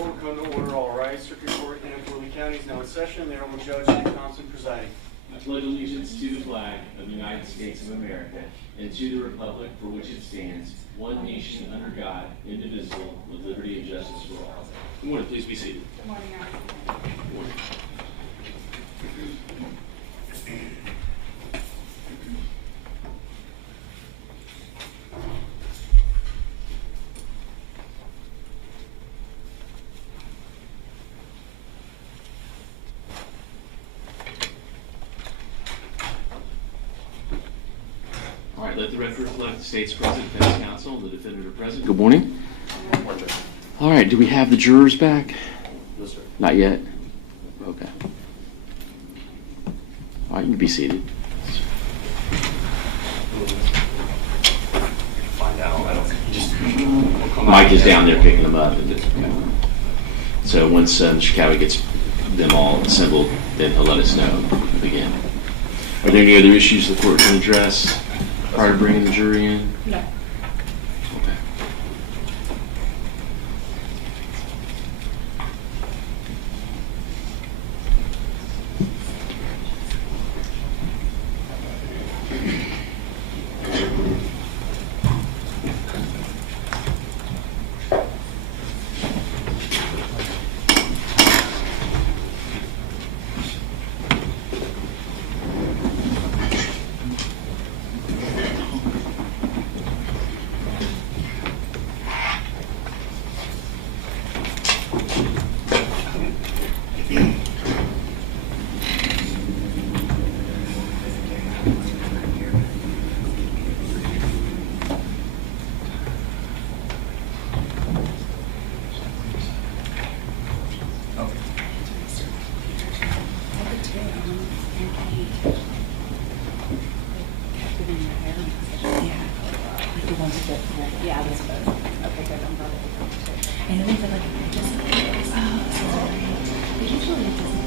Court will come to order. All rise. Circuit Court in Anacortes County is now in session. The Honorable Judge Nick Thompson presiding. I pledge allegiance to the flag of the United States of America and to the republic for which it stands, one nation under God, indivisible, with liberty and justice for all. Good morning. Please be seated. Good morning, Your Honor. Good morning. All right, let the record reflect the state's present, defense counsel, and the defendant are present. Good morning. All right, do we have the jurors back? No, sir. Not yet? Okay. All right, you can be seated. Find out. I don't just. Mike is down there picking them up. So once Mr. Cowie gets them all assembled, then he'll let us know. We'll begin. Are there any other issues the court can address prior to bringing the jury in? No. Okay. Yeah, that's good. Okay, good. I'm glad. And we feel like it just but usually it doesn't.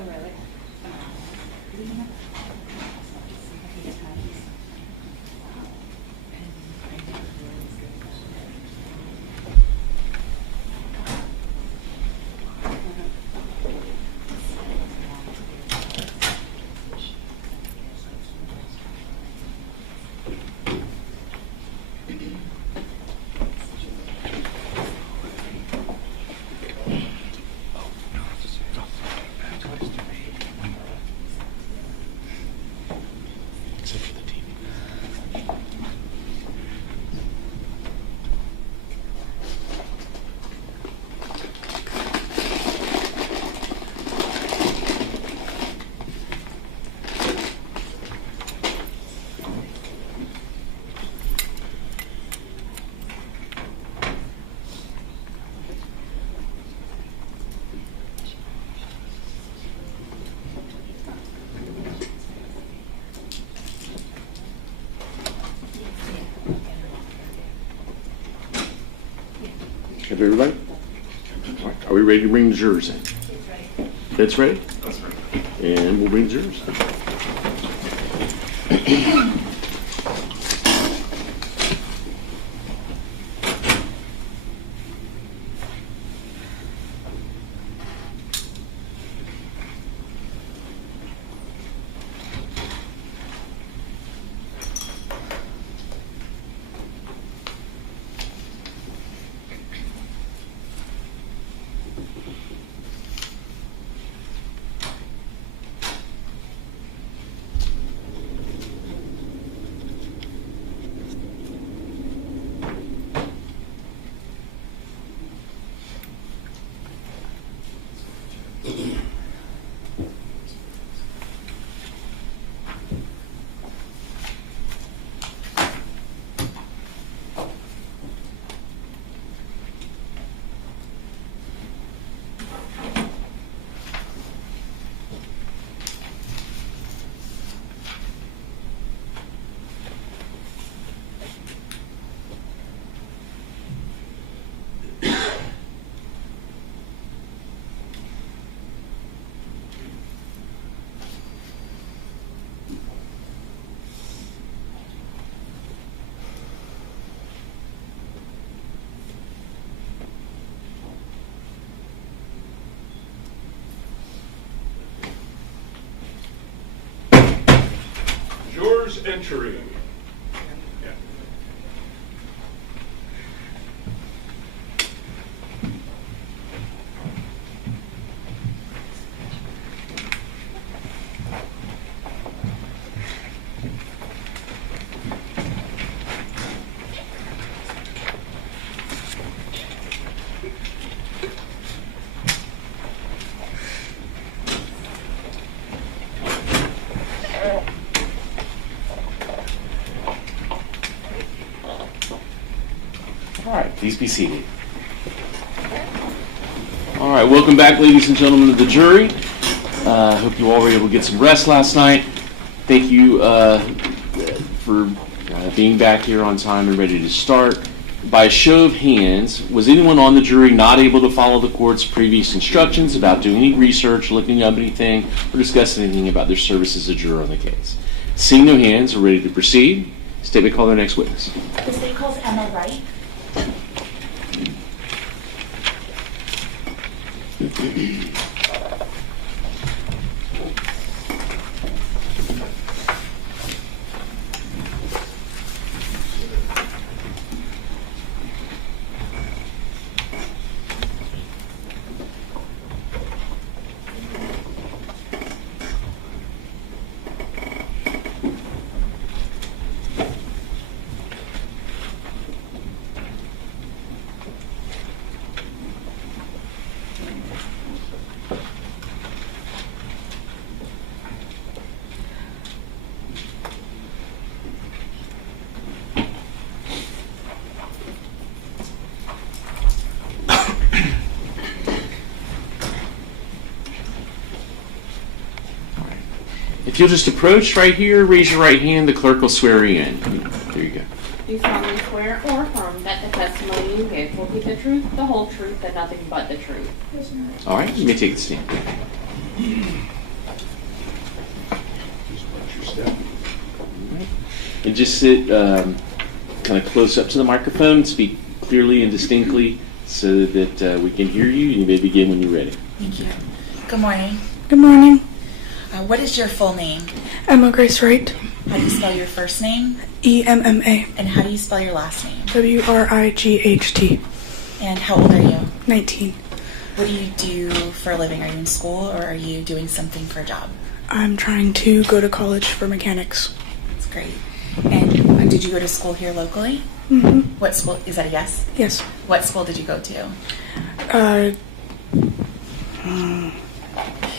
Oh, really? Except for the TV. Have everybody? All right, are we ready to bring the jurors in? That's ready? That's right. And we'll bring the jurors. first entry. Yeah. All right, please be seated. All right, welcome back, ladies and gentlemen of the jury. I hope you all were able to get some rest last night. Thank you for being back here on time and ready to start. By a show of hands, was anyone on the jury not able to follow the court's previous instructions about doing any research, looking up anything, or discussing anything about their service as a juror on the case? Seeing no hands, we're ready to proceed. State may call their next witness. The state calls Emma Wright. If you'll just approach right here, raise your right hand, the clerk will swear you in. There you go. Do you solemnly swear or affirm that the testimony you give will be the truth, the whole truth, and nothing but the truth? All right, you may take the stand. And just sit kind of close up to the microphone, speak clearly and distinctly so that we can hear you. You may begin when you're ready. Thank you. Good morning. Good morning. What is your full name? Emma Grace Wright. How do you spell your first name? EMMA. And how do you spell your last name? WRIGHT. And how old are you? 19. What do you do for a living? Are you in school or are you doing something for a job? I'm trying to go to college for mechanics. That's great. And did you go to school here locally? Mm-hmm. What school? Is that a yes? Yes. What school did you go to?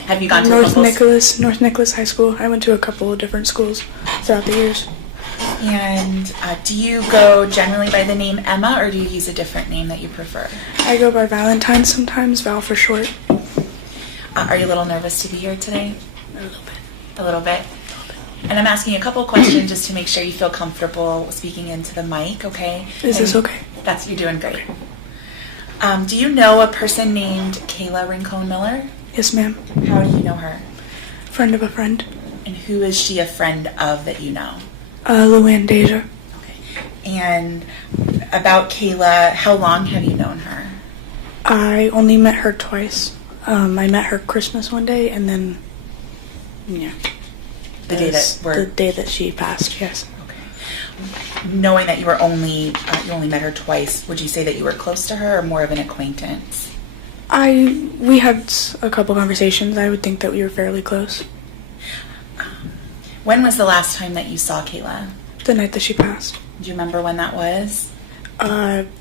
Have you gone to North Nicholas High School. I went to a couple of different schools throughout the years. And do you go generally by the name Emma, or do you use a different name that you prefer? I go by Valentine sometimes, Val for short. Are you a little nervous to be here today? A little bit. A little bit. And I'm asking a couple questions just to make sure you feel comfortable speaking into the mic, okay? Is this okay? You're doing great. Do you know a person named Kayla Rincon-Miller? Yes, ma'am. How do you know her? Friend of a friend. And who is she a friend of that you know? Luann Deja. Okay. And about Kayla, how long have you known her? I only met her twice. I met her Christmas one day, and then, yeah. The day that she passed, yes. Okay. Knowing that you only met her twice, would you say that you were close to her or more of an acquaintance? We had a couple conversations. I would think that we were fairly close. When was the last time that you saw Kayla? The night that she passed. Do you remember when that was?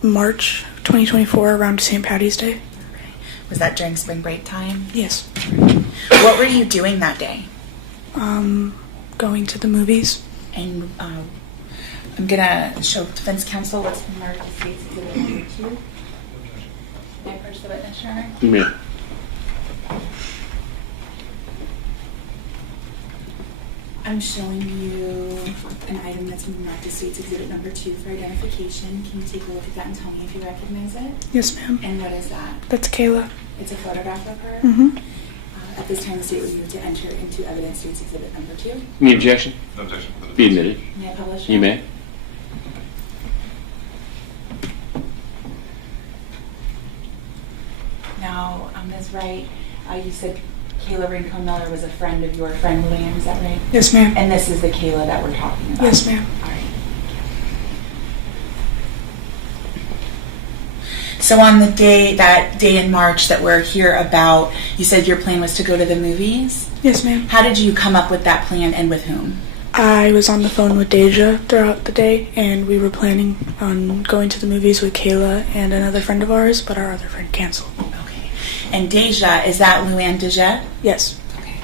March 2024, around St. Patty's Day. Okay. Was that during spring break time? Yes. What were you doing that day? Going to the movies. And I'm gonna show defense counsel what's in American States Exhibit number 2. May I approach the witness, Your Honor? You may. I'm showing you an item that's in United States Exhibit number 2 for identification. Can you take a look at that and tell me if you recognize it? Yes, ma'am. And what is that? That's Kayla. It's a photograph of her? Mm-hmm. At this time, the state would move to enter into evidence States Exhibit number 2. Any objection? No objection. Be admitted. May I publish You it? may. Now, Ms. Wright, you said Kayla Rincon-Miller was a friend of your friend Luann, is that right? Yes, ma'am. And this is the Kayla that we're talking about? Yes, ma'am. All right. So on that day in March that we're here about, you said your plan was to go to the movies? Yes, ma'am. How did you come up with that plan and with whom? I was on the phone with Deja throughout the day, and we were planning on going to the movies with Kayla and another friend of ours, but our other friend canceled. Okay. And Deja, is that Luann Deja? Yes. Okay.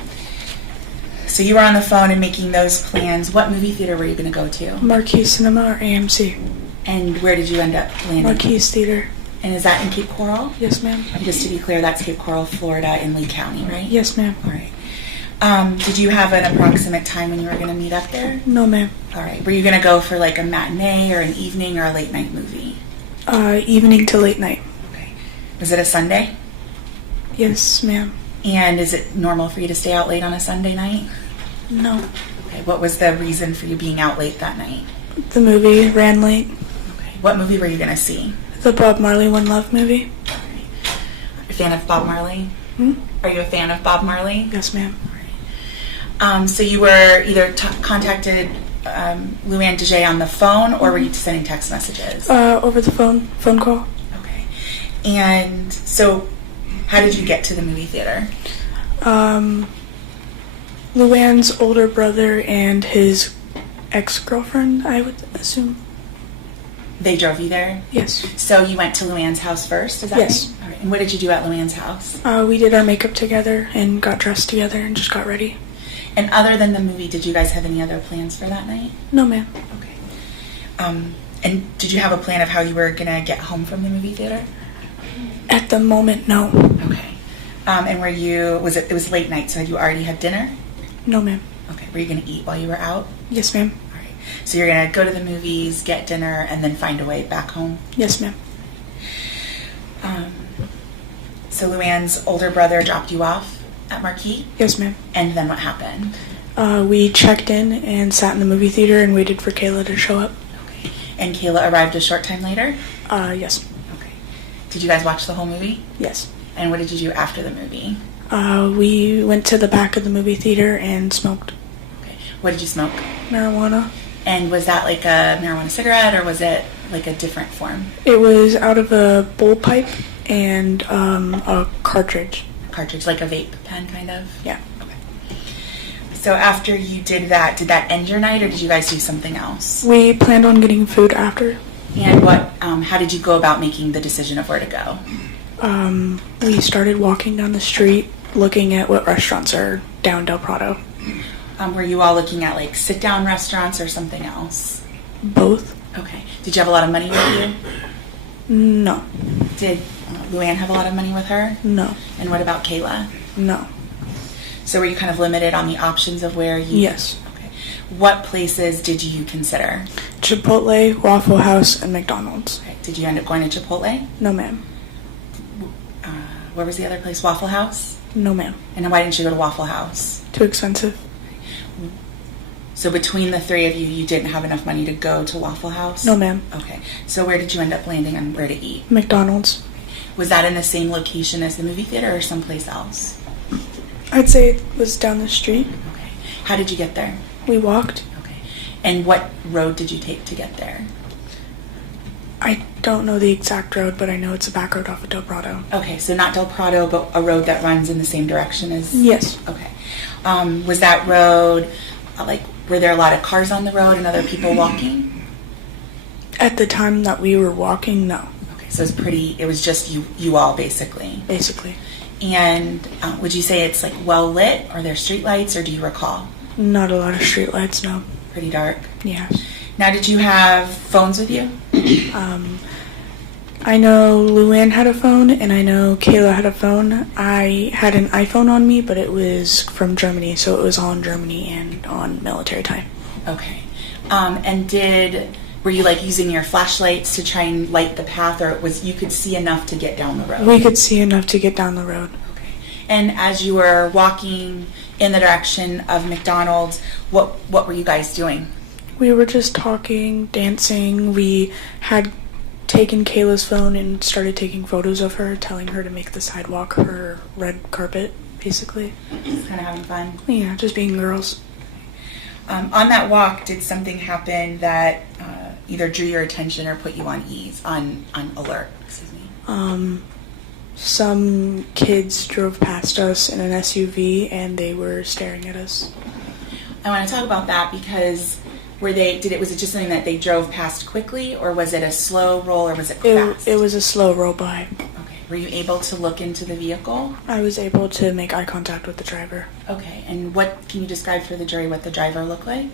So you were on the phone and making those plans. What movie theater were you going to go to? Marquee Cinema or AMC? And where did you end up landing? Marquee's Theater. And is that in Cape Coral? Yes, ma'am. And just to be clear, that's Cape Coral, Florida, in Lee County, right? Yes, ma'am. All right. Did you have an approximate time when you were going to meet up there? No, ma'am. All right. Were you going to go for like a matinee or an evening or a late night movie? Evening to late night. Okay. Was it a Sunday? Yes, ma'am. And is it normal for you to stay out late on a Sunday night? No. Okay. What was the reason for you being out late that night? The movie ran late. Okay. What movie were you going to see? The Bob Marley One Love movie. A fan of Bob Marley? Hmm? Are you a fan of Bob Marley? Yes, ma'am. So you were either contacted Luann Deja on the phone, or were you sending text messages? Over the phone call. Okay. And so how did you get to the movie theater? Luann's older brother and his ex-girlfriend, I would assume. They drove you there? Yes. So you went to Luann's house first, is that Yes. right? All right. And what did you do at Luann's house? We did our makeup together and got dressed together and just got ready. And other than the movie, did you guys have any other plans for that night? No, ma'am. Okay. And did you have a plan of how you were going to get home from the movie theater? At the moment, no. Okay. And were you, it was late night, so had you already had dinner? No, ma'am. Okay. Were you going to eat while you were out? Yes, ma'am. All right. So you're going to go to the movies, get dinner, and then find a way back home? Yes, ma'am. So Luann's older brother dropped you off at Marquee? Yes, ma'am. And then what happened? We checked in and sat in the movie theater and waited for Kayla to show up. Okay. And Kayla arrived a short time later? Yes. Okay. Did you guys watch the whole movie? Yes. And what did you do after the movie? We went to the back of the movie theater and smoked Okay. What did you smoke? marijuana. And was that like a marijuana cigarette, or was it like a different form? It was out of a bowl pipe and a cartridge. Cartridge, like a vape pen, kind of? Yeah. Okay. So after you did that end your night, or did you guys do something else? We planned on getting food after. And how did you go about making the decision of where to go? We started walking down the street looking at what restaurants are down Del Prado. Were you all looking at like sit-down restaurants or something else? Both? Okay. Did you have a lot of money with you? No. Did Luann have a lot of money with her? No. And what about Kayla? No. So were you kind of limited on the options of where you... Yes. Okay. What places did you consider? Chipotle, Waffle House, and McDonald's. Okay. Did you end up going to Chipotle? No, ma'am. Where was the other place? Waffle House? No, ma'am. And why didn't you go to Waffle House? Too expensive. So between the three of you, you didn't have enough money to go to Waffle House? No, ma'am. Okay. So where did you end up landing on where to eat? McDonald's. Was that in the same location as the movie theater or someplace else? I'd say it was down the street. Okay. How did you get there? We walked. Okay. And what road did you take to get there? I don't know the exact road, but I know it's a back road off of Del Prado. Okay, so not Del Prado, but a road that runs in the same direction as... Yes. Okay. Was that road, were there a lot of cars on the road and other people walking? At the time that we were walking, no. Okay, so it was just you all, basically. Basically. And would you say it's, well lit? Are there street lights, or do you recall? Not a lot of streetlights, no. Pretty dark? Yeah. Now, did you have phones with you? I know Luann had a phone, and I know Kayla had a phone. I had an iPhone on me, but it was from Germany, so it was all in Germany and on military time. Okay. And were you using your flashlights to try and light the path, or you could see enough to get down the road? We could see enough to get down the road. Okay. And as you were walking in the direction of McDonald's, what were you guys doing? We were just talking, dancing. We had taken Kayla's phone and started taking photos of her, telling her to make the sidewalk her red carpet basically. Just kind of having fun. Yeah, just being girls. On that walk, did something happen that either drew your attention or put you on alert? Excuse me. Some kids drove past us in an SUV and they were staring at us. I want to talk about that because was it just something that they drove past quickly, or was it a slow roll, or was it fast? It was a slow roll by. Okay. Were you able to look into the vehicle? I was able to make eye contact with the driver. Okay. And what can you describe for the jury what the driver looked like?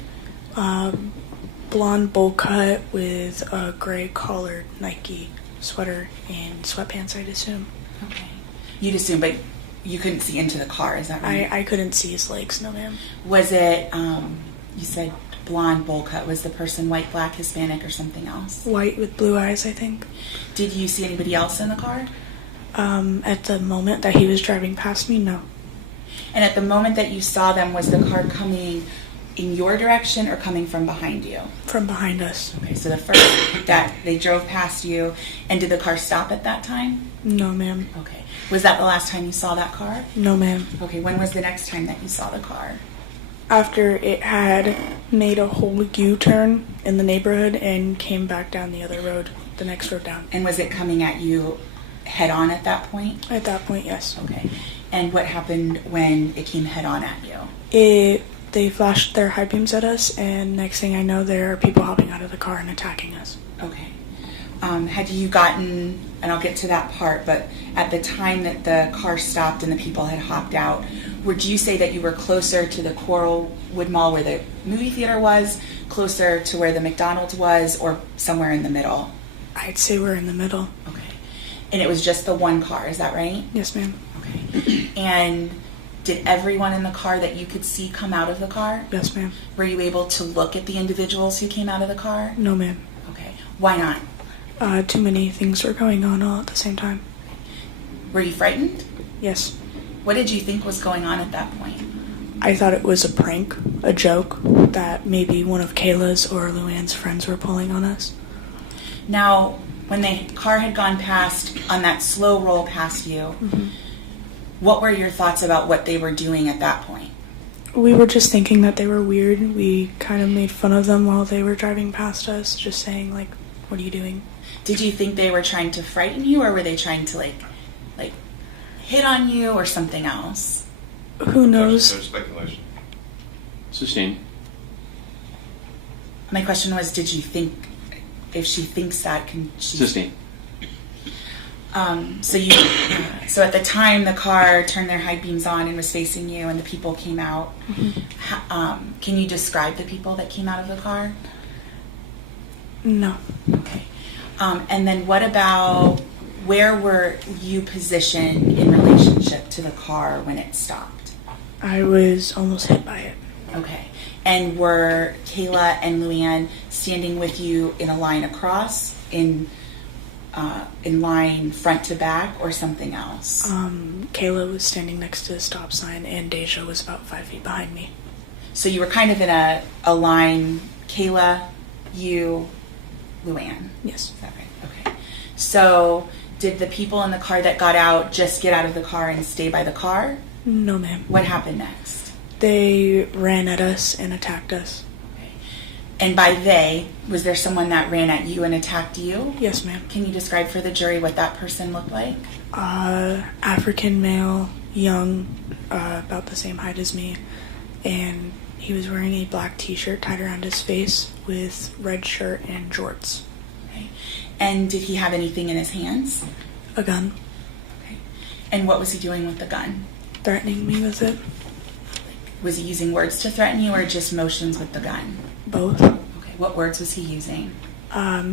Blonde bowl cut with a gray collared Nike sweater and sweatpants, I'd assume. Okay. You'd assume, but you couldn't see into the car, is that right? I couldn't see his legs, no ma'am. Was it, you said blonde bowl cut, was the person white, black, Hispanic, or something else? White with blue eyes, I think. Did you see anybody else in the car? At the moment that he was driving past me, no. And at the moment that you saw them, was the car coming in your direction or coming from behind you? From behind us. Okay, so the first that they drove past you, and did the car stop at that time? No ma'am. Okay. Was that the last time you saw that car? No ma'am. Okay, when was the next time that you saw the car? After it had made a whole U-turn in the neighborhood and came back down the other road, the next road down. And was it coming at you head on at that point? At that point, yes. Okay. And what happened when it came head on at you? They flashed their high beams at us, and next thing I know, there are people hopping out of the car and attacking us. Okay. Had you gotten, and I'll get to that part, but at the time that the car stopped and the people had hopped out, would you say that you were closer to the Coralwood Mall where the movie theater was, closer to where the McDonald was, or somewhere in the middle? I'd say we're in the middle. Okay. And it was just the one car, is that right? Yes, ma'am. Okay. And did everyone in the car that you could see come out of the car? Yes, ma'am. Were you able to look at the individuals who came out of the car? No, ma'am. Okay. Why not? Too many things were going on all at the same time. Were you frightened? Yes. What did you think was going on at that point? I thought it was a prank, a joke, that maybe one of Kayla's or Luann's friends were pulling on us. Now, when the car had gone past, on that slow roll past you, what were your thoughts about what they were doing at that point? We were just thinking that they were weird. We kind of made fun of them while they were driving past us, just saying, like, what are you doing? Did you think they were trying to frighten you, or were they trying to, like hit on you or something else? Who knows? There's speculation. Sustained. My question was, did you think, if she thinks that, can she... Sustained. So at the time the car turned their high beams on and was facing you and the people came out, can you describe the people that came out of the car? No. Okay. And then what about, where were you positioned in relationship to the car when it stopped? I was almost hit by it. Okay. And were Kayla and Luann standing with you in a line across, in line front to back, or something else? Kayla was standing next to the stop sign, and Deja was about 5 feet behind me. So you were kind of in a line, Kayla, you, Luann. Yes. Is that right? Okay. So did the people in the car that got out just get out of the car and stay by the car? No, ma'am. What happened next? They ran at us and attacked us. Okay. And by they, was there someone that ran at you and attacked you? Yes, ma'am. Can you describe for the jury what that person looked like? African male, young, about the same height as me, and he was wearing a black t-shirt tied around his face with red shirt and jorts. Okay. And did he have anything in his hands? A gun. Okay. And what was he doing with the gun? Threatening me with it. Was he using words to threaten you or just motions with the gun? Both. Okay. What words was he using?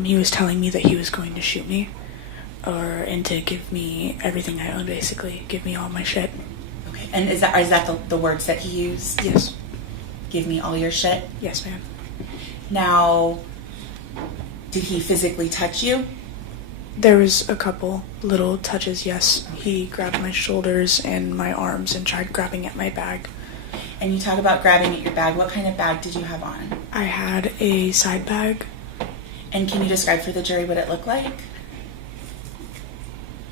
He was telling me that he was going to shoot me, and to give me everything I own, basically. Give me all my shit. Okay. And is that the words that he used? Yes. Give me all your shit? Yes, ma'am. Now, did he physically touch you? There was a couple little touches, yes. He grabbed my shoulders and my arms and tried grabbing at my bag. And you talk about grabbing at your bag. What kind of bag did you have on? I had a side bag. And can you describe for the jury what it looked like?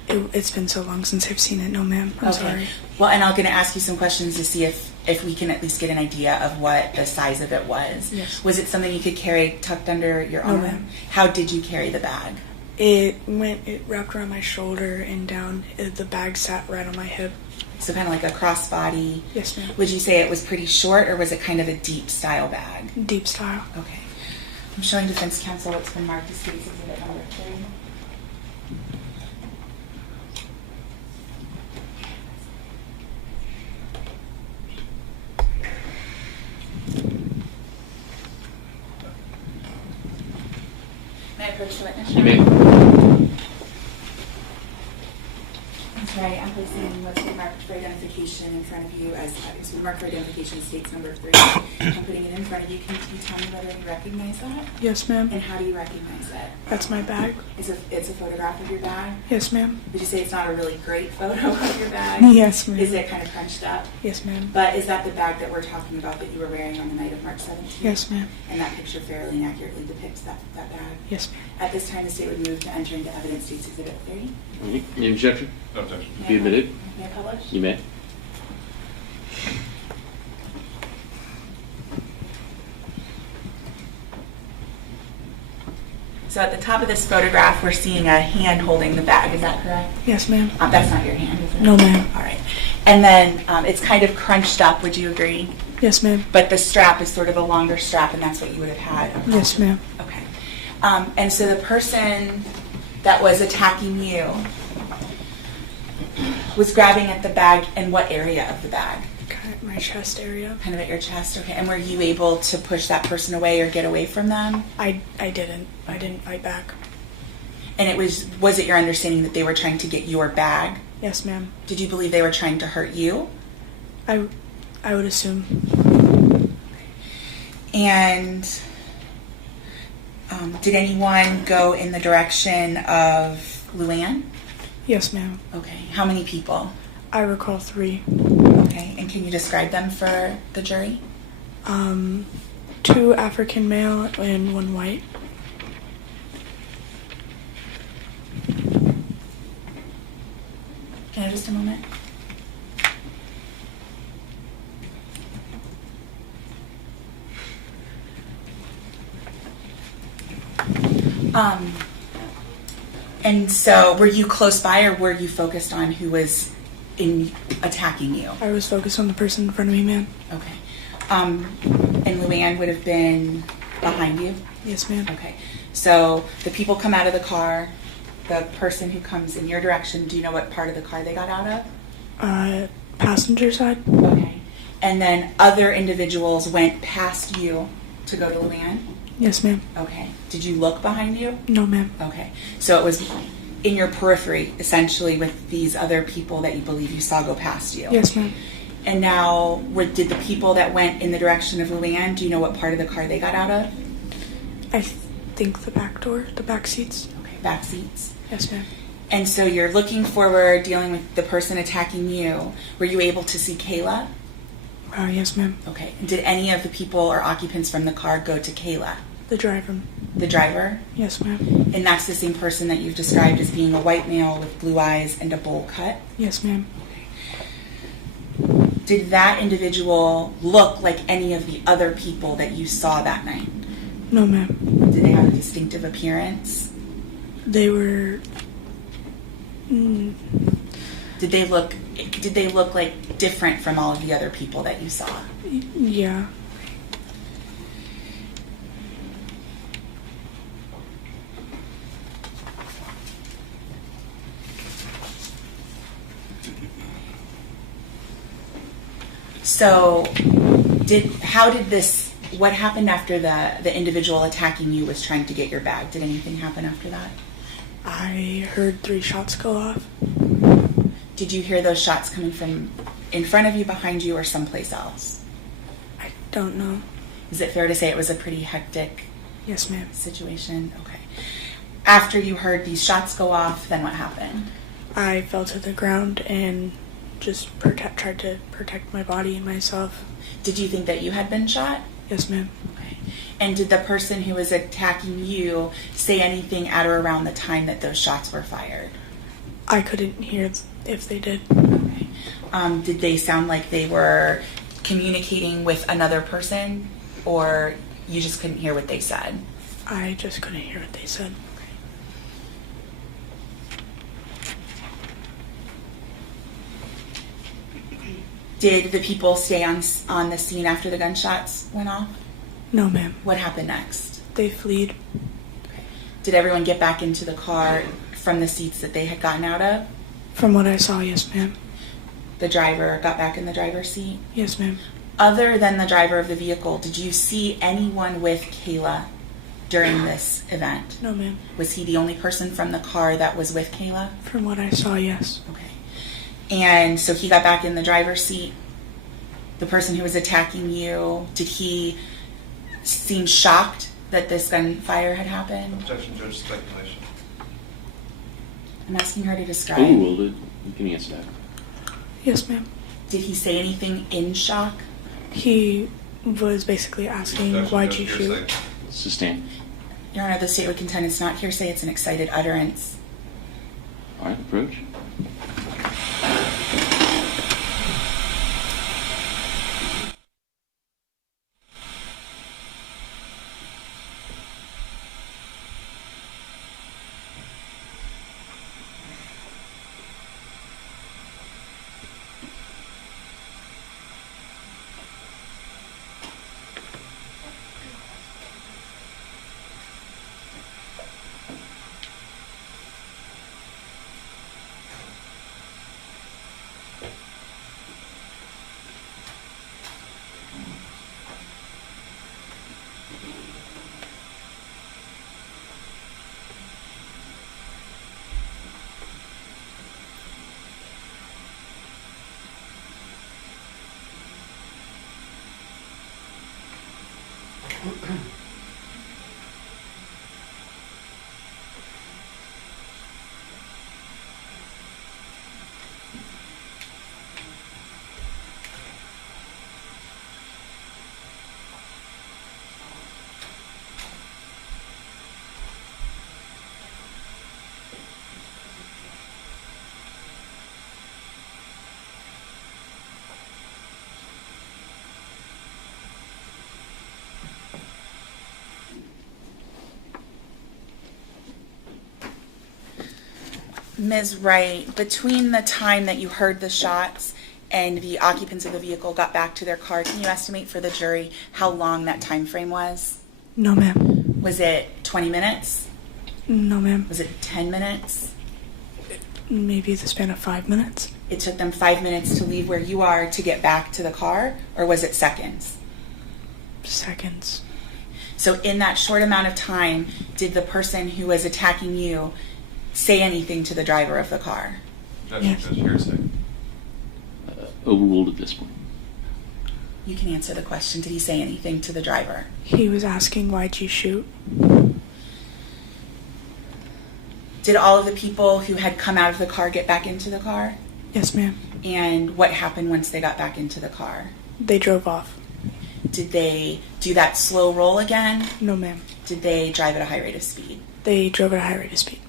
It It's been so long since I've seen it. No, ma'am. I'm sorry. Well, and I'm going to ask you some questions to see if we can at least get an idea of what the size of it was. Yes. Was it something you could carry tucked under your No, arm? ma'am. How did you carry the bag? It wrapped around my shoulder and down. The bag sat right on my hip. So kind of like a crossbody. Yes, ma'am. Would you say it was pretty short, or was it kind of a deep style bag? Deep style. Okay. I'm showing defense counsel what's been marked as State's Exhibit number 3. May I approach the witness? You may. That's right. I'm placing what's been marked for identification in front of you as it's been marked for identification State's number 3. I'm putting it in front of you. Can you tell me whether you recognize that? Yes, ma'am. And how do you recognize it? That's my bag. It's a photograph of your bag. Yes, ma'am. Would you say it's not a really great photo of your bag? Yes, ma'am. Is it kind of crunched up? Yes, ma'am. But is that the bag that we're talking about that you were wearing on the night of March 17th? Yes, ma'am. And that picture fairly and accurately depicts that bag? Yes, ma'am. At this time, the state would move to enter into evidence State's Exhibit 3. Any objection? No objection. Be admitted. May I publish? You may. So at the top of this photograph, we're seeing a hand holding the bag. Is that correct? Yes, ma'am. That's not your hand, is it? No, ma'am. All right. And then it's kind of crunched up. Would you agree? Yes, ma'am. But the strap is sort of a longer strap, and that's what you would have had. Yes, ma'am. Okay. And so the person that was attacking you was grabbing at the bag in what area of the bag? Kind of my chest area. Kind of at your chest, okay. And were you able to push that person away or get away from them? I didn't. I didn't fight back. And it was it your understanding that they were trying to get your bag? Yes, ma'am. Did you believe they were trying to hurt you? I would assume. And did anyone go in the direction of Luann? Yes, ma'am. Okay. How many people? I recall 3. Okay. And can you describe them for the jury? 2 African male and 1 white. Can I have just a moment? And so were you close by, or were you focused on who was attacking you? I was focused on the person in front of me, ma'am. Okay. And Luann would have been behind you? Yes, ma'am. Okay. So the people come out of the car. The person who comes in your direction, do you know what part of the car they got out of? Passenger side. Okay. And then other individuals went past you to go to Luann? Yes, ma'am. Okay. Did you look behind you? No, ma'am. Okay. So it was in your periphery, essentially, with these other people that you believe you saw go past you? Yes, ma'am. And now, did the people that went in the direction of Luann, do you know what part of the car they got out of? I think the back door, the back seats. Okay, back seats. Yes, ma'am. And so you're looking forward, dealing with the person attacking you. Were you able to see Kayla? Yes, ma'am. Okay. And did any of the people or occupants from the car go to Kayla? The driver. The driver? Yes, ma'am. And that's the same person that you've described as being a white male with blue eyes and a bowl cut? Yes, ma'am. Did that individual look like any of the other people that you saw that night? No, ma'am. Did they have a distinctive appearance? They were. Did they look like different from all of the other people that you saw? Yeah. So, what happened after the individual attacking you was trying to get your bag? Did anything happen after that? I heard 3 shots go off. Did you hear those shots coming from in front of you, behind you, or someplace else? I don't know. Is it fair to say it was a pretty hectic Yes, ma'am. situation? Okay. After you heard these shots go off, then what happened? I fell to the ground and just tried to protect my body and myself. Did you think that you had been shot? Yes, ma'am. Okay. And did the person who was attacking you say anything at or around the time that those shots were fired? I couldn't hear if they did. Okay. Did they sound like they were communicating with another person, or you just couldn't hear what they said? I just couldn't hear what they said. Did the people stay on the scene after the gunshots went off? No, ma'am. What happened next? They fled. Did everyone get back into the car from the seats that they had gotten out of? From what I saw, yes, ma'am. The driver got back in the driver's seat? Yes, ma'am. Other than the driver of the vehicle, did you see anyone with Kayla during this event? No, ma'am. Was he the only person from the car that was with Kayla? From what I saw, yes. Okay. And so he got back in the driver's seat. The person who was attacking you, did he seem shocked that this gunfire had happened? Objection, judge, speculation. I'm asking her to describe. Oh, well, you can answer that. Yes, ma'am. Did he say anything in shock? He was basically asking, Objection, why'd judge, you shoot? hearsay. Sustain. Your Honor, the state would contend it's not hearsay, it's an excited utterance. All right, approach. Ms. Wright, between the time that you heard the shots and the occupants of the vehicle got back to their car, can you estimate for the jury how long that time frame was? No, ma'am. Was it 20 minutes? No, ma'am. Was it 10 minutes? Maybe the span of 5 minutes. It took them 5 minutes to leave where you are to get back to the car, or was it seconds? Seconds. So in that short amount of time, did the person who was attacking you say anything to the driver of the car? Objection, Yes. judge, hearsay. Overruled at this point. You can answer the question. Did he say anything to the driver? He was asking, why'd you shoot? Did all of the people who had come out of the car get back into the car? Yes, ma'am. And what happened once they got back into the car? They drove off. Did they do that slow roll again? No, ma'am. Did they drive at a high rate of speed? They drove at a high rate of speed.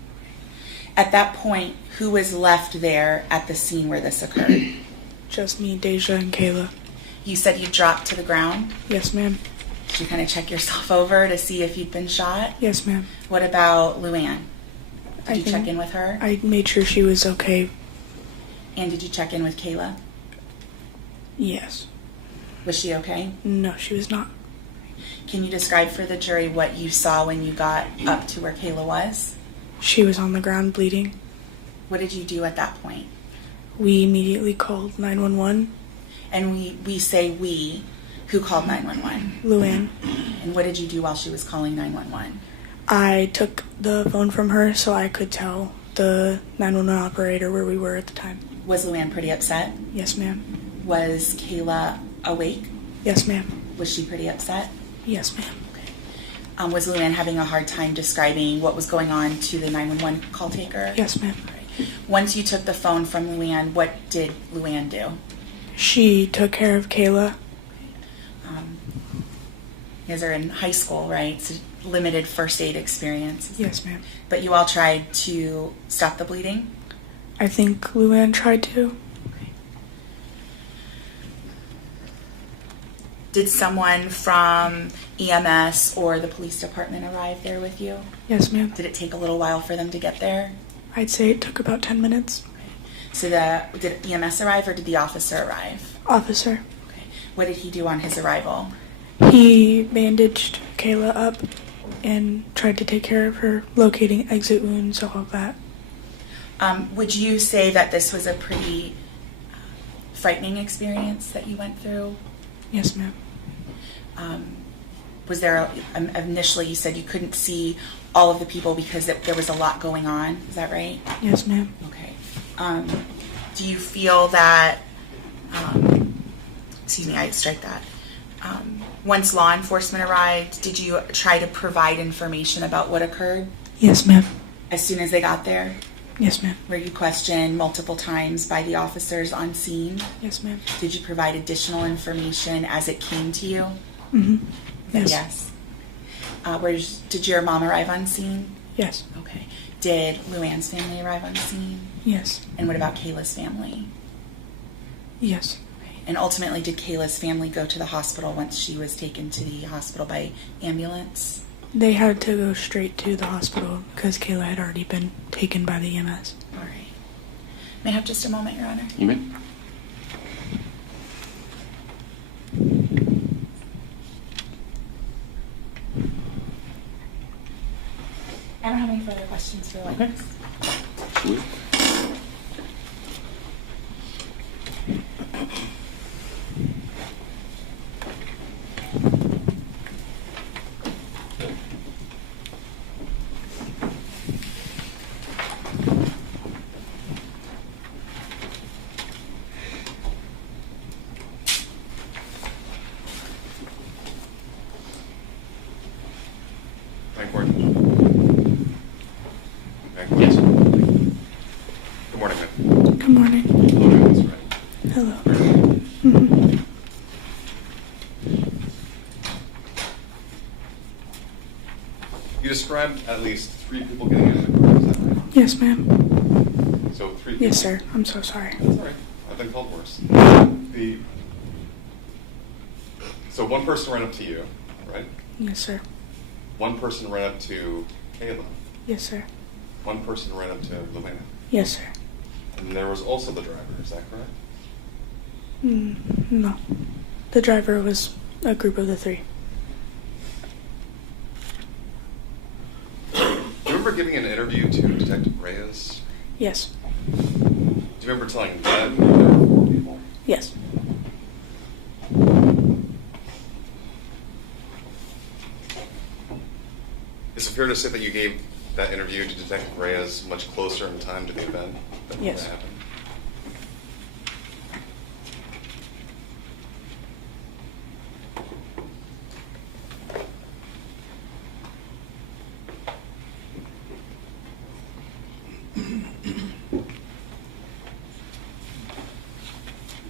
At that point, who was left there at the scene where this occurred? Just me, Deja, and Kayla. You said you dropped to the ground. Yes, ma'am. Did you kind of check yourself over to see if you'd been shot? Yes, ma'am. What about Luann? Did you think check in with her? I made sure she was okay. And did you check in with Kayla? Yes. Was she okay? No, she was not. Can you describe for the jury what you saw when you got up to where Kayla was? She was on the ground bleeding. What did you do at that point? We immediately called 911. And we say we, who called 911? Luann. And what did you do while she was calling 911? I took the phone from her so I could tell the 911 operator where we were at the time. Was Luann pretty upset? Yes, ma'am. Was Kayla awake? Yes, ma'am. Was she pretty upset? Yes, ma'am. Was Luann having a hard time describing what was going on to the 911 call taker? Yes, ma'am. Once you took the phone from Luann, what did Luann do? She took care of Kayla. You guys are in high school, right? So limited first aid experience. Yes, ma'am. But you all tried to stop the bleeding? I think Luann tried to. Did someone from EMS or the police department arrive there with you? Yes, ma'am. Did it take a little while for them to get there? I'd say it took about 10 minutes. So did EMS arrive or did the officer arrive? Officer. Okay. What did he do on his arrival? He bandaged Kayla up and tried to take care of her, locating exit wounds, all of that. Would you say that this was a pretty frightening experience that you went through? Yes, ma'am. Was there, initially you said you couldn't see all of the people because there was a lot going on, is that right? Yes, ma'am. Okay. Do you feel that, excuse me, I'd strike that. Once law enforcement arrived, did you try to provide information about what occurred Yes, ma'am. as soon as they got there? Yes, ma'am. Were you questioned multiple times by the officers on scene? Yes, ma'am. Did you provide additional information as it came to you? Mm-hmm. Is that Yes. yes. Did your mom arrive on scene? Yes. Okay. Did Luann's family arrive on scene? Yes. And what about Kayla's family? Yes. Okay. And ultimately, did Kayla's family go to the hospital once she was taken to the hospital by ambulance? They had to go straight to the hospital because Kayla had already been taken by the EMS. All right. May I have just a moment, Your Honor? You may. I don't have any further questions for the witness. Sweet. Thank you. Yes. Good morning, ma'am. Good morning. Hello, Ms. Wright. Hello. Mm-hmm. You described at least 3 people getting into the car, is that right? Yes, ma'am. So 3 people. Yes, sir. I'm so sorry. That's all right. I've been called worse. So one person ran up to you, right? Yes, sir. One person ran up to Kayla. Yes, sir. One person ran up to Luann. Yes, sir. And there was also the driver, is that correct? No. The driver was a group of the 3. Do you remember giving an interview to Detective Reyes? Yes. Do you remember telling them there were 4 people? Yes. Is it fair to say that you gave that interview to Detective Reyes much closer in time to the event that Yes. happened?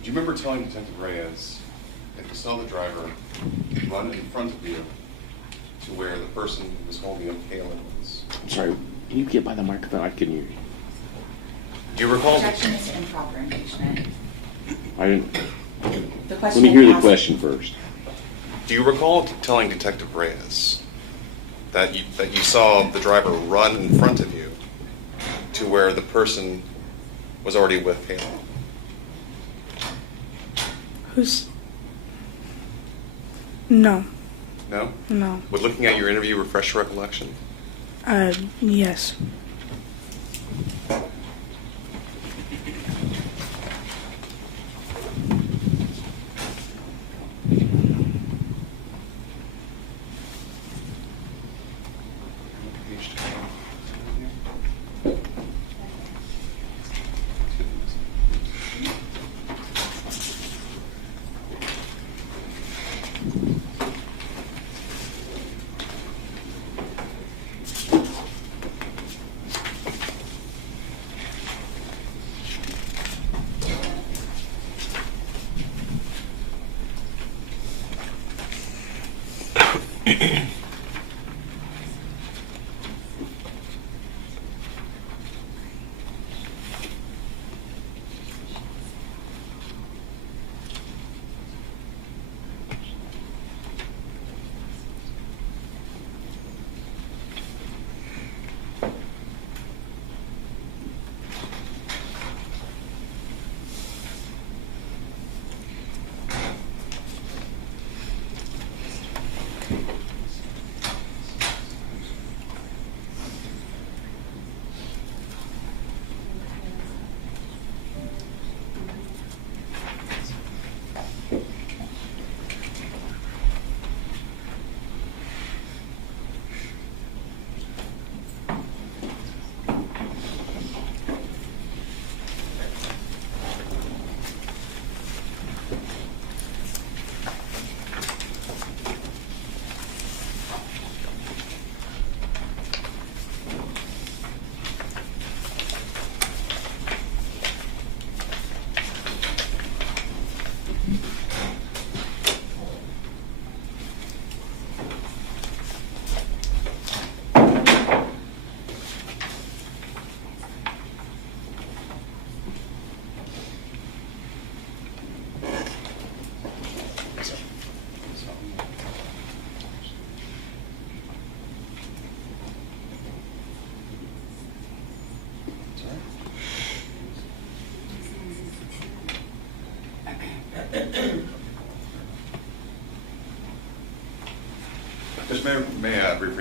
Do you remember telling Detective Reyes that you saw the driver run in front of you to where the person who was holding up Kayla was? I'm sorry. Can you get by the microphone? I couldn't hear you. Do you recall? Objection is improper impeachment. I didn't. The Let question me hear the asked- question first. Do you recall telling Detective Reyes that you saw the driver run in front of you to where the person was already with Kayla? Who's... No. No? No. Would looking at your interview refresh your recollection? Yes.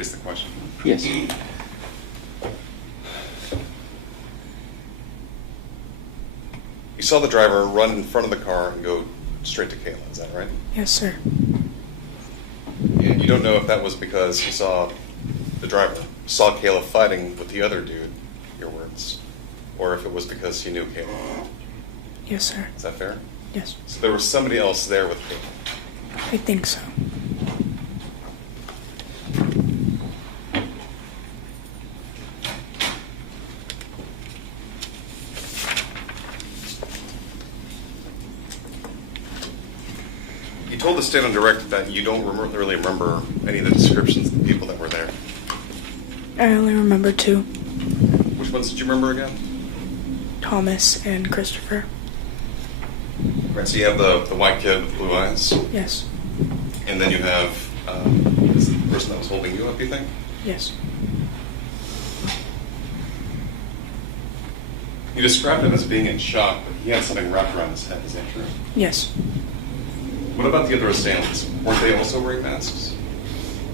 rephrase the question. Yes. You saw the driver run in front of the car and go straight to Kayla, is that right? Yes, sir. And you don't know if that was because he saw the driver saw Kayla fighting with the other dude, your words, or if it was because he knew Kayla. Yes, sir. Is that fair? Yes. So there was somebody else there with Kayla. I think so. You told the state on direct that you don't really remember any of the descriptions of the people that were there. I only remember 2, Which ones did you remember again? Thomas and Christopher. Right, so you have the white kid with blue eyes, Yes. and then you have is it the person that was holding you up, you think? Yes. You described him as being in shock, but he had something wrapped around his head, is that true? Yes. What about the other assailants? Weren't they also wearing masks?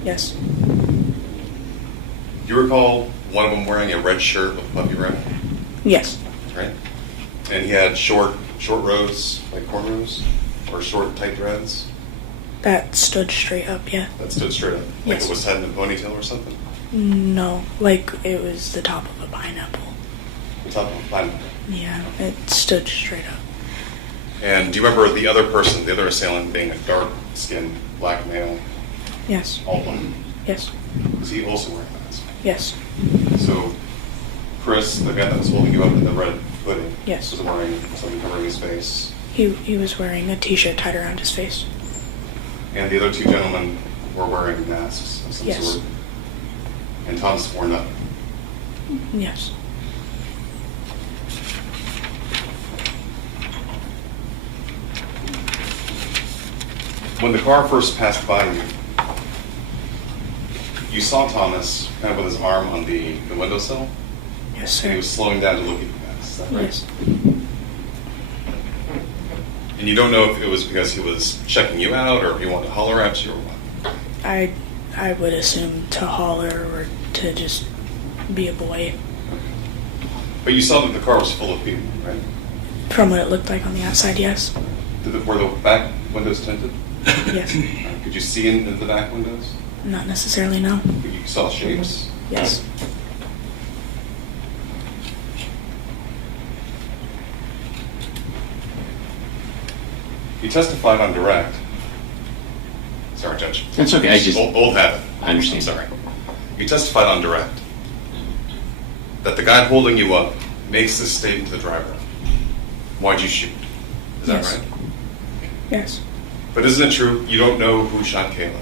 Yes. Do you recall one of them wearing a red shirt with puffy red? Yes. Right? And he had short rows, like cornrows, or short tight dreads That stood straight up, yeah. that stood straight up, like Yes. it was tied in a ponytail or something. No, like it was the top of a pineapple. The top of a pineapple. Yeah, it stood straight up. And do you remember the other person, the other assailant, being a dark-skinned black male, Yes. all black? Yes. Was he also wearing a mask? Yes. So, Chris, the guy that was holding you up in the red hoodie, Yes. was wearing something covering his face, He was wearing a t-shirt tied around his face. and the other two gentlemen were wearing masks of some Yes. sort. And Thomas wore none. Yes. When the car first passed by you, you saw Thomas kind of with his arm on the windowsill, Yes, and he sir. was slowing down to look at you guys. Is that right? Yes. And you don't know if it was because he was checking you out, or if he wanted to holler at you, or what. I would assume to holler or to just be a boy. But you saw that the car was full of people, right? From what it looked like on the outside, yes. Were the back windows tinted? Yes. Could you see into the back windows? Not necessarily, no. You saw shapes? Yes. You testified on direct. Sorry, Judge. That's okay. I just Old habit. I understand. I'm sorry. You testified on direct that the guy holding you up makes this statement to the driver. Why'd you shoot? Is that Yes. right? Yes. But isn't it true you don't know who shot Kayla?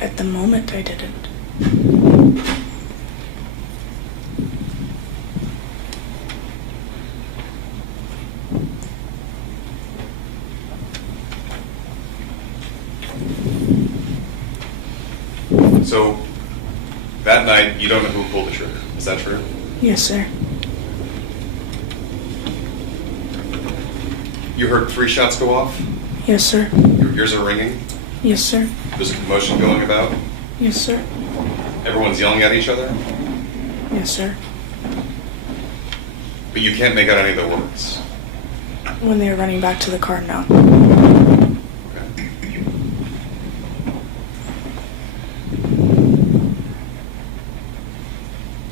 At the moment, I didn't. So that night you don't know who pulled the trigger. Is that true? Yes, sir. You heard 3 shots go off? Yes, sir. Your ears are ringing? Yes, sir. There's a commotion going about? Yes, sir. Everyone's yelling at each other? Yes, sir. But you can't make out any of the words. When they were running back to the car, no. Okay.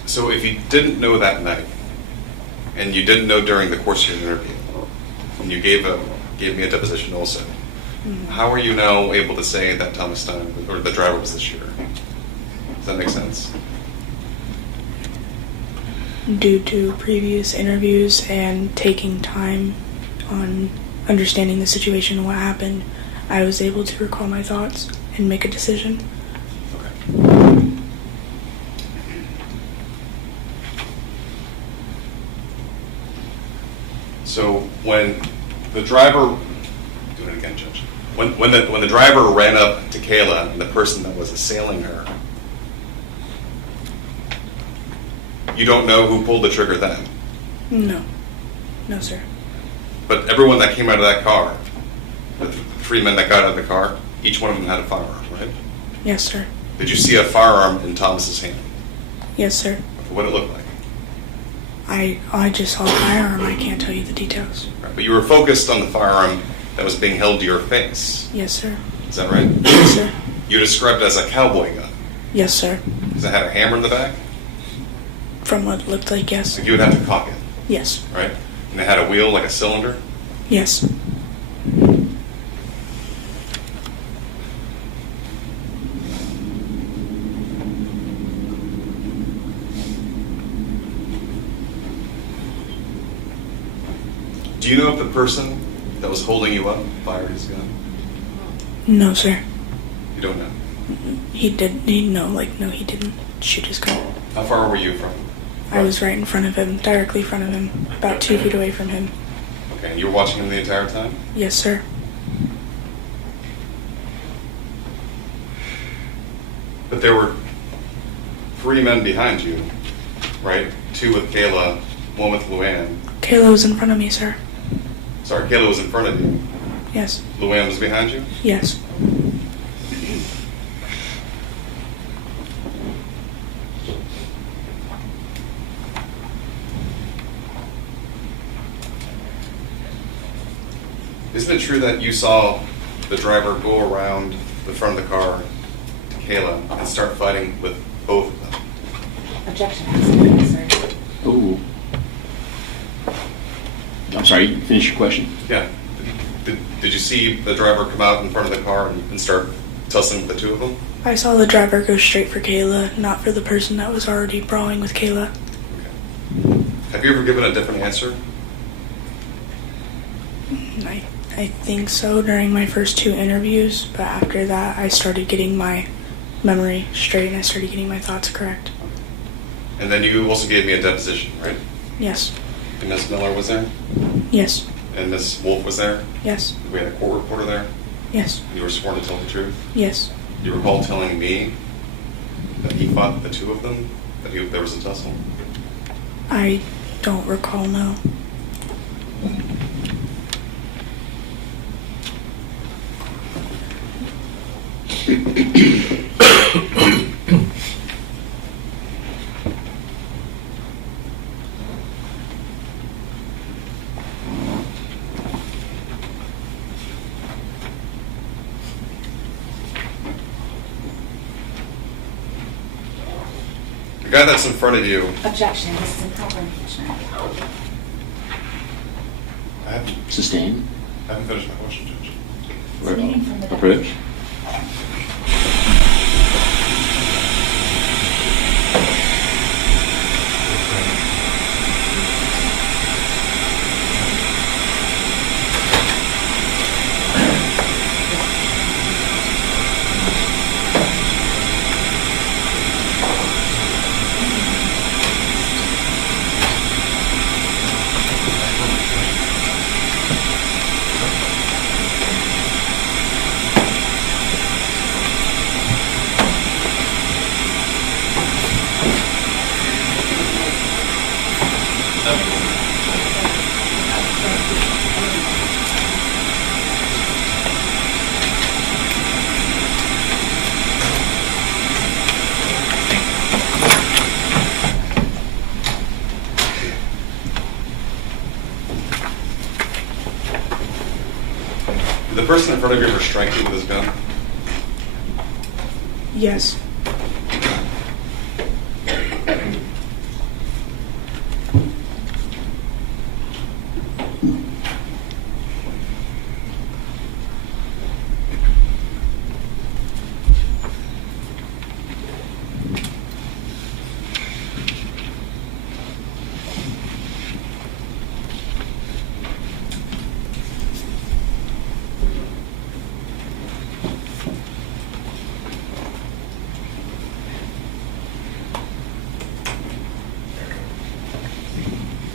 So if you didn't know that night, and you didn't know during the course of your interview, and you gave me a deposition also, how are you now able to say that Thomas Stein, or the driver, was the shooter? Does that make sense? Due to previous interviews and taking time on understanding the situation and what happened, I was able to recall my thoughts and make a decision. Okay. So when the driver, do it again, Judge. When the driver ran up to Kayla and the person that was assailing her, you don't know who pulled the trigger then. No. No, sir. But everyone that came out of that car, the 3 men that got out of the car, each one of them had a firearm, right? Yes, sir. Did you see a firearm in Thomas's hand? Yes, sir. What did it look like? I just saw a firearm. I can't tell you the details. Right, but you were focused on the firearm that was being held to your face. Yes, sir. Is that right? Yes, sir. You described it as a cowboy gun. Yes, sir. Does it have a hammer in the back? From what it looked like, yes. So you would have to cock it, Yes. right? And it had a wheel like a cylinder? Yes. Do you know if the person that was holding you up fired his gun? No, sir. You don't know. He didn't shoot his gun. How far were you from him? I was right in front of him, directly in front of him, about 2 feet away from him. Okay, and you were watching him the entire time? Yes, sir. But there were 3 men behind you, right? 2 with Kayla, 1 with Luann. Kayla was in front of me, sir. Sorry, Kayla was in front of you. Yes. Luann was behind you? Yes. Isn't it true that you saw the driver go around the front of the car to Kayla and start fighting with both of them? Objection has been answered. Ooh. I'm sorry, you finish your question? Yeah. Did you see the driver come out in front of the car and start tussling with the 2 of them? I saw the driver go straight for Kayla, not for the person that was already brawling with Kayla. Okay. Have you ever given a different answer? I think so during my first 2 interviews, but after that I started getting my memory straight and I started getting my thoughts correct. And then you also gave me a deposition, right? Yes. And Ms. Miller was there? Yes. And Ms. Wolf was there? Yes. We had a court reporter there? Yes. You were sworn to tell the truth? Yes. You recall telling me that he fought the 2 of them? That there was a tussle? I don't recall, no. The guy that's in front of you, Objection, this is improper impeachment. I haven't Sustain? finished my question, Judge. Or Meeting from the approach? Did the person in front of you ever strike you with his gun? Yes.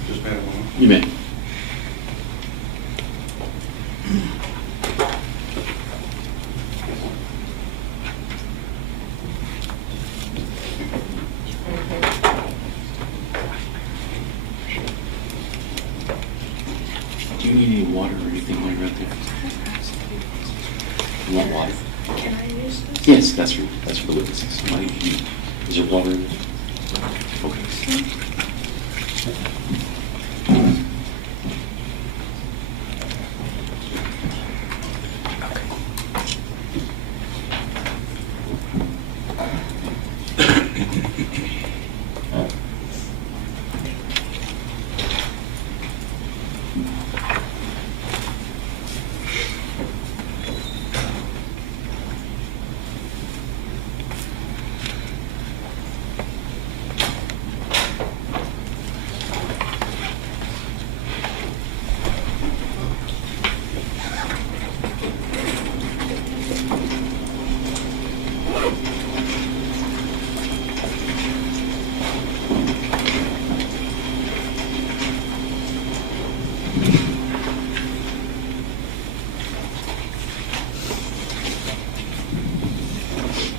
Just man a moment. You may. Do you need any water or anything while you're out there? You want water? Can I use this? Yes, that's for the witnesses. Is there water in it? Okay.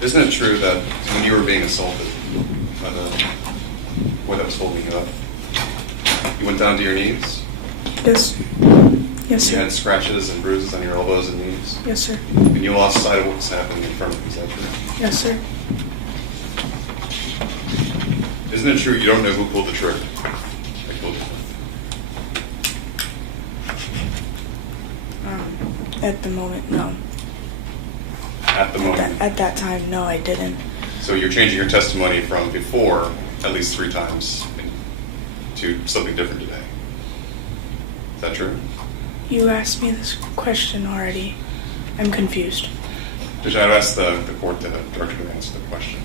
Isn't it true that when you were being assaulted by the boy that was holding you up, you went down to your knees? Yes. Yes, You sir. had scratches and bruises on your elbows and knees? Yes, sir. And you lost sight of what was happening in front of you, is that true? Yes, sir. Isn't it true you don't know who pulled the trigger? I told you. At the moment, no. At the moment. At that time, no, I didn't. So you're changing your testimony from before at least 3 times to something different today. Is that true? You asked me this question already. I'm confused. Judge, I'd ask the court to direct her to answer the question.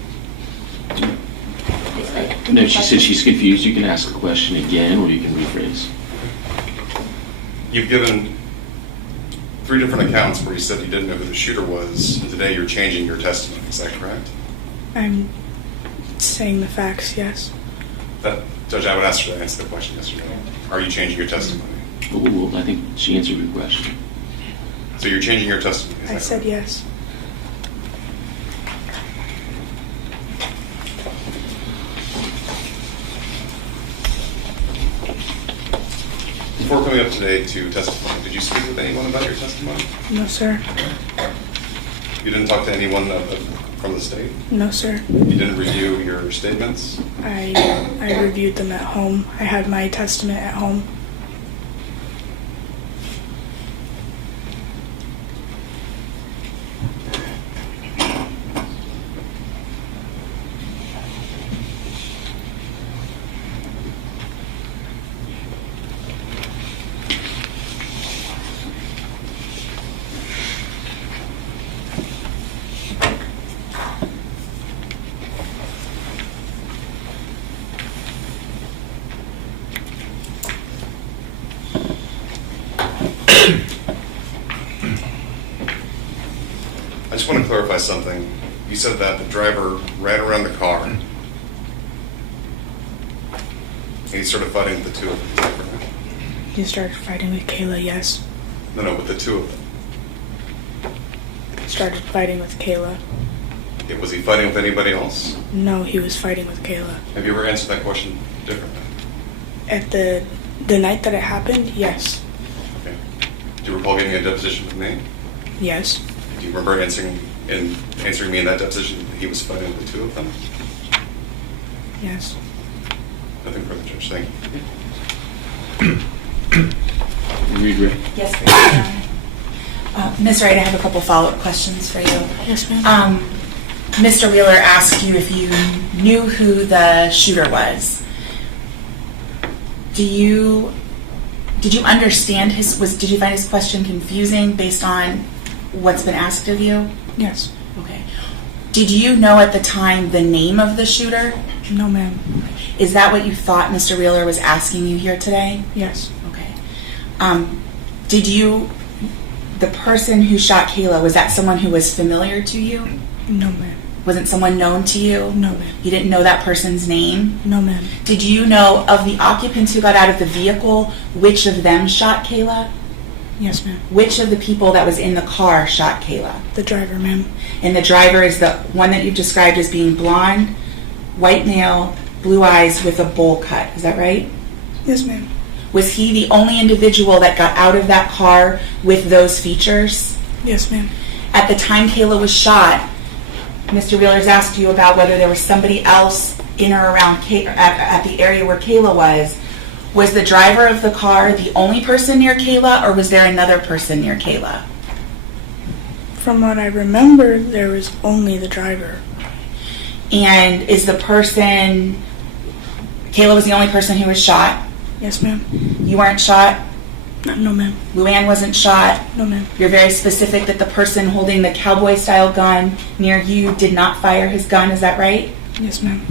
No, she said she's confused. You can ask the question again, or you can rephrase. You've given 3 different accounts where you said you didn't know who the shooter was, and today you're changing your testimony. Is that correct? I'm saying the facts, yes. Judge, I would ask her to answer the question, yes or no. Are you changing your testimony? Well, I think she answered your question. So you're changing your testimony, is I that said correct? yes. Before coming up today to testify, did you speak with anyone about your testimony? No, sir. You didn't talk to anyone from the state? No, sir. You didn't review your statements? I reviewed them at home. I had my testament at home. I just want to clarify something. You said that the driver ran around the car and he started fighting with the 2 of them. Is that correct? He started fighting with Kayla, yes. No, with the 2 of them. Started fighting with Kayla. Was he fighting with anybody else? No, he was fighting with Kayla. Have you ever answered that question differently? At the night that it happened, yes. Okay. Do you recall getting a deposition with me? Yes. Do you remember answering me in that deposition that he was fighting with the 2 of them? Yes. Nothing further, Judge. Thank you. Read, Rick. Yes, Ms. Wright, I have a couple follow-up questions for you. Yes, ma'am. Mr. Wheeler asked you if you knew who the shooter was. Did you understand did you find his question confusing based on what's been asked of you? Yes. Okay. Did you know at the time the name of the shooter? No, ma'am. Is that what you thought Mr. Wheeler was asking you here today? Yes. Okay. The person who shot Kayla, was that someone who was familiar to you? No, ma'am. Wasn't someone known to you? No, ma'am. You didn't know that person's name? No, ma'am. Did you know of the occupants who got out of the vehicle, which of them shot Kayla? Yes, ma'am. Which of the people that was in the car shot Kayla? The driver, ma'am. And the driver is the one that you've described as being blonde, white male, blue eyes with a bowl cut. Is that right? Yes, ma'am. Was he the only individual that got out of that car with those features? Yes, ma'am. At the time Kayla was shot, Mr. Wheeler's asked you about whether there was somebody else in or around at the area where Kayla was. Was the driver of the car the only person near Kayla, or was there another person near Kayla? From what I remember, there was only the driver. And is the person, Kayla was the only person who was shot? Yes, ma'am. You weren't shot? No, ma'am. Luann wasn't shot? No, ma'am. You're very specific that the person holding the cowboy-style gun near you did not fire his gun, is that right? Yes, ma'am.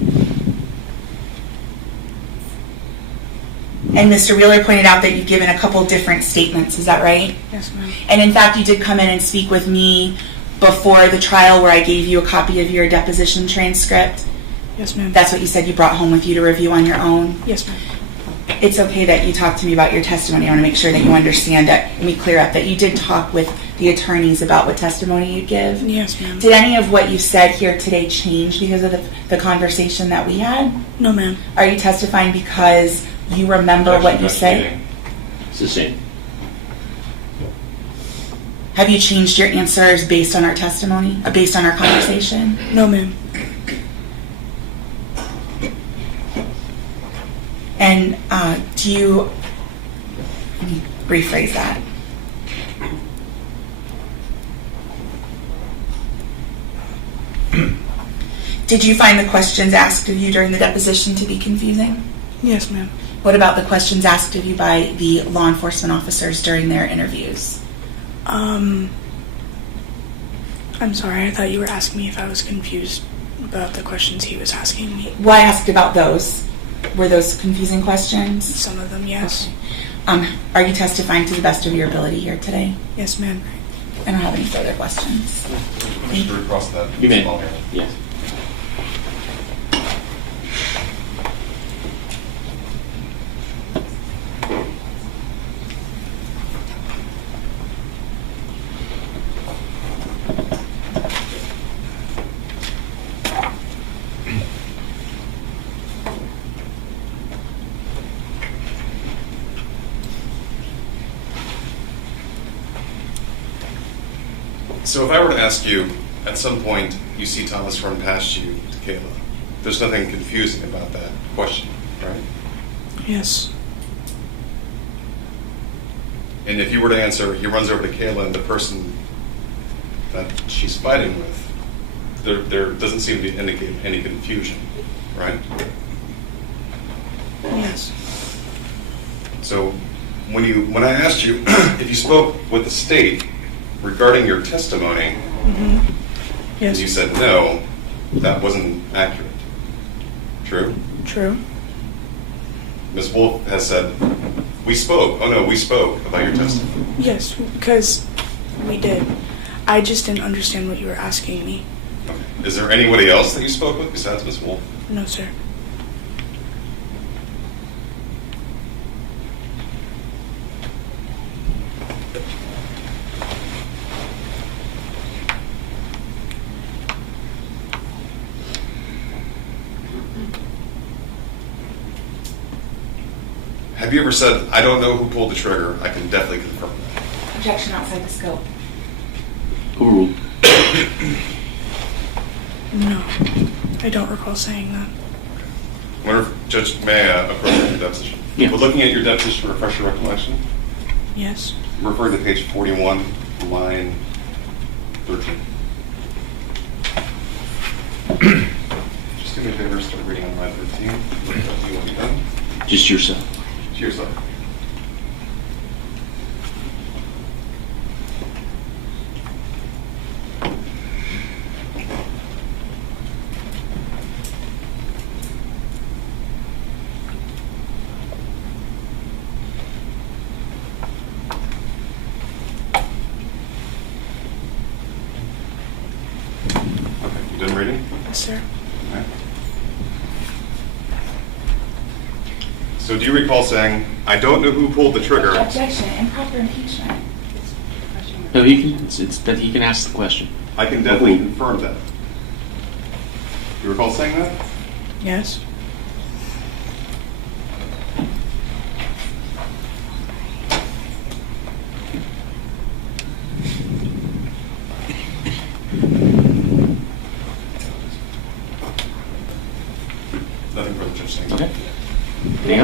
And Mr. Wheeler pointed out that you've given a couple different statements, is that right? Yes, ma'am. And in fact, you did come in and speak with me before the trial where I gave you a copy of your deposition transcript. Yes, ma'am. That's what you said you brought home with you to review on your own. Yes, ma'am. It's okay that you talk to me about your testimony. I want to make sure that you understand that, and we clear up that you did talk with the attorneys about what testimony you'd give. Yes, ma'am. Did any of what you said here today change because of the conversation that we had? No, ma'am. Are you testifying because you remember what you said? It's the same. Have you changed your answers based on our testimony, based on our conversation? No, ma'am. And do you, let me rephrase that. Did you find the questions asked of you during the deposition to be confusing? Yes, ma'am. What about the questions asked of you by the law enforcement officers during their interviews? I'm sorry, I thought you were asking me if I was confused about the questions he was asking me. Well, I asked about those. Were those confusing questions? Some of them, yes. Are you testifying to the best of your ability here today? Yes, ma'am. I don't have any further questions. Should we cross that? You may. small area? Yes. So if I were to ask you, at some point, you see Thomas run past you to Kayla, there's nothing confusing about that question, right? Yes. And if you were to answer, he runs over to Kayla and the person that she's fighting with, there doesn't seem to be any confusion, right? Yes. So when I asked you if you spoke with the state regarding your testimony, and Yes. you said no, that wasn't accurate. True? True. Ms. Wolf has said, we spoke about your testimony. Yes, because we did. I just didn't understand what you were asking me. Okay. Is there anybody else that you spoke with besides Ms. Wolf? No, sir. Have you ever said, I don't know who pulled the trigger, I can definitely confirm that? Objection outside the scope. Overruled. No. I don't recall saying that. I wonder if Judge may appropriate your deposition. Yeah. We're looking at your deposition, refresh your recollection. Yes. I'm referring to page 41, line 13. Just do me a favor, start reading on line 13. You want to be done? Just yourself. To yourself. Okay, you done reading? Yes, sir. Okay. So do you recall saying, I don't know who pulled the trigger? Objection, improper impeachment. No, he can. It's that he can ask the question. I can definitely confirm that. You recall saying that? Yes.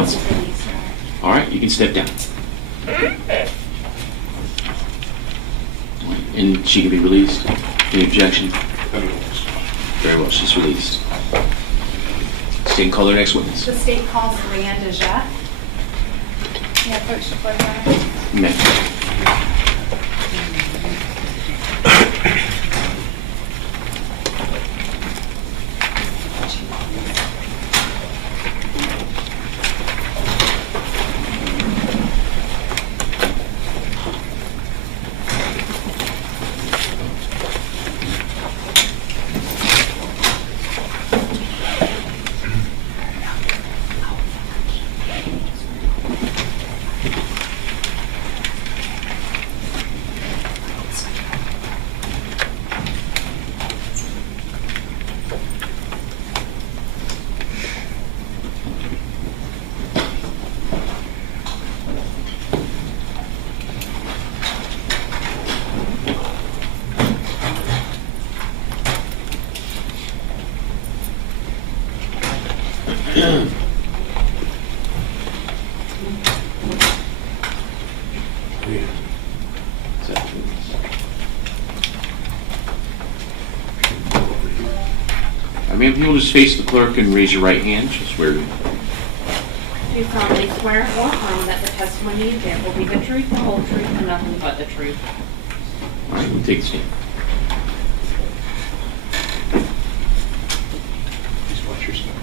counsel? All right, you can step down. All right, and she can be released. Any objection? Very well, she's released. State and call their next witness. The state calls Leanne Dejet. Yeah, approach the floor, Ma'am. Ma'am, if you'll just face the clerk and raise your right hand, she'll swear to you. Do you solemnly swear or affirm that the testimony you give will be the truth, the whole truth, and nothing but the truth? All right, we'll take the stand. Please watch your step.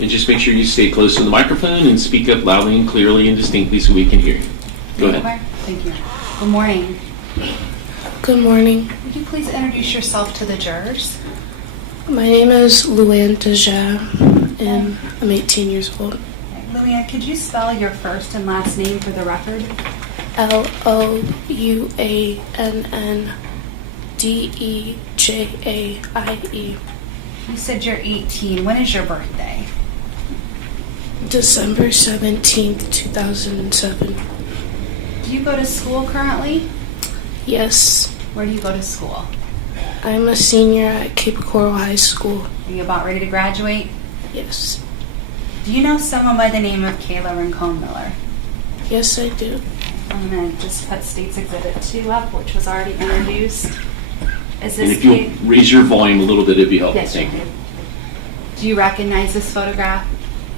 And just make sure you stay close to the microphone and speak up loudly and clearly and distinctly so we can hear you. Go ahead. Thank you. Good morning. Good morning. Would you please introduce yourself to the jurors? My name is Law&Crime, and I'm 18 years old. Luann, could you spell your first and last name for the record? Louandejaie. You said you're 18. When is your birthday? December 17th, 2007. Do you go to school currently? Yes, Where do you go to school? I'm a senior at Cape Coral High School. Are you about ready to graduate? Yes. Do you know someone by the name of Kayla Rincon-Miller? Yes, I do. I'm going to just put State's Exhibit 2 up, which was already introduced. Is And this if you'll raise your volume a little bit, it'd be helpful. Yes, Thank you you. do. Do you recognize this photograph?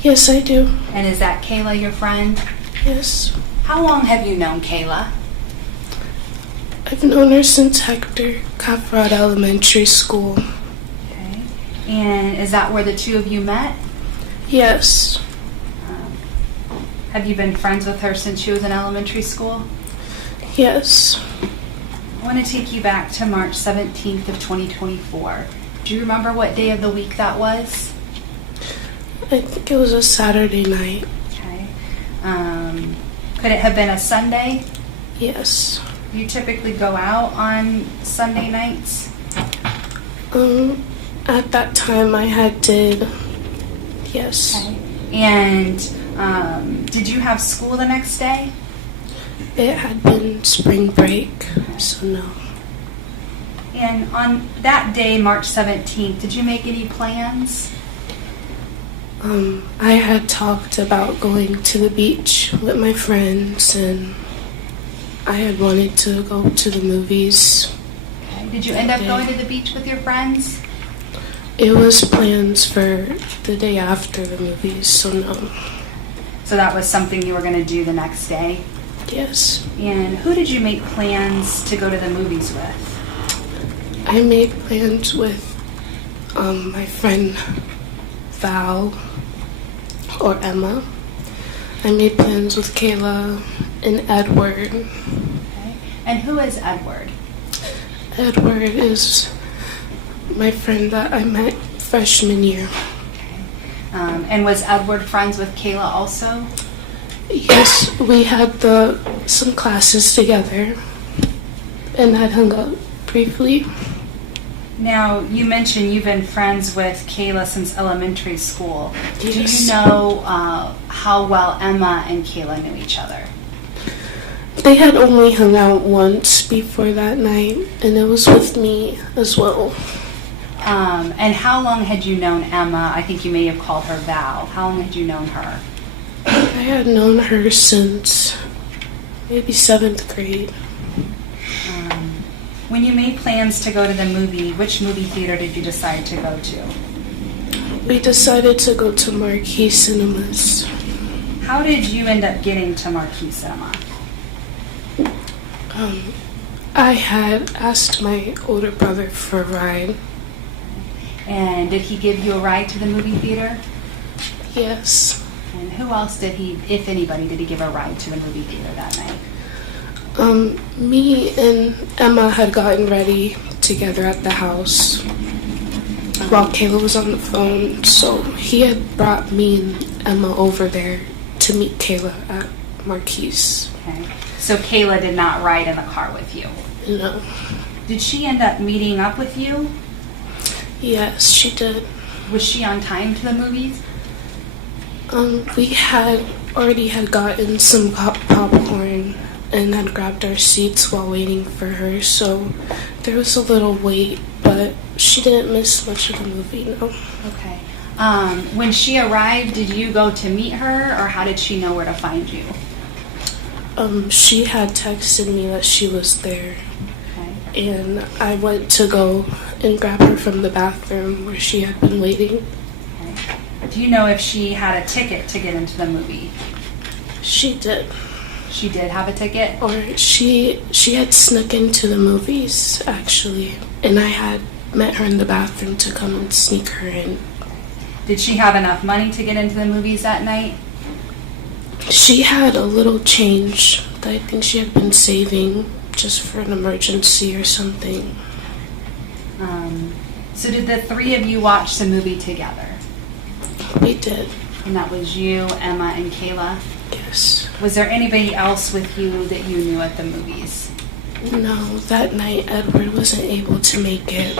Yes, I do. And is that Kayla, your friend? Yes. How long have you known Kayla? I've known her since Hector Caffrod Elementary School. Okay. And is that where the two of you met? Yes. Have you been friends with her since she was in elementary school? Yes. I want to take you back to March 17th of 2024. Do you remember what day of the week that was? I think it was a Saturday night. Okay. Could it have been a Sunday? Yes. Do you typically go out on Sunday nights? At that time I did. Yes. Okay. And did you have school the next day? It had been spring break, so no. And on that day, March 17th, did you make any plans? I had talked about going to the beach with my friends, and I had wanted to go to the movies. Okay. Did you end up going to the beach with your friends? It was plans for the day after the movies, so no. So that was something you were going to do the next day? Yes. And who did you make plans to go to the movies with? I made plans with my friend Val or Emma. I made plans with Kayla and Edward. Okay. And who is Edward? Edward is my friend that I met freshman year. Okay. And was Edward friends with Kayla also? Yes, we had some classes together and had hung out briefly. Now, you mentioned you've been friends with Kayla since elementary school. Yes. Do you know how well Emma and Kayla knew each other? They had only hung out once before that night, and it was with me as well. And how long had you known Emma? I think you may have called her Val. How long had you known her? I had known her since maybe 7th grade. When you made plans to go to the movie, which movie theater did you decide to go to? We decided to go to Marquee Cinemas. How did you end up getting to Marquee Cinema? I had asked my older brother for a ride. And did he give you a ride to the movie theater? Yes. And who else did he, if anybody, did he give a ride to the movie theater that night? Me and Emma had gotten ready together at the house while Kayla was on the phone, so he had brought me and Emma over there to meet Kayla at Marquise. Okay. So Kayla did not ride in the car with you? No. Did she end up meeting up with you? Yes, she did. Was she on time to the movies? We had already gotten some popcorn and had grabbed our seats while waiting for her, so there was a little wait, but she didn't miss much of the movie, no. Okay. When she arrived, did you go to meet her, or how did she know where to find you? She had texted me that she was there, Okay. and I went to go and grab her from the bathroom where she had been waiting. Okay. Do you know if she had a ticket to get into the movie? She did. She did have a ticket? Or she had snuck into the movies, actually, and I had met her in the bathroom to come and sneak her in. Did she have enough money to get into the movies that night? She had a little change that I think she had been saving just for an emergency or something. So did the three of you watch the movie together? We did, And that was you, Emma, and Kayla? yes. Was there anybody else with you that you knew at the movies? No, that night Edward wasn't able to make it.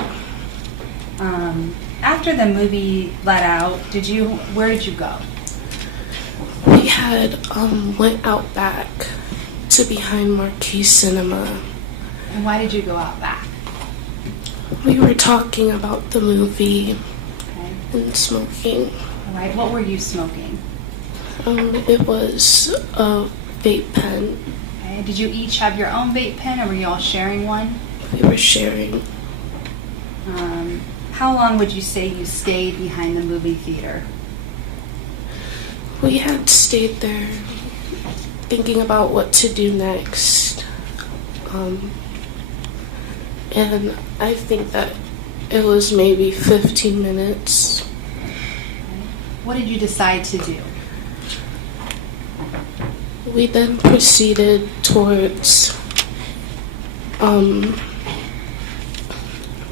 After the movie let out, where did you go? We had went out back to behind Marquee Cinema. And why did you go out back? We were talking about the movie Okay. and smoking. All right. What were you smoking? It was a vape pen. Okay. Did you each have your own vape pen, or were you all sharing one? We were sharing. How long would you say you stayed behind the movie theater? We had stayed there thinking about what to do next. And I think that it was maybe 15 minutes. What did you decide to do? We then proceeded towards,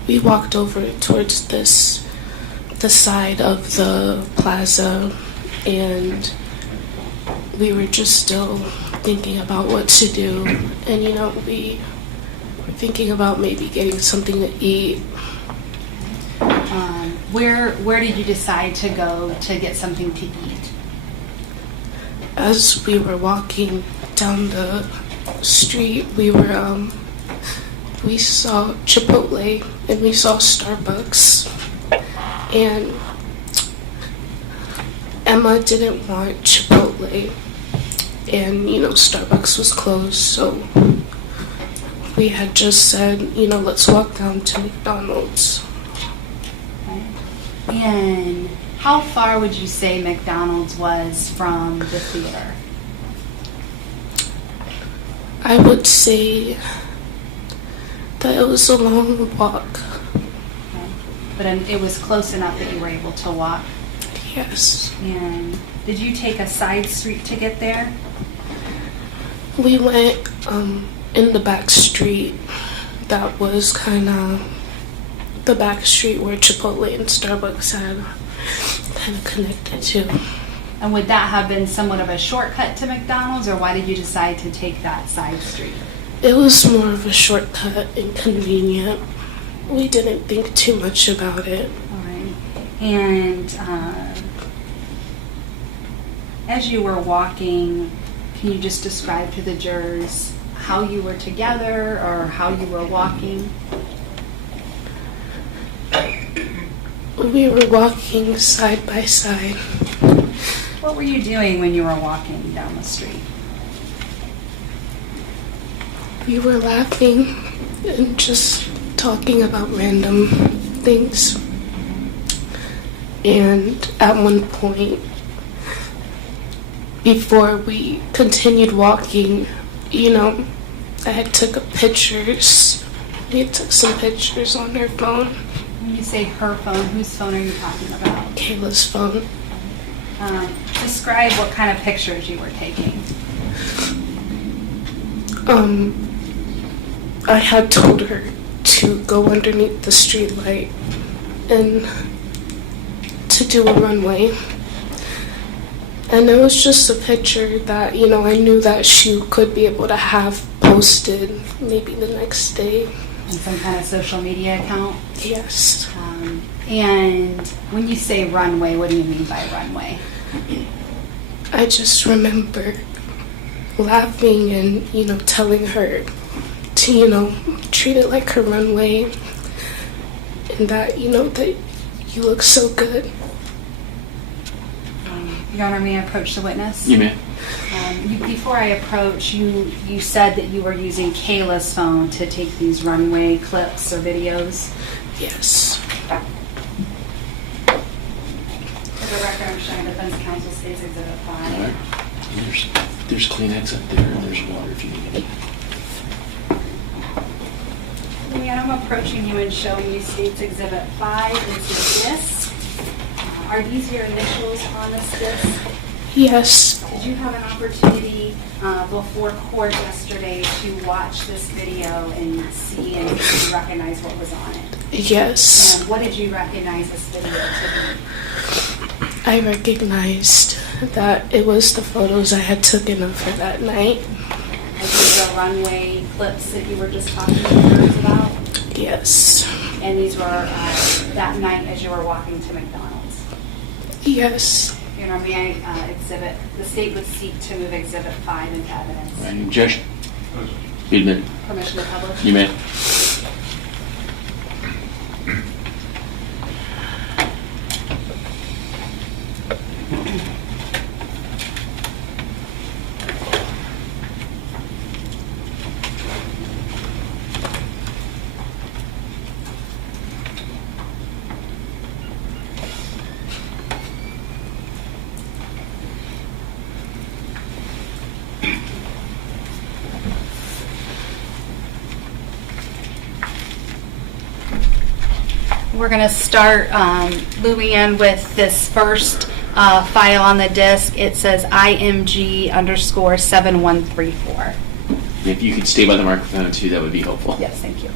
we walked over towards the side of the plaza, and we were just still thinking about what to do. And, we were thinking about maybe getting something to eat. Where did you decide to go to get something to eat? As we were walking down the street, we saw Chipotle and we saw Starbucks, and Emma didn't want Chipotle, and Starbucks was closed, so we had just said, let's walk down to McDonald's. And how far would you say McDonald's was from the theater? I would say that it was a long walk. Okay. But it was close enough that you were able to walk? Yes. And did you take a side street to get there? We went in the back street. That was kind of the back street where Chipotle and Starbucks had kind of connected to. And would that have been somewhat of a shortcut to McDonald's, or why did you decide to take that side street? It was more of a shortcut and convenient. We didn't think too much about it. All right. And as you were walking, can you just describe to the jurors how you were together or how you were walking? We were walking side by side. What were you doing when you were walking down the street? We were laughing and just talking about random things. And at one point, before we continued walking, I had took pictures. We had took some pictures on her phone. When you say her phone, whose phone are you talking about? Kayla's phone. Describe what kind of pictures you were taking. I had told her to go underneath the street light and to do a runway. And it was just a picture that, I knew that she could be able to have posted maybe the next day. On some kind of social media account? Yes. And when you say runway, what do you mean by runway? I just remember laughing and, telling her to, treat it like her runway, and that, that you look so good. Your Honor, may I approach the witness? You may. Before I approach, you said that you were using Kayla's phone to take these runway clips or videos? Yes. For the record, I'm showing defense counsel states Exhibit 5. All right. There's Kleenex up there, and there's water if you need it. Leanne, I'm approaching you and showing you states Exhibit 5 is your disc. Are these your initials on this disc? Yes. Did you have an opportunity before court yesterday to watch this video and see and recognize what was on it? Yes. And what did you recognize this video to be? I recognized that it was the photos I had taken of her that night. Are these the runway clips that you were just talking to parents about? Yes. And these were that night as you were walking to McDonald's? Yes. Your Honor, may I exhibit, the state would seek to move Exhibit 5 into evidence. Right. Objection. You admit. Permission to publish? You may. We're going to start, Luann, with this first file on the disk. It says IMG_7134. If you could stay by the microphone too, that would be helpful. Yes, thank you.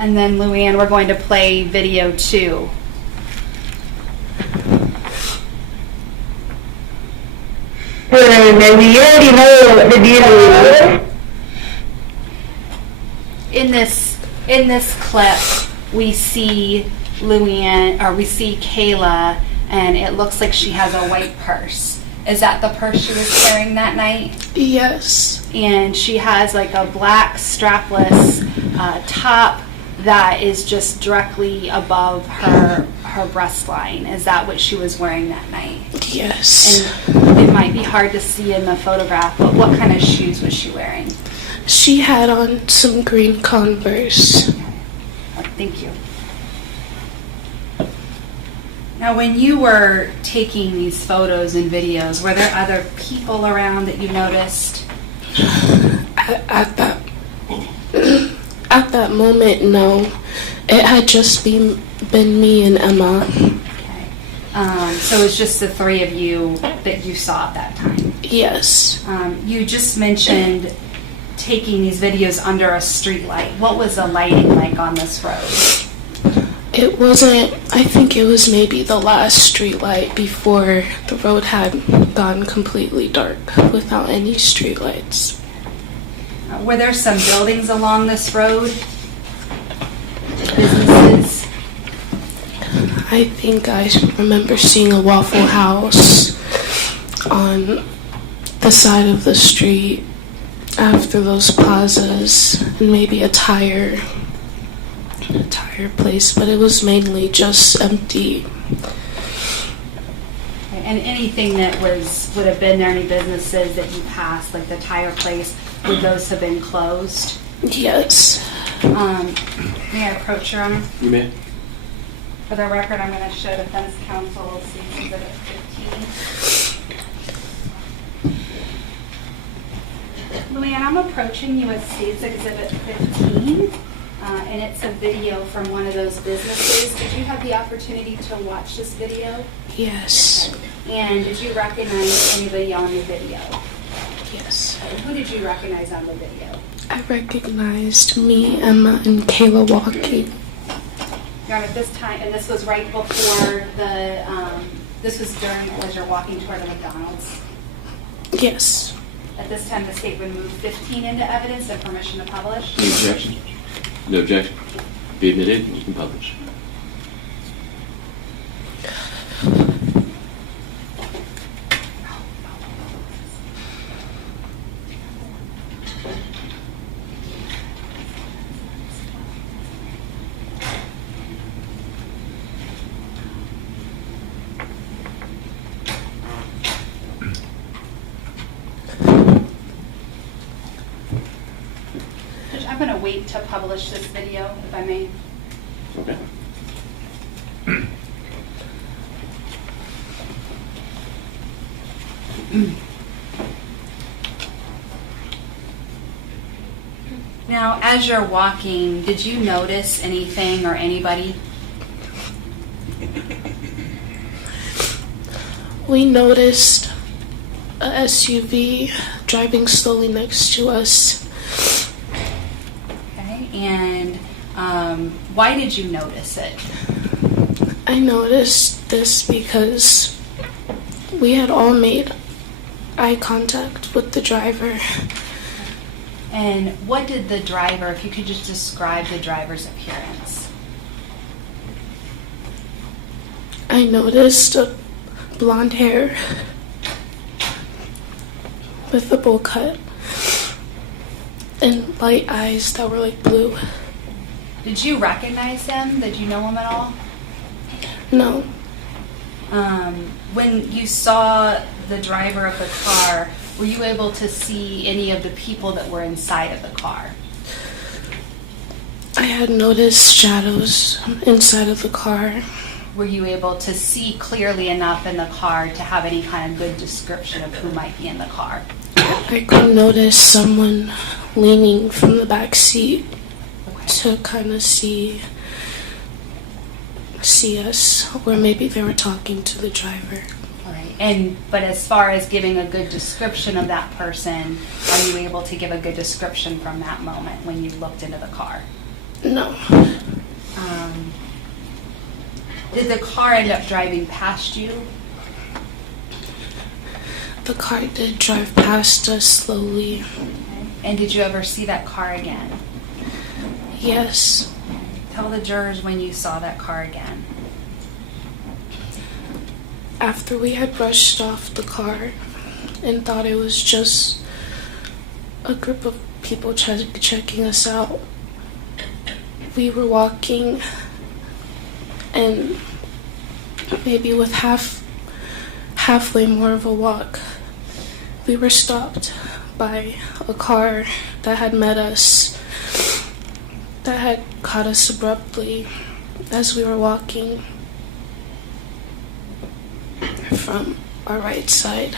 And then, Luann, we're going to play video 2. We already know what the deal is. In this clip, we see Luann, or we see Kayla, and it looks like she has a white purse. Is that the purse she was carrying that night? Yes. And she has like a black strapless top that is just directly above her breast line. Is that what she was wearing that night? Yes. And it might be hard to see in the photograph, but what kind of shoes was she wearing? She had on some green Converse. Thank you. Now, when you were taking these photos and videos, were there other people around that you noticed? At that moment, no. It had just been me and Emma. Okay. So it's just the three of you that you saw at that time? Yes. You just mentioned taking these videos under a street light. What was the lighting like on this road? It wasn't, I think it was maybe the last street light before the road had gone completely dark without any street lights. Were there some buildings along this road? Businesses? I think I remember seeing a Waffle House on the side of the street after those plazas, and maybe a tire place, but it was mainly just empty. And anything that would have been there, any businesses that you passed, like the tire place, would those have been closed? Yes. May I approach, Your Honor? You may. For the record, I'm going to show defense counsel State's Exhibit 15. Luann, I'm approaching you with State's Exhibit 15, and it's a video from one of those businesses. Did you have the opportunity to watch this video? Yes. And did you recognize anybody on the video? Yes. Who did you recognize on the video? I recognized me, Emma, and Kayla walking. Your Honor, at this time, and this was right before this was during, as you're walking toward the McDonald's. Yes. At this time, the state would move 15 into evidence and permission to publish. Any objection? No objection. Be admitted, you can publish. I'm going to wait to publish this video, if I may. Okay. Now, as you're walking, did you notice anything or anybody? We noticed a SUV driving slowly next to us. Okay, and why did you notice it? I noticed this because we had all made eye contact with the driver. And what did the driver, if you could just describe the driver's appearance? I noticed a blonde hair with a bowl cut and light eyes that were like blue. Did you recognize him? Did you know him at all? No. When you saw the driver of the car, were you able to see any of the people that were inside of the car? I had noticed shadows inside of the car. Were you able to see clearly enough in the car to have any kind of good description of who might be in the car? I could notice someone leaning from the back seat to kind of see us, or maybe they were talking to the driver. All right. But as far as giving a good description of that person, are you able to give a good description from that moment when you looked into the car? No. Did the car end up driving past you? The car did drive past us slowly. And did you ever see that car again? Yes. Tell the jurors when you saw that car again. After we had brushed off the car and thought it was just a group of people checking us out, we were walking, and maybe with halfway more of a walk, we were stopped by a car that had met us, that had caught us abruptly as we were walking from our right side.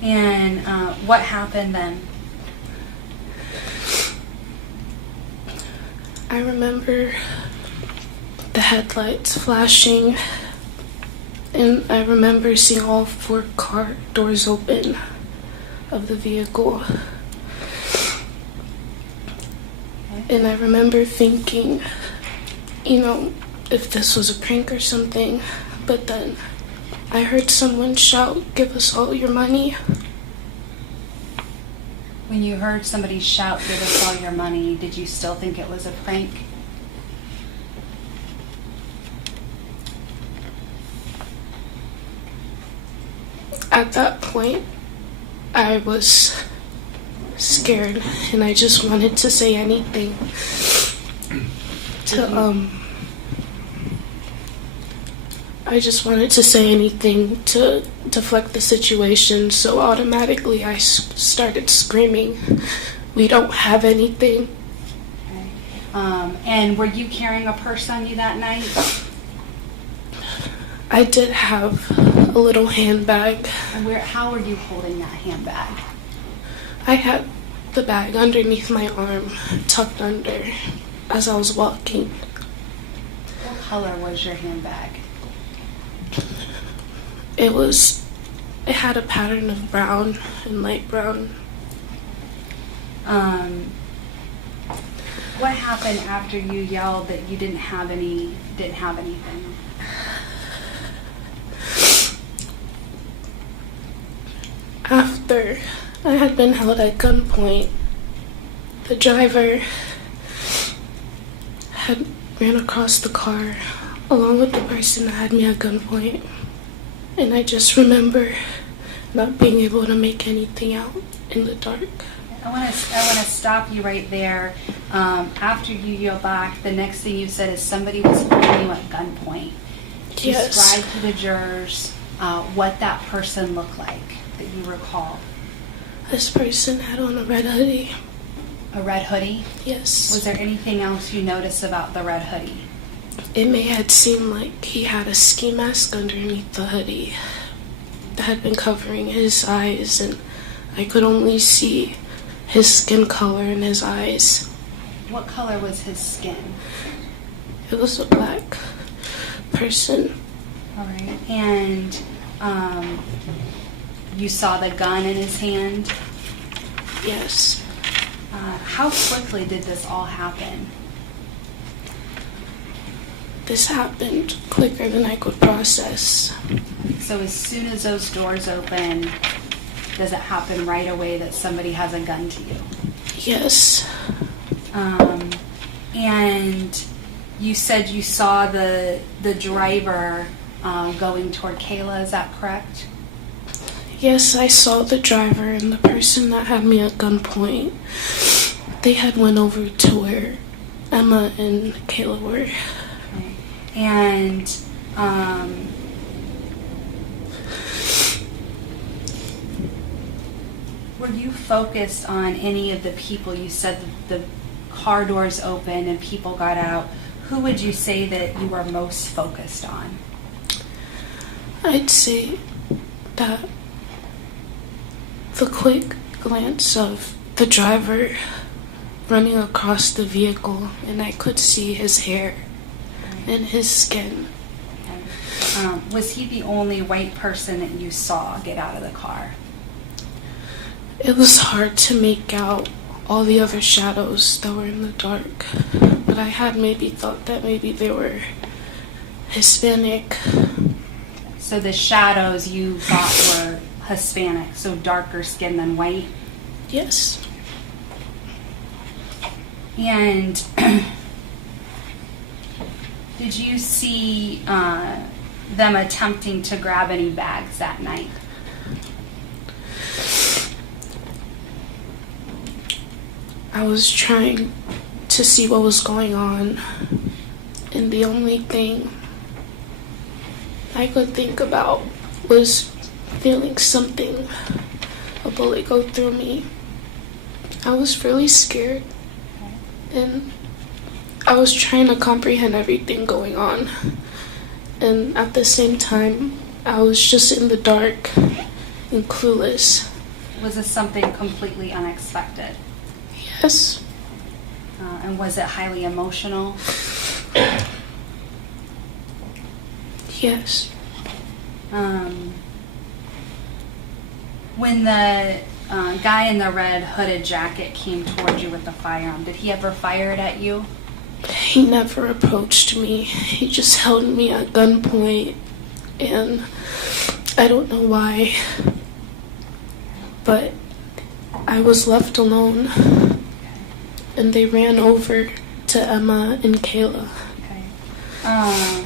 And what happened then? I remember the headlights flashing, and I remember seeing all 4 car doors open of the vehicle. And I remember thinking if this was a prank or something. But then I heard someone shout, "Give us all your money." When you heard somebody shout, "Give us all your money," did you still think it was a prank? At that point, I was scared, and I just wanted to say anything to deflect the situation, so automatically I started screaming, "We don't have anything." Okay. And were you carrying a purse on you that night? I did have a little handbag. And how were you holding that handbag? I had the bag underneath my arm, tucked under, as I was walking. What color was your handbag? It had a pattern of brown and light brown. What happened after you yelled that you didn't have anything? After I had been held at gunpoint, the driver had ran across the car along with the person that had me at gunpoint. And I just remember not being able to make anything out in the dark. I want to stop you right there. After you yelled back, the next thing you said is somebody was holding you at gunpoint. Yes. Describe to the jurors what that person looked like that you recall. This person had on a red hoodie. A red hoodie? Yes. Was there anything else you noticed about the red hoodie? It may have seemed like he had a ski mask underneath the hoodie that had been covering his eyes, and I could only see his skin color and his eyes. What color was his skin? It was a black person. All right. And you saw the gun in his hand? Yes. How quickly did this all happen? This happened quicker than I could process. So as soon as those doors open, does it happen right away that somebody has a gun to you? Yes. And you said you saw the driver going toward Kayla, is that correct? Yes, I saw the driver and the person that had me at gunpoint. They had went over to where Emma and Kayla were. Okay. And were you focused on any of the people? You said the car doors opened and people got out. Who would you say that you were most focused on? I'd say that the quick glance of the driver running across the vehicle, and I could see his hair and his skin. Was he the only white person that you saw get out of the car? It was hard to make out all the other shadows that were in the dark, but I had maybe thought that maybe they were Hispanic. So the shadows you thought were Hispanic, so darker skin than white? Yes. And did you see them attempting to grab any bags that night? I was trying to see what was going on, and the only thing I could think about was feeling something, a bullet go through me. I was really scared, and I was trying to comprehend everything going on, and at the same time I was just in the dark and clueless. Was this something completely unexpected? Yes. And was it highly emotional? Yes. When the guy in the red hooded jacket came towards you with the firearm, did he ever fire it at you? he never approached me. He just held me at gunpoint, and I don't know why, but I was left alone, and they ran over to Emma and Kayla.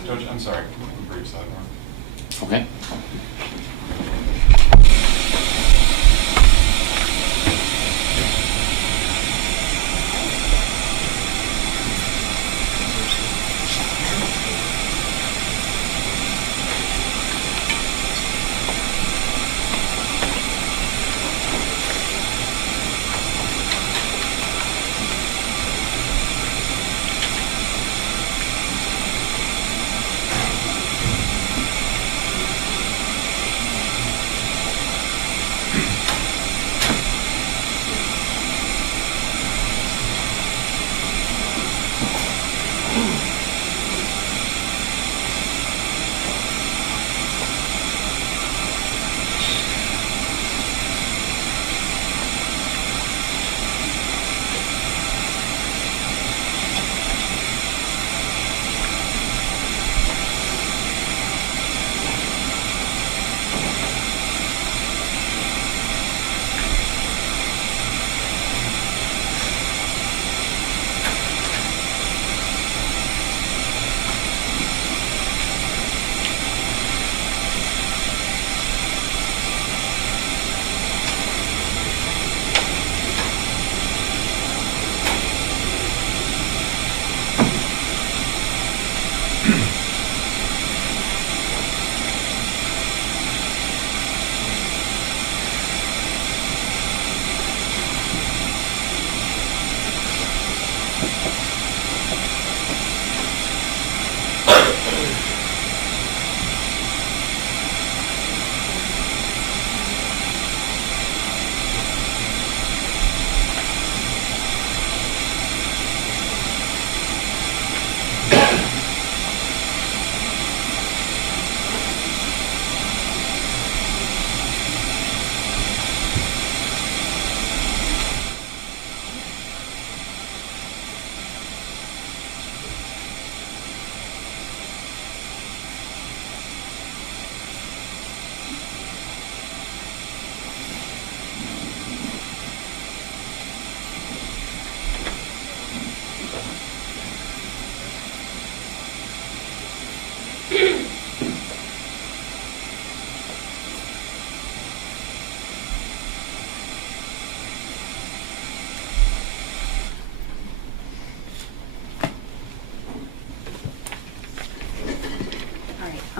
Judge, I'm sorry. Brief sidebar. Okay.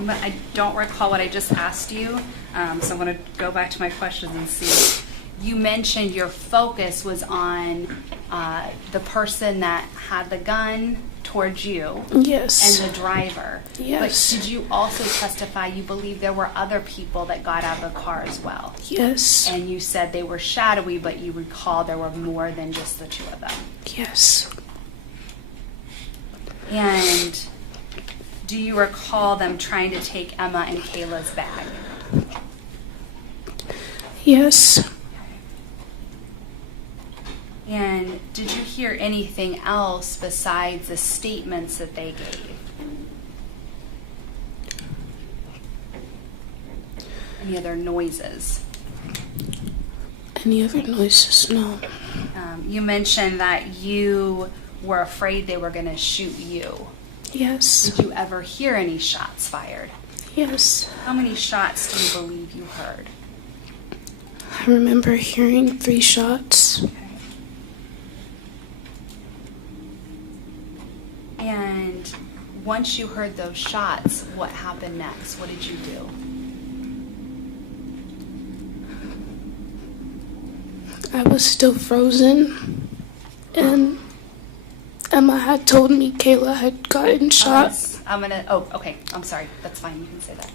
I don't recall what I just asked you, so I'm going to go back to my questions and see. You mentioned your focus was on the person that had the gun towards you. Yes. And the driver. Yes. But did you also testify you believe there were other people that got out of the car as well? Yes. And you said they were shadowy, but you recall there were more than just the two of them. Yes. And do you recall them trying to take Emma and Kayla's bag? Yes. And did you hear anything else besides the statements that they gave? Any other noises? Any other noises? No. You mentioned that you were afraid they were going to shoot you. Yes. Did you ever hear any shots fired? Yes. How many shots do you believe you heard? I remember hearing 3 shots. Okay. And once you heard those shots, what happened next? What did you do? I was still frozen, and Emma had told me Kayla had gotten shot. Okay, I'm sorry. That's fine, you can say that.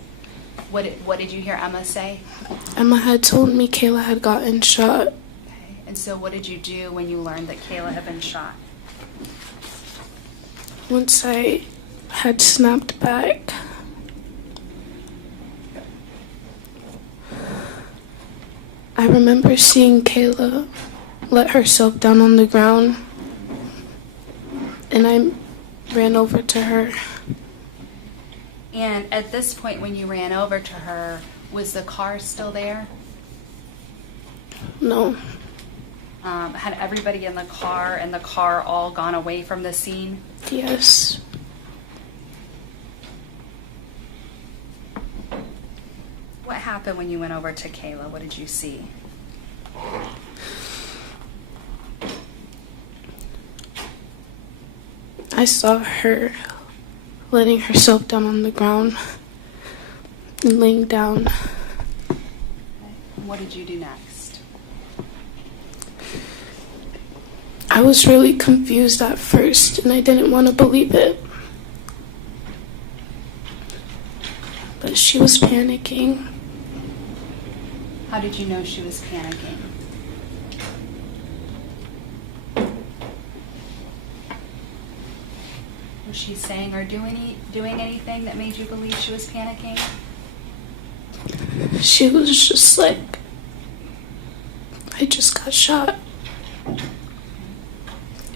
What did you hear Emma say? Emma had told me Kayla had gotten shot. Okay, and so what did you do when you learned that Kayla had been shot? Once I had snapped back, I remember seeing Kayla let herself down on the ground, and I ran over to her. And at this point, when you ran over to her, was the car still there? No, Had everybody in the car all gone away from the scene? yes. What happened when you went over to Kayla? What did you see? I saw her letting herself down on the ground and laying down. What did you do next? I was really confused at first and I didn't want to believe it. But she was panicking. How did you know she was panicking? Was she saying or doing anything that made you believe she was panicking? She was just like, I just got shot.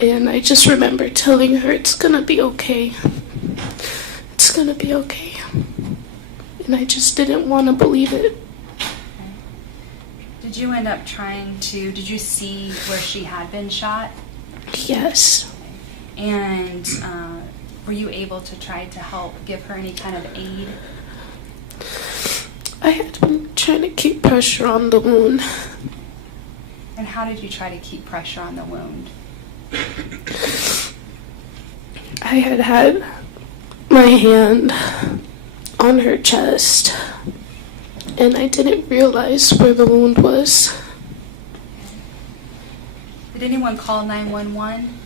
And I just remember telling her it's gonna be okay. It's gonna be okay. And I just didn't want to believe it. Did you end up did you see where she had been shot? Yes. And were you able to try to help give her any kind of aid? I had been trying to keep pressure on the wound. And how did you try to keep pressure on the wound? I had my hand on her chest, and I didn't realize where the wound was. Did anyone call 911?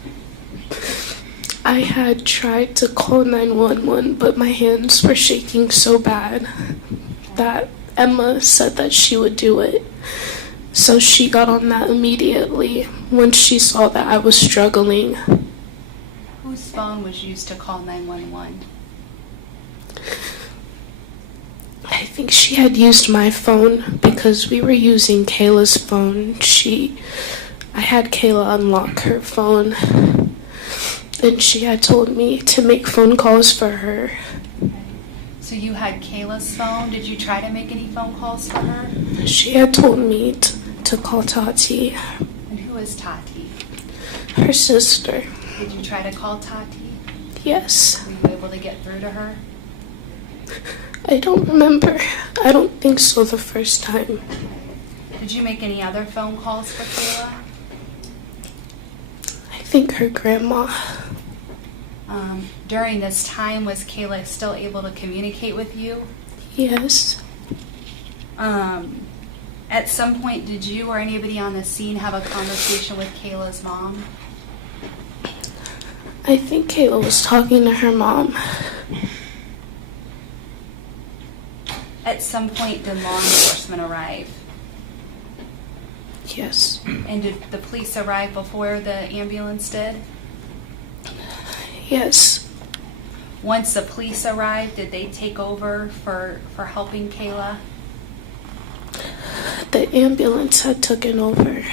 I had tried to call 911, but my hands were shaking so bad that Emma said that she would do it. So she got on that immediately when she saw that I was struggling. Whose phone was used to call 911? I think she had used my phone because we were using Kayla's phone. I had Kayla unlock her phone, and she had told me to make phone calls for her. So you had Kayla's phone. Did you try to make any phone calls for her? She had told me to call Tati, And who is Tati? her sister. Did you try to call Tati? Yes. Were you able to get through to her? I don't remember. I don't think so the first time. Did you make any other phone calls for Kayla? I think her grandma. During this time, was Kayla still able to communicate with you? Yes. At some point, did you or anybody on the scene have a conversation with Kayla's mom? I think Kayla was talking to her mom. At some point, did law enforcement arrive? Yes. And did the police arrive before the ambulance did? Yes. Once the police arrived, did they take over for helping Kayla? The ambulance had taken over.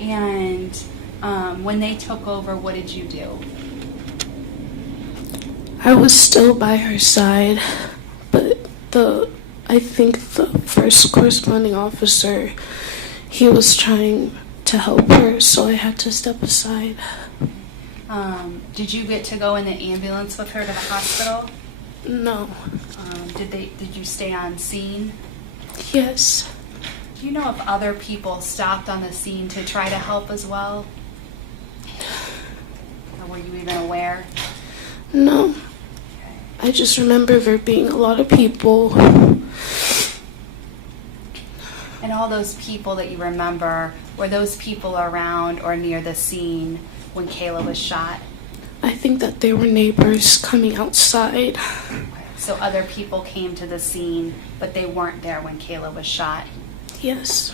And when they took over, what did you do? I was still by her side, but I think the first corresponding officer, he was trying to help her, so I had to step aside. Did you get to go in the ambulance with her to the hospital? No. Did you stay on scene? Yes. Do you know if other people stopped on the scene to try to help as well? Or were you even aware? No. I just remember there being a lot of people. And all those people that you remember, were those people around or near the scene when Kayla was shot? I think that they were neighbors coming outside. So other people came to the scene, but they weren't there when Kayla was shot. Yes.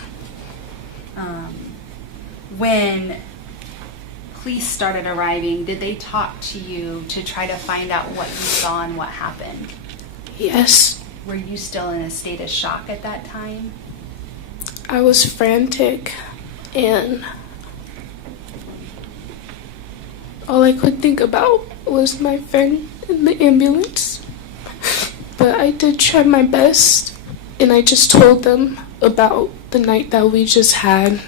When police started arriving, did they talk to you to try to find out what you saw and what happened? Yes. Were you still in a state of shock at that time? I was frantic, and all I could think about was my friend in the ambulance. But I did try my best, and I just told them about the night that we just had,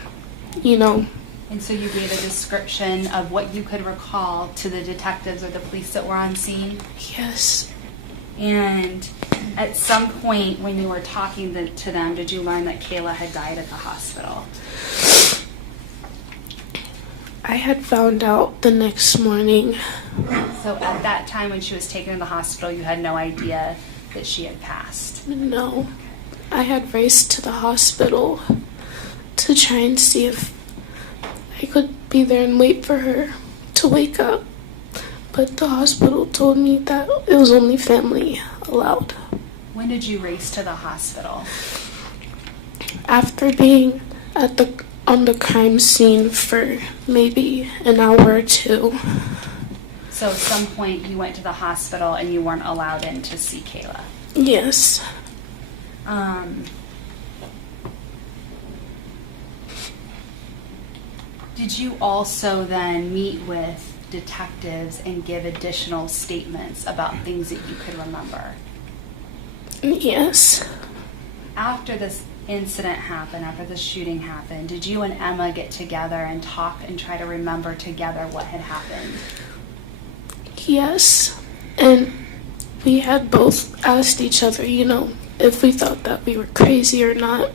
you know. And so you gave a description of what you could recall to the detectives or the police that were on scene? Yes. And at some point when you were talking to them, did you learn that Kayla had died at the hospital? I had found out the next morning. So at that time when she was taken to the hospital, you had no idea that she had passed? No. I had raced to the hospital to try and see if I could be there and wait for her to wake up. But the hospital told me that it was only family allowed. When did you race to the hospital? After being on the crime scene for maybe an hour or two. So at some point you went to the hospital and you weren't allowed in to see Kayla? Yes. Did you also then meet with detectives and give additional statements about things that you could remember? Yes. After this incident happened, after the shooting happened, did you and Emma get together and talk and try to remember together what had happened? Yes. And we had both asked each other, you know, if we thought that we were crazy or not.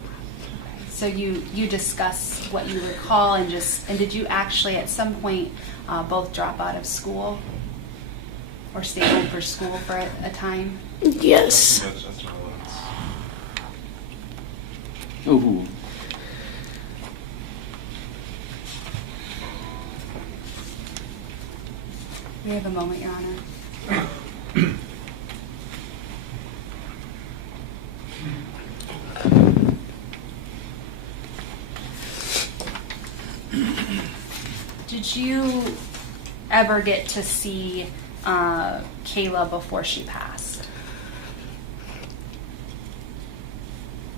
So you discussed what you recall and did you actually at some point both drop out of school or stay home for school for a time? Yes. Oh. We have a moment, Your Honor. Did you ever get to see Kayla before she passed?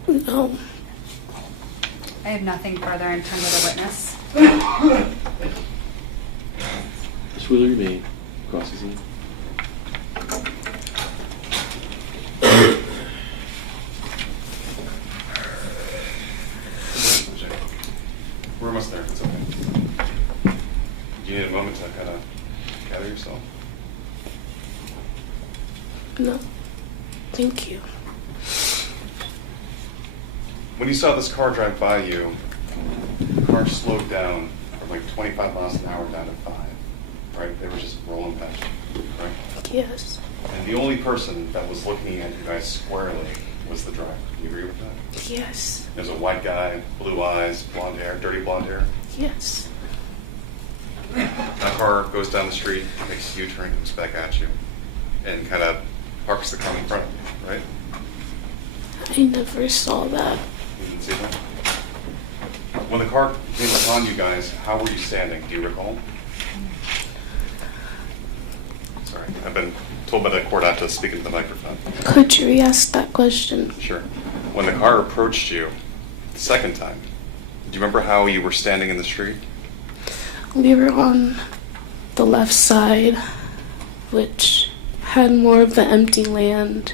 No. I have nothing further in terms of the witness. Ms. Wheeler, you may cross-examine. We're almost there. It's okay. Do you need a moment to kind of gather yourself? No. Thank you. When you saw this car drive by you, the car slowed down from like 25 miles an hour down to 5, right? They were just rolling past you, right? Yes. And the only person that was looking at you guys squarely was the driver. Do you agree with that? Yes. There's a white guy, blue eyes, blonde hair, dirty blonde hair. Yes. That car goes down the street, makes a U-turn, comes back at you, and kind of parks the car in front of you, right? I never saw that. You didn't see that? When the car came upon you guys, how were you standing? Do you recall? Sorry, I've been told by the court not to speak into the microphone. Could you re-ask that question? Sure. When the car approached you the second time, do you remember how you were standing in the street? We were on the left side, which had more of the empty land.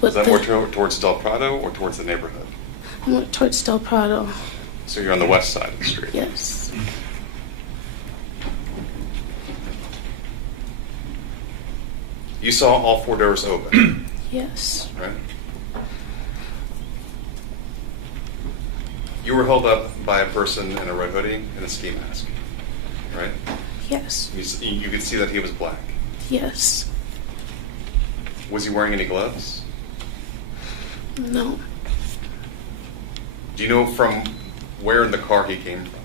Was that more towards Del Prado or towards the neighborhood? More towards Del Prado. So you're on the west side of the street? Yes. You saw all 4 doors open, Yes. right? You were held up by a person in a red hoodie and a ski mask, right? Yes. You could see that he was black. Yes. Was he wearing any gloves? No. Do you know from where in the car he came from?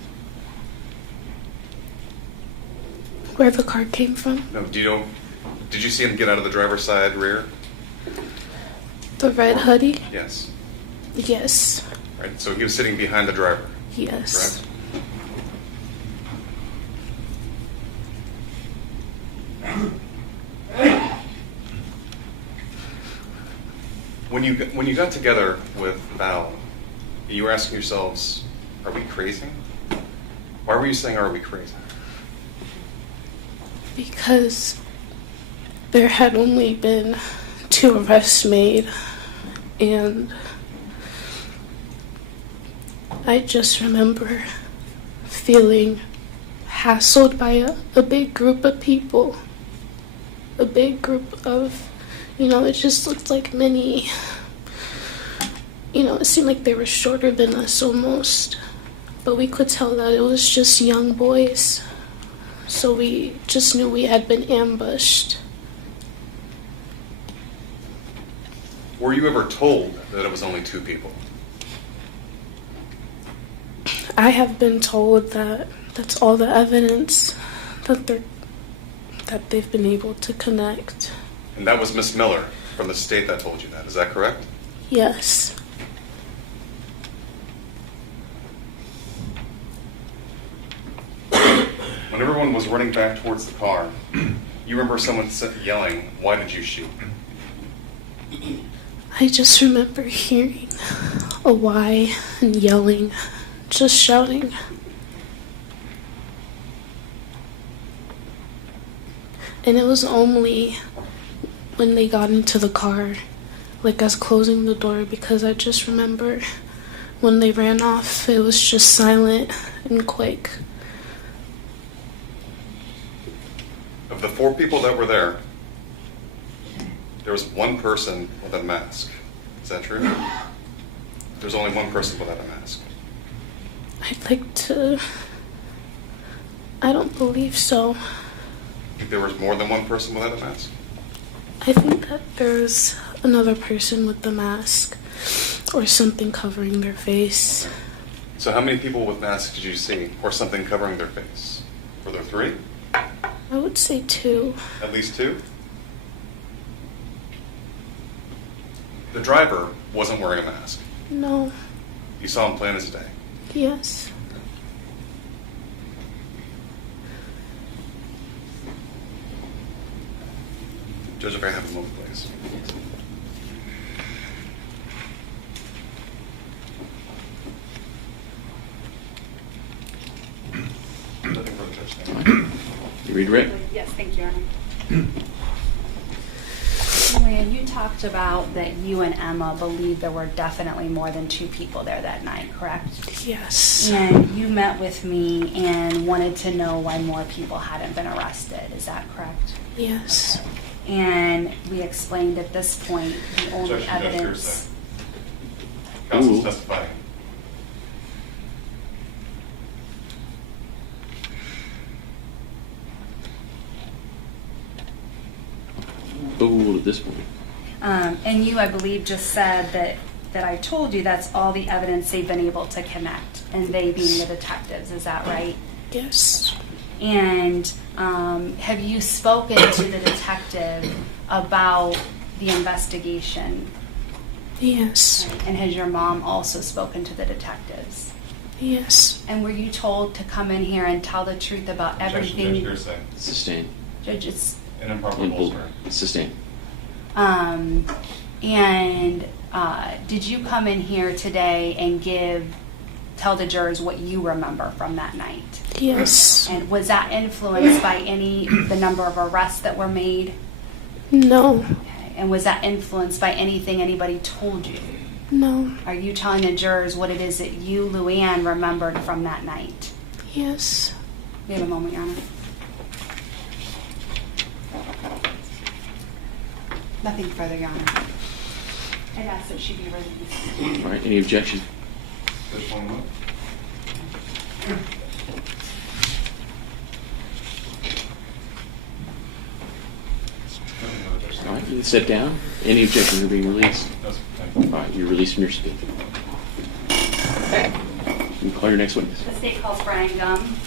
Where the car came from? No, do you know, did you see him get out of the driver's side rear? The red hoodie? Yes. Yes. Right, so he was sitting behind the driver, Yes. correct? When you got together with Val, you were asking yourselves, are we crazy? Why were you saying, are we crazy? because there had only been 2 arrests made, and I just remember feeling hassled by a big group of people. A big group of, it just looked like many, it seemed like they were shorter than us almost. But we could tell that it was just young boys. So we just knew we had been ambushed. Were you ever told that it was only 2 people? I have been told that that's all the evidence that they've been able to connect. And that was Miss Miller from the state that told you that. Is that correct? Yes. When everyone was running back towards the car, you remember someone yelling, "Why did you shoot?" I just remember hearing a why and yelling, just shouting. And it was only when they got into the car, like us closing the door, because I just remember when they ran off, it was just silent and quick. Of the 4 people that were there was 1 person with a mask. Is that true? There's only 1 person without a mask. I don't believe so. I think there was more than 1 person without a mask. I think that there's another person with the mask or something covering their face. So how many people with masks did you see, or something covering their face? Were there 3? I would say 2. At least 2? The driver wasn't wearing a mask. No. You saw him plain as day. Yes. Judge, if I have a moment, please. Nothing further, Judge. Thank you. You redirect? Yes, thank you, Your Honor. Luann, you talked about that you and Emma believed there were definitely more than 2 people there that night, correct? Yes. And you met with me and wanted to know why more people hadn't been arrested. Is that correct? Yes. Okay. And we explained at this point the only Objection, Judge, evidence. Counsel's Ooh. testifying. Overruled at this point. And you, I believe, just said that I told you that's all the evidence they've been able to connect, and they being the detectives. Is that right? Yes. And have you spoken to the detective about the investigation? Yes. And has your mom also spoken to the detectives? Yes. And were you told to come in here and tell the truth about everything? Objection, Judge, hearsay. Sustained. Judge, it's An improper And bolster. sustained. did you come in here today and tell the jurors what you remember from that night? Yes. And was that influenced by the number of arrests that were made? No. Okay. And was that influenced by anything anybody told you? No. Are you telling the jurors what it is that you, Luann, remembered from that night? Yes. We have a moment, Your Honor. Nothing further, Your Honor. I'd ask that she be released. All right, any objection? Judge, 1 moment. All right, you can sit down. Any objection to being released? No, sir. Thank you. All right, you're released from your seat. You can call your next witness. The state calls Brian Gum.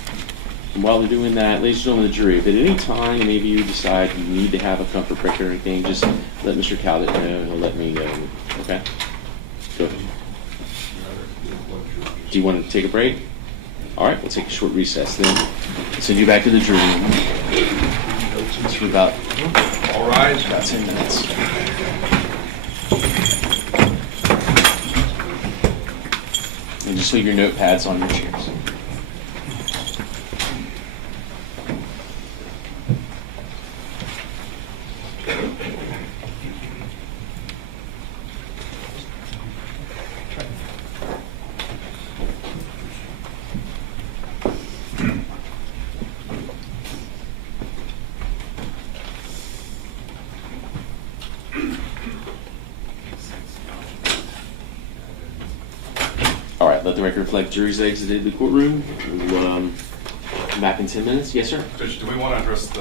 And while we're doing that, ladies and gentlemen of the jury, if at any time any of you decide you need to have a comfort break or anything, just let Mr. Cowdet know and he'll let me know. Okay? Go ahead. Do you want to take a break? All right, we'll take a short recess then. We'll send you back to the jury room. It's for about, All rise. about 10 minutes. And just leave your notepads on your chairs. right, let the record reflect jury's exited the courtroom. We'll come back in 10 minutes. Yes, sir? Judge, do we want to address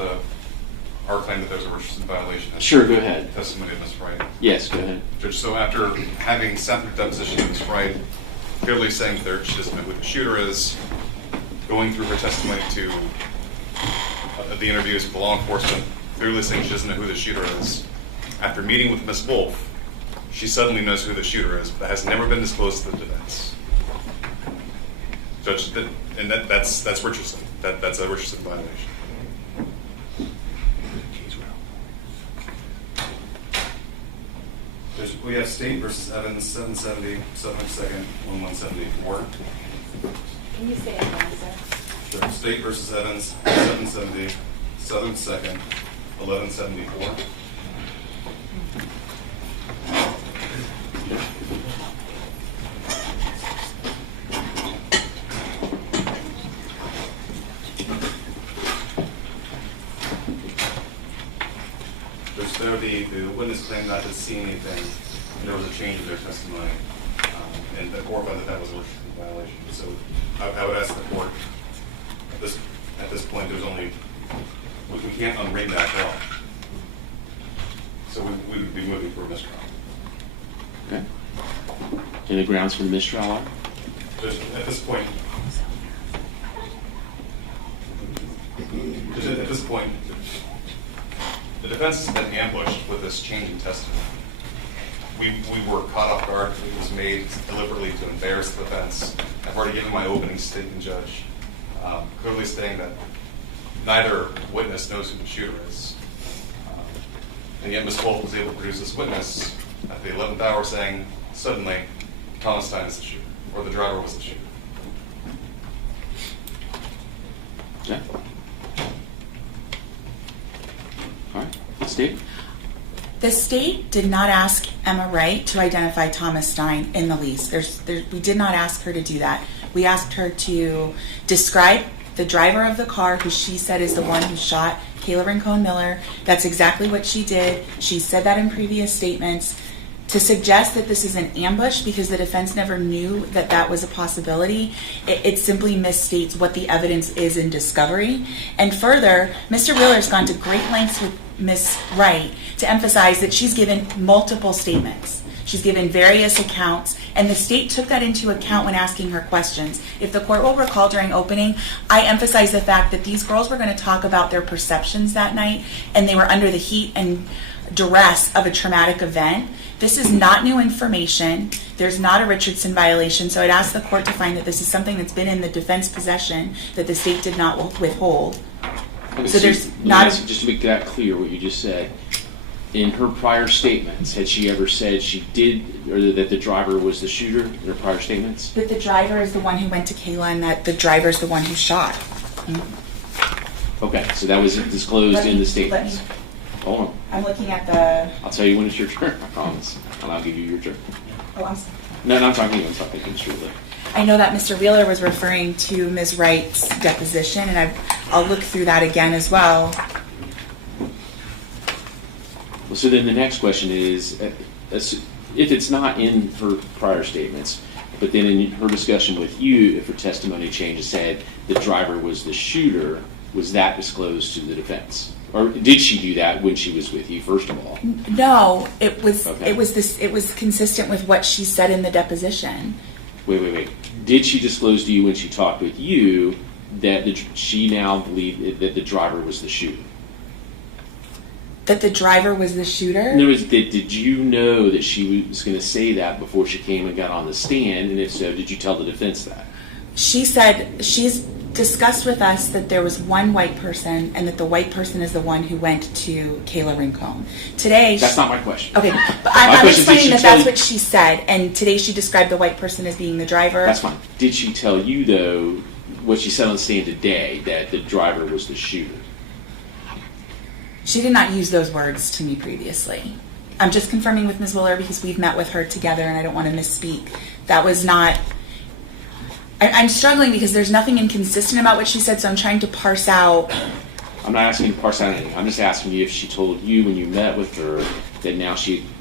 our claim that there's a Richardson violation? Sure, go ahead. Testimony of Ms. Wright. Yes, go ahead. Judge, so after having sat through the deposition of Ms. Wright, clearly saying that she doesn't know who the shooter is, going through her testimony to the interviews with law enforcement, clearly saying she doesn't know who the shooter is, after meeting with Ms. Wolf, she suddenly knows who the shooter is, but that has never been disclosed to the defense. Judge, that's Richardson. That's a Richardson violation. Judge, we have State versus Evans, 770, 702nd, 1174. Can you say it again, sir? Judge, State versus Evans, 770, 702nd, 1174. There, the witness claimed not to see anything. There was a change in their testimony, and the court found that was a Richardson violation. So I would ask the court, at this point, there's only, we can't unring that law. So we would be moving for a mistrial. Okay. Any grounds for the mistrial are? At this point, the defense has been ambushed with this change in testimony. We were caught off guard. It was made deliberately to embarrass the defense. I've already given my opening statement, Judge, clearly stating that neither witness knows who the shooter is. And yet Ms. Wolf was able to produce this witness at the 11th hour saying, suddenly, Thomas Stein is the shooter, or the driver was the shooter. Okay. All right. Steve? The state did not ask Emma Wright to identify Thomas Stein in the lease. We did not ask her to do that. We asked her to describe the driver of the car, who she said is the one who shot Kayla Rincon-Miller. That's exactly what she did. She said that in previous statements. To suggest that this is an ambush because the defense never knew that that was a possibility, it simply misstates what the evidence is in discovery. And further, Mr. Wheeler's gone to great lengths with Ms. Wright to emphasize that she's given multiple statements. She's given various accounts, and the state took that into account when asking her questions. If the court will recall during opening, I emphasized the fact that these girls were going to talk about their perceptions that night, and they were under the heat and duress of a traumatic event. This is not new information. There's not a Richardson violation, so I'd ask the court to find that this is something that's been in the defense possession that the state did not withhold. So there's not... Just to make that clear, what you just said, in her prior statements, had she ever said she did, or that the driver was the shooter in her prior statements? That the driver is the one who went to Kayla and that the driver is the one who shot. Okay, so that was disclosed in the statements. Hold on. I'm looking at the... I'll tell you when it's your turn, I promise. And I'll give you your turn. Oh, I'm sorry. No, I'm talking to you. I'm talking to Mr. Wheeler. I know that Mr. Wheeler was referring to Ms. Wright's deposition, and I'll look through that again as well. Well, so then the next question is, if it's not in her prior statements, but then in her discussion with you, if her testimony changes said the driver was the shooter, was that disclosed to the defense? Or did she do that when she was with you, first of all? No, it was Okay. it was consistent with what she said in the deposition. Wait. Did she disclose to you when she talked with you that she now believed that the driver was the shooter? That the driver was the shooter? In other words, did you know that she was going to say that before she came and got on the stand? And if so, did you tell the defense that? She said she's discussed with us that there was one white person and that the white person is the one who went to Kayla Rincon. Today... That's not my question. Okay, but I'm question is, explaining did that she tell that's you- what she said, and today she described the white person as being the driver. That's fine. Did she tell you, though, what she said on the stand today, that the driver was the shooter? She did not use those words to me previously. I'm just confirming with Ms. Wheeler because we've met with her together and I don't want to misspeak. That was not... I'm struggling because there's nothing inconsistent about what she said, so I'm trying to parse out... I'm not asking you to parse out anything. I'm just asking you if she told you when you met with her that now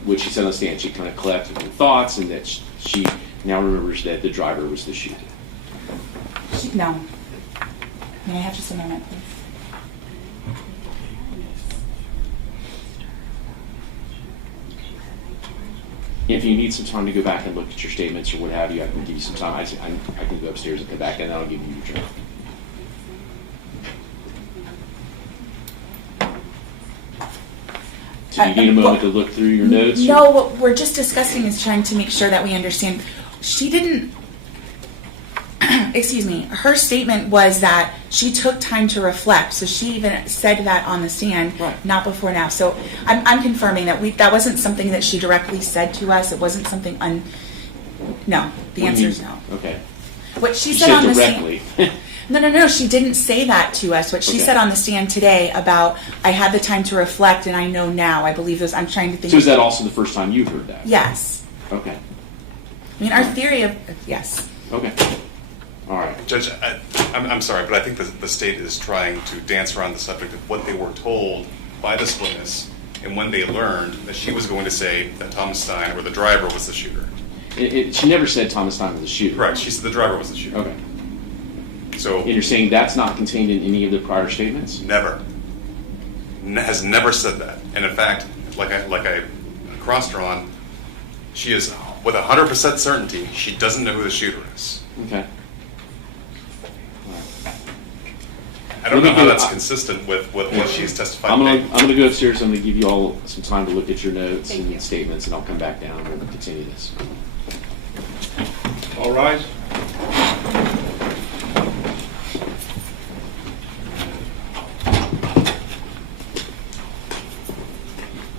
what she said on the stand, she kind of collected her thoughts and that she now remembers that the driver was the shooter. No. May I have just a moment, please? If you need some time to go back and look at your statements or what have you, I can give you some time. I can go upstairs and come back, and then I'll give you your journal. Do you need a moment to look through your notes? No, what we're just discussing is trying to make sure that we understand. She didn't, excuse me, her statement was that she took time to reflect. So she even said that on the stand, Right. not before now. So I'm confirming that that wasn't something that she directly said to us. It wasn't something no, the What do answer you is mean? no. Okay. What she You said said on the directly. stand. No, she didn't say that to us. What she Okay. said on the stand today about, I had the time to reflect and I know now. I believe this, I'm trying to think. So is that also the first time you've heard that? Yes. Okay. I mean, our theory of, yes. Okay. All right. Judge, I'm sorry, but I think the state is trying to dance around the subject of what they were told by this witness and when they learned that she was going to say that Thomas Stein or the driver was the shooter. She never said Thomas Stein was the shooter. Correct. She said the driver was the shooter. Okay. So And you're saying that's not contained in any of the prior statements? never has never said that. And in fact, like I cross-drawn, she is with 100% certainty she doesn't know who the shooter is. Okay. I don't know Let me how go- that's consistent with what she's testified. I'm today. gonna go upstairs. I'm gonna give you all some time to look at your notes Thank and you. statements, and I'll come back down and we'll continue this. All rise.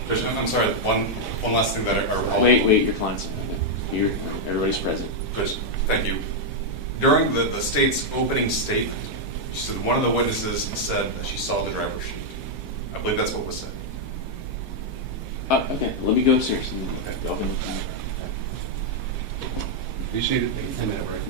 Judge, I'm sorry. One last thing that Wait. Your client's here. Everybody's present. Judge, thank you. During the state's opening statement, she said one of the witnesses said that she saw the driver shoot. I believe that's what was said. Okay. Let me go upstairs. Okay. Y'all can- Be seated. Take a 10-minute break.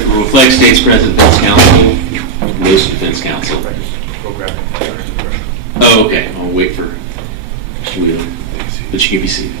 reflect state's present defense counsel, most defense counsel. Oh, okay. I'll wait for Mr. Wheeler, but you can be seated.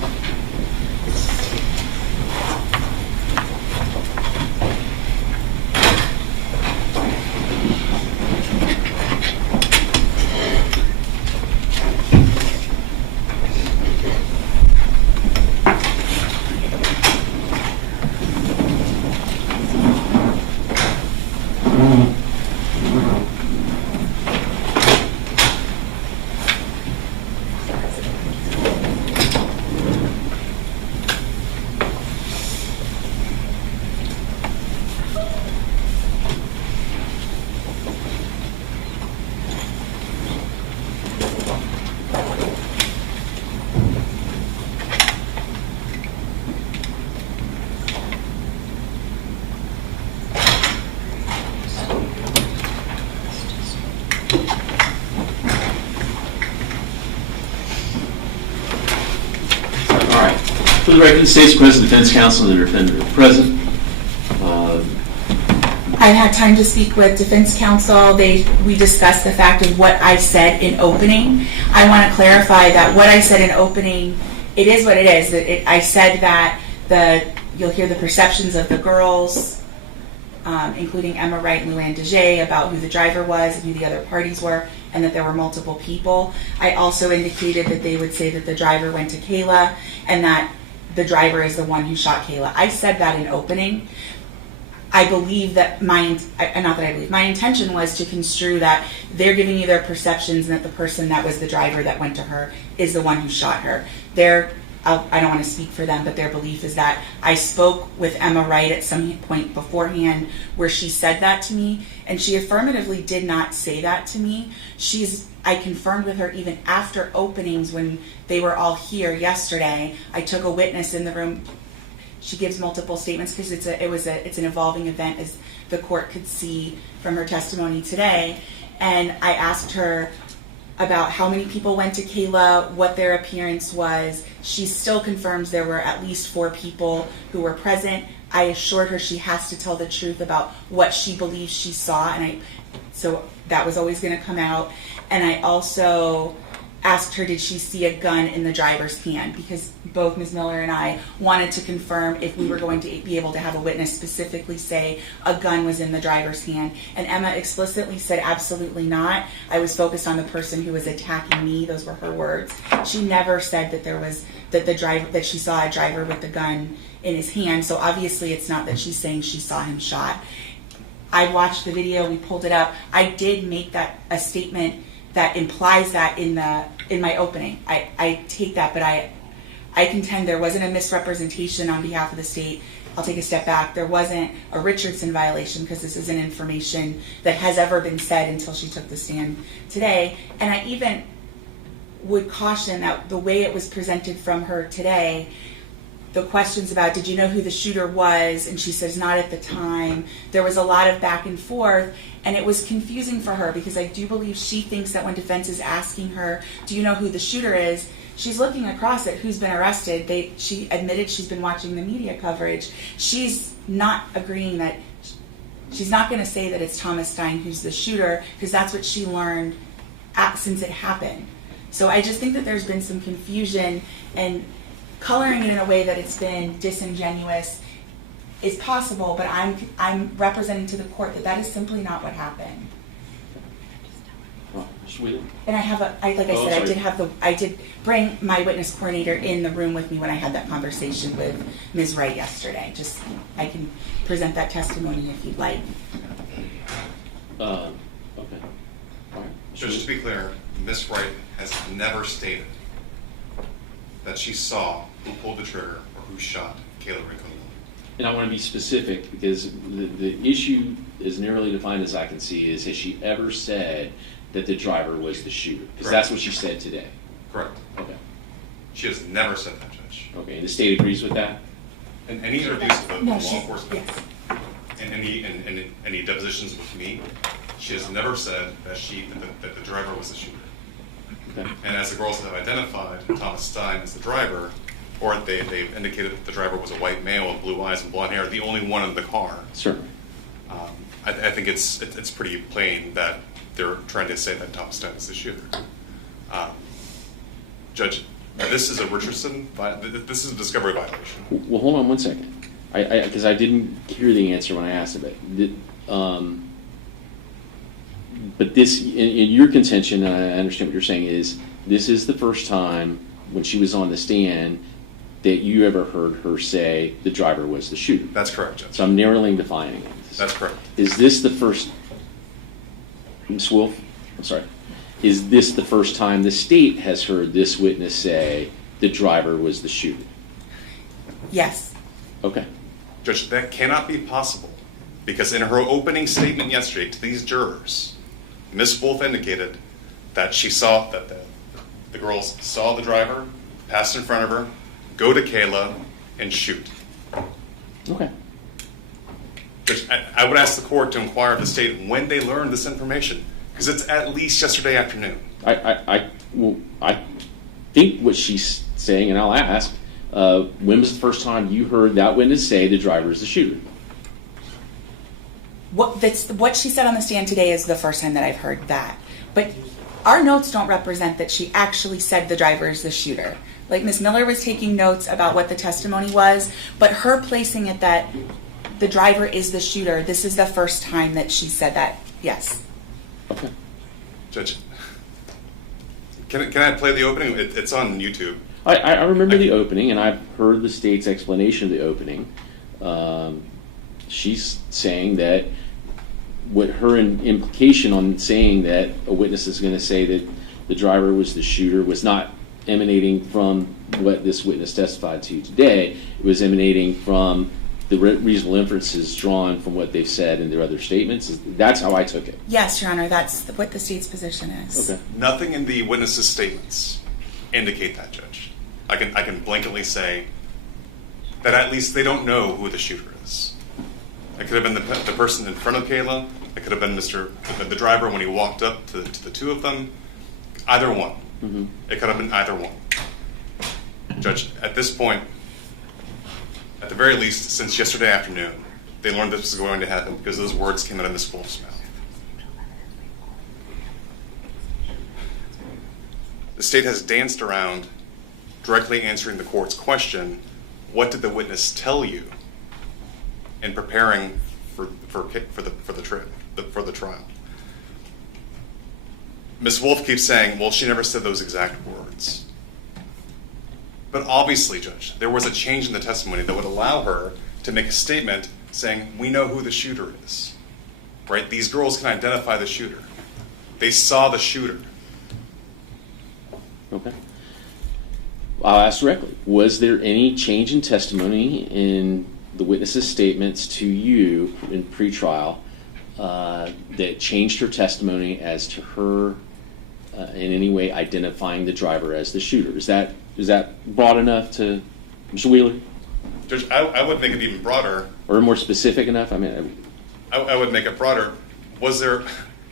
For the record, the state's present defense counsel and the defendant are present. I've had time to speak with defense counsel. We discussed the fact of what I said in opening. I want to clarify that what I said in opening, it is what it is. I said that you'll hear the perceptions of the girls, including Emma Wright and Luann DeJay, about who the driver was and who the other parties were, and that there were multiple people. I also indicated that they would say that the driver went to Kayla and that the driver is the one who shot Kayla. I said that in opening. I believe that my intention was to construe that they're giving you their perceptions and that the person that was the driver that went to her is the one who shot her. I don't want to speak for them, but their belief is that I spoke with Emma Wright at some point beforehand where she said that to me, and she affirmatively did not say that to me. I confirmed with her even after openings when they were all here yesterday. I took a witness in the room. She gives multiple statements because it's an evolving event, as the court could see from her testimony today. And I asked her about how many people went to Kayla, what their appearance was. She still confirms there were at least 4 people who were present. I assured her she has to tell the truth about what she believes she saw, so that was always going to come out. And I also asked her, did she see a gun in the driver's hand? Because both Ms. Miller and I wanted to confirm if we were going to be able to have a witness specifically say a gun was in the driver's hand. And Emma explicitly said absolutely not. I was focused on the person who was attacking me. Those were her words. She never said that she saw a driver with the gun in his hand. So obviously it's not that she's saying she saw him shot. I watched the video. We pulled it up. I did make that a statement that implies that in my opening. I take that, but I contend there wasn't a misrepresentation on behalf of the state. I'll take a step back. There wasn't a Richardson violation because this isn't information that has ever been said until she took the stand today. And I even would caution that the way it was presented from her today, the questions about, did you know who the shooter was? And she says, not at the time. There was a lot of back and forth, and it was confusing for her because I do believe she thinks that when defense is asking her, do you know who the shooter is? She's looking across at who's been arrested. She admitted she's been watching the media coverage. She's not agreeing that, she's not going to say that it's Thomas Stein who's the shooter because that's what she learned since it happened. So I just think that there's been some confusion, and coloring it in a way that it's been disingenuous is possible, but I'm representing to the court that is simply not what happened. And I did bring my witness coordinator in the room with me when I had that conversation with Ms. Wright yesterday. I can present that testimony if you'd like. Okay. All right. Just to be clear, Ms. Wright has never stated that she saw who pulled the trigger or who shot Kayla Rincon-Miller. And I want to be specific because the issue, as narrowly defined as I can see, is has she ever said that the driver was the shooter? Because that's what she said today. Correct. Okay. She has never said that, Judge. Okay, and the state agrees with that? In any interviews with law enforcement, Yes. and any depositions with me, she has never said that the driver was the shooter. Okay. And as the girls have identified Thomas Stein as the driver, or they've indicated that the driver was a white male with blue eyes and blonde hair, the only one in the car. Certainly. I think it's pretty plain that they're trying to say that Thomas Stein is the shooter. Judge, this is a Richardson. This is a discovery violation. Well, hold on one second, because I didn't hear the answer when I asked about it. But this, in your contention, and I understand what you're saying, is this is the first time when she was on the stand that you ever heard her say the driver was the shooter. That's correct, Judge. So I'm narrowly defining it. That's correct. Is this the first, Ms. Wolf? I'm sorry. Is this the first time the state has heard this witness say the driver was the shooter? Yes. Okay. Judge, that cannot be possible because in her opening statement yesterday to these jurors, Ms. Wolf indicated that she saw that the girls saw the driver pass in front of her, go to Kayla, and shoot. Okay. Judge, I would ask the court to inquire of the state when they learned this information, because it's at least yesterday afternoon. I think what she's saying, and I'll ask, when was the first time you heard that witness say the driver is the shooter? What she said on the stand today is the first time that I've heard that. But our notes don't represent that she actually said the driver is the shooter. Like Ms. Miller was taking notes about what the testimony was, but her placing it that the driver is the shooter, this is the first time that she said that, yes. Okay. Judge, can I play the opening? It's on YouTube. I remember the opening, and I've heard the state's explanation of the opening. She's saying that what her implication on saying that a witness is going to say that the driver was the shooter was not emanating from what this witness testified to today. It was emanating from the reasonable inferences drawn from what they've said in their other statements. That's how I took it. Yes, Your Honor, that's what the state's position is. Okay. Nothing in the witness's statements indicate that, Judge. I can blanketly say that at least they don't know who the shooter is. It could have been the person in front of Kayla. It could have been the driver when he walked up to the two of them. Either one. Mm-hmm. It could have been either one. Judge, at this point, at the very least, since yesterday afternoon, they learned this was going to happen because those words came out of Ms. Wolf's mouth. The state has danced around directly answering the court's question, what did the witness tell you in preparing for the trial? Ms. Wolf keeps saying, well, she never said those exact words. But obviously, Judge, there was a change in the testimony that would allow her to make a statement saying, we know who the shooter is. Right? These girls can identify the shooter. They saw the shooter. Okay. I'll ask directly. Was there any change in testimony in the witness's statements to you in pretrial that changed her testimony as to her in any way identifying the driver as the shooter? Is that broad enough to, Mr. Wheeler? Judge, I would make it even broader. Or more specific enough? I mean, I would make it broader. Was there?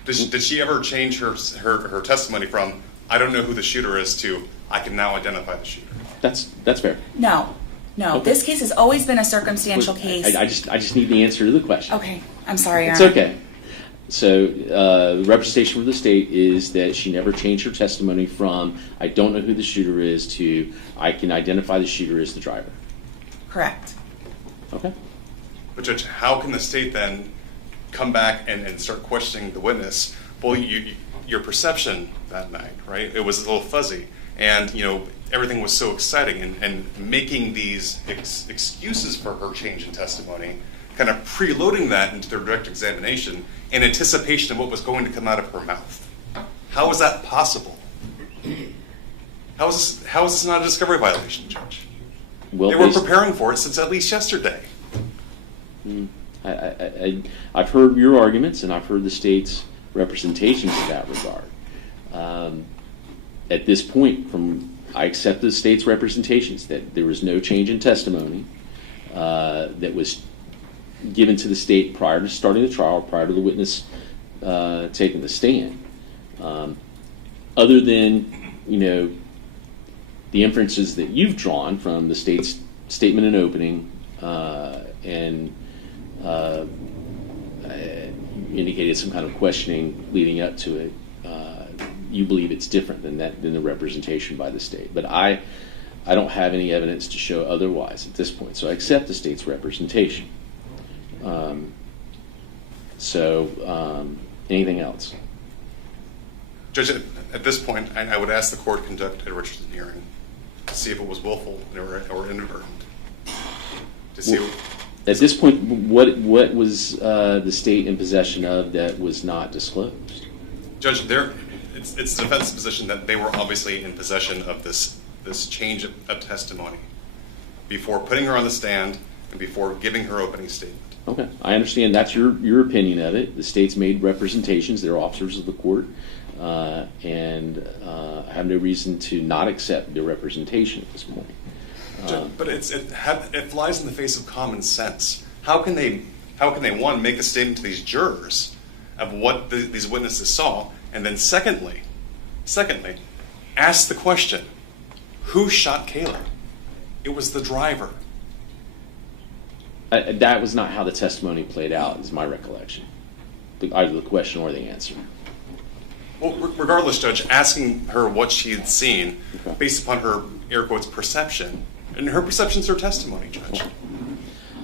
Did she ever change her testimony from I don't know who the shooter is to I can now identify the shooter? That's fair. No. Okay. This case has always been a circumstantial case. I just need the answer to the question. Okay, I'm sorry, Your It's Honor. okay. So the representation of the state is that she never changed her testimony from I don't know who the shooter is to I can identify the shooter as the driver. Correct. Okay. But Judge, how can the state then come back and start questioning the witness? Well, your perception that night, right? It was a little fuzzy, and everything was so exciting, and making these excuses for her change in testimony, kind of preloading that into their direct examination in anticipation of what was going to come out of her mouth. How is that possible? How is this not a discovery violation, Judge? Well, they were preparing for it since at least yesterday. I've heard your arguments, and I've heard the state's representations in that regard. At this point, I accept the state's representations that there was no change in testimony that was given to the state prior to starting the trial, prior to the witness taking the stand. Other than, the inferences that you've drawn from the state's statement in opening and indicated some kind of questioning leading up to it. You believe it's different than the representation by the state. But I don't have any evidence to show otherwise at this point. So I accept the state's representation. Anything else? Judge, at this point, I would ask the court to conduct a Richardson hearing to see if it was willful or inadvertent. To see at this point, what was the state in possession of that was not disclosed? Judge, it's the defense's position that they were obviously in possession of this change of testimony before putting her on the stand and before giving her opening statement. Okay, I understand that's your opinion of it. The state's made representations; they're officers of the court, and I have no reason to not accept their representation at this point. But it flies in the face of common sense. How can they one, make a statement to these jurors of what these witnesses saw, and then secondly, ask the question, who shot Kayla? It was the driver. That was not how the testimony played out, is my recollection. Either the question or the answer. Well, regardless, Judge, asking her what she had seen based upon her, air quotes, perception, and her perception's her testimony, Judge.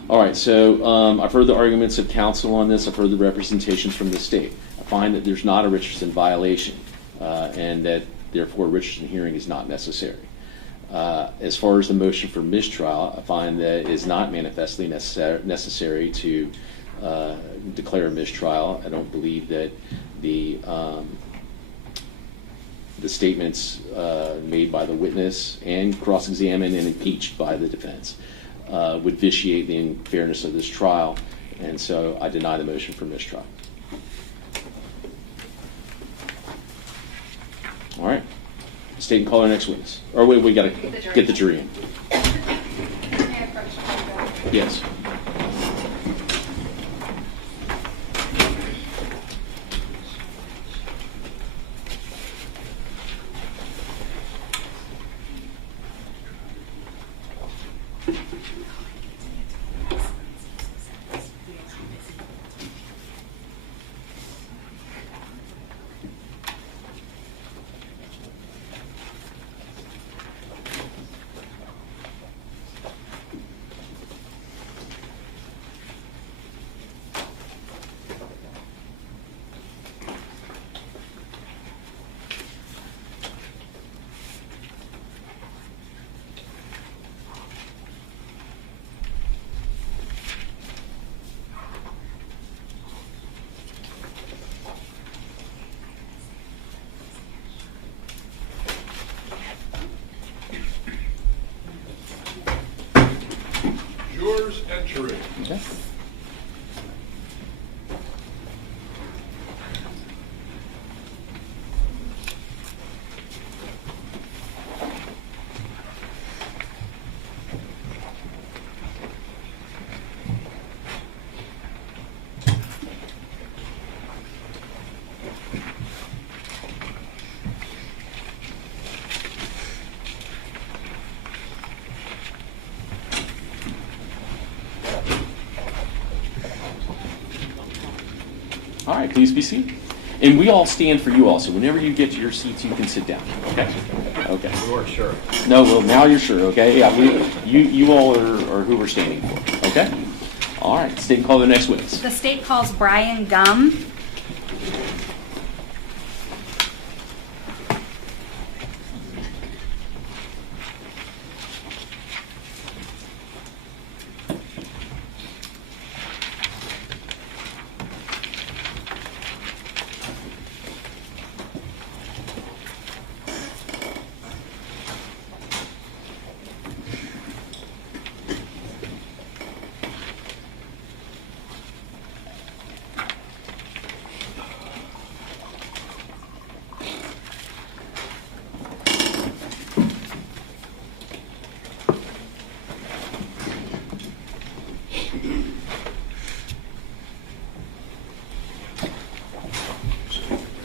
All right, so I've heard the arguments of counsel on this. I've heard the representations from the state. I find that there's not a Richardson violation, and that, therefore, a Richardson hearing is not necessary. As far as the motion for mistrial, I find that it is not manifestly necessary to declare a mistrial. I don't believe that the statements made by the witness and cross-examined and impeached by the defense would vitiate the fairness of this trial, and so I deny the motion for mistrial. All right. State and call our next witness. Or wait, we got to get the jury in. Yes. Yours entering. Okay. All right, please be seated. And we all stand for you also. Whenever you get to your seats, you can sit down. Okay? Okay. You are sure. No, well, now you're sure, okay? Yeah, you all are who we're standing for, okay? All right, state and call the next witness. The state calls Brian Gum.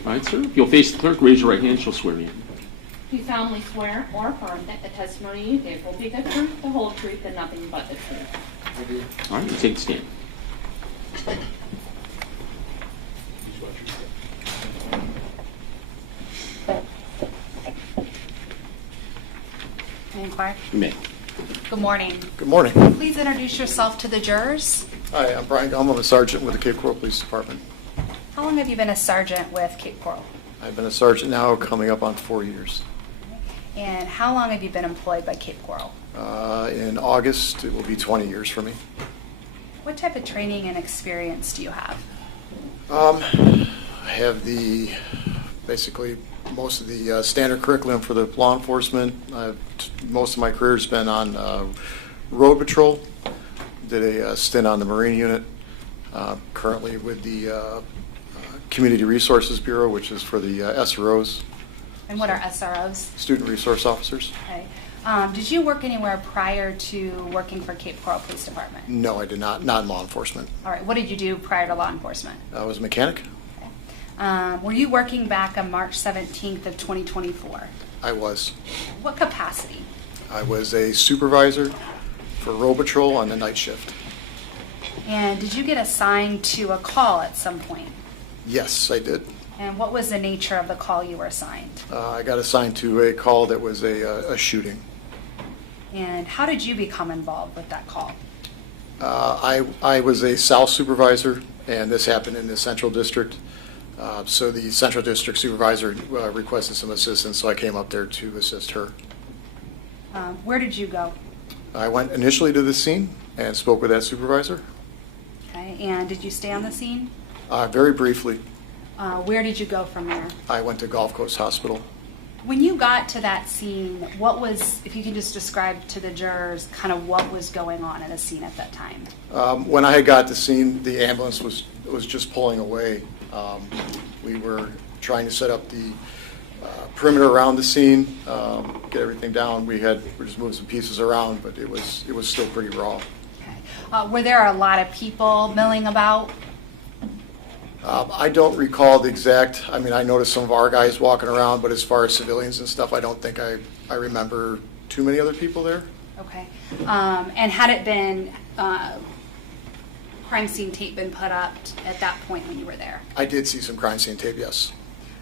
All right, sir. If you'll face the clerk, raise your right hand, she'll swear you in. Do you solemnly swear or affirm that the testimony you give will be the truth, the whole truth, and nothing but the truth? All right, you take the stand. testify? You may. Good morning. Good morning. Please introduce yourself to the jurors. Hi, I'm Brian Gum. I'm a sergeant with the Cape Coral Police Department. How long have you been a sergeant with Cape Coral? I've been a sergeant now coming up on 4 years. And how long have you been employed by Cape Coral? In August, it will be 20 years for me. What type of training and experience do you have? I have basically most of the standard curriculum for the law enforcement. Most of my career has been on road patrol. Did a stint on the Marine unit. Currently with the Community Resources Bureau, which is for the SROs. And what are SROs? Student Resource Officers. Okay. Did you work anywhere prior to working for Cape Coral Police Department? No, I did not. Not in law enforcement. All right. What did you do prior to law enforcement? I was a mechanic. Were you working back on March 17th of 2024? I was. What capacity? I was a supervisor for road patrol on the night shift. And did you get assigned to a call at some point? Yes, I did. And what was the nature of the call you were assigned? I got assigned to a call that was a shooting. And how did you become involved with that call? I was a South supervisor, and this happened in the Central District. So the Central District supervisor requested some assistance, so I came up there to assist her. Where did you go? I went initially to the scene and spoke with that supervisor. Okay. And did you stay on the scene? Very briefly. Where did you go from there? I went to Gulf Coast Hospital. When you got to that scene, if you can just describe to the jurors kind of what was going on in the scene at that time? When I got to the scene, the ambulance was just pulling away. We were trying to set up the perimeter around the scene, get everything down. We're just moving some pieces around, but it was still pretty raw. Okay. Were there a lot of people milling about? I don't recall the exact. I mean, I noticed some of our guys walking around, but as far as civilians and stuff, I don't think I remember too many other people there. Okay. And had it been crime scene tape been put up at that point when you were there? I did see some crime scene tape, yes.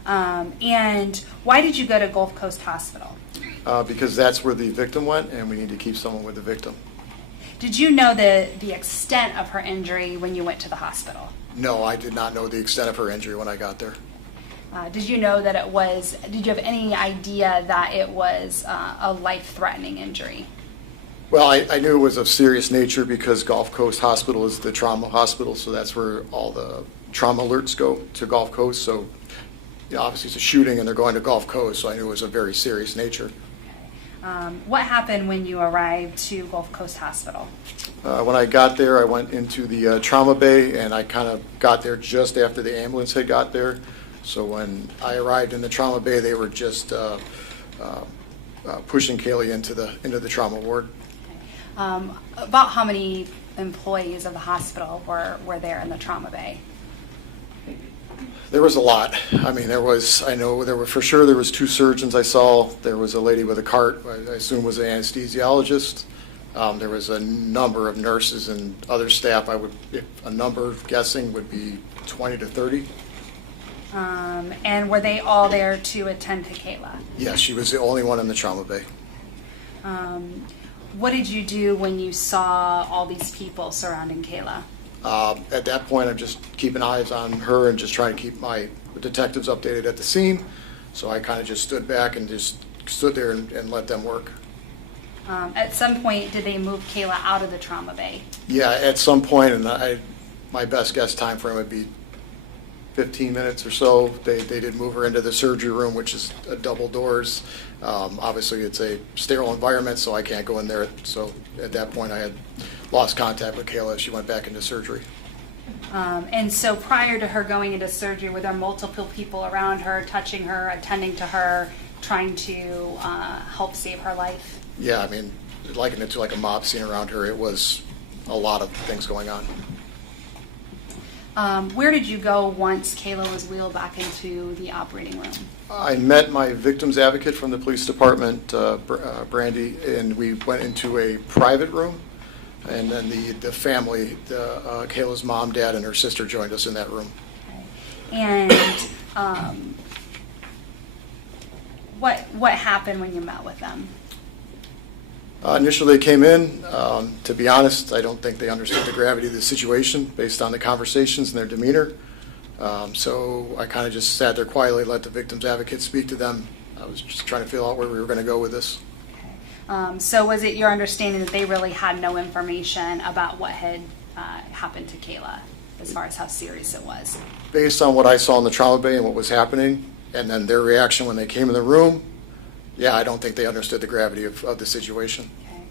And why did you go to Gulf Coast Hospital? Because that's where the victim went, and we need to keep someone with the victim. Did you know the extent of her injury when you went to the hospital? No, I did not know the extent of her injury when I got there. Did you know that did you have any idea that it was a life-threatening injury? Well, I knew it was of serious nature because Gulf Coast Hospital is the trauma hospital, so that's where all the trauma alerts go to Gulf Coast. So obviously it's a shooting and they're going to Gulf Coast, so I knew it was a very serious nature. What happened when you arrived to Gulf Coast Hospital? When I got there, I went into the trauma bay, and I kind of got there just after the ambulance had got there. So when I arrived in the trauma bay, they were just pushing Kayla into the trauma ward. About how many employees of the hospital were there in the trauma bay? There was a lot. I mean, there was 2 surgeons I saw. There was a lady with a cart, I assume was an anesthesiologist. There was a number of nurses and other staff. A number guessing would be 20 to 30. And were they all there to attend to Kayla? Yes, she was the only one in the trauma bay. What did you do when you saw all these people surrounding Kayla? At that point, I'm just keeping eyes on her and just trying to keep my detectives updated at the scene. So I kind of just stood back and just stood there and let them work. At some point, did they move Kayla out of the trauma bay? Yeah, at some point, and my best guess time frame would be 15 minutes or so. They did move her into the surgery room, which is double doors. Obviously, it's a sterile environment, so I can't go in there. So at that point, I had lost contact with Kayla as she went back into surgery. And so prior to her going into surgery, were there multiple people around her, touching her, attending to her, trying to help save her life? Yeah, I mean, liken it to like a mob scene around her. It was a lot of things going on. Where did you go once Kayla was wheeled back into the operating room? I met my victim's advocate from the police department, Brandy, and we went into a private room. And then the family, Kayla's mom, dad, and her sister joined us in that room. And what happened when you met with them? Initially, they came in. To be honest, I don't think they understood the gravity of the situation based on the conversations and their demeanor. So I kind of just sat there quietly, let the victim's advocate speak to them. I was just trying to feel out where we were going to go with this. So was it your understanding that they really had no information about what had happened to Kayla, as far as how serious it was? Based on what I saw in the trauma bay and what was happening, and then their reaction when they came in the room, yeah, I don't think they understood the gravity of the situation. Okay.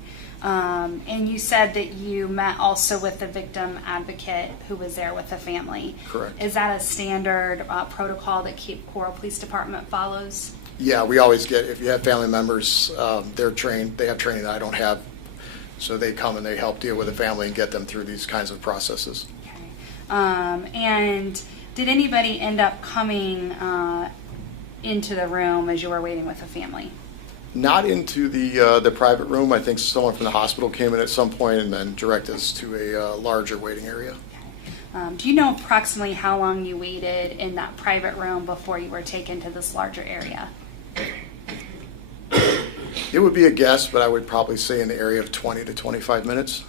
And you said that you met also with the victim advocate who was there with the family. Correct. Is that a standard protocol that Cape Coral Police Department follows? Yeah, we always get, if you have family members, they're trained, they have training that I don't have. So they come and they help deal with the family and get them through these kinds of processes. Okay. And did anybody end up coming into the room as you were waiting with the family? Not into the private room. I think someone from the hospital came in at some point and then directed us to a larger waiting area. Do you know approximately how long you waited in that private room before you were taken to this larger area? It would be a guess, but I would probably say in the area of 20 to 25 minutes.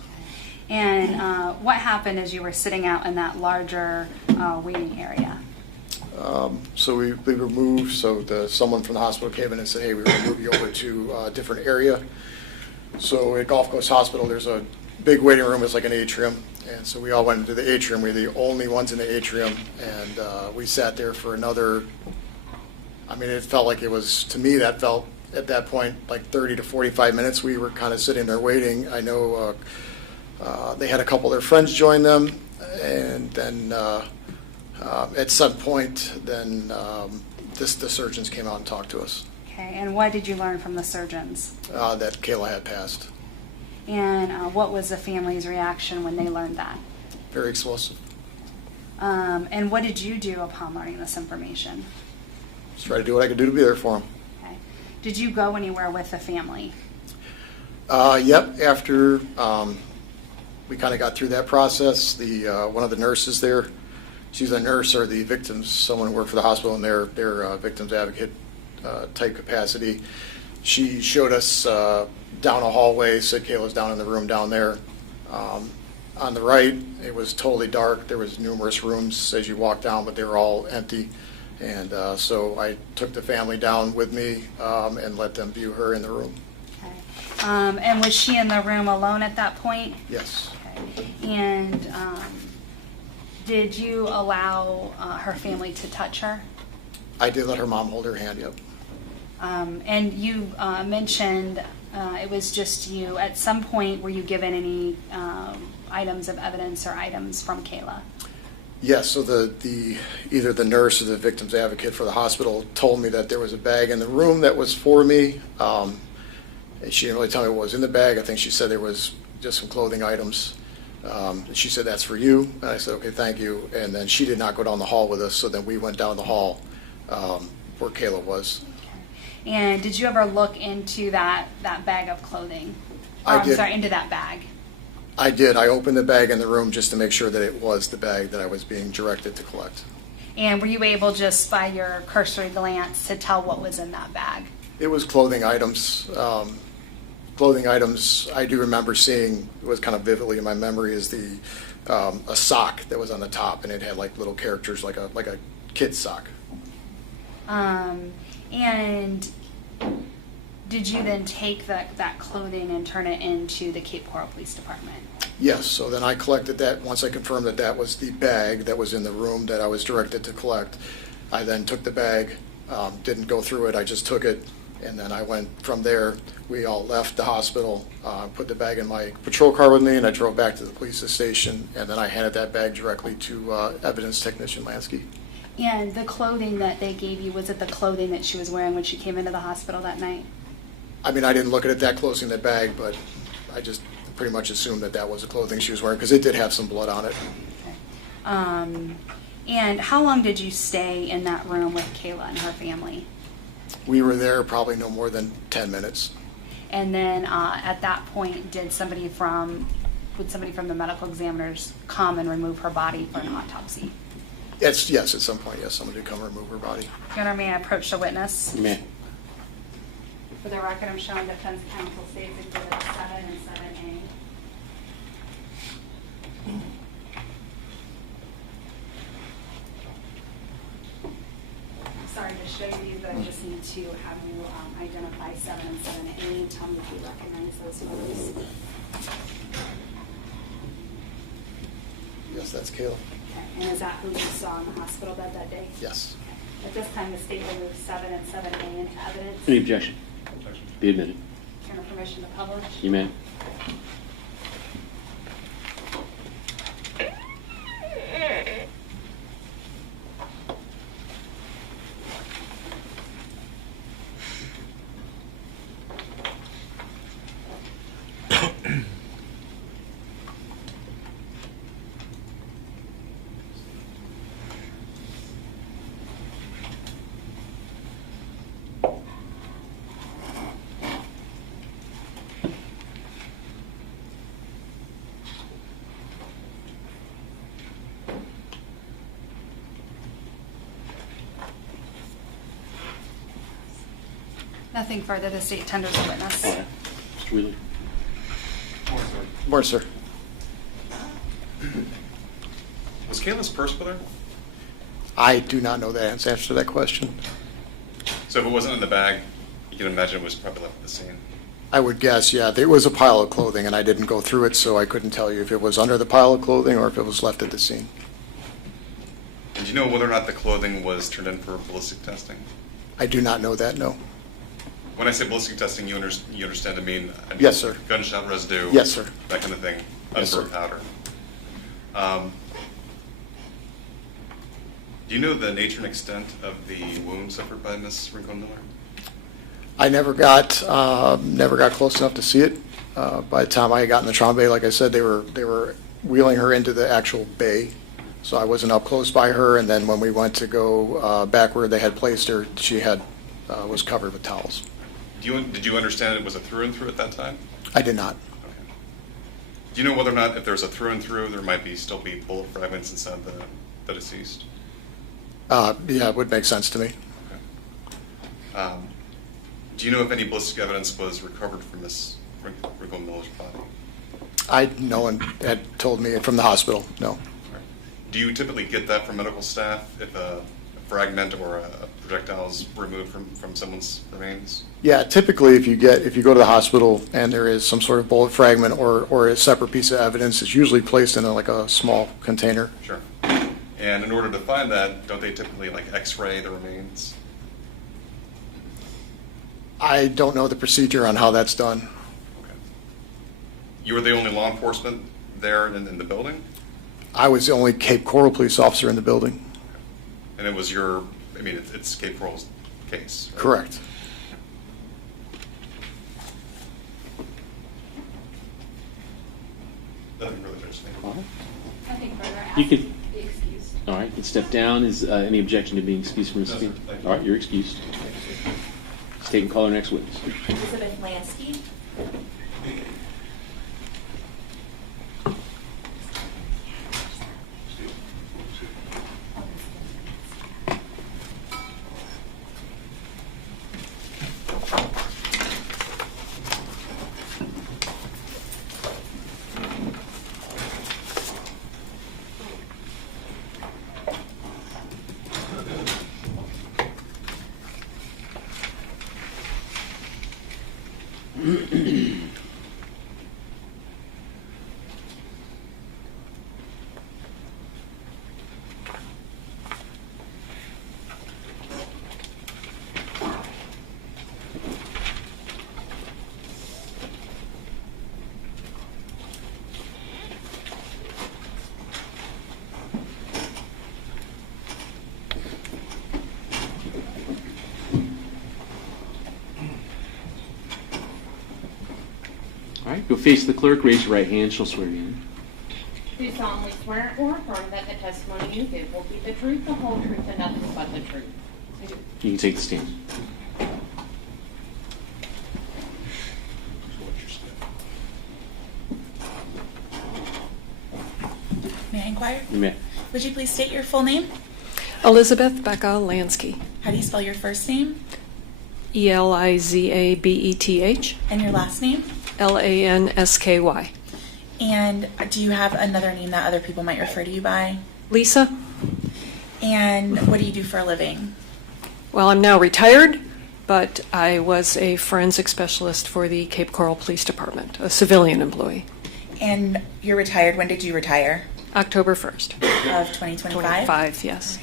And what happened as you were sitting out in that larger waiting area? So we were moved, so someone from the hospital came in and said, hey, we're going to move you over to a different area. So at Gulf Coast Hospital, there's a big waiting room. It's like an atrium. And so we all went into the atrium. We were the only ones in the atrium. And we sat there for another, I mean, it felt like it was, to me, that felt at that point like 30 to 45 minutes. We were kind of sitting there waiting. I know they had a couple of their friends join them. And then at some point, then the surgeons came out and talked to us. Okay, and what did you learn from the surgeons? That Kayla had passed. And what was the family's reaction when they learned that? Very explosive. And what did you do upon learning this information? Just try to do what I could do to be there for them. Okay. Did you go anywhere with the family? Yep. After we kind of got through that process, one of the nurses there, she's a nurse or the victims, someone who worked for the hospital in their victims advocate type capacity. She showed us down a hallway, said Kayla's down in the room down there. On the right, it was totally dark. There was numerous rooms as you walk down, but they were all empty. And so I took the family down with me and let them view her in the room. Okay. And was she in the room alone at that point? Yes. Okay. And did you allow her family to touch her? I did let her mom hold her hand, yep. And you mentioned it was just you. At some point, were you given any items of evidence or items from Kayla? Yes, so either the nurse or the victim's advocate for the hospital told me that there was a bag in the room that was for me. She didn't really tell me what was in the bag. I think she said there was just some clothing items. She said, that's for you. And I said, okay, thank you. And then she did not go down the hall with us, so then we went down the hall where Kayla was. Okay. And did you ever look into that bag of clothing? I did. Into that bag. I did. I opened the bag in the room just to make sure that it was the bag that I was being directed to collect. And were you able, just by your cursory glance, to tell what was in that bag? It was clothing items. Clothing items I do remember seeing, it was kind of vividly in my memory, is a sock that was on the top, and it had like little characters like a kid's sock. And did you then take that clothing and turn it into the Cape Coral Police Department? Yes, so then I collected that. Once I confirmed that that was the bag that was in the room that I was directed to collect, I then took the bag, didn't go through it, I just took it, and then I went from there. We all left the hospital, put the bag in my patrol car with me, and I drove back to the police station, and then I handed that bag directly to evidence technician Lansky. And the clothing that they gave you, was it the clothing that she was wearing when she came into the hospital that night? I mean, I didn't look at it that closely in that bag, but I just pretty much assumed that that was the clothing she was wearing, because it did have some blood on it. Okay. And how long did you stay in that room with Kayla and her family? We were there probably no more than 10 minutes. And then at that point, would somebody from the medical examiners come and remove her body for an autopsy? Yes, at some point, yes, someone did come remove her body. Your Honor, may I approach the witness? You may. For the record, I'm showing defense counsel states exhibit 7 and 7A. Sorry to show you these, but I just need to have you identify 7 and 7A and tell me if you recognize those photos. Yes, that's Kayla. Okay. And is that who you saw in the hospital bed that day? Yes. At this time, the state will move 7 and 7A into evidence. Any objection? Be admitted. Can I have permission to publish? You may. Nothing further. The state tenders a witness. All right. Mr. Wheeler. Morning, sir. Was Kayla's purse with her? I do not know the answer to that question. So if it wasn't in the bag, you can imagine it was probably left at the scene. I would guess, yeah. There was a pile of clothing, and I didn't go through it, so I couldn't tell you if it was under the pile of clothing or if it was left at the scene. And do you know whether or not the clothing was turned in for ballistic testing? I do not know that, no. When I say ballistic testing, you understand to mean Yes, sir. Gunshot residue, Yes, sir. that kind of thing, Yes, sir. unburned powder. Do you know the nature and extent of the wound suffered by Ms. Rincon-Miller? I never got close enough to see it. By the time I got in the trauma bay, like I said, they were wheeling her into the actual bay, so I wasn't up close by her. And then when we went to go back where they had placed her, she was covered with towels. Did you understand it was a through and through at that time? I did not. Okay. Do you know whether or not if there's a through and through, there might still be bullet fragments inside the deceased? Yeah, it would make sense to me. Okay. Do you know if any ballistic evidence was recovered from Ms. Rincon-Miller's body? No one had told me from the hospital, no. Right. Do you typically get that from medical staff if a fragment or a projectile is removed from someone's remains? Yeah, typically if you go to the hospital and there is some sort of bullet fragment or a separate piece of evidence, it's usually placed in a small container. Sure. And in order to find that, don't they typically X-ray the remains? I don't know the procedure on how that's done. Okay. You were the only law enforcement there in the building? I was the only Cape Coral police officer in the building. And it was it's Cape Coral's case, right? Correct. Nothing really interesting. All right. Nothing further. You could. Be excused. All right. You can step down. Is any objection to being excused from this No, speech? sir. Thank you. All right. You're excused. State and call our next witness. Elizabeth Lansky. All right. Go face the clerk. Raise your right hand. She'll swear you in. Do you solemnly swear or affirm that the testimony you give will be the truth, the whole truth, and nothing but the truth? You can take the stand. May I inquire? You may. Would you please state your full name? Elizabeth Becca Lansky. How do you spell your first name? Elizabeth. And your last name? Lansky. And do you have another name that other people might refer to you by? Lisa. And what do you do for a living? Well, I'm now retired, but I was a forensic specialist for the Cape Coral Police Department, a civilian employee. And you're retired. When did you retire? October 1st. Of 2025? 25, yes.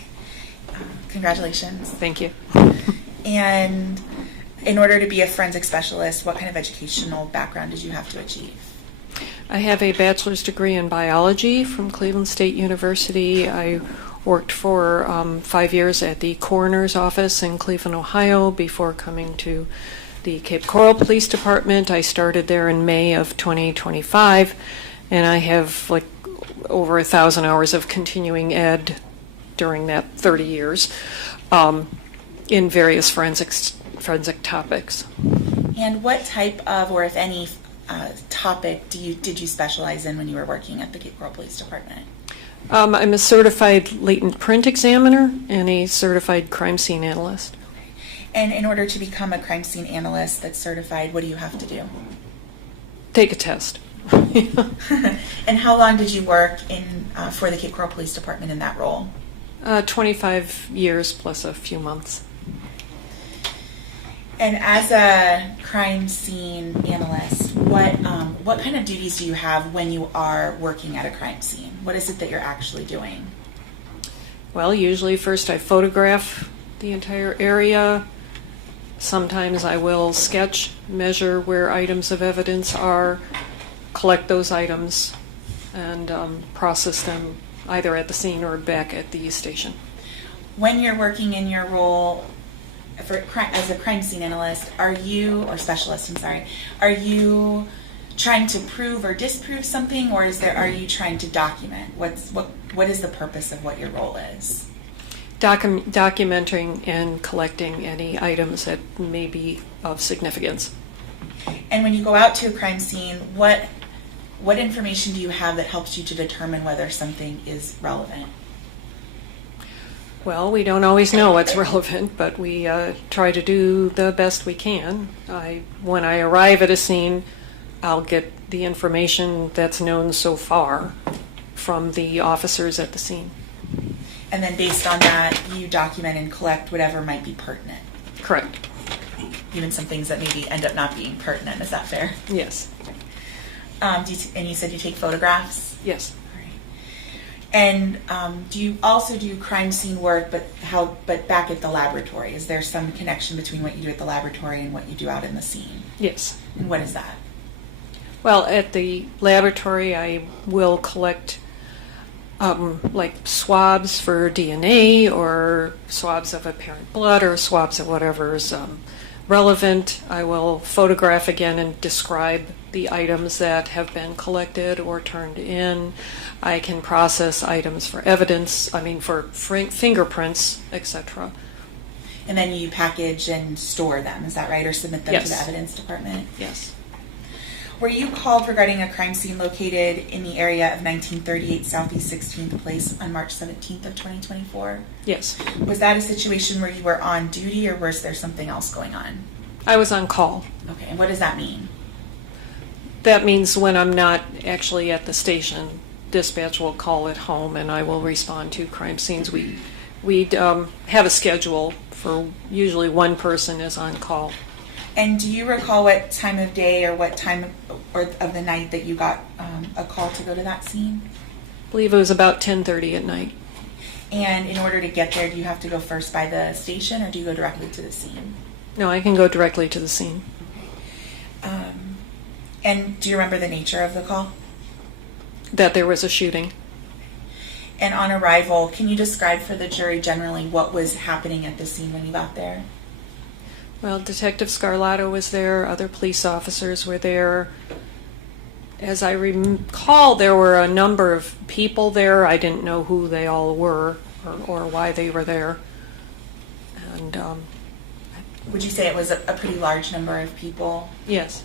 Congratulations. Thank you. And in order to be a forensic specialist, what kind of educational background did you have to achieve? I have a bachelor's degree in biology from Cleveland State University. I worked for 5 years at the coroner's office in Cleveland, Ohio, before coming to the Cape Coral Police Department. I started there in May of 2025, and I have like over 1,000 hours of continuing ed during that 30 years in various forensic topics. And what type of, or if any, topic did you specialize in when you were working at the Cape Coral Police Department? I'm a certified latent print examiner and a certified crime scene analyst. Okay. And in order to become a crime scene analyst that's certified, what do you have to do? Take a test. And how long did you work for the Cape Coral Police Department in that role? 25 years plus a few months. And as a crime scene analyst, what kind of duties do you have when you are working at a crime scene? What is it that you're actually doing? Well, usually first I photograph the entire area. Sometimes I will sketch, measure where items of evidence are, collect those items, and process them either at the scene or back at the station. When you're working in your role as a crime scene analyst, are you trying to prove or disprove something, or are you trying to document? What is the purpose of what your role is? Documenting and collecting any items that may be of significance. And when you go out to a crime scene, what information do you have that helps you to determine whether something is relevant? Well, we don't always know what's relevant, but we try to do the best we can. When I arrive at a scene, I'll get the information that's known so far from the officers at the scene. And then based on that, you document and collect whatever might be pertinent. Correct. Even some things that maybe end up not being pertinent. Is that fair? Yes. And you said you take photographs? Yes. And do you also do crime scene work, but back at the laboratory? Is there some connection between what you do at the laboratory and what you do out in the scene? Yes. And what is that? Well, at the laboratory, I will collect like swabs for DNA, or swabs of apparent blood, or swabs of whatever is relevant. I will photograph again and describe the items that have been collected or turned in. I can process items for evidence, for fingerprints, etc. And then you package and store them, is that right? Or submit them to the evidence department? Yes. Were you called regarding a crime scene located in the area of 1938 Southeast 16th Place on March 17th of 2024? Yes. Was that a situation where you were on duty, or was there something else going on? I was on call. Okay, and what does that mean? That means when I'm not actually at the station, dispatch will call at home and I will respond to crime scenes. We have a schedule for usually one person is on call. And do you recall what time of day or what time of the night that you got a call to go to that scene? I believe it was about 10:30 at night. And in order to get there, do you have to go first by the station, or do you go directly to the scene? No, I can go directly to the scene. And do you remember the nature of the call? That there was a shooting. And on arrival, can you describe for the jury generally what was happening at the scene when you got there? Well, Detective Scarlet was there, other police officers were there. As I recall, there were a number of people there. I didn't know who they all were or why they were there. And would you say it was a pretty large number of people? Yes.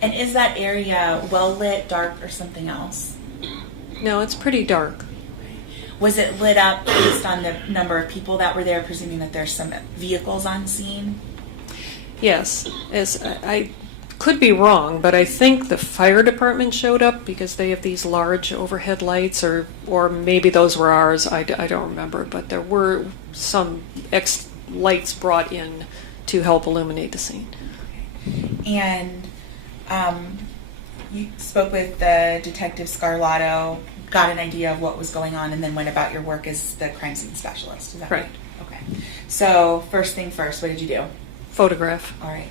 And is that area well lit, dark, or something else? No, it's pretty dark. Was it lit up based on the number of people that were there, presuming that there's some vehicles on scene? Yes, as I could be wrong, but I think the fire department showed up because they have these large overhead lights, or maybe those were ours. I don't remember, but there were some lights brought in to help illuminate the scene. And you spoke with the Detective Scarlet, got an idea of what was going on, and then went about your work as the crime scene specialist. Is that right? Okay. So first thing first, what did you do? Photograph. All right.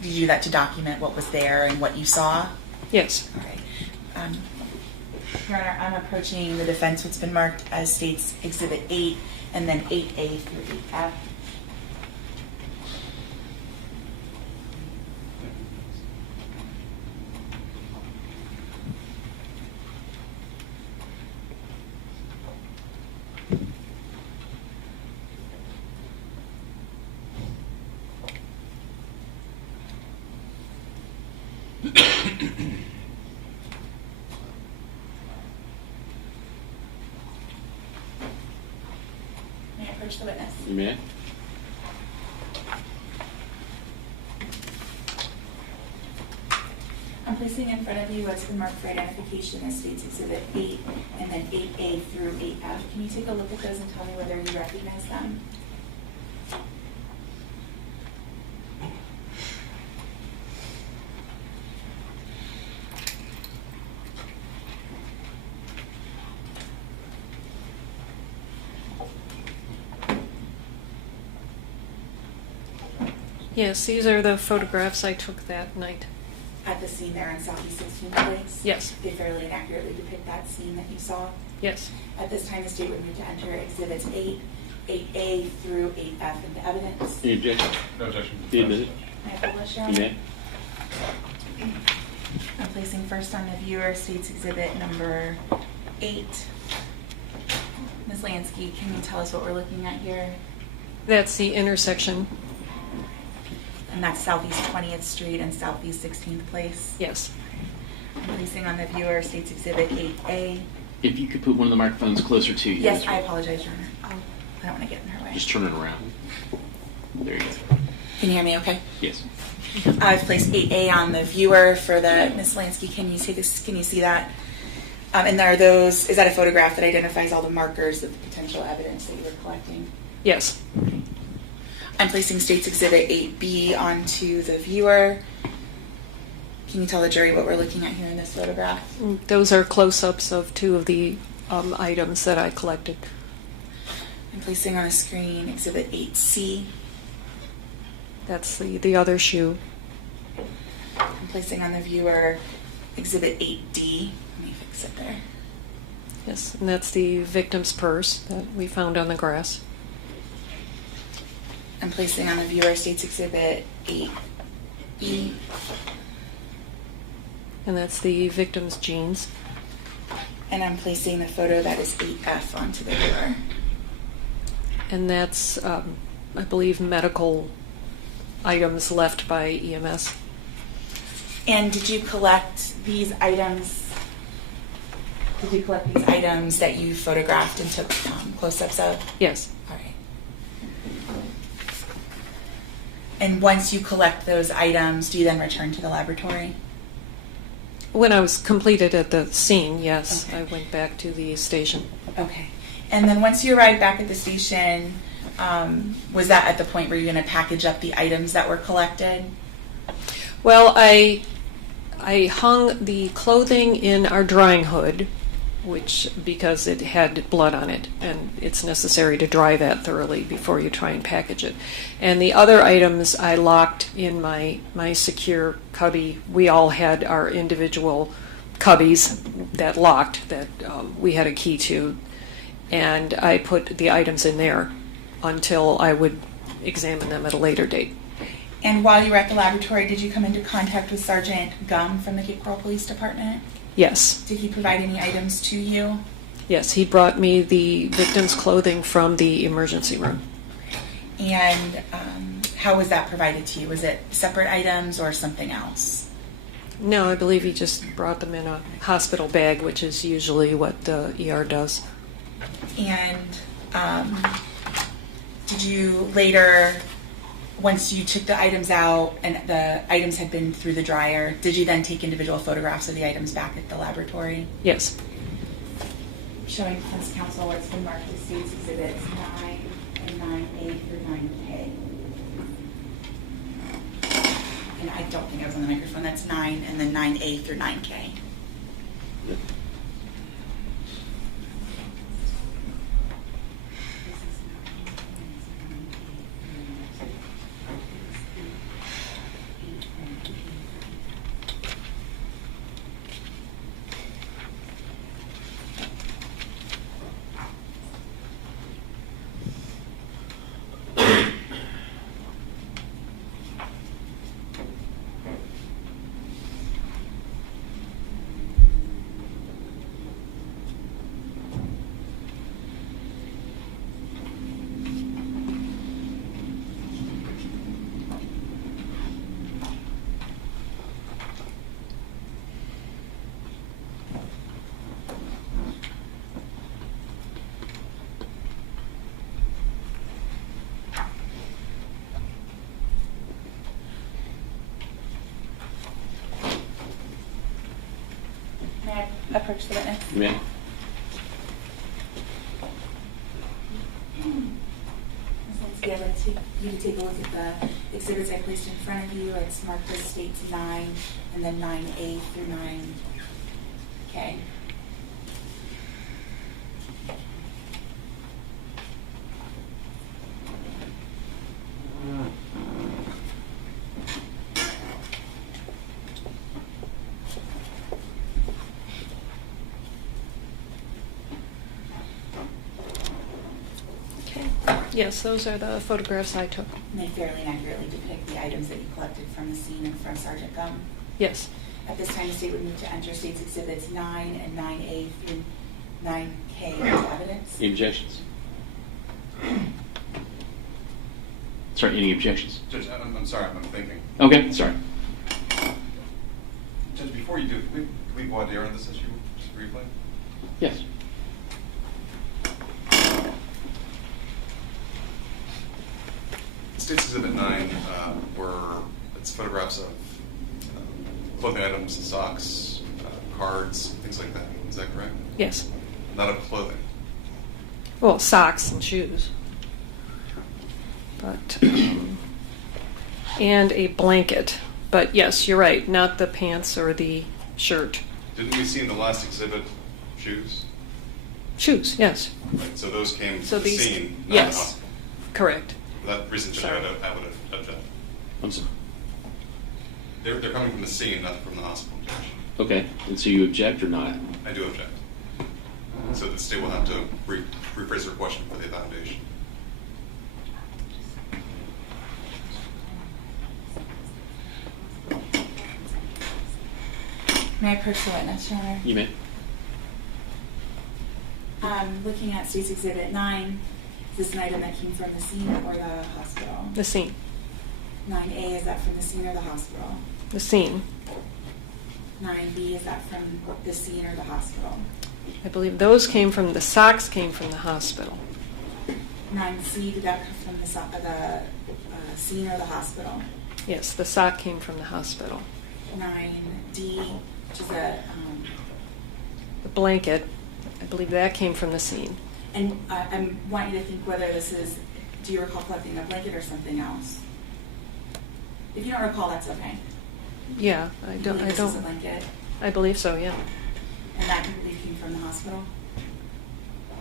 Did you do that to document what was there and what you saw? Yes. All right. Your Honor, I'm approaching the defense, what's been marked as State's Exhibit 8, and then 8A through 8F. May I approach the witness? You may. I'm placing in front of you what's been marked for identification as State's Exhibit 8 and then 8A through 8F. Can you take a look at those and tell me whether you recognize them? Yes, these are the photographs I took that night. At the scene there in Southeast 16th Place? Yes. They fairly and accurately depict that scene that you saw? Yes. At this time, the State would move to enter Exhibits 8, 8A through 8F into evidence. Any objection? No objection. Do you admit it? May I publish, Your You Honor? may. I'm placing first on the viewer State's Exhibit number 8. Ms. Lansky, can you tell us what we're looking at here? That's the intersection. And that's Southeast 20th Street and Southeast 16th Place? Yes. I'm placing on the viewer State's Exhibit 8A. If you could put one of the microphones closer to you. Yes, I apologize, Your Honor. I don't want to get in her way. Just turn it around. There you go. Can you hear me okay? Yes. I've placed 8A on the viewer for the, Ms. Lansky, can you see that? And are those, is that a photograph that identifies all the markers of the potential evidence that you were collecting? Yes. I'm placing State's Exhibit 8B onto the viewer. Can you tell the jury what we're looking at here in this photograph? Those are close-ups of two of the items that I collected. I'm placing on the screen Exhibit 8C. That's the other shoe. I'm placing on the viewer Exhibit 8D. Let me fix it there. Yes, and that's the victim's purse that we found on the grass. I'm placing on the viewer State's Exhibit 8E. And that's the victim's jeans. And I'm placing the photo that is 8F onto the viewer. And that's, I believe, medical items left by EMS. And did you collect these items? Did you collect these items that you photographed and took close-ups of? Yes. All right. And once you collect those items, do you then return to the laboratory? When I was completed at the scene, yes, Okay. I went back to the station. Okay. And then once you arrived back at the station, was that at the point where you're going to package up the items that were collected? Well, I hung the clothing in our drying hood, because it had blood on it, and it's necessary to dry that thoroughly before you try and package it. And the other items I locked in my secure cubby. We all had our individual cubbies that locked, that we had a key to, and I put the items in there until I would examine them at a later date. And while you were at the laboratory, did you come into contact with Sergeant Gum from the Cape Coral Police Department? Yes. Did he provide any items to you? Yes, he brought me the victim's clothing from the emergency room. And how was that provided to you? Was it separate items or something else? No, I believe he just brought them in a hospital bag, which is usually what the ER does. And did you later, once you took the items out and the items had been through the dryer, did you then take individual photographs of the items back at the laboratory? Yes. Showing defense counsel what's been marked as State's Exhibits 9 and 9A through 9K. And I don't think I was on the microphone. That's 9 and then 9A through 9K. May I approach the witness? You may. Be able to you to take a look at the exhibits I placed in front of you. It's marked as States 9 and then 9A through 9K. Yes, those are the photographs I took. And they fairly and accurately depict the items that you collected from the scene and from Sergeant Gum. Yes. At this time, the state would move to enter States Exhibits 9 and 9A through 9K into evidence. Any objections? Sorry, any objections? Judge, I'm sorry, I'm thinking. Okay, sorry. Judge, before you do, can we go out there on this issue just briefly? Yes. States Exhibit 9 it's photographs of clothing items, socks, cards, things like that. Is that correct? Yes. Not of clothing. Well, socks and shoes. But, and a blanket. But yes, you're right, not the pants or the shirt. Didn't we see in the last exhibit shoes? Shoes, yes. Right, so those came So from the these- scene, not yes. the hospital. Correct. For that reason, Judge, Sorry. I would object. I'm sorry. They're coming from the scene, not from the hospital, Judge. Okay, and so you object or not? I do object. So the state will have to rephrase their question for the foundation. May I approach the witness, Your Honor? You may. Looking at States Exhibit 9, is this an item that came from the scene or the hospital? The scene. 9A, is that from the scene or the hospital? The scene. 9B, is that from the scene or the hospital? I believe those came from, the socks came from the hospital. 9C, did that come from the scene or the hospital? Yes, the sock came from the hospital. 9D, which is The blanket, I believe that came from the scene. and I want you to think whether this is, do you recall collecting a blanket or something else? If you don't recall, that's okay. Yeah, I You don't, believe I this is a don't, blanket, I believe so, yeah. and that you believe came from the hospital?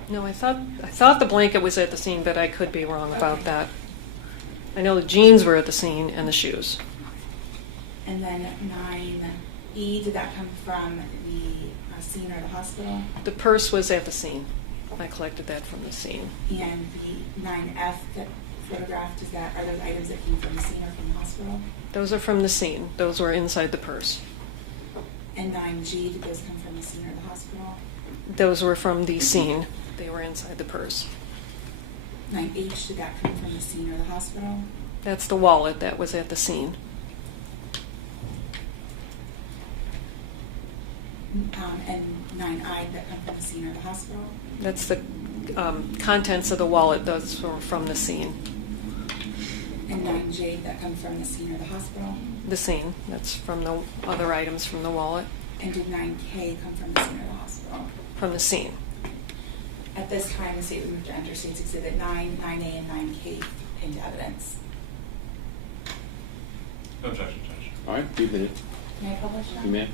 No, I thought the blanket was at the scene, but I could be wrong about Okay. that. I know the jeans were at the scene and the shoes. And then 9E, did that come from the scene or the hospital? The purse was at the scene. I collected that from the scene. And the 9F that photographed, are those items that came from the scene or from the hospital? Those are from the scene. Those were inside the purse. And 9G, did those come from the scene or the hospital? Those were from the scene. They were inside the purse. 9H, did that come from the scene or the hospital? That's the wallet that was at the scene. And 9I, did that come from the scene or the hospital? That's the contents of the wallet. Those were from the scene. And 9J that come from the scene or the hospital? The scene. That's from the other items from the wallet. And did 9K come from the scene or the hospital? From the scene. At this time, the state would move to enter State's Exhibit 9, 9A, and 9K into evidence. No objection, Judge. All right, you minute. May I publish now? You may.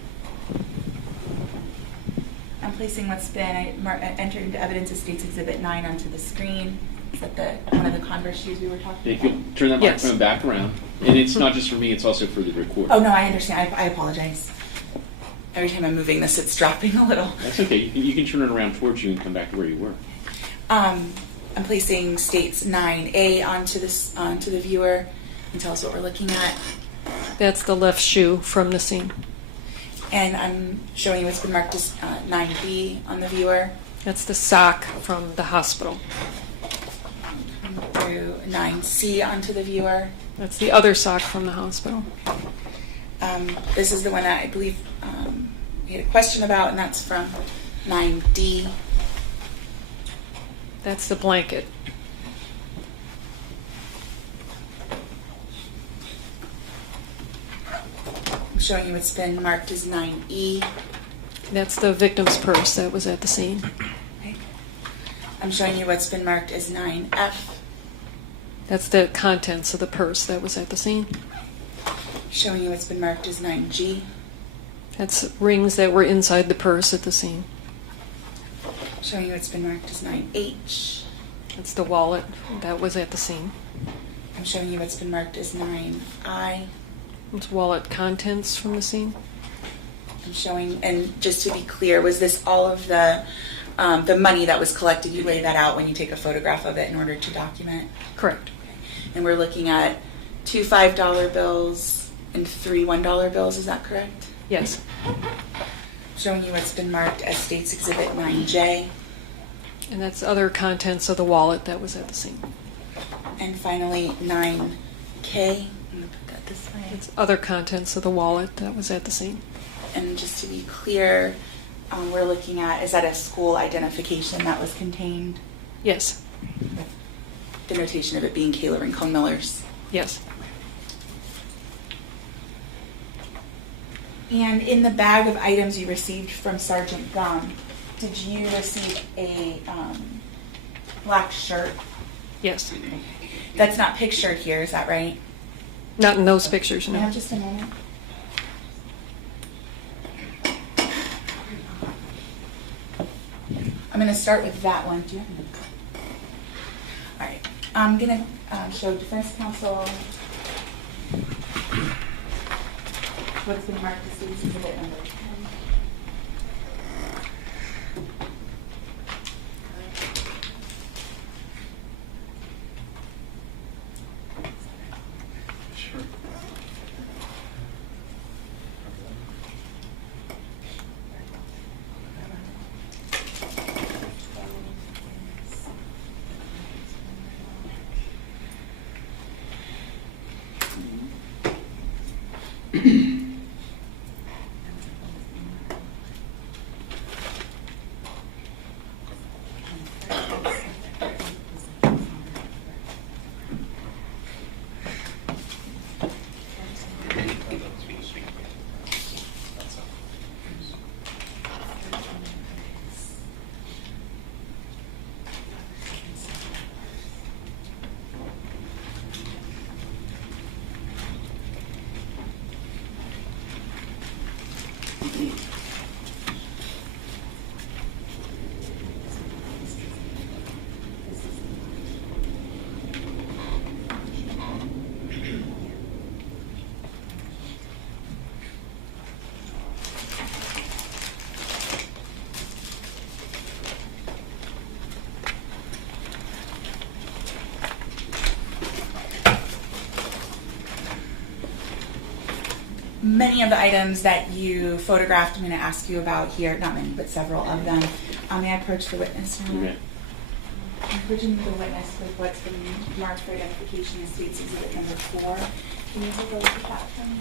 I'm placing what's been entered into evidence as State's Exhibit 9 onto the screen. Is that one of the Converse shoes we were talking Thank about? you. Turn that Yes. microphone back around. And it's not just for me, it's also for the recorder. Oh, no, I understand. I apologize. Every time I'm moving this, it's dropping a little. That's okay. You can turn it around towards you and come back to where you were. I'm placing State's 9A onto the viewer and tell us what we're looking at. That's the left shoe from the scene. And I'm showing you what's been marked as 9B on the viewer. That's the sock from the hospital. Through 9C onto the viewer. That's the other sock from the hospital. This is the one that I believe we had a question about, and that's from 9D. That's the blanket. I'm showing you what's been marked as 9E. That's the victim's purse that was at the scene. Okay. I'm showing you what's been marked as 9F. That's the contents of the purse that was at the scene. Showing you what's been marked as 9G. That's rings that were inside the purse at the scene. Showing you what's been marked as 9H. That's the wallet that was at the scene. I'm showing you what's been marked as 9I. It's wallet contents from the scene. I'm showing, and just to be clear, was this all of the money that was collected? You lay that out when you take a photograph of it in order to document? Correct. And we're looking at 2 $5 bills and 3 $1 bills, is that correct? Yes. Showing you what's been marked as State's Exhibit 9J. And that's other contents of the wallet that was at the scene. And finally, 9K. I'm going to put that this way. It's other contents of the wallet that was at the scene. And just to be clear, we're looking at, is that a school identification that was contained? Yes. The notation of it being Kayla Rincon-Miller's. Yes. And in the bag of items you received from Sergeant Gum, did you receive a black shirt? Yes. That's not pictured here, is that right? Not in those pictures, Can I no. have just a moment? I'm going to start with that one. Do you have All right. I'm going to show defense counsel what's been marked as State's Exhibit number 10. Sure. Many of the items that you photographed, I'm going to ask you about here. Not many, but several of them. May I approach the witness now? Okay. I'm approaching the witness with what's been marked for identification as State's Exhibit number 4. Can you take a look at that for me?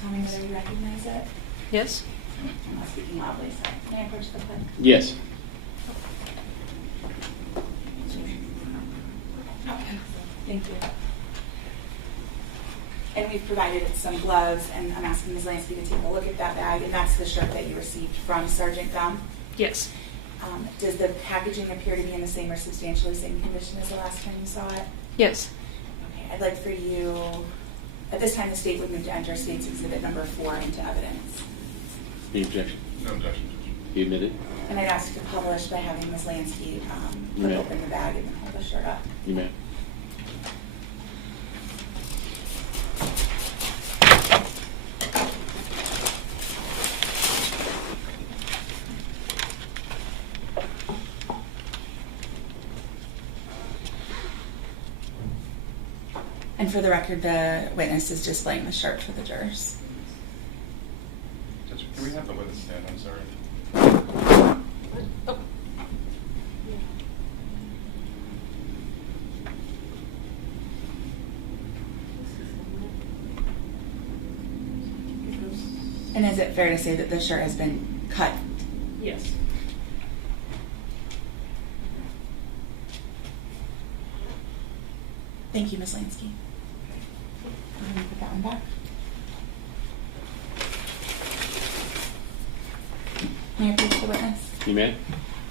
Tell me whether you recognize it. Yes? I'm not speaking loudly, so may I approach the clip? Yes. Okay. Thank you. And we've provided some gloves, and I'm asking Ms. Lansky to take a look at that bag, and that's the shirt that you received from Sergeant Gum. Yes. Does the packaging appear to be in the same or substantially same condition as the last time you saw it? Yes. Okay, I'd like for you, at this time, the state would move to enter State's Exhibit number 4 into evidence. Any objection? No objection. You admit it? And I'd ask to publish by having Ms. Lansky put open the bag and then hold the shirt up. You may. And for the record, the witness is displaying the shirt for the jurors. Judge, can we have the witness stand? I'm sorry. Oh. And is it fair to say that the shirt has been cut? Yes. Thank you, Ms. Lansky. I'm going to put that one back. May I approach the witness? You may.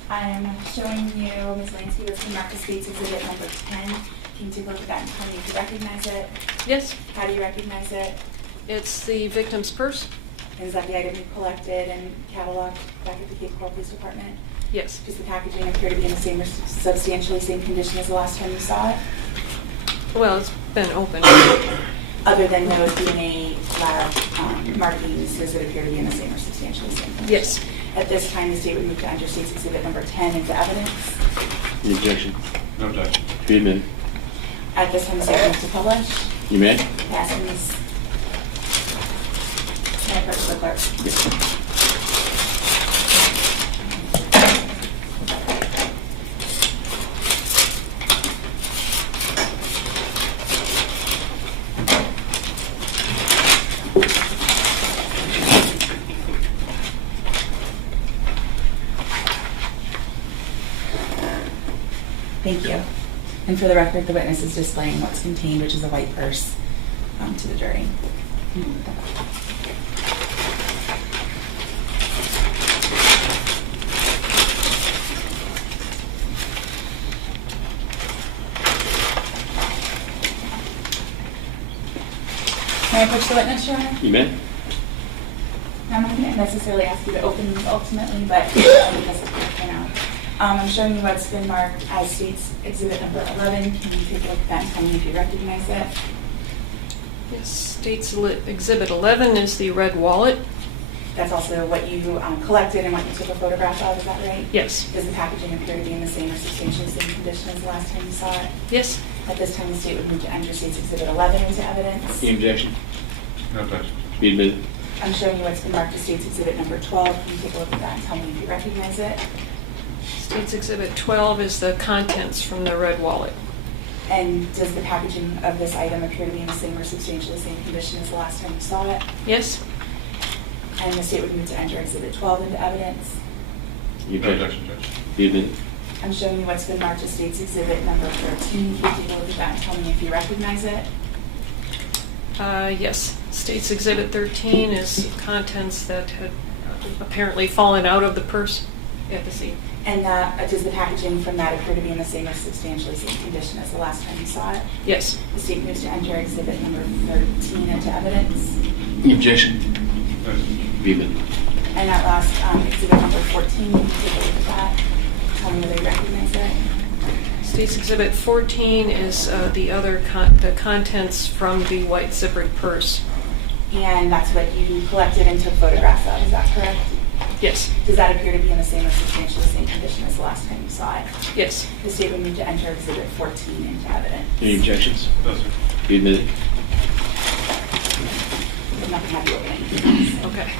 I am showing you Ms. Lansky what's been marked as State's Exhibit number 10. Can you take a look at that and tell me if you recognize it? Yes. How do you recognize it? It's the victim's purse? And is that the item you collected and cataloged back at the Cape Coral Police Department? Yes. Does the packaging appear to be in the same or substantially same condition as the last time you saw it? Well, it's been opened. Other than no DNA lab markings, does it appear to be in the same or substantially same condition? Yes. At this time, the state would move to enter State's Exhibit number 10 into evidence. Any objection? No objection. You admit it? At this time, the state moves to publish. You may. Yes, and Ms. May I approach the clerk? Yes. Thank you. And for the record, the witness is displaying what's contained, which is a white purse, to the jury. May I approach the witness, Your Honor? You may. I'm not going to necessarily ask you to open these ultimately, but because of for now. I'm showing you what's been marked as State's Exhibit number 11. Can you take a look at that and tell me if you recognize it? Yes. State's Exhibit 11 is the red wallet. That's also what you collected and what you took a photograph of, is that right? Yes. Does the packaging appear to be in the same or substantially same condition as the last time you saw it? Yes. At this time, the state would move to enter State's Exhibit 11 into evidence. Any objection? No objection. You admit it? I'm showing you what's been marked as State's Exhibit number 12. Can you take a look at that and tell me if you recognize it? State's Exhibit 12 is the contents from the red wallet. And does the packaging of this item appear to be in the same or substantially same condition as the last time you saw it? Yes. And the state would move to enter Exhibit 12 into evidence. You No object? objection, Judge. You admit it? I'm showing you what's been marked as State's Exhibit number 13. Can you take a look at that and tell me if you recognize it? Yes. State's Exhibit 13 is contents that had apparently fallen out of the purse at the scene. And does the packaging from that appear to be in the same or substantially same condition as the last time you saw it? Yes. The state moves to enter Exhibit number 13 into evidence. Any objection? No objection. You admit it? And that last Exhibit number 14, can you take a look at that? Tell me whether you recognize it. State's Exhibit 14 is the contents from the white zippered purse. And that's what you collected and took photographs of, is that correct? Yes. Does that appear to be in the same or substantially same condition as the last time you saw it? Yes. The state would move to enter Exhibit 14 into evidence. Any objections? No, sir. You admit it? I'm not going to have you open anything else. Okay.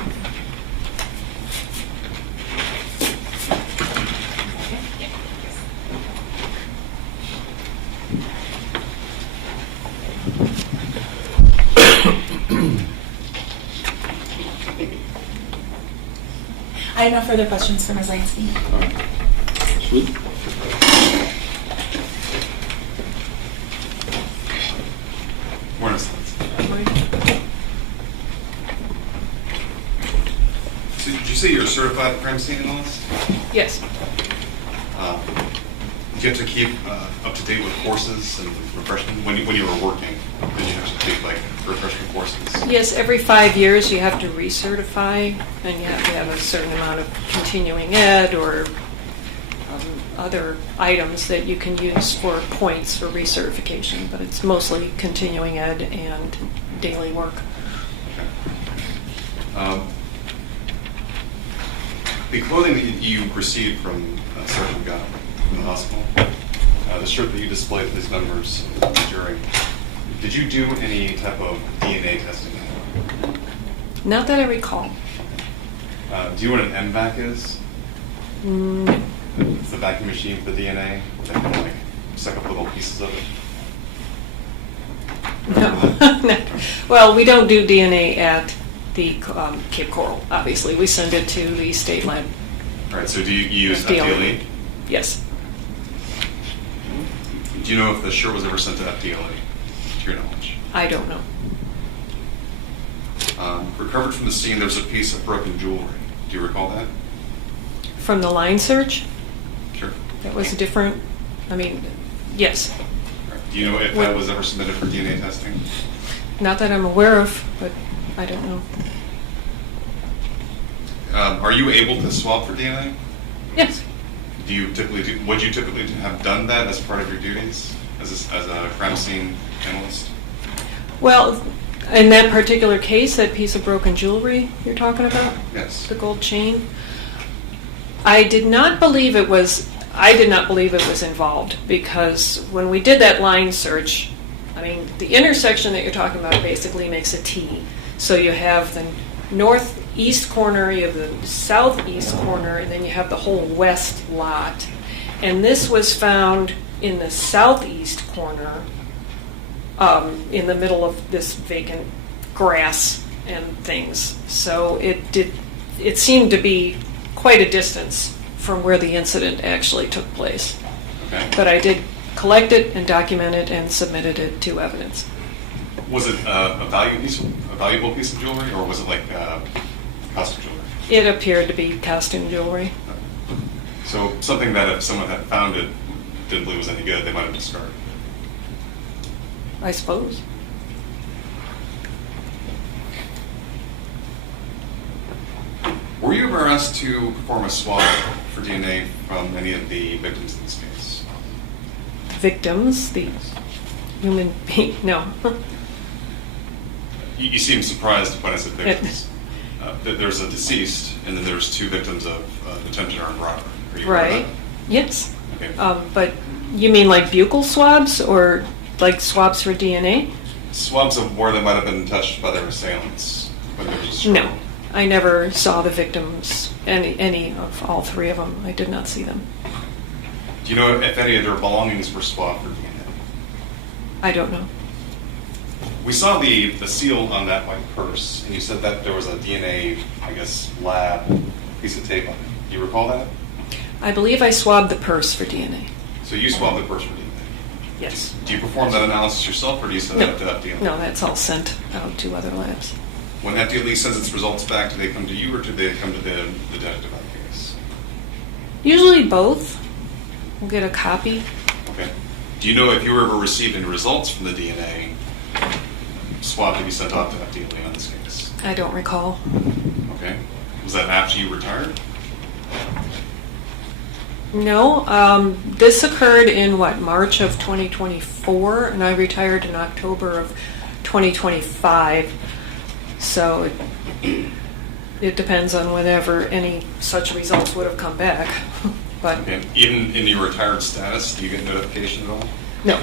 I have no further questions for Ms. Lansky. All right. Sweet. Morning, Sons. say you're a certified crime scene analyst? Yes. Did you have to keep up to date with courses and refreshment when you were working? Did you have to take like refreshment courses? Yes, every 5 years you have to recertify, and you have to have a certain amount of continuing ed or other items that you can use for points for recertification, but it's mostly continuing ed and daily work. Okay. The clothing that you received from Sergeant Gunn in the hospital, the shirt that you displayed to these members of the jury, did you do any type of DNA testing? Not that I recall. Do you know what an MVAC is? No. It's the vacuum machine for the DNA. They can like suck up little pieces of it. No. Well, we don't do DNA at the Cape Coral, obviously. We send it to the state lab. All right, so do you use FDLE? Yes. Do you know if the shirt was ever sent to FDLE, to your knowledge? I don't know. Recovered from the scene, there's a piece of broken jewelry. Do you recall that? From the line search? Sure. That was different. I mean, yes. Right. Do you know if that was ever submitted for DNA testing? Not that I'm aware of, but I don't know. Are you able to swab for DNA? Yes. Would you typically have done that as part of your duties as a crime scene analyst? Well, in that particular case, that piece of broken jewelry you're talking about? Yes. The gold chain? I did not believe it was involved, because when we did that line search, I mean, the intersection that you're talking about basically makes a T. So you have the northeast corner, you have the southeast corner, and then you have the whole west lot. And this was found in the southeast corner, in the middle of this vacant grass and things. So it seemed to be quite a distance from where the incident actually took place. Okay. But I did collect it and document it and submitted it to evidence. Was it a valuable piece of jewelry, or was it like costume jewelry? It appeared to be costume jewelry. So something that if someone had found it, didn't believe was any good, they might have discarded. I suppose. Were you ever asked to perform a swab for DNA from any of the victims in this case? Victims, the human being, no. You seem surprised when I said victims. There's a deceased, and then there's two victims of attempted armed robbery. Are you aware of Right. that? Yes. Okay. But you mean like buccal swabs or like swabs for DNA? Swabs of where they might have been touched by their assailants when there was a struggle. No. I never saw the victims, any of all three of them. I did not see them. Do you know if any of their belongings were swabbed for DNA? I don't know. We saw the seal on that white purse, and you said that there was a DNA, I guess, lab piece of tape on it. Do you recall that? I believe I swabbed the purse for DNA. So you swabbed the purse for DNA. Yes. Do you perform that analysis yourself, or do you send that to FDLE? No, that's all sent out to other labs. When FDLE sends its results back, do they come to you, or do they come to the detective on the case? Usually both. We'll get a copy. Okay. Do you know if you ever received any results from the DNA swab to be sent off to FDLE on this case? I don't recall. Okay. Was that after you retired? No, this occurred in March of 2024, and I retired in October of 2025. So it depends on whenever any such results would have come back. But Okay. Even in your retired status, do you get notification at all? no.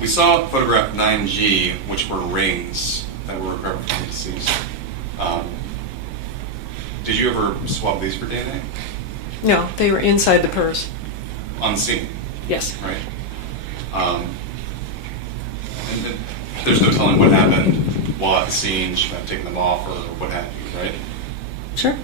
We saw photograph 9G, which were rings that were recovered from the deceased. Did you ever swab these for DNA? No, they were inside the purse. On scene, Yes. right? And then there's no telling what happened while at the scene. She might have taken them off or what have you, right? Sure.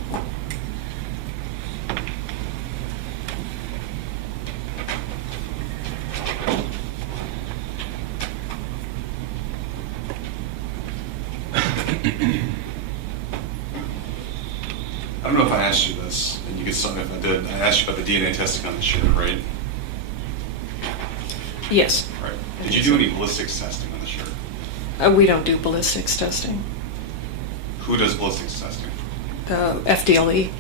I don't know if I asked you this, and you could stop me if I did. I asked you about the DNA testing on the shirt, right? Yes. Right. Did you do any ballistics testing on the shirt? We don't do ballistics testing. Who does ballistics testing? The FDLE.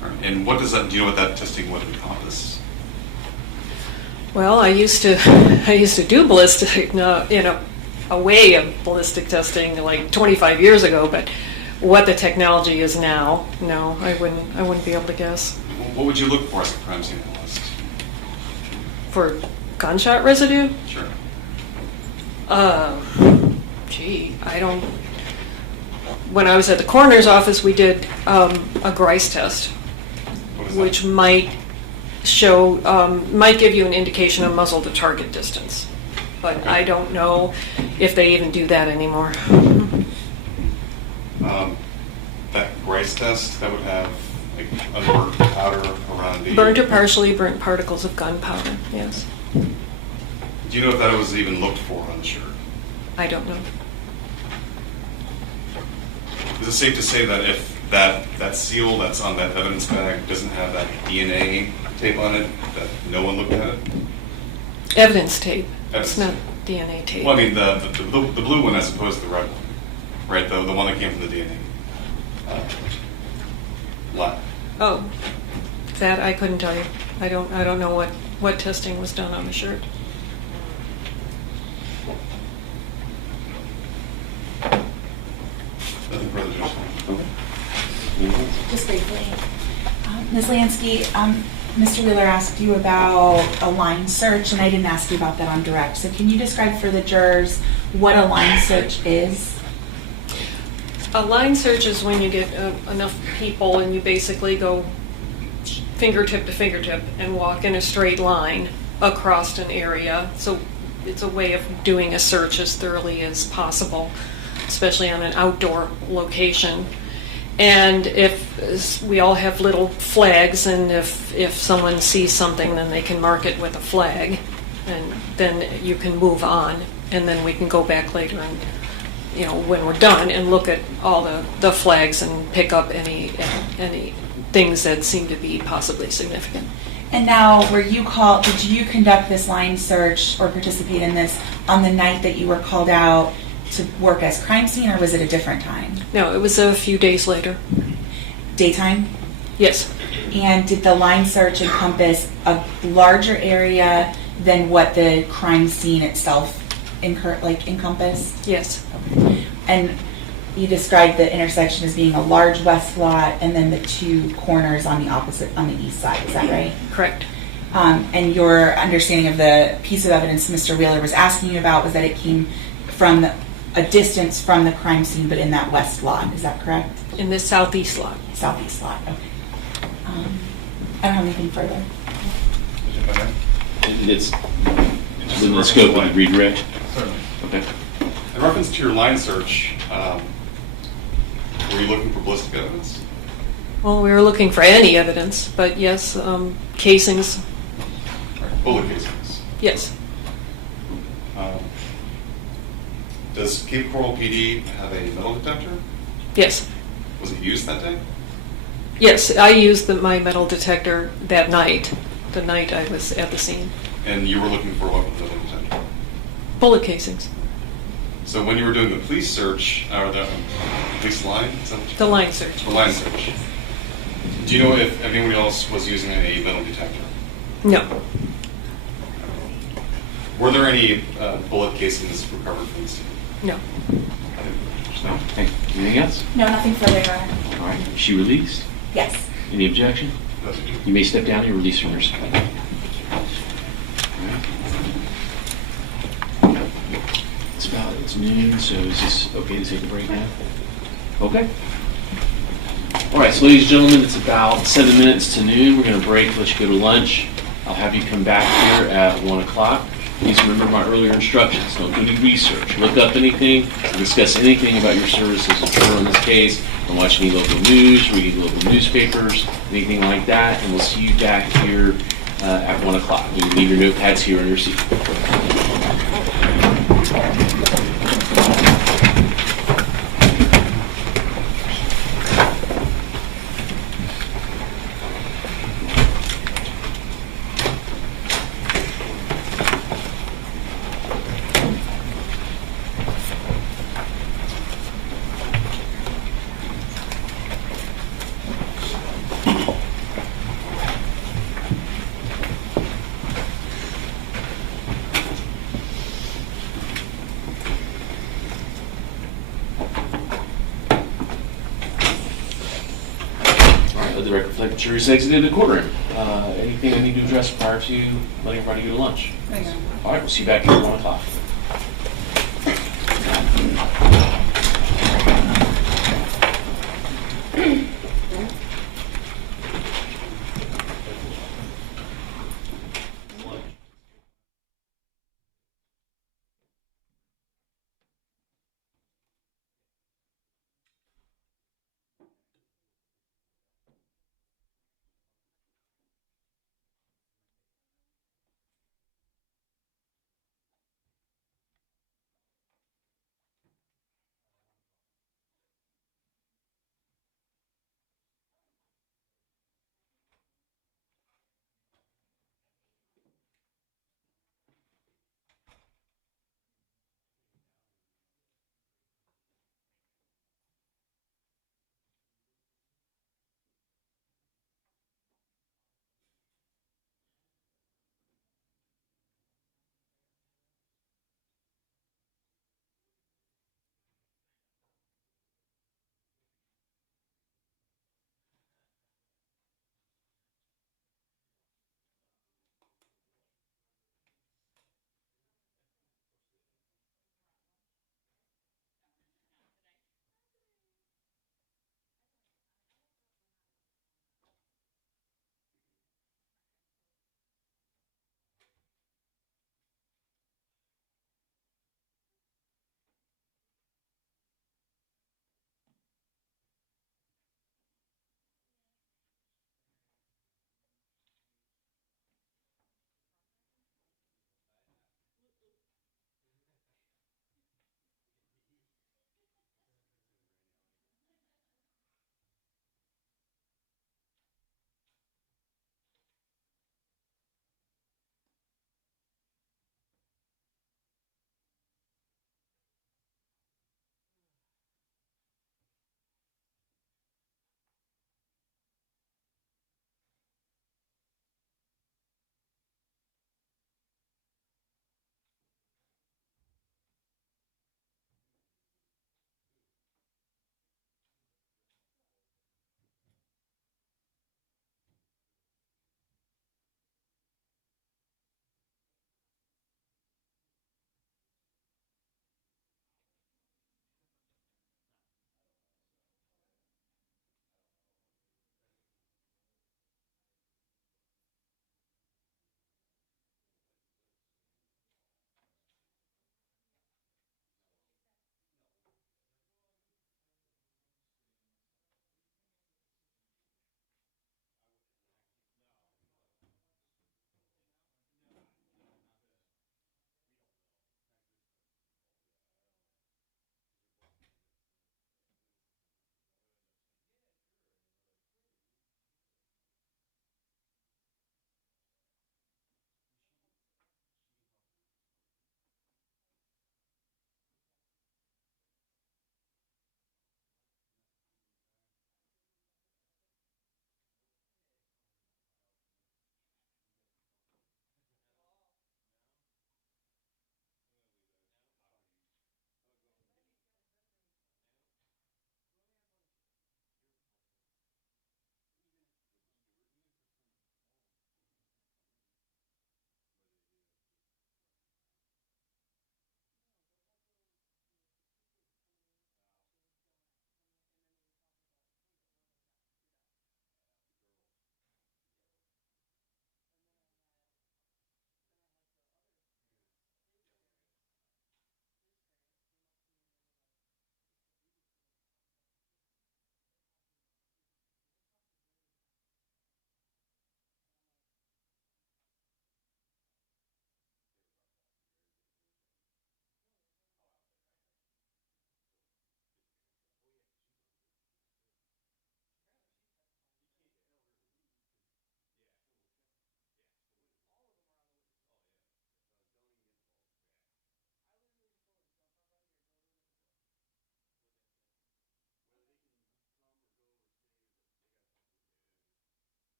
Right. And what does that? Do you know what that testing would encompass? Well, I used to do ballistic, a way of ballistic testing like 25 years ago, but what the technology is now, no, I wouldn't be able to guess. What would you look for as a crime scene analyst? For gunshot residue? Sure. I don't. When I was at the coroner's office, we did a Grice test, which might give you an indication of muzzle to target distance. But Okay. I don't know if they even do that anymore. That Grice test, that would have like unburnt powder around the... Burnt or partially burnt particles of gunpowder, yes. Do you know if that was even looked for on the shirt? I don't know. Is it safe to say that if that seal that's on that evidence bag doesn't have that DNA tape on it, that no one looked at it? Evidence tape. Evidence It's not tape. DNA tape. Well, I mean, the blue one as opposed to the red one, right? The one that came from the DNA lab. Oh, that I couldn't tell you. I don't know what testing was done on the shirt. Nothing further, Judge. Just briefly, Ms. Lansky, Mr. Wheeler asked you about a line search, and I didn't ask you about that on direct. So can you describe for the jurors what a line search is? A line search is when you get enough people and you basically go fingertip to fingertip and walk in a straight line across an area. So it's a way of doing a search as thoroughly as possible, especially on an outdoor location. And if we all have little flags, and if someone sees something, then they can mark it with a flag, and then you can move on, and then we can go back later and, when we're done, and look at all the flags and pick up any things that seem to be possibly significant. And now, did you conduct this line search or participate in this on the night that you were called out to work as crime scene, or was it a different time? No, it was a few days later. Daytime? Yes. And did the line search encompass a larger area than what the crime scene itself encompassed? Yes. Okay. And you described the intersection as being a large west lot and then the two corners on the east side. Is that right? Correct. And your understanding of the piece of evidence Mr. Wheeler was asking you about was that it came from a distance from the crime scene, but in that west lot. Is that correct? In the southeast lot. Southeast lot. Okay. I don't have anything further. It's within the scope of the redirect. Certainly. Okay. In reference to your line search, were you looking for ballistic evidence? Well, we were looking for any evidence, but yes, casings. Right, bullet casings. Yes. Does Cape Coral PD have a metal detector? Yes. Was it used that day? Yes, I used my metal detector that night, the night I was at the scene. And you were looking for what metal detector? Bullet casings. So when you were doing the police search, or the police line? Is that what you The line search. The line search. Do you know if anyone else was using a metal detector? No. Were there any bullet casings recovered from the scene? No. Okay. Anything else? No, nothing further, Your Honor. All right. Is she released? Yes. Any objection? You may step down and release from your side. It's noon, so is this okay to take a break now? Okay. All right, so ladies and gentlemen, it's about 7 minutes to noon. We're going to break, let you go to lunch. I'll have you come back here at 1 o'clock. Please remember my earlier instructions. Don't do any research. Look up anything, discuss anything about your services as a in this case. Don't watch any local news, read any local newspapers, anything like that, and we'll see you back here at 1 o'clock. You can leave your notepads here on your seat. the record reflect the jury's exited the courtroom. Anything I need to address prior to letting everybody go to lunch? All right, we'll see you back here at 1 o'clock.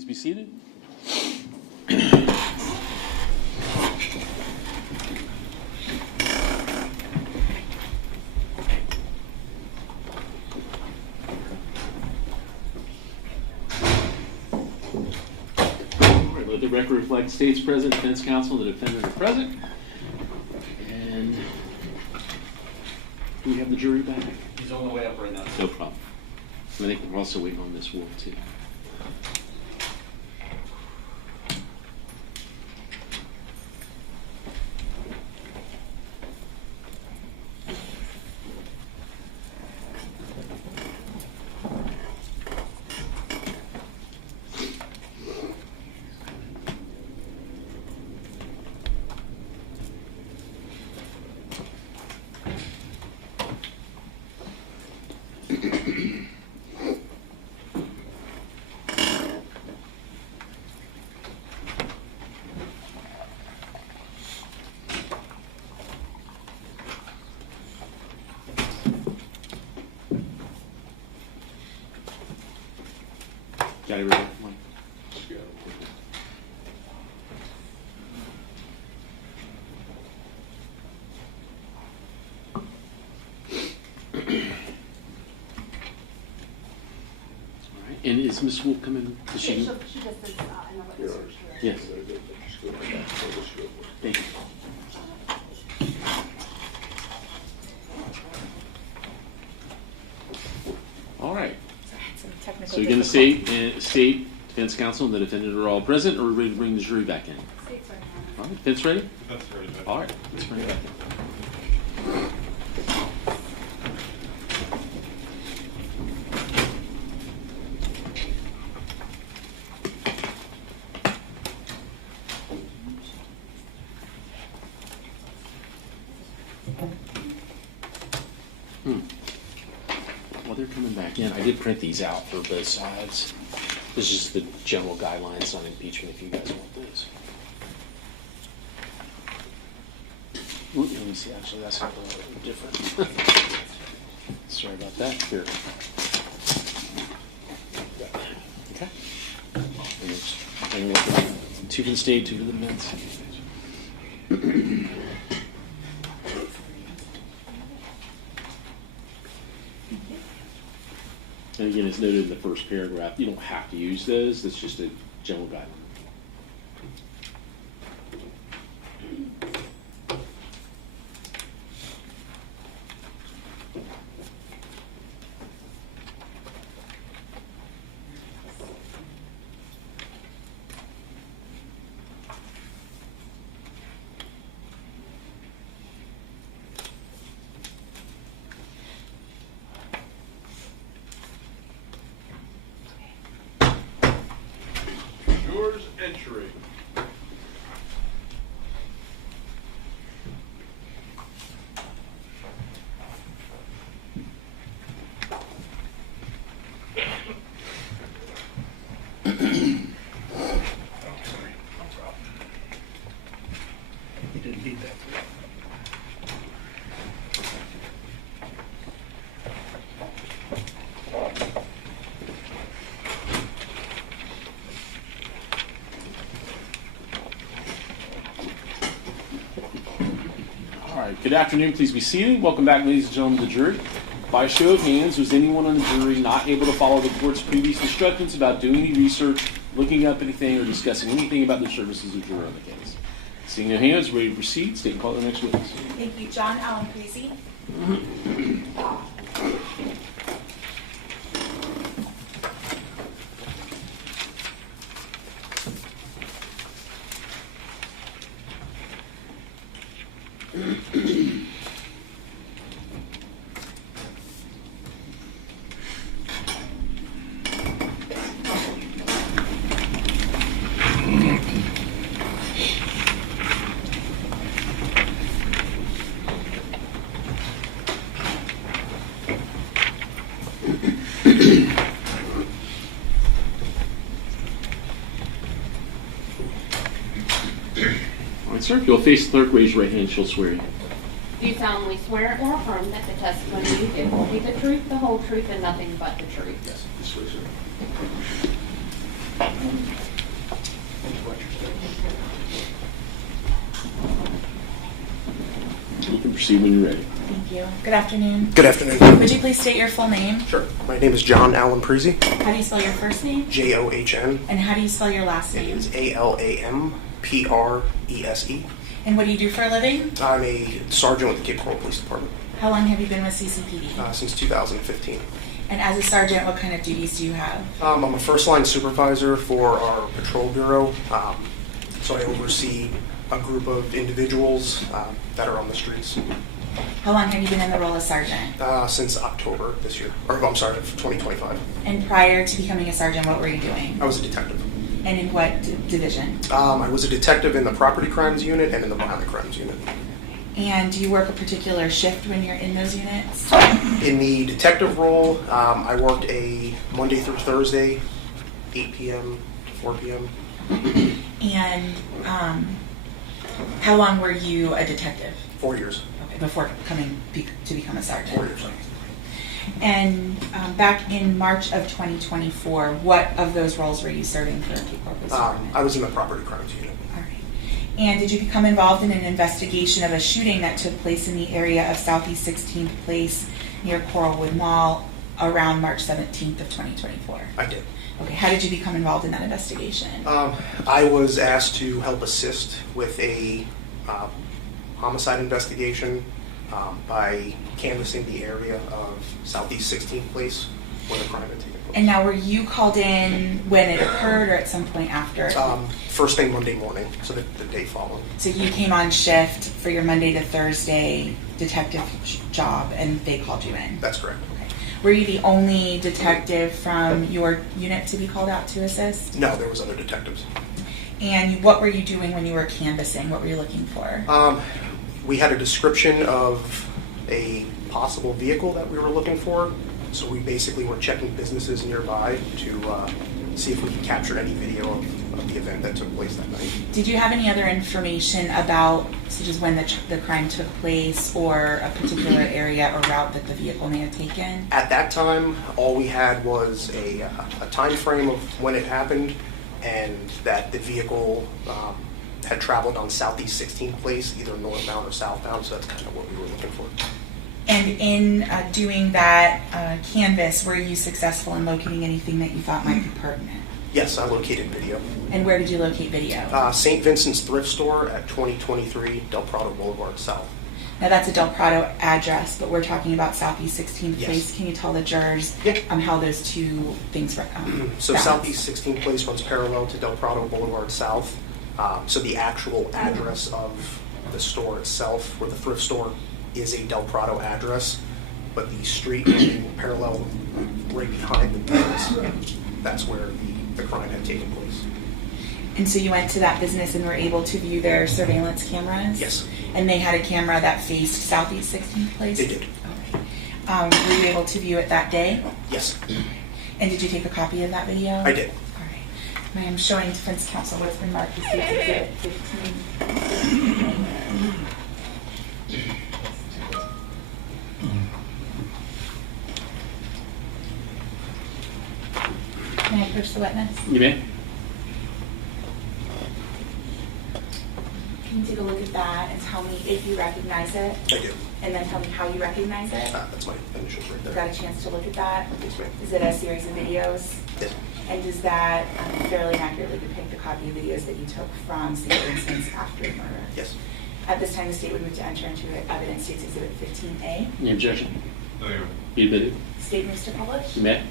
Please be seated. Let the record reflect state's present, defense counsel, and the defendant are present. And do we have the jury back? He's on the way up right now. No problem. I think we're also waiting on Miss Wolf too. Got everyone? All right. And is Miss Wolf coming? Is she? She just is in the witness room. Yes. Thank you. All right. So you're going to state, defense counsel, and the defendant are all present, or are we ready to bring the jury back in? State's right now. All right, defense ready? That's very good. All right, let's bring it back in. While they're coming back in, I did print these out for both sides. This is the general guidelines on impeachment if you guys want those. Ooh, let me see, actually, that's a little different. Sorry about that. Here. Okay. And two for the state, two for the defense. And again, it's noted in the first paragraph, you don't have to use those. That's just a general guideline. Jurors entry. You didn't need that. Good afternoon. Please be seated. Welcome back, ladies and gentlemen, to the jury. By a show of hands, was anyone on the jury not able to follow the court's previous instructions about doing any research, looking up anything, or discussing anything about the services of the juror on the case? Seeing no hands, ready to proceed. State and call the next witness. Thank you. John Allen Creasy. All right, sir. If you'll face the clerk, raise your right hand, she'll swear you. Do you solemnly swear or affirm that the testimony you give will be the truth, the whole truth, and nothing but the truth? Yes, I swear, sir. You can proceed when you're ready. Thank you. Good afternoon. Good afternoon. Would you please state your full name? Sure. My name is John Allen Prezi, How do you spell your first name? John. And how do you spell your last It name? is ALAMPRESE. And what do you do for a living? I'm a sergeant with the Cape Coral Police Department How long have you been with CCPD? since 2015. And as a sergeant, what kind of duties do you have? I'm a first line supervisor for our patrol bureau, so I oversee a group of individuals that are on the streets How long have you been in the role of sergeant? since October this year, or I'm sorry, of 2025. And prior to becoming a sergeant, what were you doing? I was a detective. And in what division? I was a detective in the property crimes unit and in the violent crimes unit. And do you work a particular shift when you're in those units? In the detective role, I worked a Monday through Thursday, 8 p.m. to 4 p.m. And how long were you a detective? 4 years. Okay, before coming to become a sergeant. 4 years. And back in March of 2024, what of those roles were you serving for Cape Coral Police Department? I was in the property crimes unit. All right. And did you become involved in an investigation of a shooting that took place in the area of Southeast 16th Place near Coralwood Mall around March 17th of 2024? I did. Okay, how did you become involved in that investigation? I was asked to help assist with a homicide investigation by canvassing the area of Southeast 16th Place where the crime had taken place. And now, were you called in when it occurred or at some point after? First thing Monday morning, so the day following. So you came on shift for your Monday to Thursday detective job and they called you in? That's correct. Okay. Were you the only detective from your unit to be called out to assist? No, there was other detectives. And what were you doing when you were canvassing? What were you looking for? We had a description of a possible vehicle that we were looking for, so we basically were checking businesses nearby to see if we could capture any video of the event that took place that night. Did you have any other information about, such as when the crime took place or a particular area or route that the vehicle may have taken? At that time, all we had was a time frame of when it happened, and that the vehicle had traveled on Southeast 16th Place, either northbound or southbound, so that's kind of what we were looking for. And in doing that canvass, were you successful in locating anything that you thought might be pertinent? Yes, I located video. And where did you locate video? St. Vincent's Thrift Store at 2023 Del Prado Boulevard South. Now that's a Del Prado address, but we're talking about Southeast 16th Yes. Place. Can you tell the jurors how those two things So balance? Southeast 16th Place runs parallel to Del Prado Boulevard South. So the actual address of the store itself, or the thrift store, is a Del Prado address, but the street running parallel right behind the business, that's where the crime had taken place. And so you went to that business and were able to view their surveillance cameras? Yes. And they had a camera that faced Southeast 16th Place? They did. Okay. Were you able to view it that day? Yes. And did you take a copy of that video? I did. All right. I am showing defense counsel what's been marked as Exhibit 15. May I approach the witness? You may. Can you take a look at that and tell me if you recognize it? I do. And then tell me how you recognize it? That's my initials right there. Got a chance to look at that? Yes, ma'am. Is it a series of videos? Yes. And does that fairly accurately depict the copy of videos that you took from St. Vincent's after the murder? Yes. At this time, the state would move to enter into evidence states Exhibit 15A. Any objection? No, you're- Be admitted. State moves to publish. You may.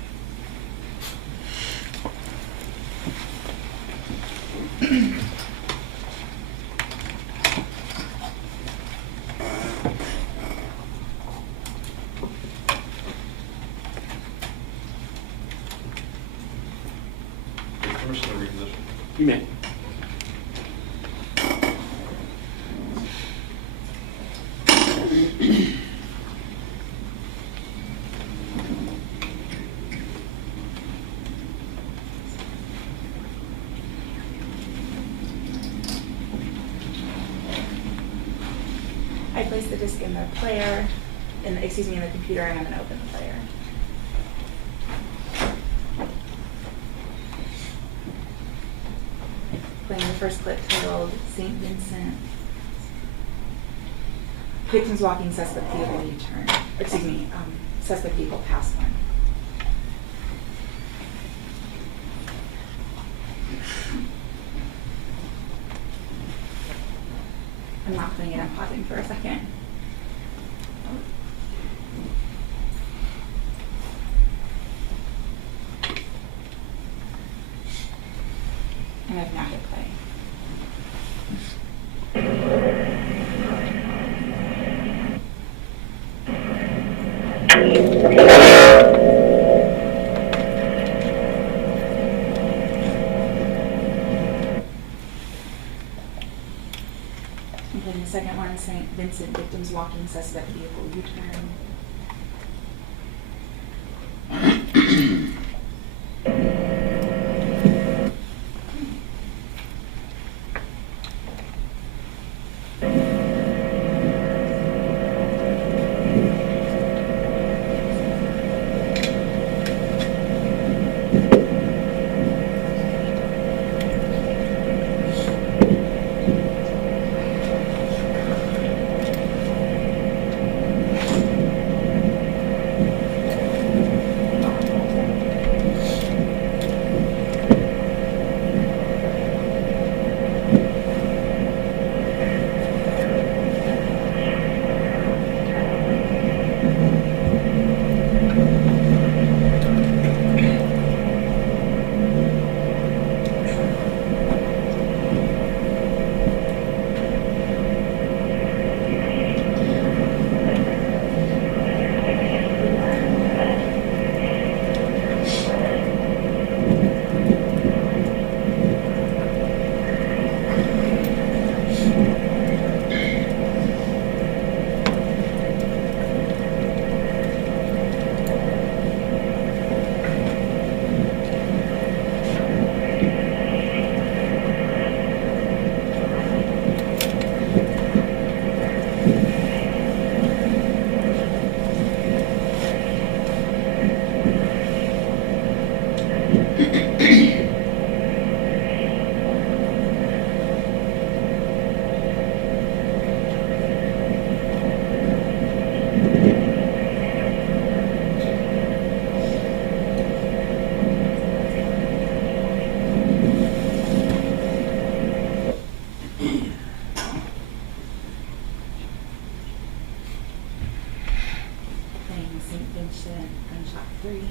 Permission to reposition. You may. I place the disc in the player, in the computer, and I'm going to open the player. first clip titled St. Vincent. Victims walking, suspect vehicle U-turn. Excuse me, suspect vehicle past one. I'm not playing it, I'm pausing for a second. And I've now hit play. And then the second one, St. Vincent, victims walking, suspect vehicle U-turn. Gunshot 3.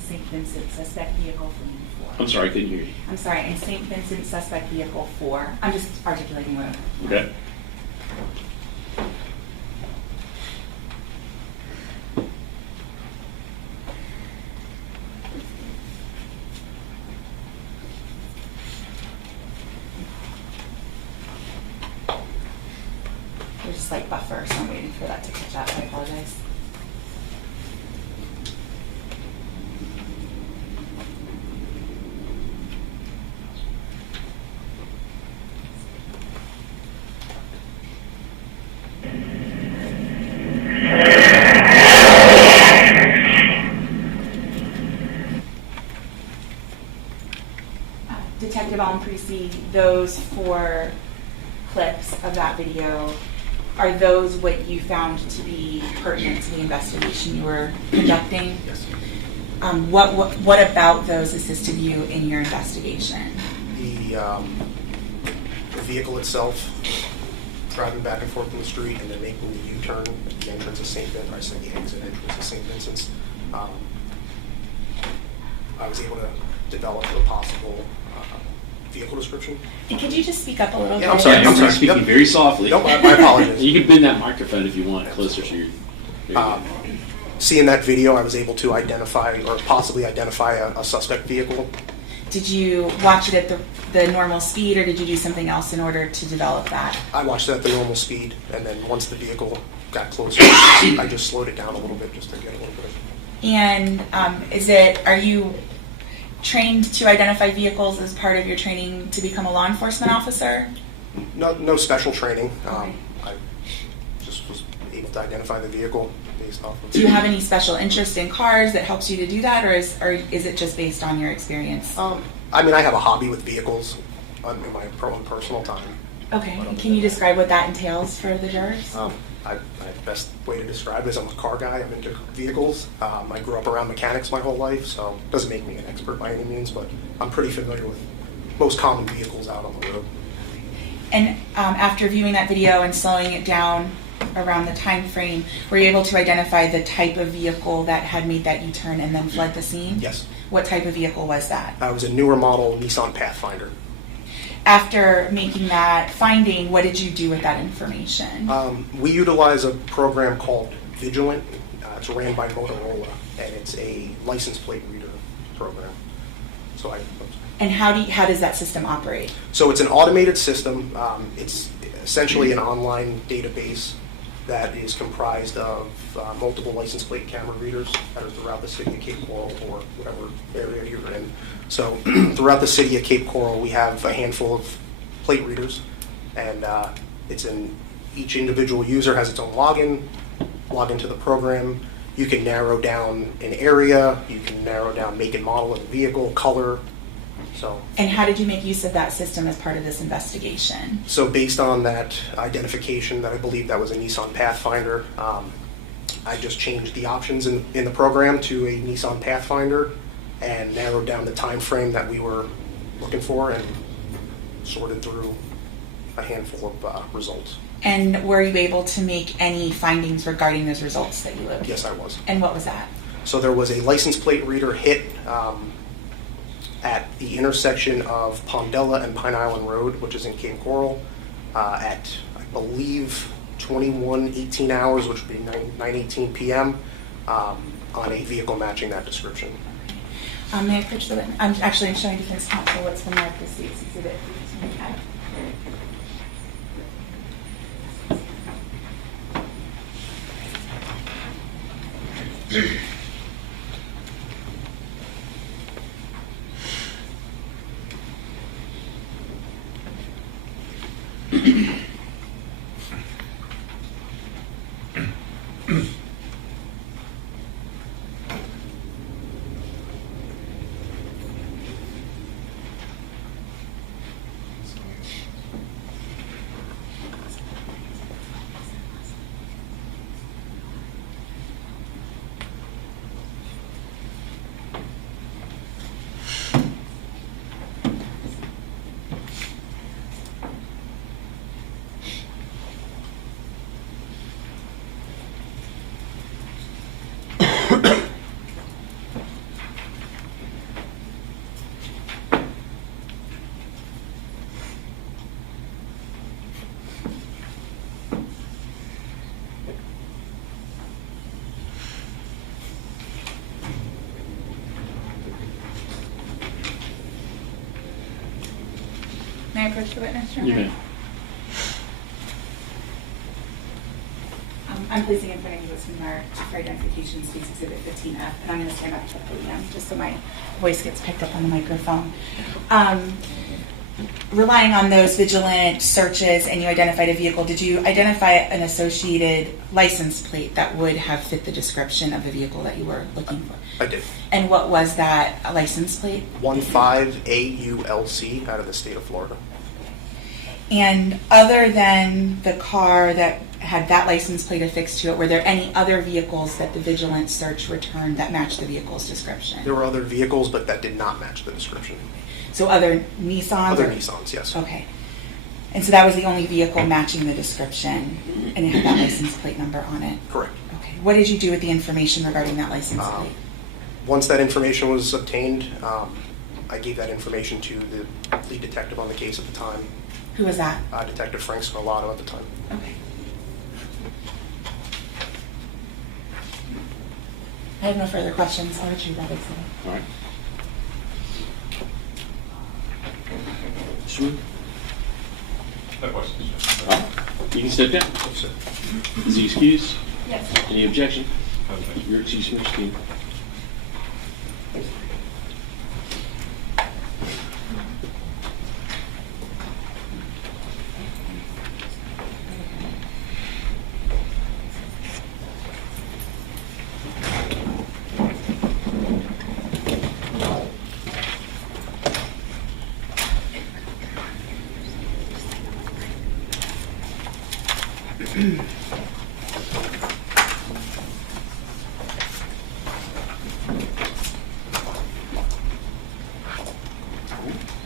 St. Vincent, suspect vehicle 4. I'm sorry, I couldn't hear you. I'm sorry, and St. Vincent, suspect vehicle 4. I'm just articulating what. Okay. There's a slight buffer, so I'm waiting for that to catch up. I apologize. Detective Allen-Prisi, those 4 clips of that video, are those what you found to be pertinent to the investigation you were conducting? Yes. What about those assisted you in your investigation? The vehicle itself, driving back and forth in the street and then making the U-turn at the entrance of St. Vincent, I said the exit entrance of St. Vincent's. I was able to develop a possible vehicle description. And could you just speak up a little bit? Yeah, I'm sorry. You're speaking very softly. Nope, I apologize. You can bend that microphone if you want closer to your. Seeing that video, I was able to identify or possibly identify a suspect vehicle. Did you watch it at the normal speed, or did you do something else in order to develop that? I watched it at the normal speed, and then once the vehicle got closer, I just slowed it down a little bit just to get a little bit of And are you trained to identify vehicles as part of your training to become a law enforcement officer? No special training. Okay. I just was able to identify the vehicle based off of. Do you have any special interest in cars that helps you to do that, or is it just based on your experience? I mean, I have a hobby with vehicles in my own personal time. Okay. Can you describe what that entails for the jurors? The best way to describe it is I'm a car guy. I'm into vehicles. I grew up around mechanics my whole life, so it doesn't make me an expert by any means, but I'm pretty familiar with most common vehicles out on the road. And after viewing that video and slowing it down around the time frame, were you able to identify the type of vehicle that had made that U-turn and then fled the scene? Yes. What type of vehicle was that? It was a newer model Nissan Pathfinder. After making that finding, what did you do with that information? We utilize a program called Vigilant. It's ran by Motorola, and it's a license plate reader program. And how does that system operate? So it's an automated system. It's essentially an online database that is comprised of multiple license plate camera readers that are throughout the city of Cape Coral or whatever area you're in. So throughout the city of Cape Coral, we have a handful of plate readers, and each individual user has its own login to the program. You can narrow down an area, you can narrow down make and model of the vehicle, color. And how did you make use of that system as part of this investigation? So based on that identification that I believe that was a Nissan Pathfinder, I just changed the options in the program to a Nissan Pathfinder and narrowed down the time frame that we were looking for and sorted through a handful of results. And were you able to make any findings regarding those results that you looked? Yes, I was. And what was that? So there was a license plate reader hit at the intersection of Pondella and Pine Island Road, which is in Cape Coral, at, I believe, 21:18 hours, which would be 9:18 p.m., on a vehicle matching that description. May I approach the witness? I'm showing defense counsel what's the mark of the exhibit. May I approach the witness? You may. I'm placing in front of you what's been marked for identification speaks exhibit 15F, and I'm going to stand up to the podium just so my voice gets picked up on the microphone. Relying on those vigilant searches and you identified a vehicle, did you identify an associated license plate that would have fit the description of the vehicle that you were looking for? I did. And what was that license plate? 15AULC out of the state of Florida. And other than the car that had that license plate affixed to it, were there any other vehicles that the vigilant search returned that matched the vehicle's description? There were other vehicles, but that did not match the description. So other Nissans? Other Nissans, yes. Okay. And so that was the only vehicle matching the description, and it had that license plate number on it? Correct. Okay. What did you do with the information regarding that license plate? Once that information was obtained, I gave that information to the lead detective on the case at the time. Who was that? Detective Frank Scarlet at the time. Okay. I have no further questions. I'll retrieve that exhibit. All right. Sure. No questions. All right. You can step down. Yes, sir. Is he excused? Yes. Any objection? No objection. You're excused, Mr. Steve.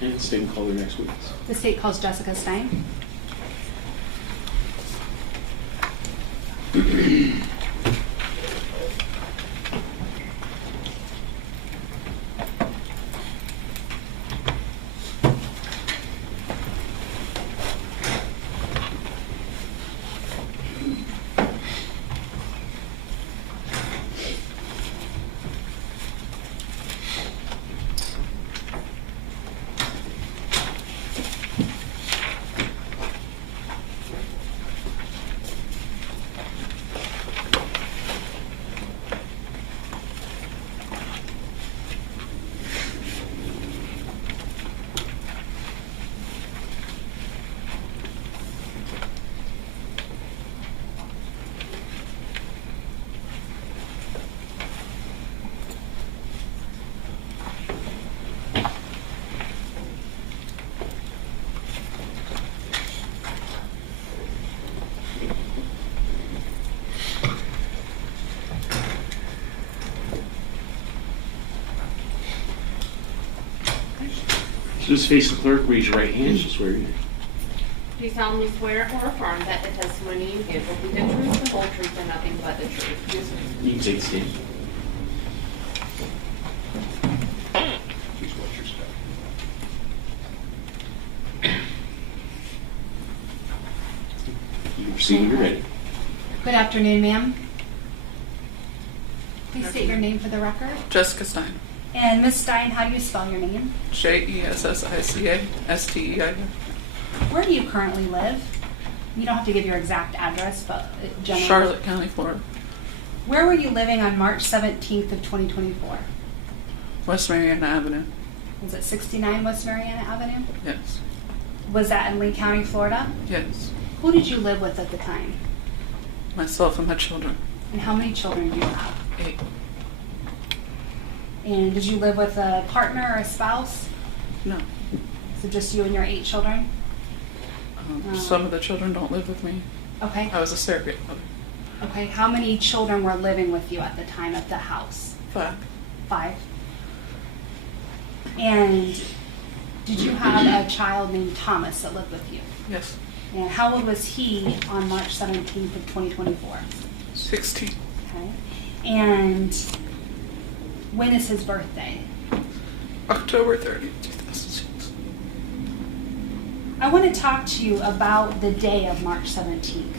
And state and call their next witness. The state calls Jessica Stein. So just face the clerk, raise your right hand, she'll swear you in. Do you solemnly swear or affirm that the testimony you give will be the truth, the whole truth, and nothing but the truth? Yes, ma'am. You can take a stand. Please watch your step. You can proceed when you're ready. Good afternoon, ma'am. Please state your name for the record. Jessica Stein. And Ms. Stein, how do you spell your name? Jessica. Where do you currently live? You don't have to give your exact address, but generally. Charlotte County, Florida. Where were you living on March 17th of 2024? West Mariana Avenue. Was it 69 West Mariana Avenue? Yes. Was that in Lee County, Florida? Yes. Who did you live with at the time? Myself and my children. And how many children do you have? 8. And did you live with a partner or a spouse? No. So just you and your 8 children? Some of the children don't live with me. Okay. I was a surrogate mother. Okay. How many children were living with you at the time at the house? 5. 5. And did you have a child named Thomas that lived with you? Yes. And how old was he on March 17th of 2024? 16. Okay. And when is his birthday? October 30th, 2006. I want to talk to you about the day of March 17th.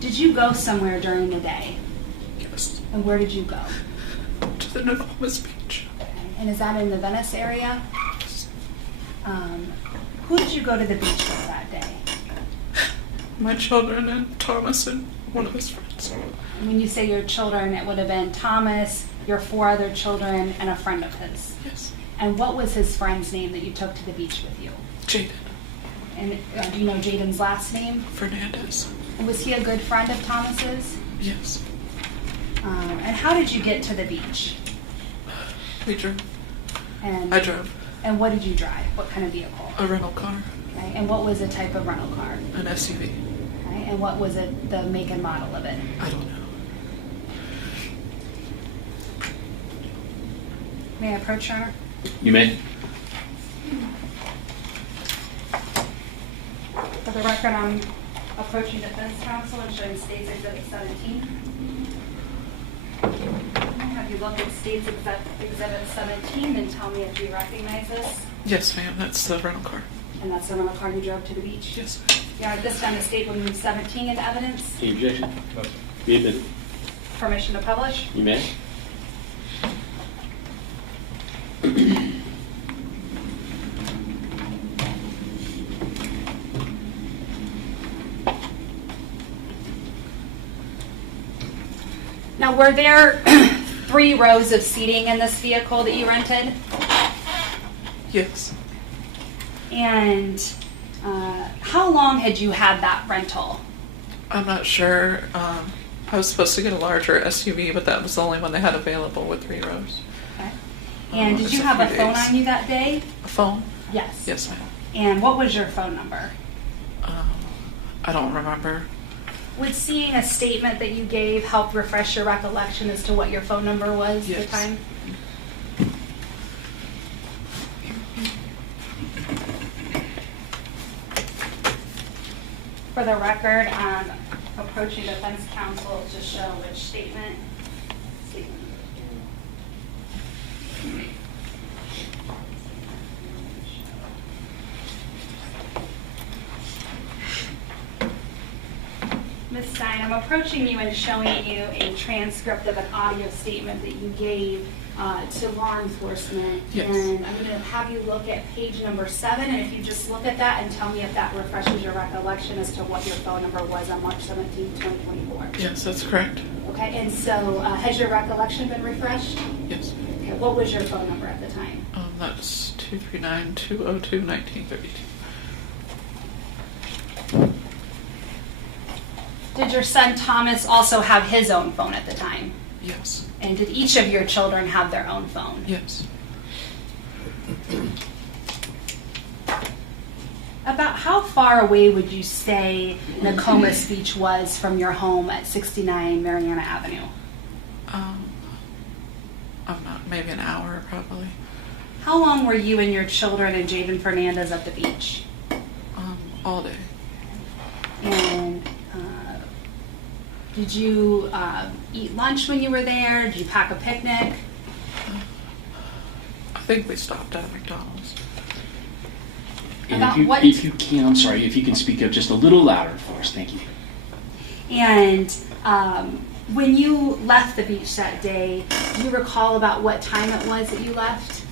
Did you go somewhere during the day? Yes. And where did you go? To the Nokomis Beach. Okay. And is that in the Venice area? Yes. Who did you go to the beach with that day? My children and Thomas and one of his friends. When you say your children, it would have been Thomas, your 4 other children, and a friend of his. Yes. And what was his friend's name that you took to the beach with you? Jaden. And do you know Jaden's last name? Fernandez. And was he a good friend of Thomas's? Yes. And how did you get to the beach? We drove. And I drove. And what did you drive? What kind of vehicle? A rental car. Okay. And what was the type of rental car? An SUV. Okay. And what was it, the make and model of it? I don't know. May I approach, Your Honor? You may. For the record, I'm approaching defense counsel and showing State's Exhibit 17. Have you looked at State's Exhibit 17 and tell me if you recognize this? Yes, ma'am. That's the rental car. And that's the rental car you drove to the beach? Yes. Yeah, at this time the State will move 17 into evidence. Any objection? No, sir. Be admitted. Permission to publish? You may. Now, were there 3 rows of seating in this vehicle that you rented? Yes. And how long had you had that rental? I'm not sure. I was supposed to get a larger SUV, but that was the only one they had available with 3 rows. Okay. And did you have a phone on you that day? A phone? Yes. Yes, ma'am. And what was your phone number? I don't remember. Would seeing a statement that you gave help refresh your recollection as to what your phone number was at the Yes. time? For the record, approaching defense counsel to show which statement. Ms. Stein, I'm approaching you and showing you a transcript of an audio statement that you gave to law enforcement. Yes. And I'm going to have you look at page number 7, and if you just look at that and tell me if that refreshes your recollection as to what your phone number was on March 17, 2024. Yes, that's correct. Okay, and so has your recollection been refreshed? Yes. Okay, what was your phone number at the time? That's 239-202-1932. Did your son Thomas also have his own phone at the time? Yes. And did each of your children have their own phone? Yes. About how far away would you say Nokomis Beach was from your home at 69 Mariana Avenue? I'm not, maybe an hour probably. How long were you and your children and Jaden Fernandez at the beach? All day. And did you eat lunch when you were there? Did you pack a picnic? I think we stopped at McDonald's. And About if what- you can, I'm sorry, if you can speak up just a little louder for us, thank you. And when you left the beach that day, do you recall about what time it was that you left?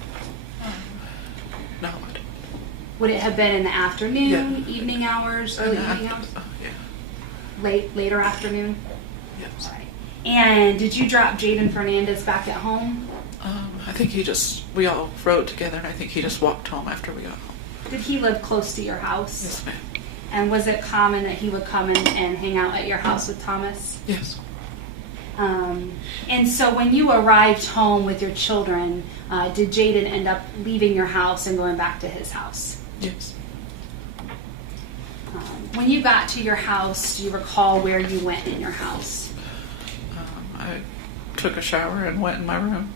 No. Would it have been in the afternoon, Yeah. evening hours, early evening hours? Yeah. Later afternoon? Yes. All right. And did you drop Jaden Fernandez back at home? I think we all rode together, and I think he just walked home after we got home. Did he live close to your house? Yes, ma'am. And was it common that he would come in and hang out at your house with Thomas? Yes. And so when you arrived home with your children, did Jaden end up leaving your house and going back to his house? Yes. When you got to your house, do you recall where you went in your house? I took a shower and went in my room.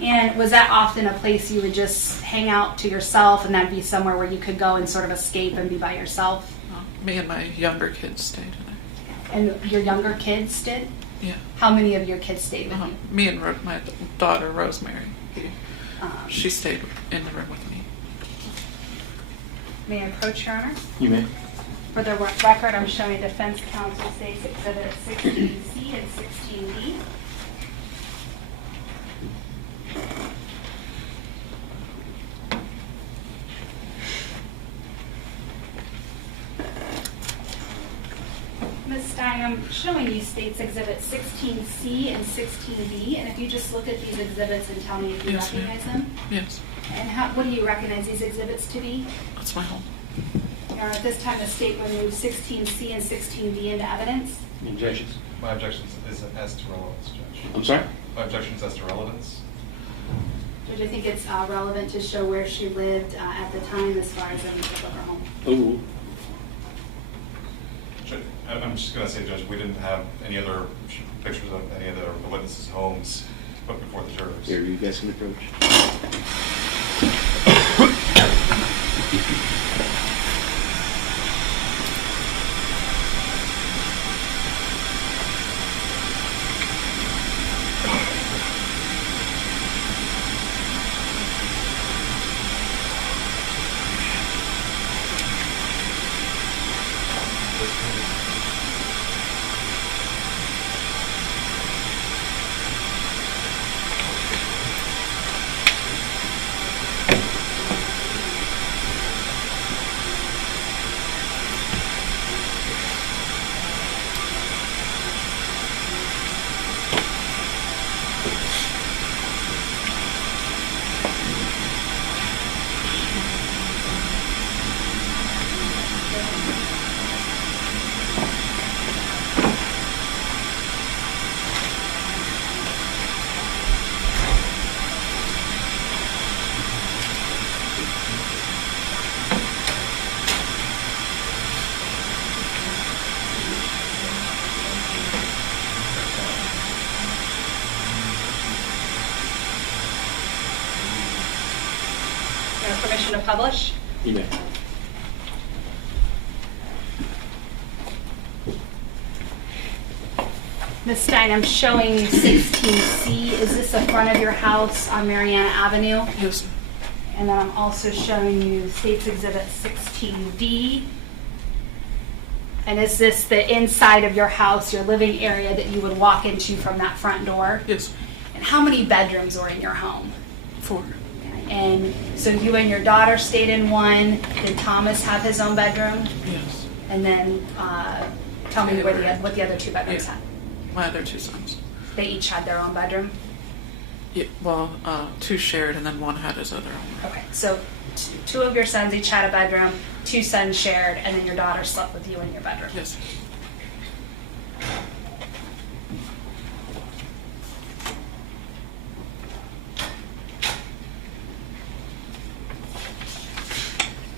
And was that often a place you would just hang out to yourself, and that'd be somewhere where you could go and sort of escape and be by yourself? Me and my younger kids stayed in there. And your younger kids did? Yeah. How many of your kids stayed with you? Me and my daughter, Rosemary. She stayed in the room with me. May I approach, Your Honor? You may. For the record, I'm showing defense counsel states exhibit 16C and 16D. Ms. Stein, I'm showing you states exhibit 16C and 16D, and if you just look at these exhibits and tell me if you Yes, ma'am. recognize them. Yes. And what do you recognize these exhibits to be? That's my home. At this time, the state will move 16C and 16D into evidence. Objections? My objection is as to relevance, Judge. I'm sorry? My objection is as to relevance. Judge, I think it's relevant to show where she lived at the time as far as ownership of her home. Oh. I'm just going to say, Judge, we didn't have any other pictures of any of the witnesses' homes put before the jurors. Here, you guys can approach. Permission to publish? You may. Ms. Stein, I'm showing you 16C. Is this the front of your house on Mariana Avenue? Yes. And then I'm also showing you State's Exhibit 16D. And is this the inside of your house, your living area that you would walk into from that front door? Yes. And how many bedrooms were in your home? 4. And so you and your daughter stayed in one. Did Thomas have his own bedroom? Yes. And then tell me what the other 2 bedrooms had. My other 2 sons. They each had their own bedroom? Yeah, well, 2 shared, and then 1 had his other own. Okay, so 2 of your sons each had a bedroom, 2 sons shared, and then your daughter slept with you in your bedroom? Yes.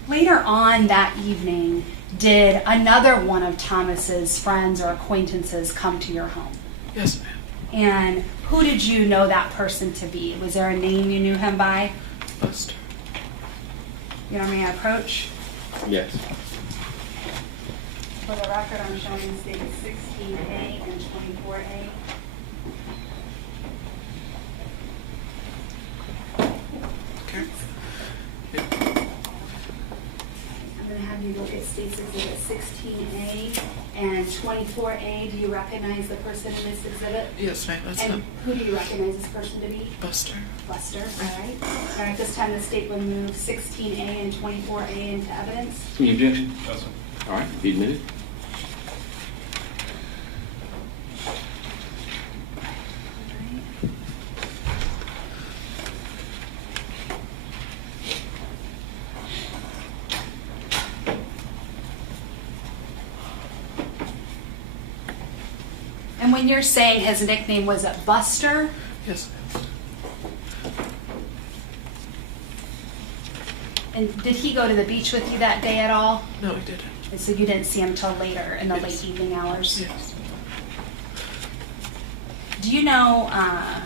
Later on that evening, did another one of Thomas's friends or acquaintances come to your home? Yes, ma'am. And who did you know that person to be? Was there a name you knew him by? Buster. You know me approach? Yes. For the record, I'm showing States 16A and 24A. Okay. I'm going to have you look at States Exhibit 16A and 24A. Do you recognize the person in this exhibit? Yes, ma'am. That's And him. who do you recognize this person to be? Buster. Buster, all right. All right, this time the state would move 16A and 24A into evidence. Any objection? No, sir. All right, be admitted. And when you're saying his nickname was Buster, Yes. and did he go to the beach with you that day at all? No, he didn't. And so you didn't see him till later in the Yes. late evening hours? Yes. Do you know, I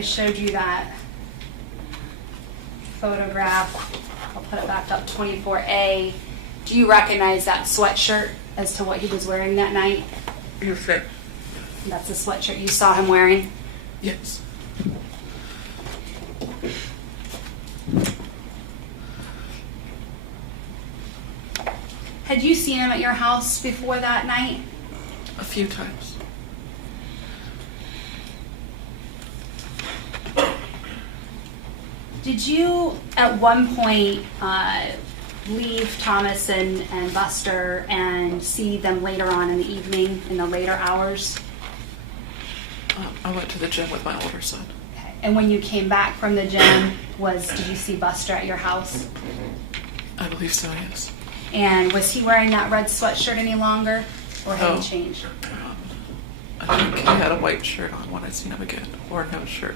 showed you that photograph, I'll put it back up, 24A. Do you recognize that sweatshirt as to what he was wearing that night? Yes, ma'am. That's the sweatshirt you saw him wearing? Yes. Had you seen him at your house before that night? A few times. Did you at one point leave Thomas and Buster and see them later on in the evening, in the later hours? I went to the gym with my older son. Okay. And when you came back from the gym, did you see Buster at your house? I believe so, yes. And was he wearing that red sweatshirt any longer, or had he changed? I think he had a white shirt on when I seen him again, or no shirt.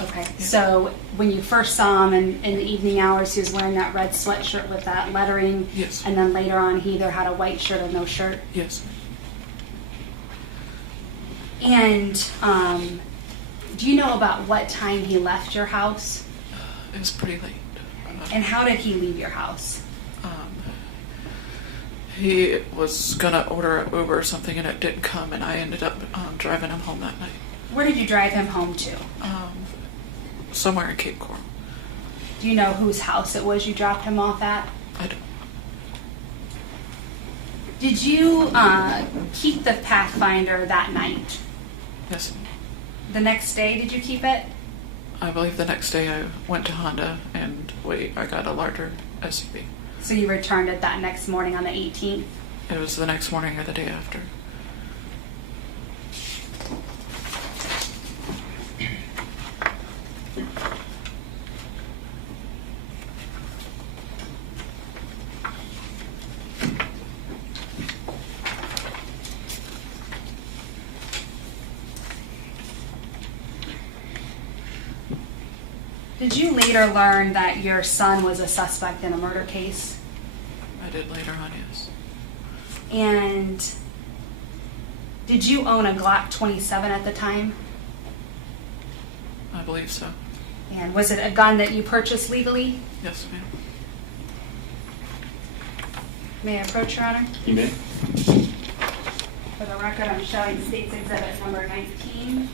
Okay. So when you first saw him in the evening hours, he was wearing that red sweatshirt with that lettering. Yes. And then later on, he either had a white shirt or no shirt. Yes. And do you know about what time he left your house? It was pretty late. And how did he leave your house? He was gonna order an Uber or something, and it didn't come, and I ended up driving him home that night. Where did you drive him home to? Somewhere in Cape Coral. Do you know whose house it was you dropped him off at? I don't. Did you keep the Pathfinder that night? Yes. The next day, did you keep it? I believe the next day I went to Honda and I got a larger SUV. So you returned it that next morning on the 18th? It was the next morning or the day after. Did you later learn that your son was a suspect in a murder case? I did later on, yes. And did you own a Glock 27 at the time? I believe so. And was it a gun that you purchased legally? Yes, ma'am. May I approach, Your Honor? You may. For the record, I'm showing State's Exhibit number 19.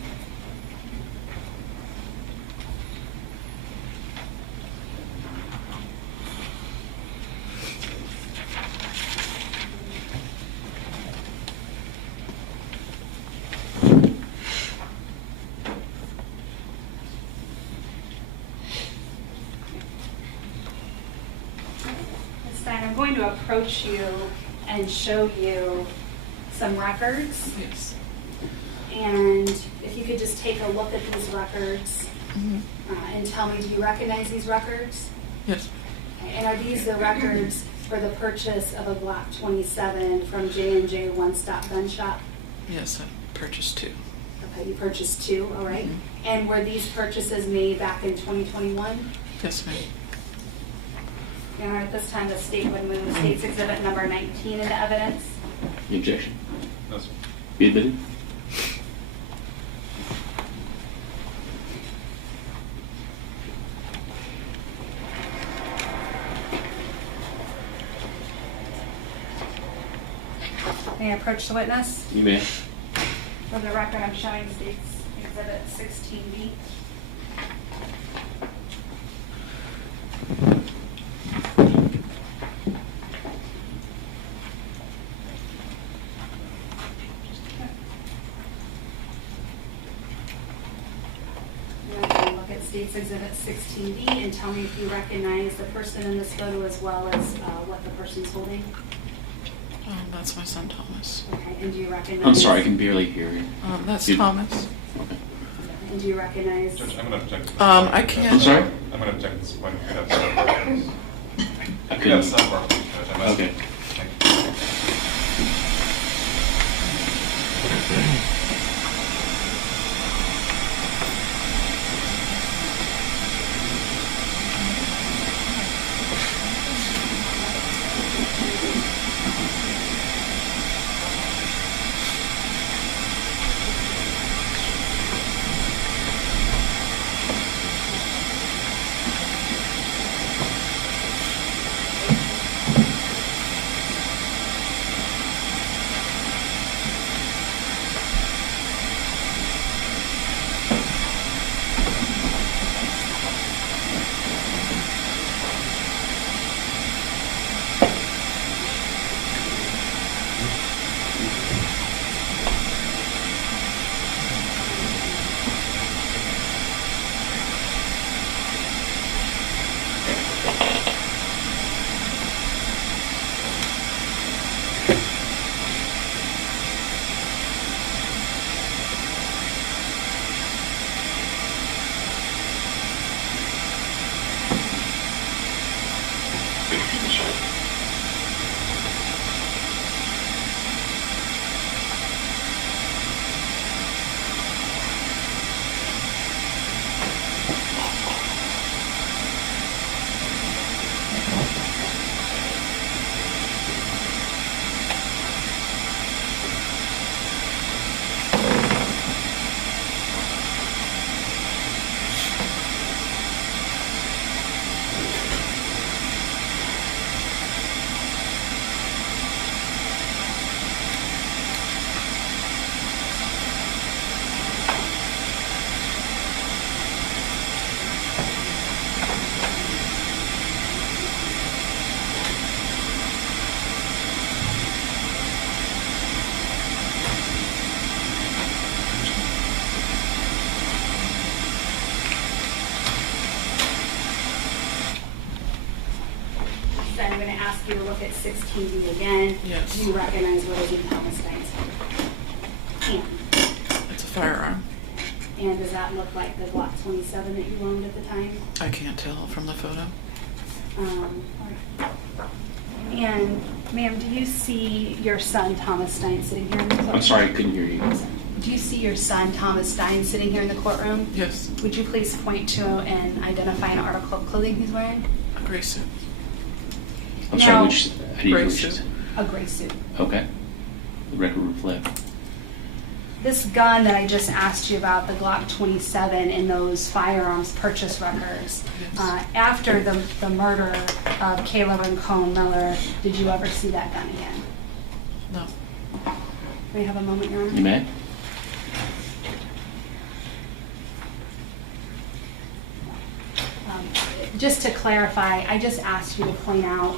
Ms. Stein, I'm going to approach you and show you some records. Yes. And if you could just take a look at these records and tell me, do you recognize these records? Yes. And are these the records for the purchase of a Glock 27 from J&J One Stop Gun Shop? Yes, I purchased 2. Okay, you purchased 2, all right. And were these purchases made back in 2021? Yes, ma'am. And at this time, the state would move State's Exhibit number 19 into evidence. Any objection? No, sir. Be admitted. May I approach the witness? You may. For the record, I'm showing State's Exhibit 16B. Look at State's Exhibit 16B and tell me if you recognize the person in this photo as well as what the person's holding. That's my son, Thomas. Okay, and do you recognize? I'm sorry, I can barely hear you. That's You- Thomas. Okay. And do you recognize? Judge, I'm going to object. I can't. I'm sorry? I'm going to object at this point. We could have sidebar. I We could have couldn't. sidebar, Judge. I'm asking. Okay. Thank you. Then I'm going to ask you to look at 16B again. Yes. Do you recognize what is in Thomas Stein's hand? It's a firearm. And does that look like the Glock 27 that you owned at the time? I can't tell from the photo. And ma'am, do you see your son Thomas Stein sitting here in the courtroom? I'm sorry, I couldn't hear you. Do you see your son Thomas Stein sitting here in the courtroom? Yes. Would you please point to and identify an article of clothing he's wearing? A gray suit. I'm Now- sorry, which, how do you Gray which suit. A gray suit. Okay. The record reflect. This gun that I just asked you about, the Glock 27 in those firearms purchase records, after the murder of Kayla Rincon-Miller, did you ever see that gun again? No. May I have a moment, Your Honor? You may. Just to clarify, I just asked you to point out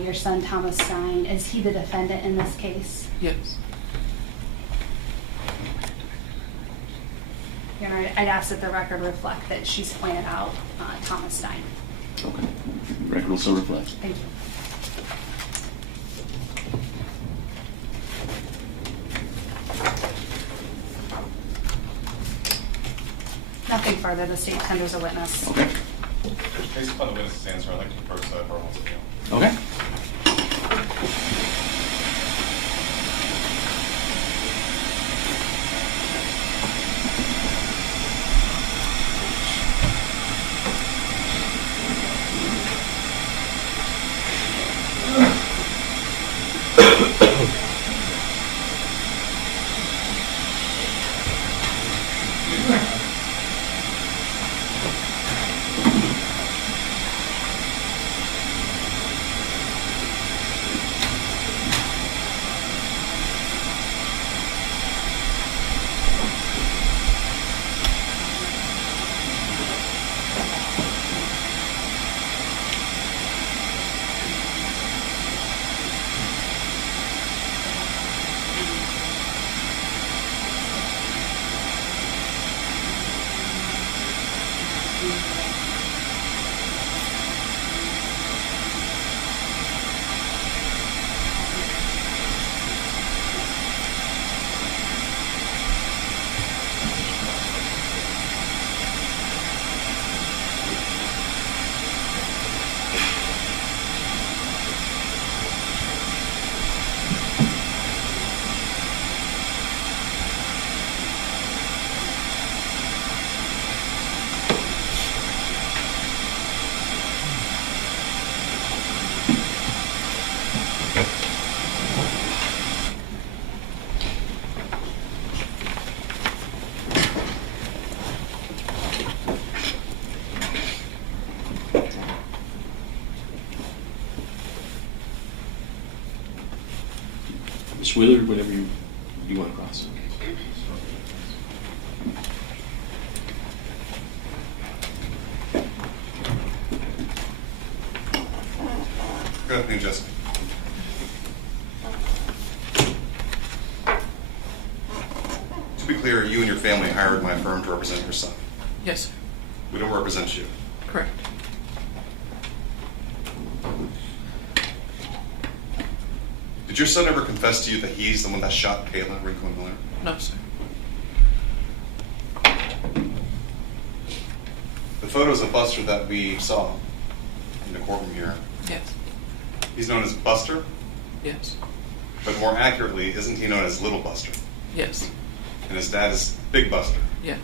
your son, Thomas Stein. Is he the defendant in this case? Yes. Your Honor, I'd ask that the record reflect that she's pointed out Thomas Stein. Okay. Record will so reflect. Thank you. Nothing further. The state tenders a witness. Okay. Based upon the witness's answer, I'd like to first Burwell's appeal. Okay. Ms. Wheeler, whenever you want to cross. Good afternoon, Jessica. To be clear, you and your family hired my firm to represent your son. Yes, sir. We don't represent you. Correct. Did your son ever confess to you that he's the one that shot Kayla Rincon-Miller? No, sir. The photos of Buster that we saw in the courtroom here, Yes. he's known as Buster, Yes. but more accurately, isn't he known as Little Buster? Yes. And his dad is Big Buster. Yeah.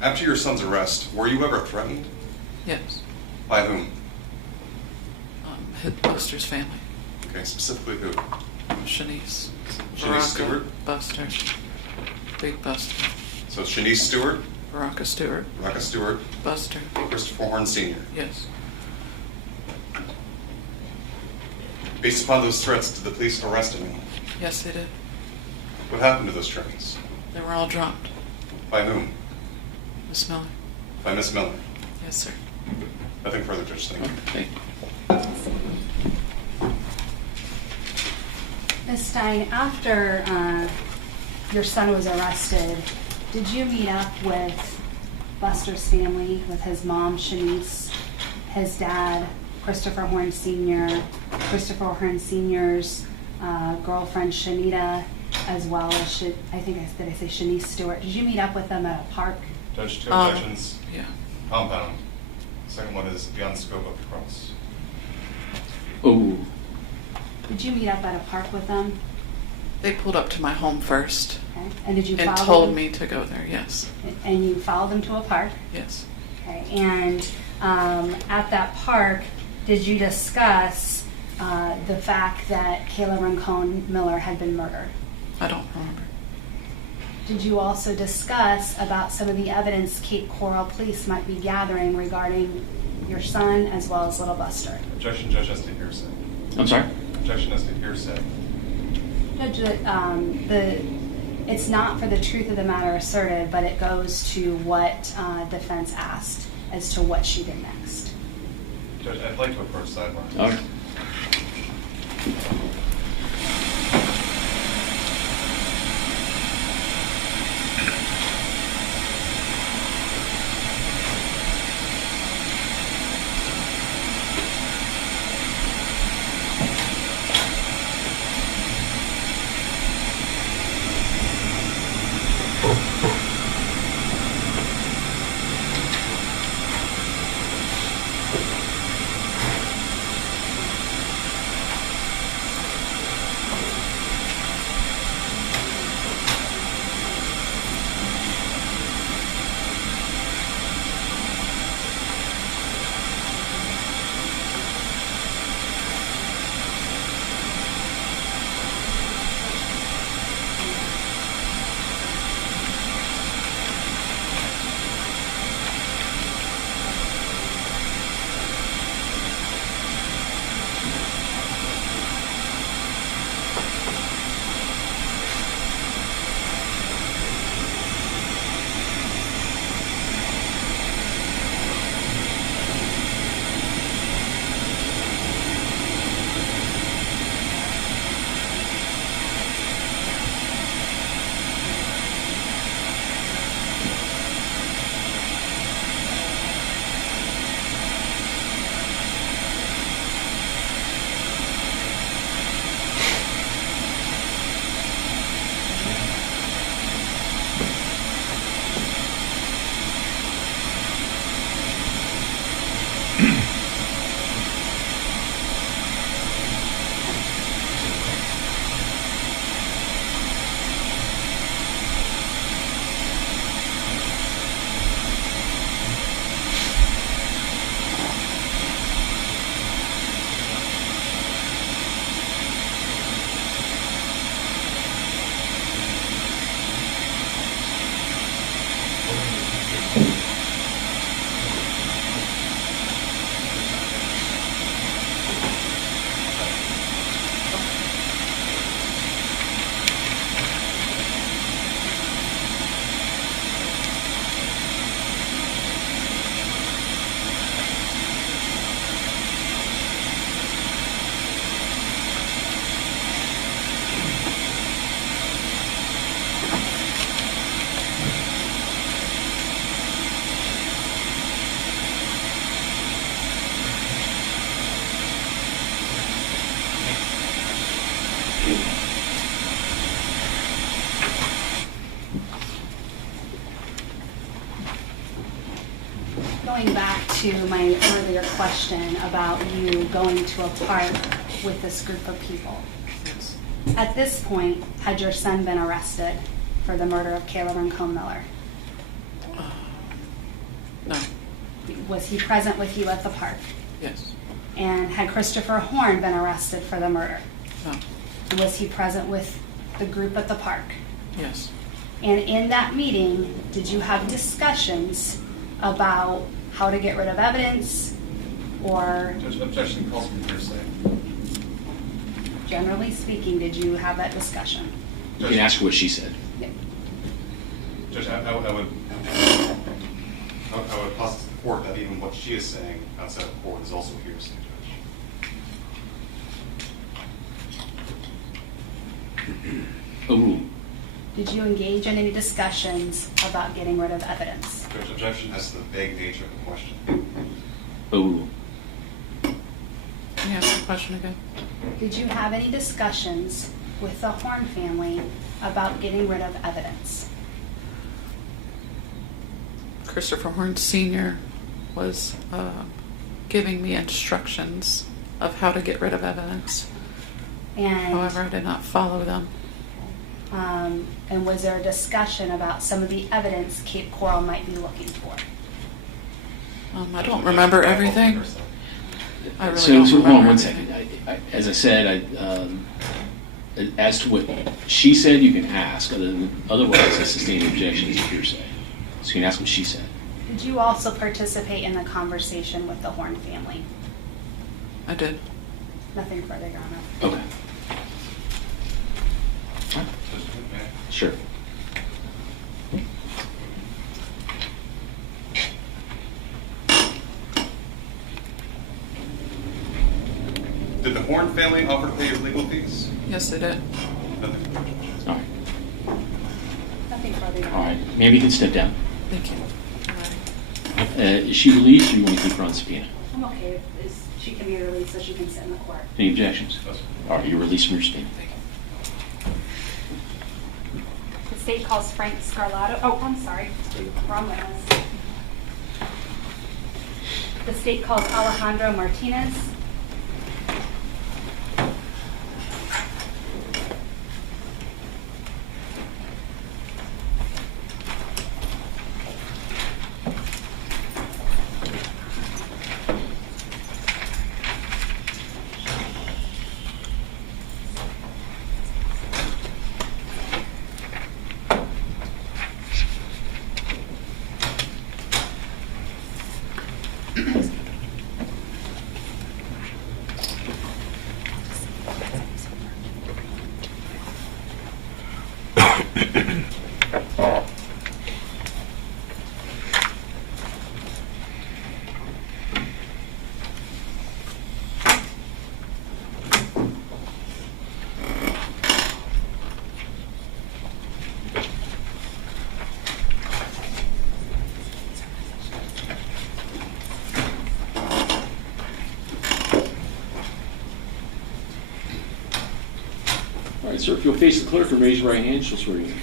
After your son's arrest, were you ever threatened? Yes. By whom? Hit Buster's family. Okay, specifically who? Shanice. Shanice Baraka, Stewart? Buster. Big Buster. So Shanice Stewart, Baraka Stewart. Raka Stewart, Buster. Christopher Horne Sr. Yes. Based upon those threats, did the police arrest anyone? Yes, they did. What happened to those charges? They were all dropped. By whom? Miss Miller. By Miss Miller. Yes, sir. Nothing further, Judge. Thank you. Thank you. Ms. Stein, after your son was arrested, did you meet up with Buster's family, with his mom, Shanice, his dad, Christopher Horne Sr., Christopher Horne Sr.'s girlfriend, Shanita, as well as, did I say Shanice Stewart? Did you meet up with them at a park? Judge, two objections. Yeah. Compound. Second one is beyond scope of the cross. Oh, Did you meet up at a park with them? They pulled up to my home first Okay. And did you and follow told them? me to go there. Yes. And you followed them to a park? Yes. Okay. And at that park, did you discuss the fact that Kayla Rincon-Miller had been murdered? I don't remember. Did you also discuss about some of the evidence Cape Coral Police might be gathering regarding your son as well as little Buster? Objection, Judge, as to hearsay. I'm sorry? Objection as to hearsay. Judge, it's not for the truth of the matter asserted, but it goes to what defense asked as to what she did next. Judge, I'd like to approach sidelines. All right. Going back to my earlier question about you going to a park with this group of people. At this point, had your son been arrested for the murder of Kayla Rincon-Miller? No. Was he present with you at the park? Yes. And had Christopher Horne been arrested for the murder? No. Was he present with the group at the park? Yes. And in that meeting, did you have discussions about how to get rid of evidence, or Judge, objection calls for hearsay. generally speaking, did you have that discussion? You can ask her what she said. Yeah. Judge, I would posit to the court that even what she is saying outside of court is also hearsay, Judge. Oh. Did you engage in any discussions about getting rid of evidence? Judge, objection as to the vague nature of the question. Oh. Can you ask the question again? Did you have any discussions with the Horne family about getting rid of evidence? Christopher Horne Sr. was giving me instructions of how to get rid of evidence. And However, I did not follow them. And was there a discussion about some of the evidence Cape Coral might be looking for? I don't remember everything. I really So don't hold remember on one everything. second. As I said, as to what she said, you can ask. Otherwise, a sustained objection is hearsay. So you can ask what she said. Did you also participate in the conversation with the Horne family? I did. Nothing further, Your Honor. Okay. Sure. Did the Horne family offer to pay your legal fees? Yes, they did. Nothing. All right. Nothing further, Your Honor. All right. Maybe you can step down. Thank you. Is she released or you want to keep her on subpoena? I'm okay. She can be released so she can sit in the court. Any objections? All right, you're released from your subpoena. The state calls Frank Scarlet. Oh, I'm sorry. Wrong witness. The state calls Alejandro Martinez. All right, sir, if you'll face the clerk and raise your right hand, she'll swear you in.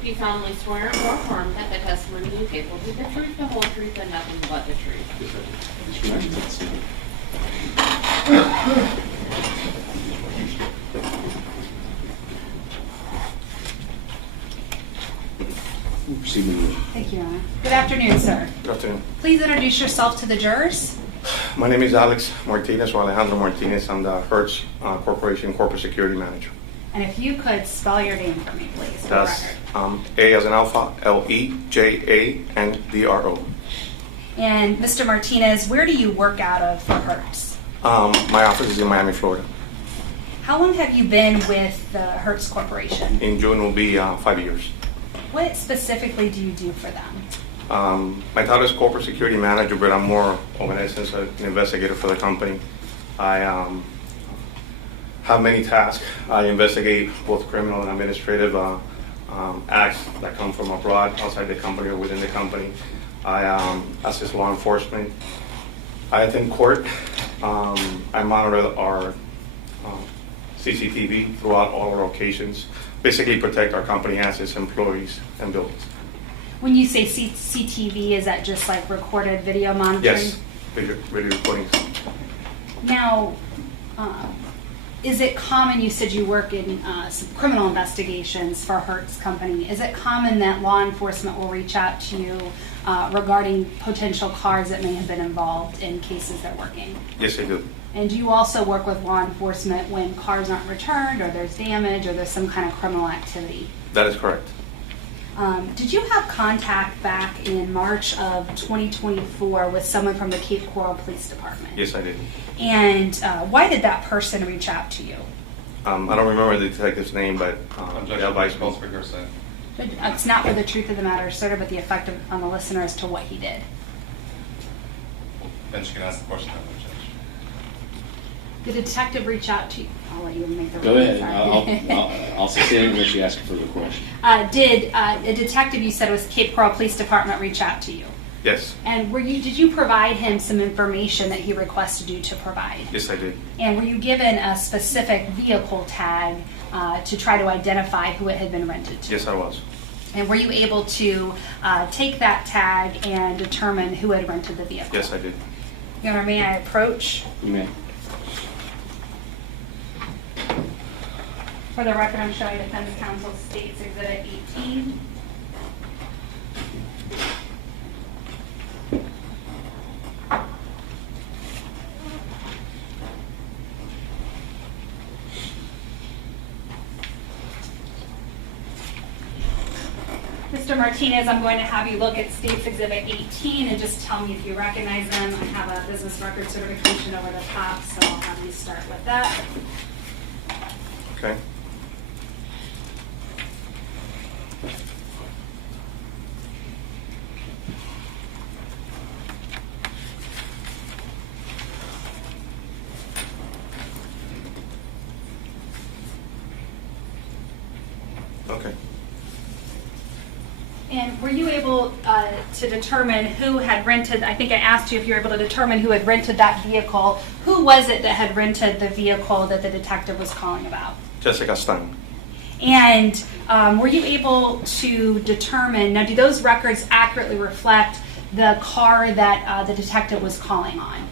Do you solemnly swear or affirm that the testimony you give will be the truth, the whole truth, and nothing but the truth? Mr. Knight, let's see. We'll proceed with the Thank you, Your Honor. Good afternoon, sir. Good afternoon. Please introduce yourself to the jurors. My name is Alex Martinez, or Alejandro Martinez. I'm the Hertz Corporation Corporate Security Manager. And if you could spell your name for me, please, for the That's record. A as in Alpha, Lejandro. And Mr. Martinez, where do you work out of for Hertz? My office is in Miami, Florida. How long have you been with the Hertz Corporation? In June will be 5 years. What specifically do you do for them? My title is Corporate Security Manager, but I'm more of an essence an investigator for the company. I have many tasks. I investigate both criminal and administrative acts that come from abroad, outside the company or within the company. I assist law enforcement. I attend court. I monitor our CCTV throughout all our locations. Basically protect our company assets, employees, and buildings. When you say CCTV, is that just like recorded video monitoring? Yes, video recordings. Now, is it common, you said you work in some criminal investigations for Hertz Company, is it common that law enforcement will reach out to you regarding potential cars that may have been involved in cases they're working? Yes, I do. And do you also work with law enforcement when cars aren't returned, or there's damage, or there's some kind of criminal activity? That is correct. Did you have contact back in March of 2024 with someone from the Cape Coral Police Department? Yes, I did. And why did that person reach out to you? I don't remember the detective's name, but the advice was. It's not for the truth of the matter asserted, but the effect on the listener as to what he did. Then she can ask the question of the judge. The detective reach out to you? I'll let you make the Go ruling, ahead. sorry. I'll sustain it unless you ask a further question. Did a detective, you said it was Cape Coral Police Department, reach out to you? Yes. And did you provide him some information that he requested you to provide? Yes, I did. And were you given a specific vehicle tag to try to identify who it had been rented to? Yes, I was. And were you able to take that tag and determine who had rented the vehicle? Yes, I did. Your Honor, may I approach? You may. For the record, I'm showing Defense Counsel States Exhibit 18. Mr. Martinez, I'm going to have you look at State's Exhibit 18 and just tell me if you recognize them. I have a business record certification over the top, so I'll have you start with that. Okay. Okay. And were you able to determine who had rented, I think I asked you if you were able to determine who had rented that vehicle. Who was it that had rented the vehicle that the detective was calling about? Jessica Stein. And were you able to determine, now do those records accurately reflect the car that the detective was calling on?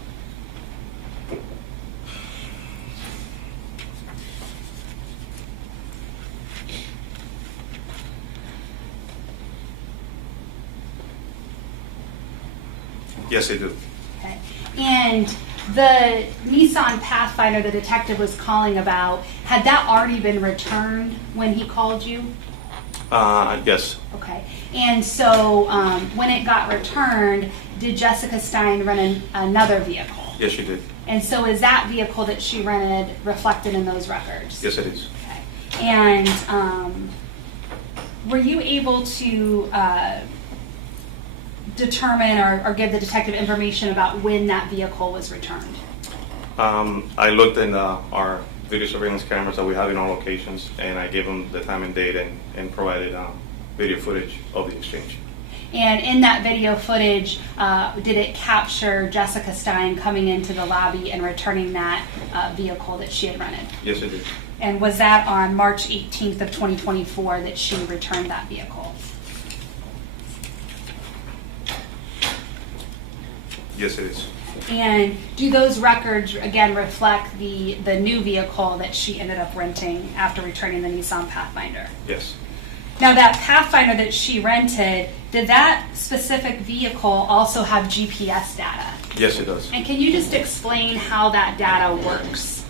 Yes, they do. Okay. And the Nissan Pathfinder the detective was calling about, had that already been returned when he called you? Yes. Okay. And so when it got returned, did Jessica Stein rent another vehicle? Yes, she did. And so is that vehicle that she rented reflected in those records? Yes, it is. Okay. And were you able to determine or give the detective information about when that vehicle was returned? I looked in our video surveillance cameras that we have in all locations, and I gave them the time and date and provided video footage of the exchange. And in that video footage, did it capture Jessica Stein coming into the lobby and returning that vehicle that she had rented? Yes, it did. And was that on March 18th of 2024 that she returned that vehicle? Yes, it is. And do those records, again, reflect the new vehicle that she ended up renting after returning the Nissan Pathfinder? Yes. Now, that Pathfinder that she rented, did that specific vehicle also have GPS data? Yes, it does. And can you just explain how that data works?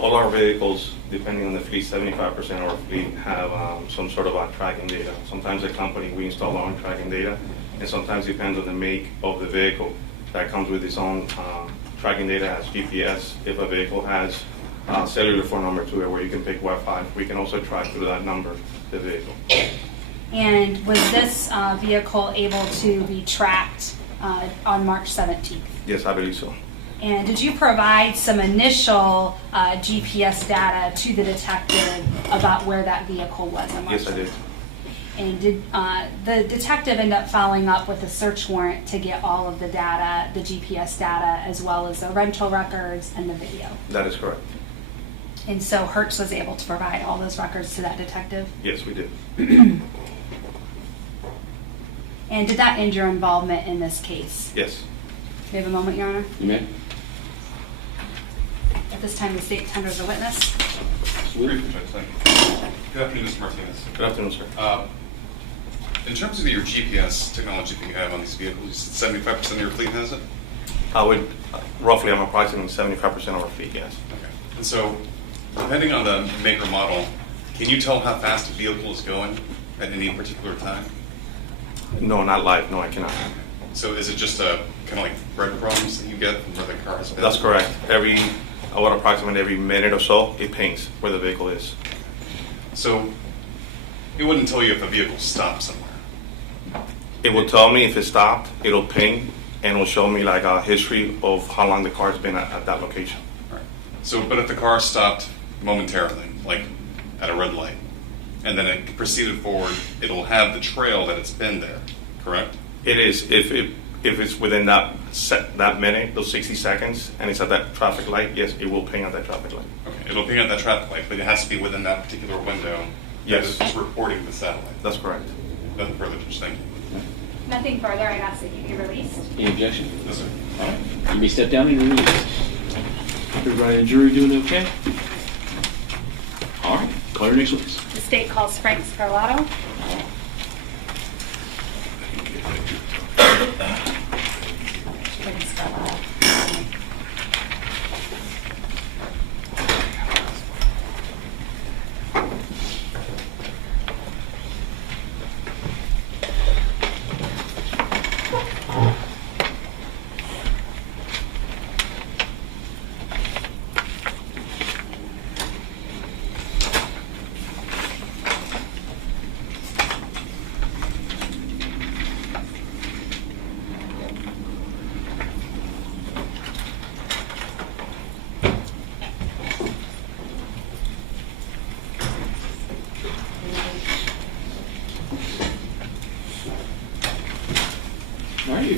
All our vehicles, depending on the fleet, 75% of our fleet have some sort of tracking data. Sometimes the company, we install our own tracking data, and sometimes depends on the make of the vehicle. That comes with its own tracking data, has GPS. If a vehicle has cellular phone number to it where you can pick Wi-Fi, we can also track through that number the vehicle. And was this vehicle able to be tracked on March 17th? Yes, I believe so. And did you provide some initial GPS data to the detective about where that vehicle was on March 17th? Yes, I did. And did the detective end up following up with a search warrant to get all of the data, the GPS data, as well as the rental records and the video? That is correct. And so Hertz was able to provide all those records to that detective? Yes, we did. And did that end your involvement in this case? Yes. We have a moment, Your Honor. You may. At this time, the state tenders a witness. Briefly, Judge, thank you. Good afternoon, Mr. Martinez. Good afternoon, sir. In terms of your GPS technology that you have on these vehicles, you said 75% of your fleet has it? I would, roughly, I'm approximately 75% of our fleet, yes. Okay. And so, depending on the make or model, can you tell how fast a vehicle is going at any particular time? No, not live. No, I cannot. So is it just a kind of like breadcrumbs that you get from where the car has been? That's correct. I would approximate every minute or so, it pings where the vehicle is. So it wouldn't tell you if a vehicle stopped somewhere? It will tell me if it stopped, it'll ping, and it'll show me like a history of how long the car's been at that location. Right. So, but if the car stopped momentarily, like at a red light, and then it proceeded forward, it'll have the trail that it's been there, correct? It is. If it's within that minute, those 60 seconds, and it's at that traffic light, yes, it will ping at that traffic light. Okay, it'll ping at that traffic light, but it has to be within that particular window. Yes. That is reporting the satellite. That's correct. Nothing further, Judge. Thank you. Nothing further. I'd ask that you be released. Any objection? No, sir. All right. You may step down and you're released. Everybody in the jury doing okay? All right. Call your next witness. The state calls Frank Scarlet.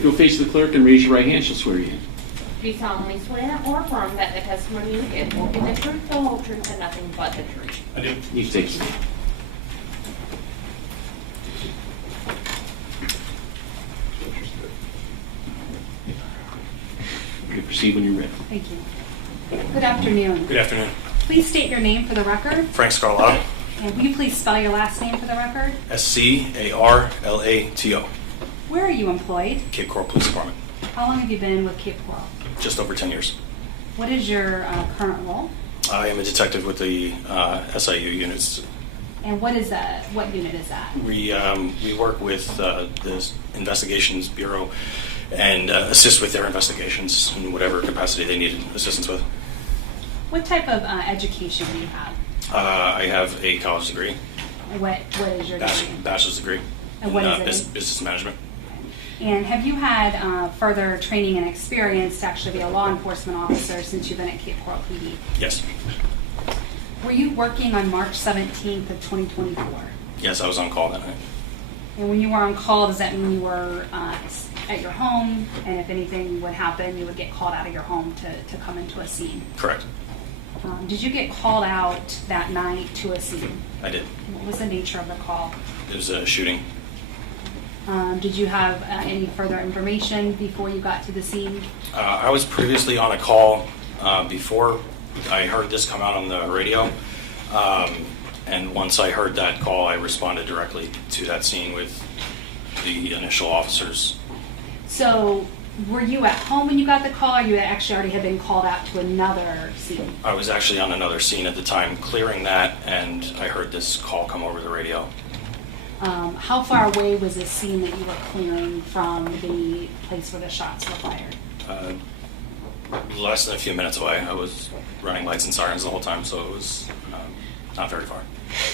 Go face the clerk and raise your right hand. She'll swear you in. Do you solemnly swear or affirm that the testimony you give will be the truth, the whole truth, and nothing but the truth? I do. You can take a seat. You can proceed when you're ready. Thank you. Good afternoon. Good afternoon. Please state your name for the record. Frank Scarlet. And will you please spell your last name for the record? Scarlato. Where are you employed? Cape Coral Police Department. How long have you been with Cape Coral? Just over 10 years. What is your current role? I am a detective with the SIU units. And what is that? What unit is that? We work with the Investigations Bureau and assist with their investigations in whatever capacity they need assistance with. What type of education do you have? I have a college degree. What is your degree? Bachelor's degree. And what in is it? Business management. And have you had further training and experience to actually be a law enforcement officer since you've been at Cape Coral PD? Yes. Were you working on March 17th of 2024? Yes, I was on call that night. And when you were on call, does that mean you were at your home, and if anything would happen, you would get called out of your home to come into a scene? Correct. Did you get called out that night to a scene? I did. What was the nature of the call? It was a shooting. Did you have any further information before you got to the scene? I was previously on a call before I heard this come out on the radio. And once I heard that call, I responded directly to that scene with the initial officers. So, were you at home when you got the call, or you actually already had been called out to another scene? I was actually on another scene at the time, clearing that, and I heard this call come over the radio. How far away was this scene that you were clearing from the place where the shots were fired? Less than a few minutes away. I was running lights and sirens the whole time, so it was not very far.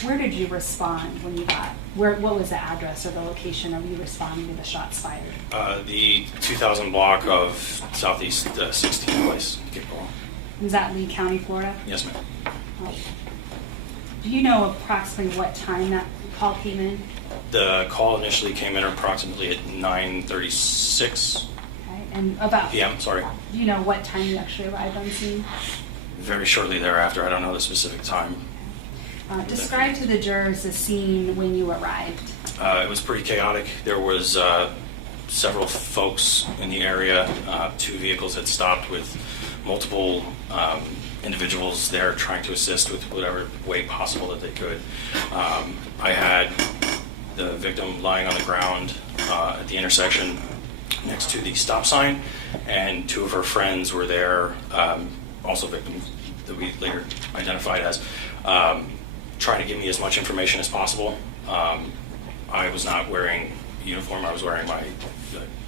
Where did you respond when you got, what was the address or the location of you responding to the shots fired? The 2000 block of Southeast 16th Place, Cape Coral. Was that Lee County, Florida? Yes, ma'am. Do you know approximately what time that call came in? The call initially came in approximately at 9:36 Okay, and about p.m. Sorry. Do you know what time you actually arrived on scene? Very shortly thereafter. I don't know the specific time. Describe to the jurors the scene when you arrived. It was pretty chaotic. There was several folks in the area. 2 vehicles had stopped with multiple individuals there trying to assist with whatever way possible that they could. I had the victim lying on the ground at the intersection next to the stop sign, and 2 of her friends were there, also victims that we later identified as, trying to give me as much information as possible. I was not wearing uniform. I was wearing my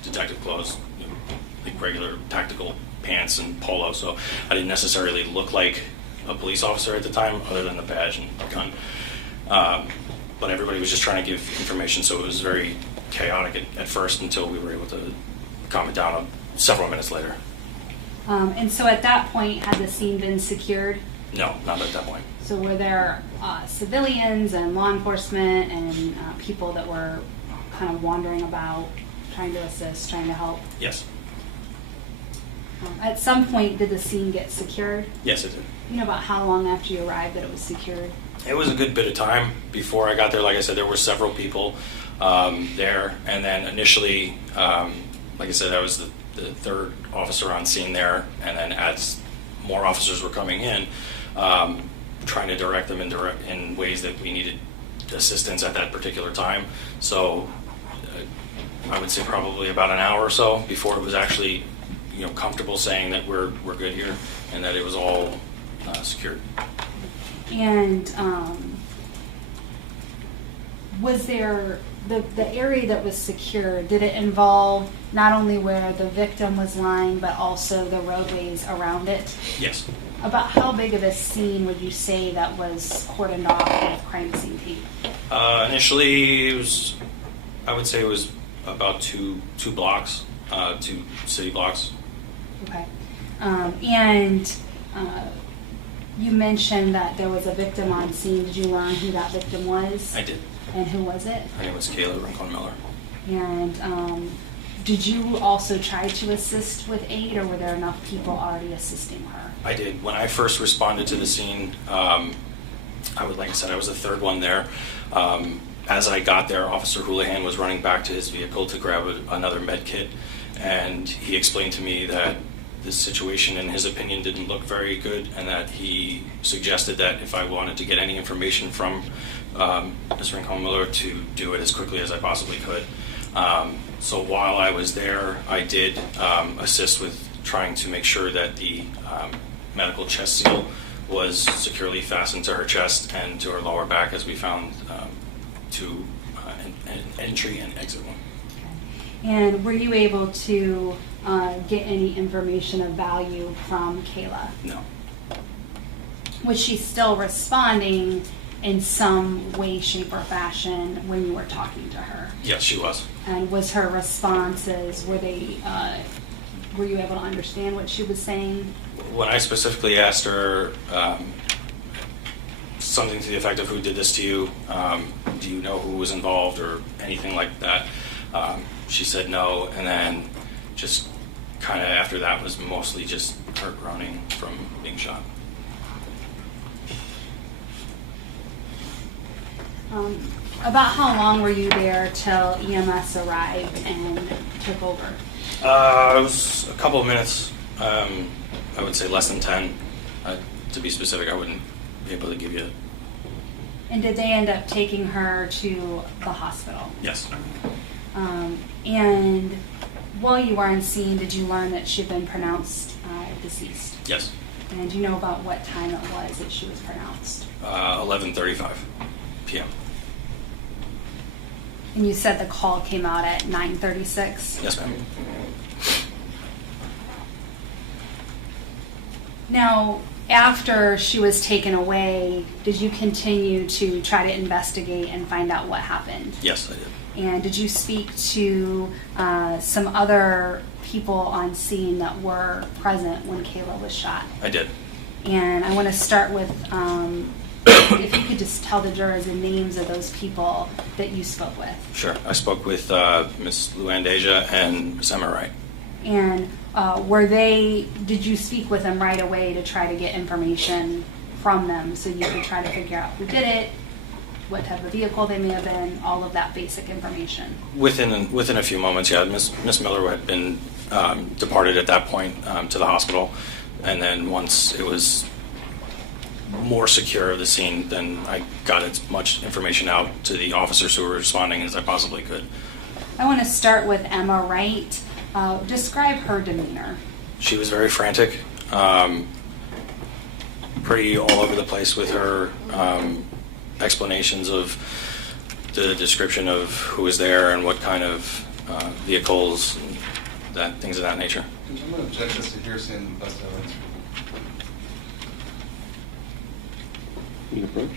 detective clothes, like regular tactical pants and polo, so I didn't necessarily look like a police officer at the time, other than the badge and the gun. But everybody was just trying to give information, so it was very chaotic at first until we were able to calm it down several minutes later. And so at that point, had the scene been secured? No, not at that point. So were there civilians and law enforcement and people that were kind of wandering about, trying to assist, trying to help? Yes. At some point, did the scene get secured? Yes, it did. You know about how long after you arrived that it was secured? It was a good bit of time before I got there. Like I said, there were several people there, and then initially, like I said, I was the 3rd officer on scene there, and then as more officers were coming in, trying to direct them in ways that we needed assistance at that particular time. So I would say probably about an hour or so before it was actually comfortable saying that we're good here and that it was all secured. And was there the area that was secured? Did it involve not only where the victim was lying, but also the roadways around it? Yes. About how big of a scene would you say that was cordoned off with crime scene tape? Initially, I would say it was about two blocks, 2 city blocks. Okay. And you mentioned that there was a victim on scene. Did you learn who that victim was? I did. And who was it? Her name was Kayla Rincon-Miller. And Did you also try to assist with aid, or were there enough people already assisting her? I did. When I first responded to the scene, like I said, I was the third one there. As I got there, Officer Houlihan was running back to his vehicle to grab another med kit, and he explained to me that this situation, in his opinion, didn't look very good, and that he suggested that if I wanted to get any information from Ms. Rincon-Miller, to do it as quickly as I possibly could. So while I was there, I did assist with trying to make sure that the medical chest seal was securely fastened to her chest and to her lower back, as we found an entry and exit one. And were you able to get any information of value from Kayla? No. Was she still responding in some way, shape, or fashion when you were talking to her? Yes, she was. And was her responses, were you able to understand what she was saying? When I specifically asked her something to the effect of, who did this to you? Do you know who was involved, or anything like that? She said no, and then just kind of after that was mostly just her groaning from being shot. About how long were you there till EMS arrived and took over? It was a couple of minutes. I would say less than 10. To be specific, I wouldn't be able to give you. And did they end up taking her to the hospital? Yes. And while you were on scene, did you learn that she'd been pronounced deceased? Yes. And do you know about what time it was that she was pronounced? 11:35 p.m. And you said the call came out at 9:36? Yes, ma'am. Now, after she was taken away, did you continue to try to investigate and find out what happened? Yes, I did. And did you speak to some other people on scene that were present when Kayla was shot? I did. And I want to start with, if you could just tell the jurors the names of those people that you spoke with. Sure. I spoke with Ms. Luandeja and Ms. Emma Wright. And did you speak with them right away to try to get information from them so you could try to figure out who did it, what type of vehicle they may have been, all of that basic information? Within a few moments, yeah. Miss Miller had been departed at that point to the hospital, and then once it was more secure of the scene, then I got as much information out to the officers who were responding as I possibly could. I want to start with Emma Wright. Describe her demeanor. She was very frantic, pretty all over the place with her explanations of the description of who was there and what kind of vehicles, things of that nature. I'm going to object this to hearsay and best evidence. You can approach.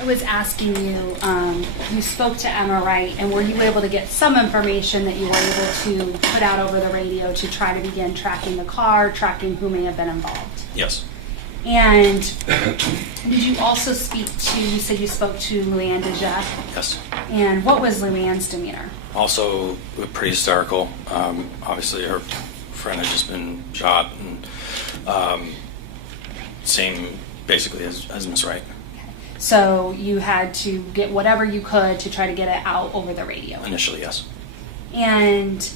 I was asking you, you spoke to Emma, right? And were you able to get some information that you were able to put out over the radio to try to begin tracking the car, tracking who may have been involved? Yes. And did you also speak to, you said you spoke to Luann DeJeff? Yes. And what was Luann's demeanor? Also pretty hysterical. Obviously, her friend had just been shot, and same basically as Miss Wright. So you had to get whatever you could to try to get it out over the radio? Initially, yes. And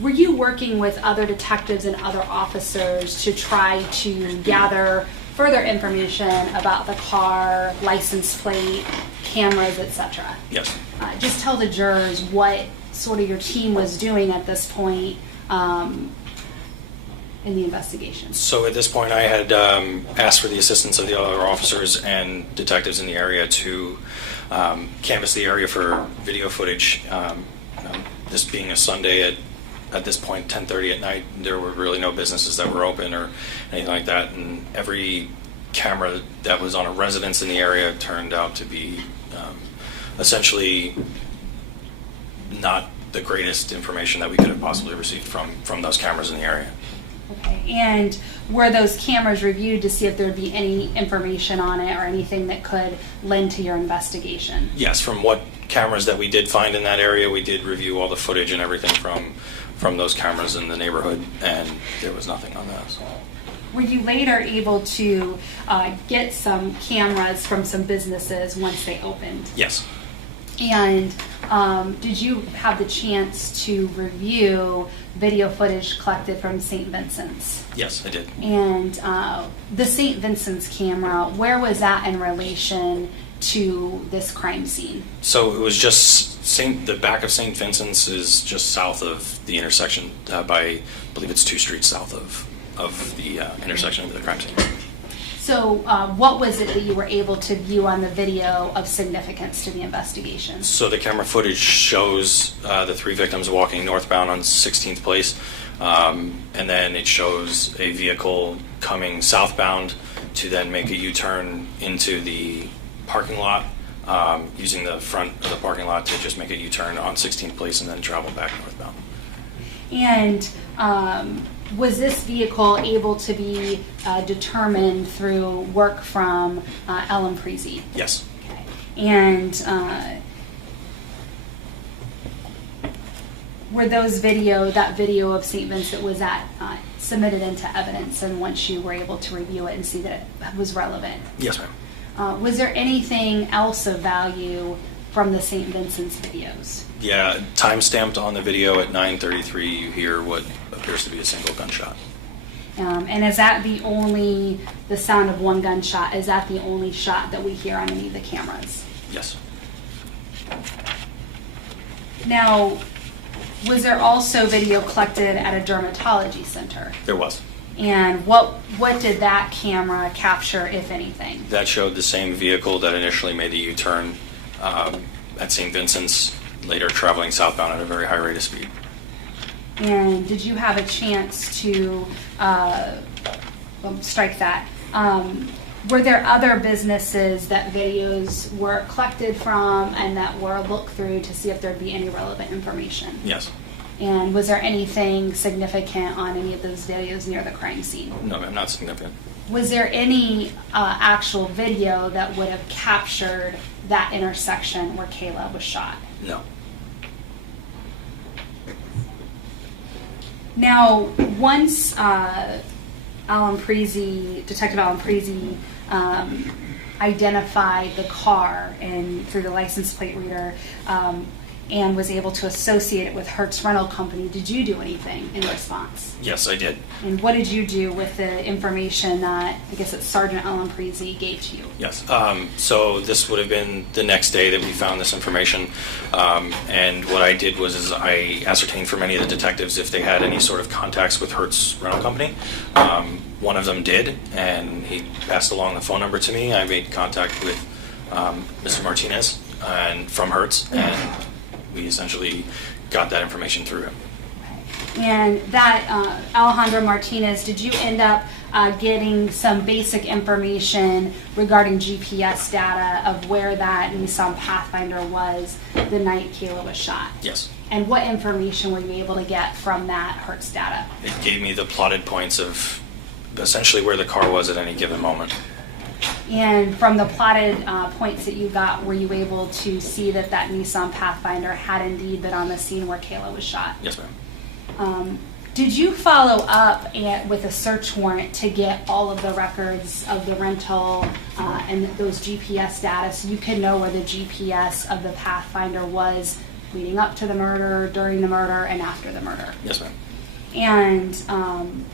were you working with other detectives and other officers to try to gather further information about the car, license plate, cameras, etc.? Yes. Just tell the jurors what sort of your team was doing at this point in the investigation. So at this point, I had asked for the assistance of the other officers and detectives in the area to canvass the area for video footage. This being a Sunday at this point, 10:30 at night, there were really no businesses that were open or anything like that, and every camera that was on a residence in the area turned out to be essentially not the greatest information that we could have possibly received from those cameras in the area. Okay. And were those cameras reviewed to see if there would be any information on it or anything that could lend to your investigation? Yes, from what cameras that we did find in that area, we did review all the footage and everything from those cameras in the neighborhood, and there was nothing on those. Were you later able to get some cameras from some businesses once they opened? Yes. And did you have the chance to review video footage collected from St. Vincent's? Yes, I did. And the St. Vincent's camera, where was that in relation to this crime scene? So it was just the back of St. Vincent's is just south of the intersection by, I believe it's 2 streets south of the intersection of the crime scene. So what was it that you were able to view on the video of significance to the investigation? So the camera footage shows the 3 victims walking northbound on 16th Place, and then it shows a vehicle coming southbound to then make a U-turn into the parking lot, using the front of the parking lot to just make a U-turn on 16th Place and then travel back northbound. And was this vehicle able to be determined through work from Ellen Prezy? Yes. Okay. And were those that video of St. Vincent, was that submitted into evidence, and once you were able to review it and see that it was relevant? Yes, ma'am. Was there anything else of value from the St. Vincent's videos? Yeah, time-stamped on the video at 9:33, you hear what appears to be a single gunshot. And is that the sound of one gunshot, is that the only shot that we hear on any of the cameras? Yes. Now, was there also video collected at a dermatology center? There was. And what did that camera capture, if anything? That showed the same vehicle that initially made the U-turn at St. Vincent's, later traveling southbound at a very high rate of speed. And did you have a chance to strike that? Were there other businesses that videos were collected from and that were looked through to see if there'd be any relevant information? Yes. And was there anything significant on any of those videos near the crime scene? No, ma'am, not significant. Was there any actual video that would have captured that intersection where Kayla was shot? No. Now, once Detective Alan Prezy identified the car and through the license plate reader and was able to associate it with Hertz Rental Company, did you do anything in response? Yes, I did. And what did you do with the information that, I guess it's Sergeant Alan Prezy gave to you? Yes. So this would have been the next day that we found this information. And what I did was I ascertained from any of the detectives if they had any sort of contacts with Hertz Rental Company. One of them did, and he passed along the phone number to me. I made contact with Mr. Martinez from Hertz, and we essentially got that information through him. And that Alejandro Martinez, did you end up getting some basic information regarding GPS data of where that Nissan Pathfinder was the night Kayla was shot? Yes. And what information were you able to get from that Hertz data? It gave me the plotted points of essentially where the car was at any given moment. And from the plotted points that you got, were you able to see that that Nissan Pathfinder had indeed been on the scene where Kayla was shot? Yes, ma'am. Did you follow up with a search warrant to get all of the records of the rental and those GPS data so you could know where the GPS of the Pathfinder was leading up to the murder, during the murder, and after the murder? Yes, ma'am. And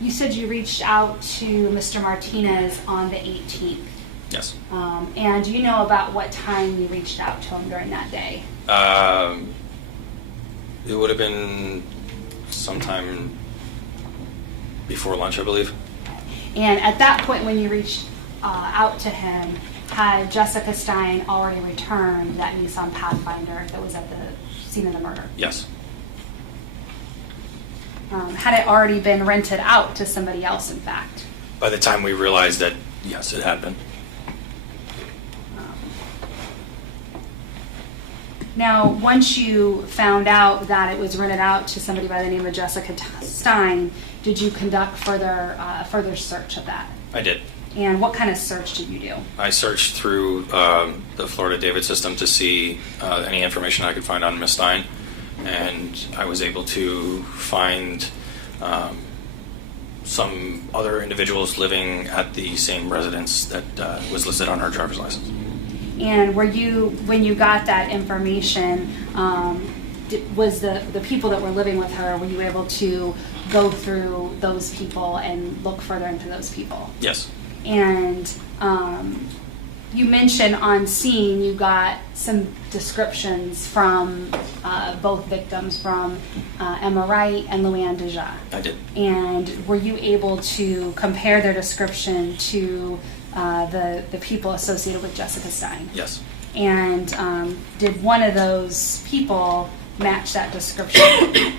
you said you reached out to Mr. Martinez on the 18th. Yes. And do you know about what time you reached out to him during that day? It would have been sometime before lunch, I believe. And at that point when you reached out to him, had Jessica Stein already returned that Nissan Pathfinder that was at the scene of the murder? Yes. Had it already been rented out to somebody else, in fact? By the time we realized that, yes, it had been. Now, once you found out that it was rented out to somebody by the name of Jessica Stein, did you conduct further search of that? I did. And what kind of search did you do? I searched through the Florida David system to see any information I could find on Miss Stein, and I was able to find some other individuals living at the same residence that was listed on her driver's license. And were you, when you got that information, was the people that were living with her, were you able to go through those people and look further into those people? Yes. And you mentioned on scene you got some descriptions from both victims, from Emma Wright and Luann Deja. I did. And were you able to compare their description to the people associated with Jessica Stein? Yes. And did one of those people match that description?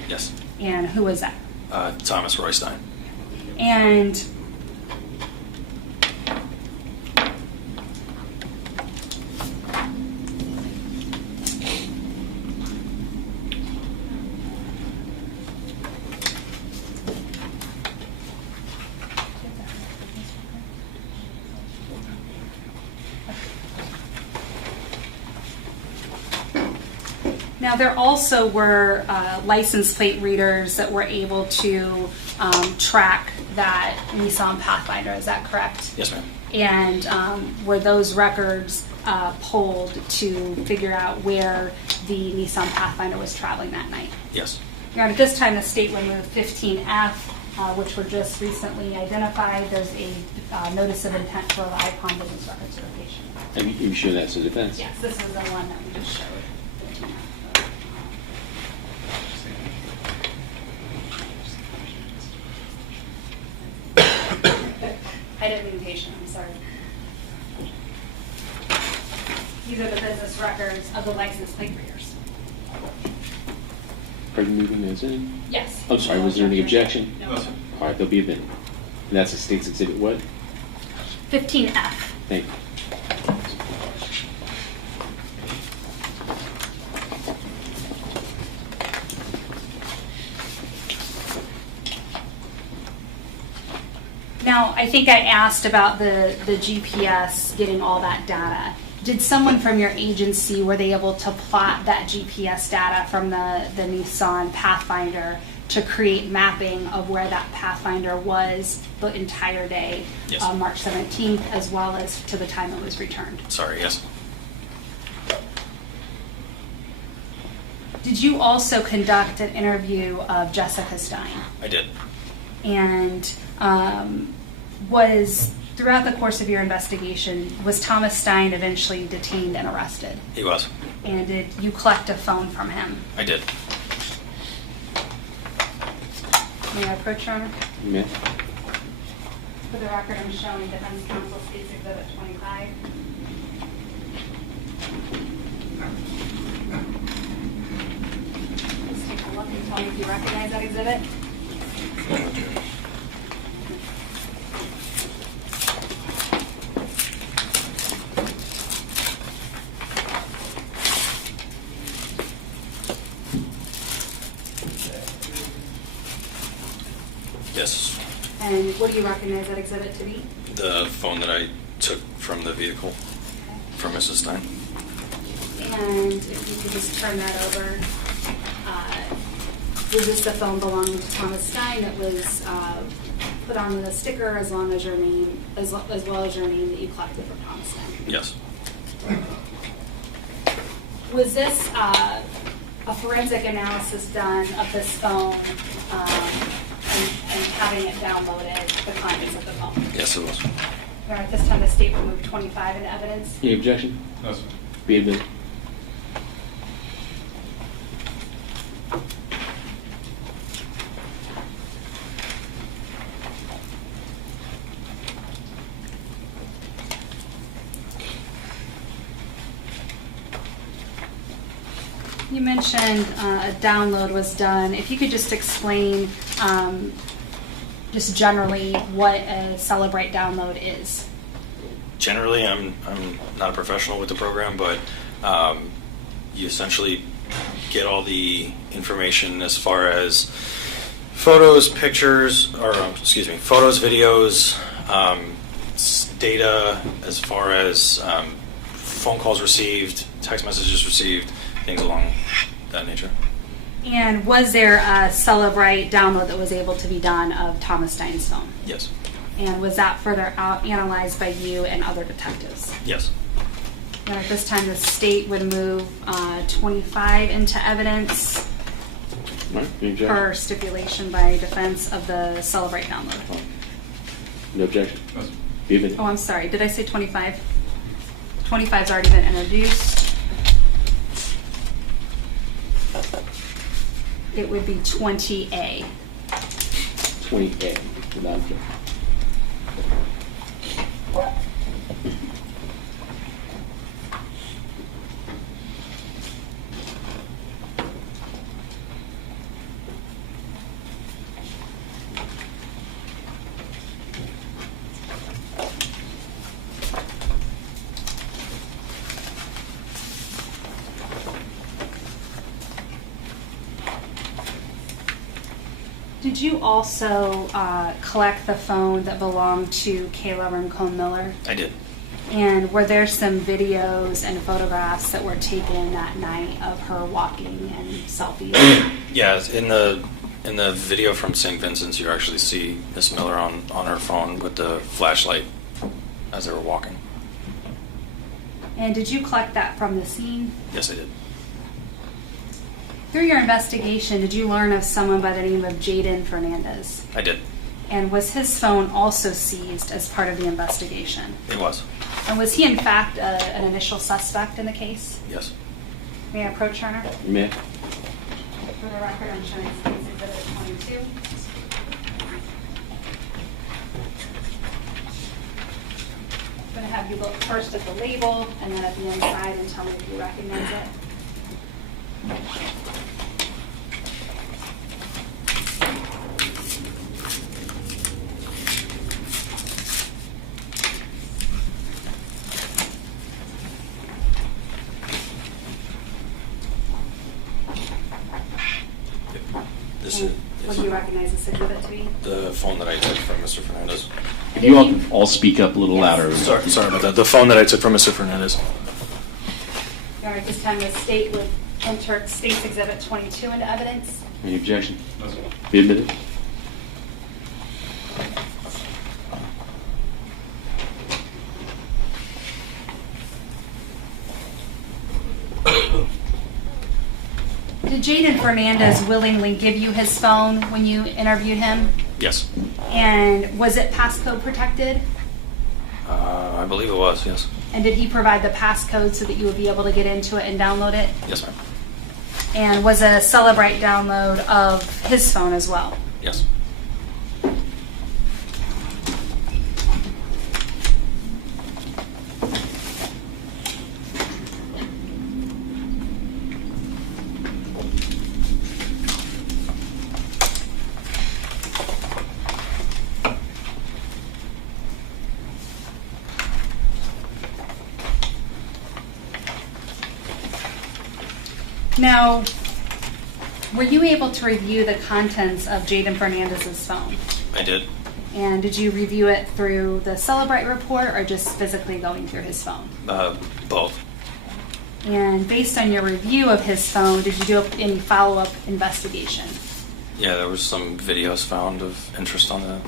Yes. And who was that? Thomas Roy Stein. And now, there also were license plate readers that were able to track that Nissan Pathfinder. Is that correct? Yes, ma'am. And were those records pulled to figure out where the Nissan Pathfinder was traveling that night? Yes. Now, at this time, the state removed 15F, which were just recently identified. There's a notice of intent to rely upon business record certification. Have you shown that to the defense? Yes, this is the one that we just showed. Identification, I'm sorry. These are the business records of the license plate readers. Are you moving those in? Yes. I'm sorry, was there any objection? No. All right, they'll be amended. And that's a state's exhibit what? 15F. Thank you. Now, I think I asked about the GPS getting all that data. Did someone from your agency, were they able to plot that GPS data from the Nissan Pathfinder to create mapping of where that Pathfinder was the entire day, yes. On March 17th, as well as to the time it was returned? Sorry, yes. Did you also conduct an interview of Jessica Stein? I did. And was, throughout the course of your investigation, was Thomas Stein eventually detained and arrested? He was. And did you collect a phone from him? I did. May I approach, Your Honor? May. For the record, I'm showing Defense Counsel State's Exhibit 25. Let's take a look inside tell me if you recognize that exhibit. Yes. And what do you recognize that exhibit to be? The phone that I took from the vehicle from Mrs. Stein. And if you could just turn that over. Was this the phone belonging to Thomas Stein that was put on the sticker as long as your name, as well as your name that you collected from Thomas Stein? Yes. Was this a forensic analysis done of this phone and having it downloaded, the contents of the phone? Yes, it was. All right, this time the state will move 25 into evidence. Any objection? No, sir. Be admitted. You mentioned a download was done. If you could just explain just generally what a Celebrate download is. Generally, I'm not a professional with the program, but you essentially get all the information as far as photos, pictures, or photos, videos, data as far as phone calls received, text messages received, things along that nature. And was there a Celebrate download that was able to be done of Thomas Stein's phone? Yes. And was that further out analyzed by you and other detectives? Yes. And at this time, the state would move 25 into evidence All right. Any objection? per stipulation by defense of the Celebrate download. No objection. No, sir. Be admitted. Oh, I'm sorry. Did I say 25? 25's already been introduced. It would be 20A. 20A. Without objection. Did you also collect the phone that belonged to Kayla Rincon-Miller? I did. And were there some videos and photographs that were taken that night of her walking and selfies? Yeah, in the video from St. Vincent's, you actually see Miss Miller on her phone with the flashlight as they were walking. And did you collect that from the scene? Yes, I did. Through your investigation, did you learn of someone by the name of Jaden Fernandez? I did. And was his phone also seized as part of the investigation? It was. And was he in fact an initial suspect in the case? Yes. May I approach Turner? You may. For the record, I'm showing State's Exhibit 22. I'm going to have you look first at the label and then at the inside and tell me if you recognize it. What do you recognize this exhibit to be? The phone that I took from Mr. Fernandez. Can you all speak up a little louder? Sorry about that. The phone that I took from Mr. Fernandez. All right, this time the state would enter State's Exhibit 22 into evidence. Any objection? No, sir. Be admitted. Did Jaden Fernandez willingly give you his phone when you interviewed him? Yes. And was it passcode protected? I believe it was, yes. And did he provide the passcode so that you would be able to get into it and download it? Yes, ma'am. And was a Celebrate download of his phone as well? Yes. Now, were you able to review the contents of Jaden Fernandez's phone? I did. And did you review it through the Celebrate report or just physically going through his phone? Both. And based on your review of his phone, did you do any follow-up investigation? Yeah, there was some videos found of interest on that.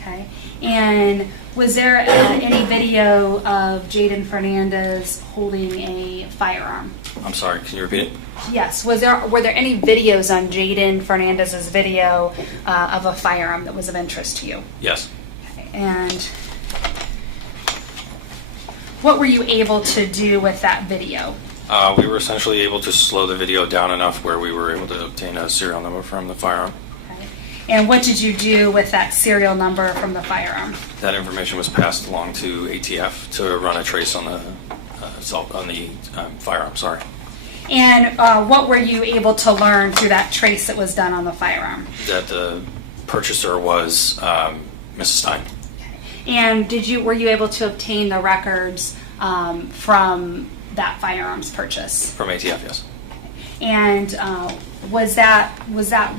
Okay. And was there any video of Jaden Fernandez holding a firearm? I'm sorry, can you repeat it? Yes. Were there any videos on Jaden Fernandez's video of a firearm that was of interest to you? Yes. Okay. And what were you able to do with that video? We were essentially able to slow the video down enough where we were able to obtain a serial number from the firearm. Okay. And what did you do with that serial number from the firearm? That information was passed along to ATF to run a trace on the firearm. Sorry. And what were you able to learn through that trace that was done on the firearm? That the purchaser was Mrs. Stein. And were you able to obtain the records from that firearms purchase? From ATF, yes. And was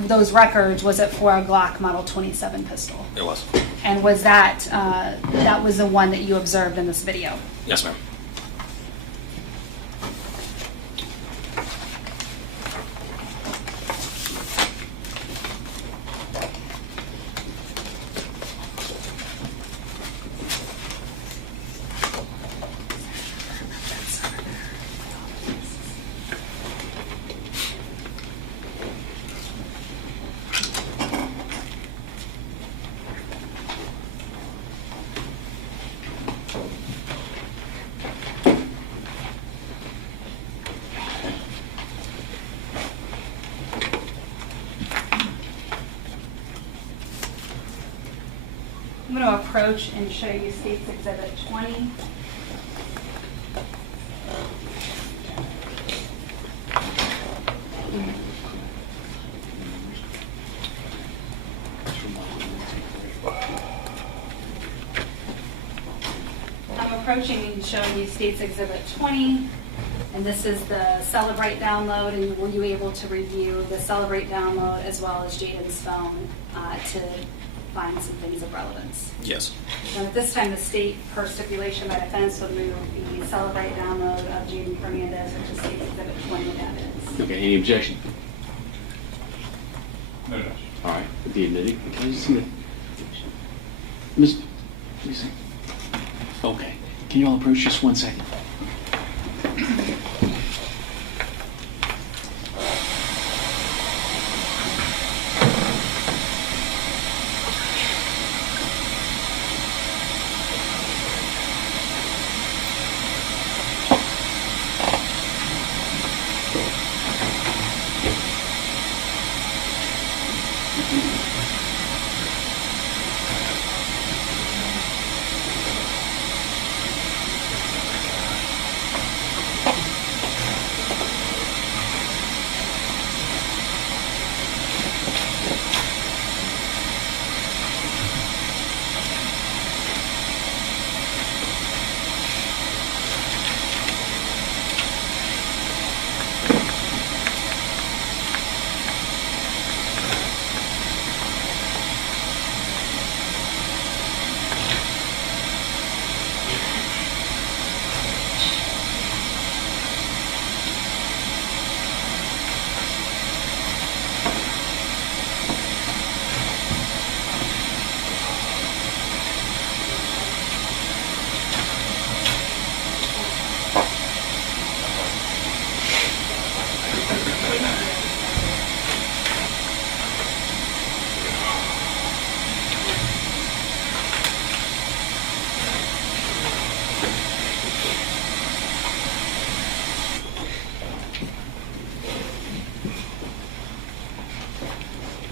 those records, was it for a Glock Model 27 pistol? It was. And was that was the one that you observed in this video? Yes, ma'am. I'm going to approach and show you State's Exhibit 20. I'm approaching and showing you State's Exhibit 20, and this is the Celebrate download, and were you able to review the Celebrate download as well as Jaden's phone to find some things of relevance? Yes. And at this time, the state, per stipulation by defense, would move the Celebrate download of Jaden Fernandez, which is State's Exhibit 20 with evidence. Okay, any objection? No, no. All right, with the admitting, can I just see that? Miss, let me see. Okay, can you all approach just 1 second?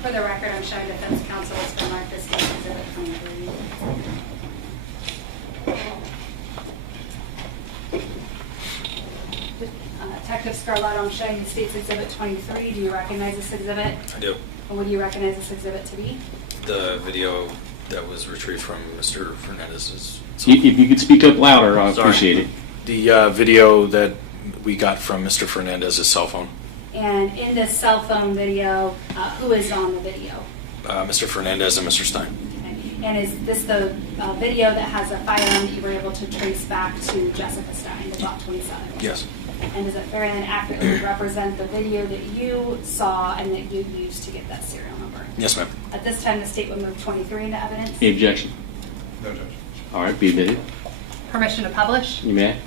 For the record, I'm showing defense counsel has been marked as State's Exhibit 23. Detective Scarlet, I'm showing you State's Exhibit 23. Do you recognize this exhibit? I do. And what do you recognize this exhibit to be? The video that was retrieved from Mr. Fernandez's. If you could speak up louder, I'd Sorry. appreciate it. The video that we got from Mr. Fernandez's cell phone. And in this cell phone video, who is on the video? Mr. Fernandez and Mr. Stein. And is this the video that has a firearm that you were able to trace back to Jessica Stein, the Glock 27? Yes. And does it fairly and accurately represent the video that you saw and that you used to get that serial number? Yes, ma'am. At this time, the state would move 23 into evidence. Any objection? No, Judge. All right, be admitted. Permission to publish? You may.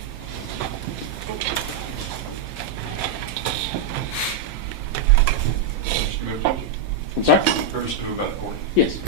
Permission to move, Judge? I'm sorry? Permission to move out of court? Yes.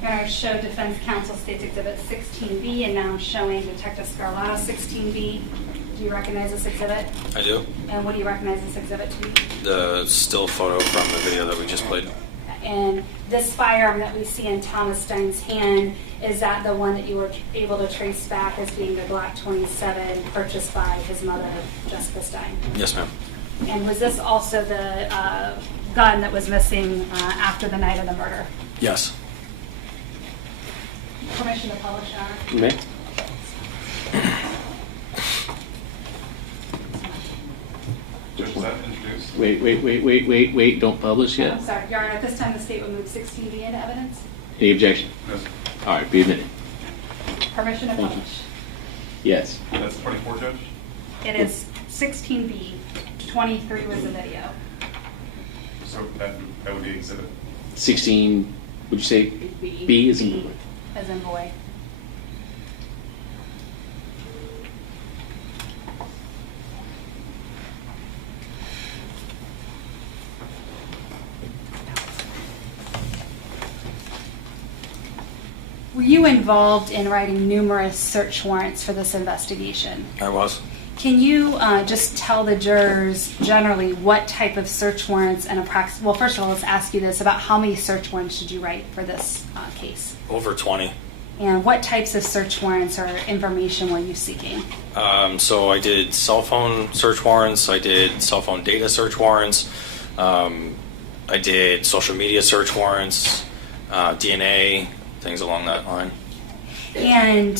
I'm going to show defense counsel states exhibit 16B, and now I'm showing Detective Scarlet 16B. Do you recognize this exhibit? I do. And what do you recognize this exhibit to be? The still photo from the video that we just played. And this firearm that we see in Thomas Stein's hand, is that the one that you were able to trace back as being the Glock 27 purchased by his mother, Jessica Stein? Yes, ma'am. And was this also the gun that was missing after the night of the murder? Yes. Permission to publish, Your Honor. You may. Judge, is that introduced? Wait, don't publish yet. I'm sorry, Your Honor, at this time the state would move 16B into evidence. Any objection? No. All right, be admitted. Permission to Thank you. publish. Yes. That's 24, Judge? It is 16B, 23 was the video. So that would be exhibit. 16, would you say B is in? As in boy. Were you involved in writing numerous search warrants for this investigation? I was. Can you just tell the jurors generally what type of search warrants and well, first of all, let's ask you this, about how many search warrants did you write for this case? Over 20. And what types of search warrants or information were you seeking? So I did cell phone search warrants. I did cell phone data search warrants. I did social media search warrants, DNA, things along that line. And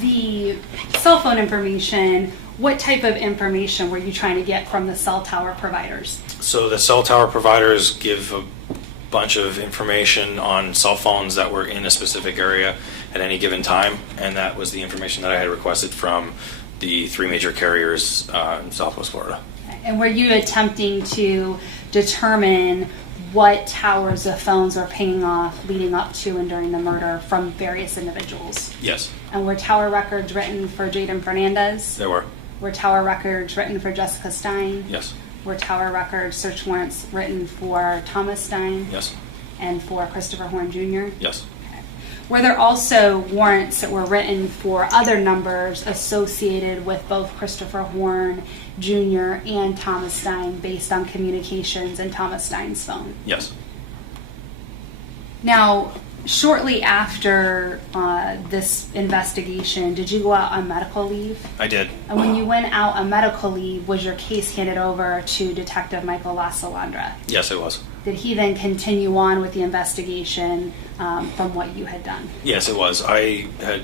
the cell phone information, what type of information were you trying to get from the cell tower providers? So the cell tower providers give a bunch of information on cell phones that were in a specific area at any given time, and that was the information that I had requested from the 3 major carriers in Southwest Florida. And were you attempting to determine what towers the phones were pinging off leading up to and during the murder from various individuals? Yes, And were tower records written for Jaden Fernandez? there were. Were tower records written for Jessica Stein? Yes, Were tower records, search warrants written for Thomas Stein? yes, And for Christopher Horne Jr.? yes. Were there also warrants that were written for other numbers associated with both Christopher Horne Jr. and Thomas Stein based on communications in Thomas Stein's phone? Yes. Now, shortly after this investigation, did you go out on medical leave? I did. And when you went out on medical leave, was your case handed over to Detective Michael LaSalandra? Yes, it was. Did he then continue on with the investigation from what you had done? Yes, it was. I had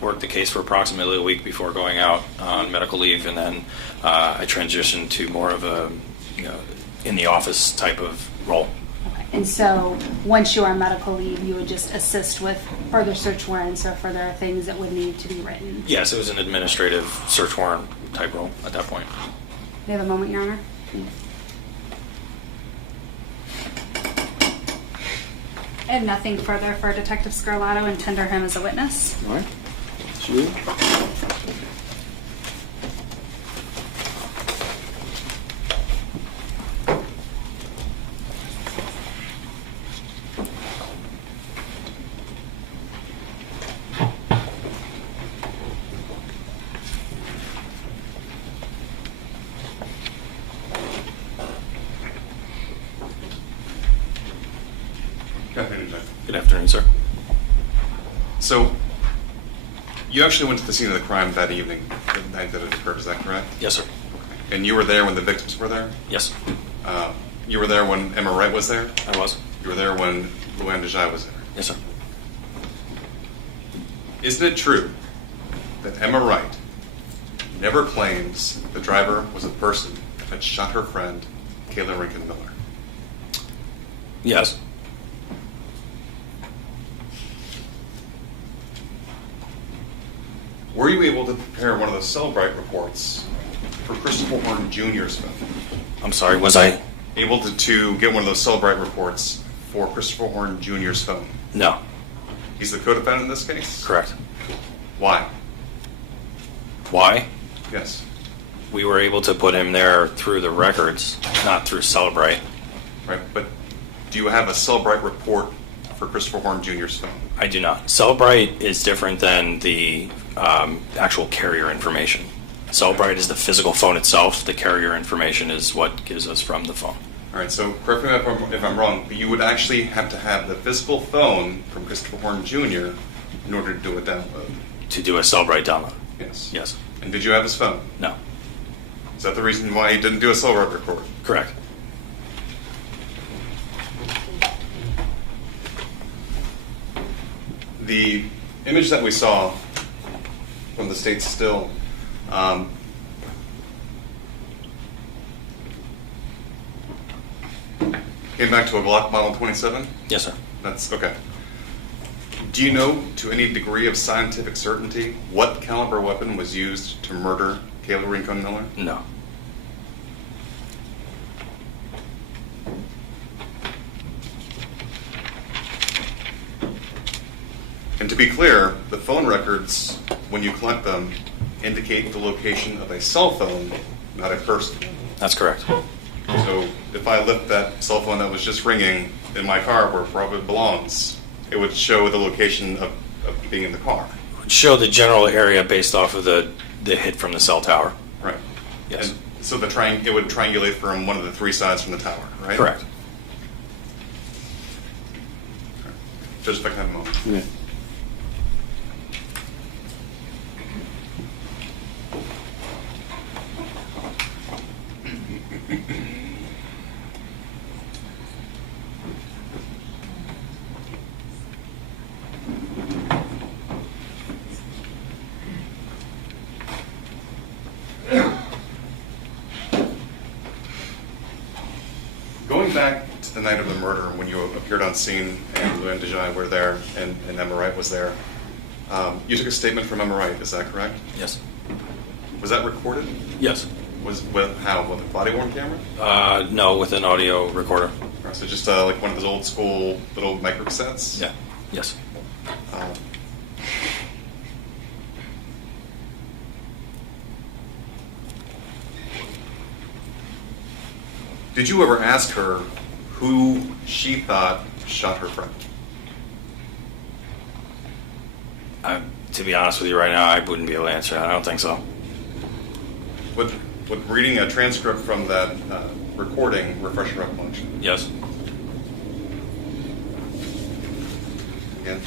worked the case for approximately a week before going out on medical leave, and then I transitioned to more of a in the office type of role. Okay. And so once you were on medical leave, you would just assist with further search warrants or further things that would need to be written? Yes, it was an administrative search warrant type role at that point. Do you have a moment, Your Honor? I have nothing further for Detective Scarlato and tender him as a witness. All right. Sure. Good afternoon, Judge. Good afternoon, sir. So, you actually went to the scene of the crime that evening, the night that it occurred, is that correct? Yes, sir. And you were there when the victims were there? Yes. You were there when Emma Wright was there? I was. You were there when Luann Dejai was there? Yes, sir. Isn't it true that Emma Wright never claims the driver was a person that shot her friend, Kayla Rincon-Miller? Yes. Were you able to prepare one of those Cellbrite reports for Christopher Horne Jr.'s phone? I'm sorry, was I? Able to get one of those Cellbrite reports for Christopher Horne Jr.'s phone? No. He's the co-defendant in this case? Correct. Why? Why? Yes. We were able to put him there through the records, not through Cellbrite. Right, but do you have a Cellbrite report for Christopher Horne Jr.'s phone? I do not. Cellbrite is different than the actual carrier information. Cellbrite is the physical phone itself. The carrier information is what gives us from the phone. All right, so correct me if I'm wrong, but you would actually have to have the physical phone from Christopher Horne Jr. in order to do a download. To do a Cellbrite download? Yes. Yes. And did you have his phone? No. Is that the reason why you didn't do a Cellbrite report? Correct. The image that we saw from the state still came back to a Glock Model 27? Yes, sir. That's okay. Do you know to any degree of scientific certainty what caliber weapon was used to murder Kayla Rincon-Miller? No. And to be clear, the phone records, when you collect them, indicate the location of a cell phone, not a person. That's correct. So if I lift that cell phone that was just ringing in my car where it probably belongs, it would show the location of being in the car. It would show the general area based off of the hit from the cell tower. Right. Yes. And so it would triangulate from one of the three sides from the tower, right? Correct. Judge, if I can have a moment. Yeah. Going back to the night of the murder, when you appeared on scene and Luann Dejai were there and Emma Wright was there, you took a statement from Emma Wright, is that correct? Yes. Was that recorded? Yes. With how? With a body-worn camera? No, with an audio recorder. Right, so just like one of those old school little micro cassettes? Yeah. Yes. Did you ever ask her who she thought shot her friend? To be honest with you right now, I wouldn't be able to answer that. I don't think so. Would reading a transcript from that recording refresh your recollection? Yes. again.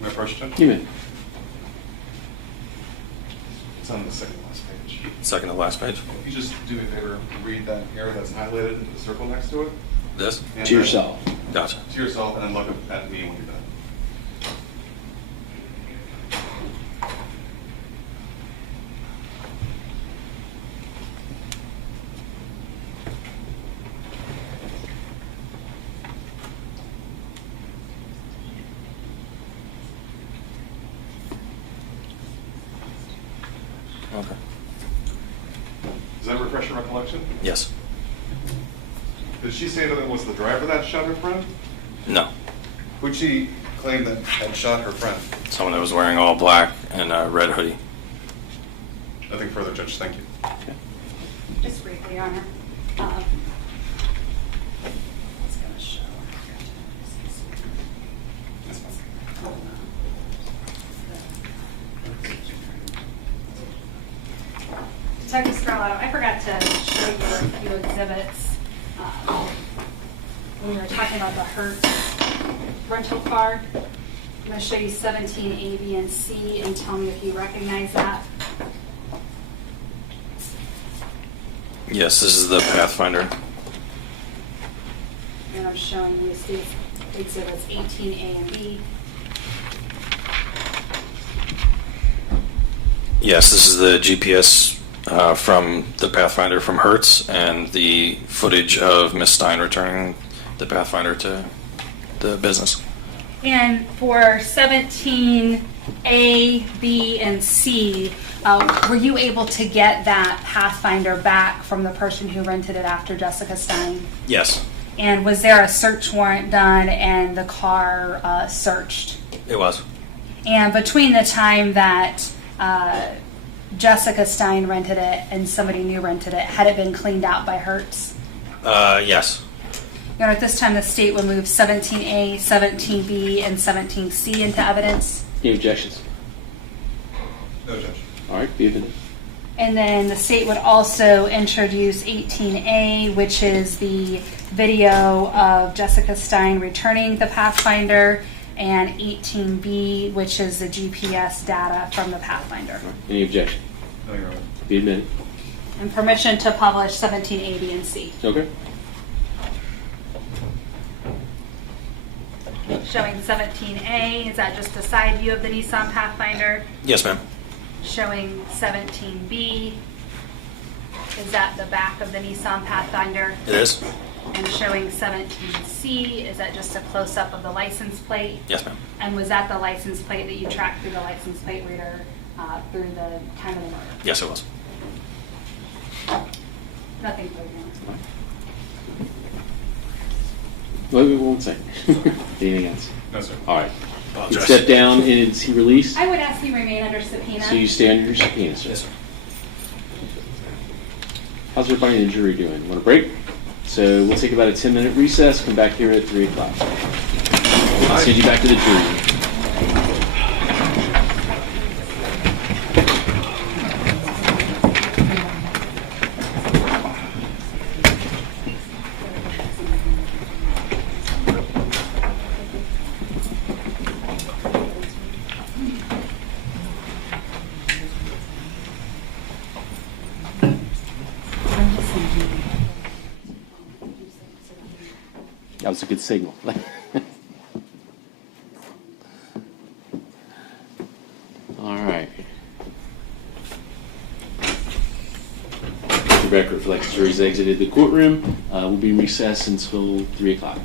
My first judge? You may. It's on the second last page. Second to last page. If you just do me a favor, read that area that's highlighted, the circle next to it. This? And To then- yourself. Gotcha. To yourself, and then look at me when you're done. Okay. Does that refresh your recollection? Yes. Did she say that it was the driver that shot her friend? No. Who'd she claim that had shot her friend? Someone that was wearing all black and a red hoodie. Nothing further, Judge. Thank you. Just briefly, Your Honor. It's gonna show. Detective Scarlet, I forgot to show you a few exhibits when we were talking about the Hertz rental car. I'm going to show you 17 A, B, and C and tell me if you recognize that. Yes, this is the Pathfinder. And I'm showing you these exhibits 18 A and B. Yes, this is the GPS from the Pathfinder from Hertz and the footage of Miss Stein returning the Pathfinder to the business. And for 17 A, B, and C, were you able to get that Pathfinder back from the person who rented it after Jessica Stein? Yes, And was there a search warrant done and the car searched? it was. And between the time that Jessica Stein rented it and somebody new rented it, had it been cleaned out by Hertz? Yes. Your Honor, at this time the state will move 17A, 17B, and 17C into evidence. Any objections? No, Judge. All right, be admitted. And then the state would also introduce 18A, which is the video of Jessica Stein returning the Pathfinder, and 18B, which is the GPS data from the Pathfinder. Any objection? No, Your Honor. Be admitted. And permission to publish 17A, B, and C. Okay. Showing 17A, is that just a side view of the Nissan Pathfinder? Yes, ma'am. Showing 17B, is that the back of the Nissan Pathfinder? It is? And showing 17C, is that just a close-up of the license plate? Yes, ma'am. And was that the license plate that you tracked through the license plate reader through the time of the murder? Yes, it was. Nothing further. Wait, one second. Anything else? No, sir. All right. You Apologize. step down, and is he released? I would ask you remain under subpoena. So you stay under your subpoena, sir. Yes, sir. How's everybody in the jury doing? Want a break? So we'll take about a 10-minute recess, come back here at 3 o'clock. I'll send you back to the jury. That was a good signal. All right. The record reflects the jury's exited the courtroom. We'll be in recess until 3 o'clock.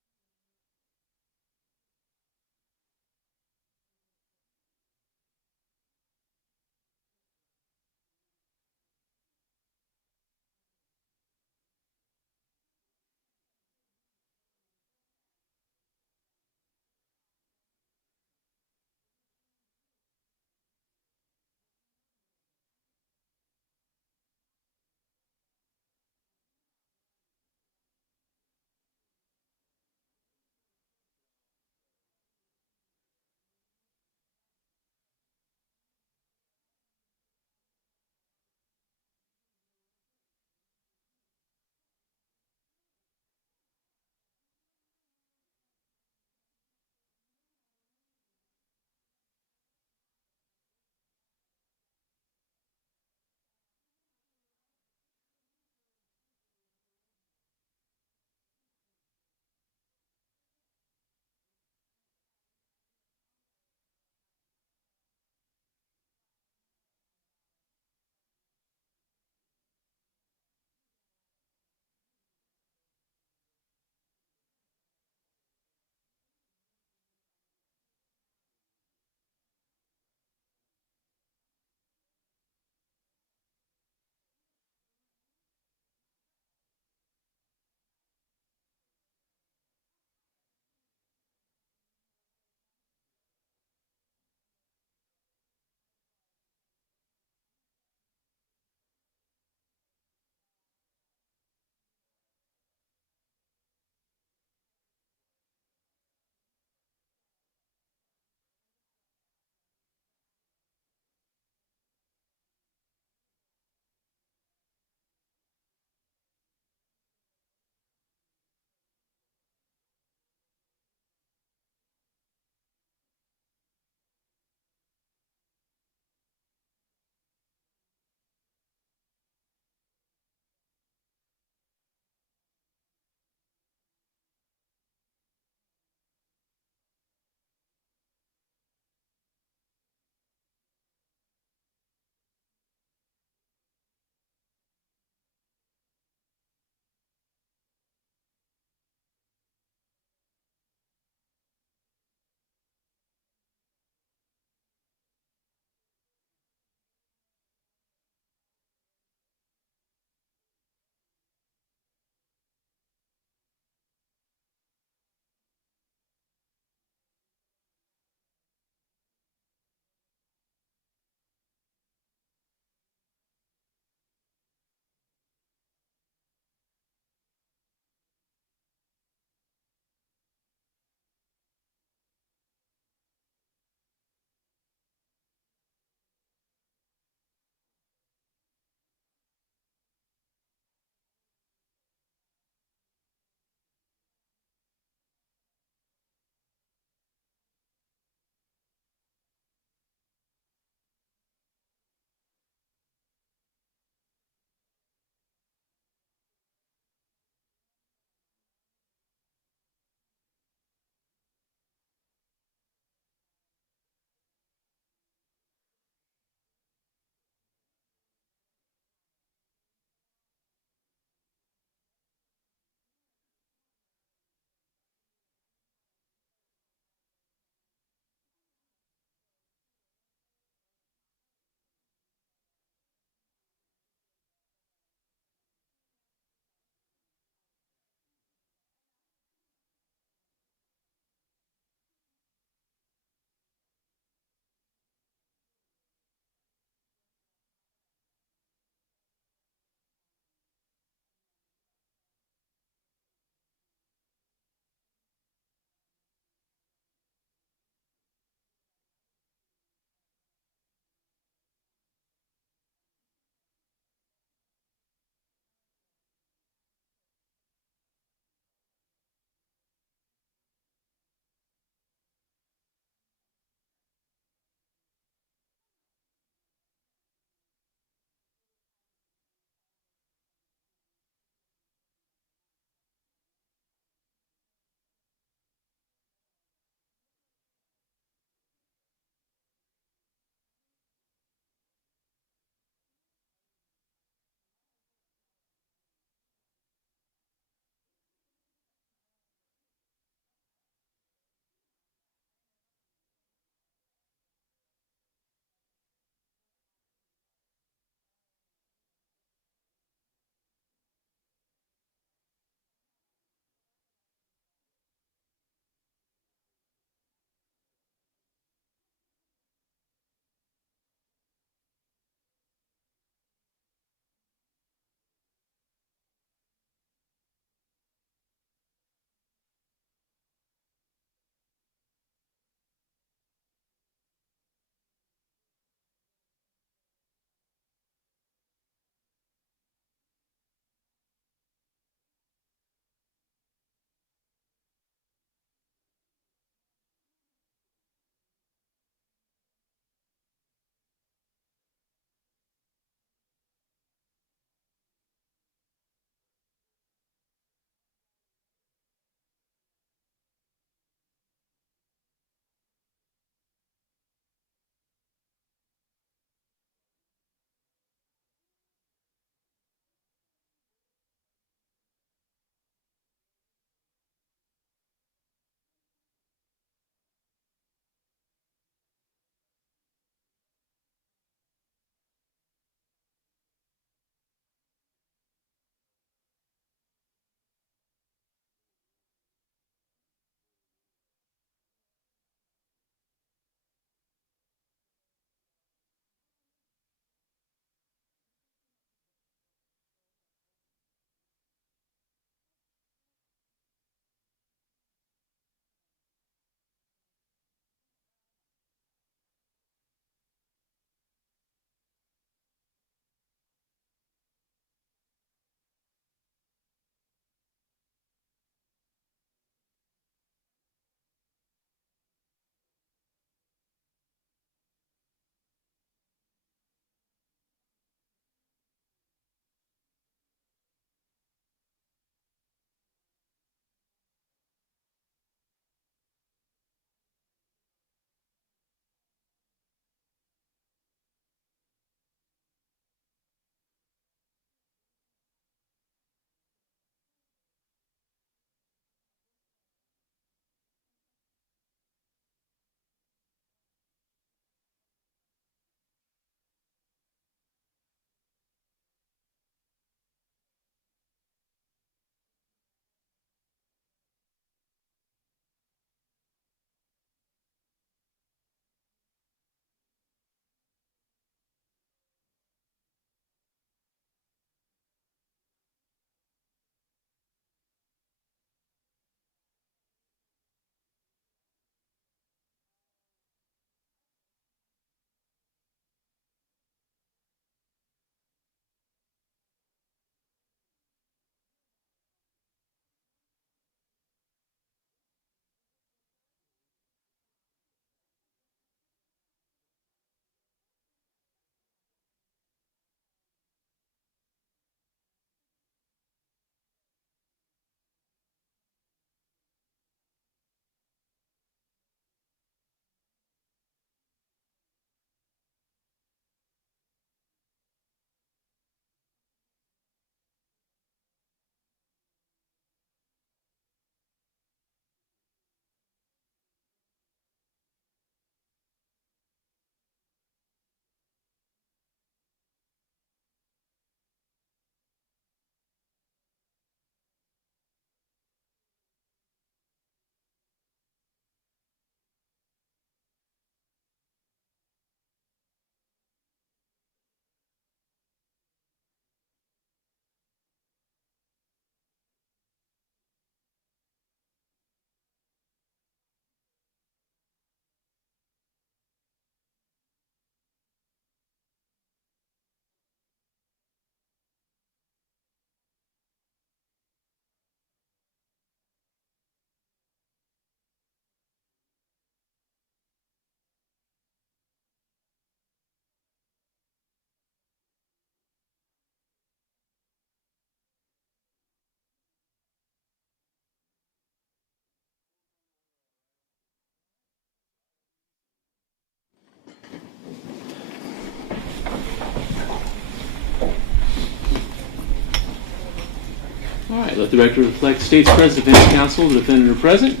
All right, let the record reflect the state's present, defense counsel, the defendant are present.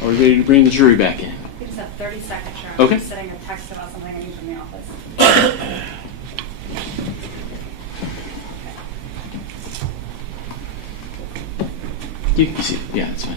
Are we ready to bring the jury back in? We just have 30 seconds, Sharon. Okay. I'm sitting a text about something I need from the office. You can see, yeah, that's fine.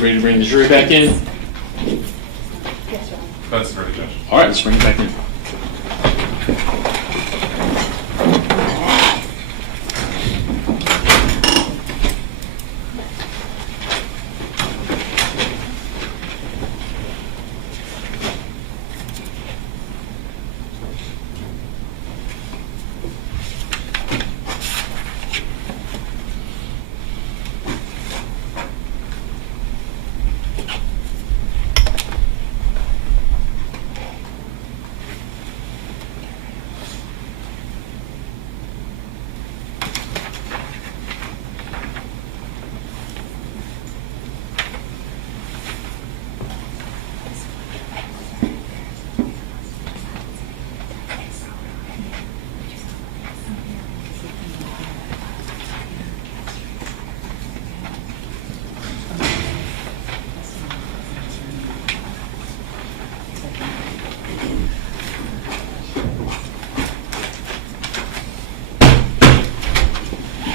Ready to bring the jury back in? That's ready, Judge. All right, let's bring it back in.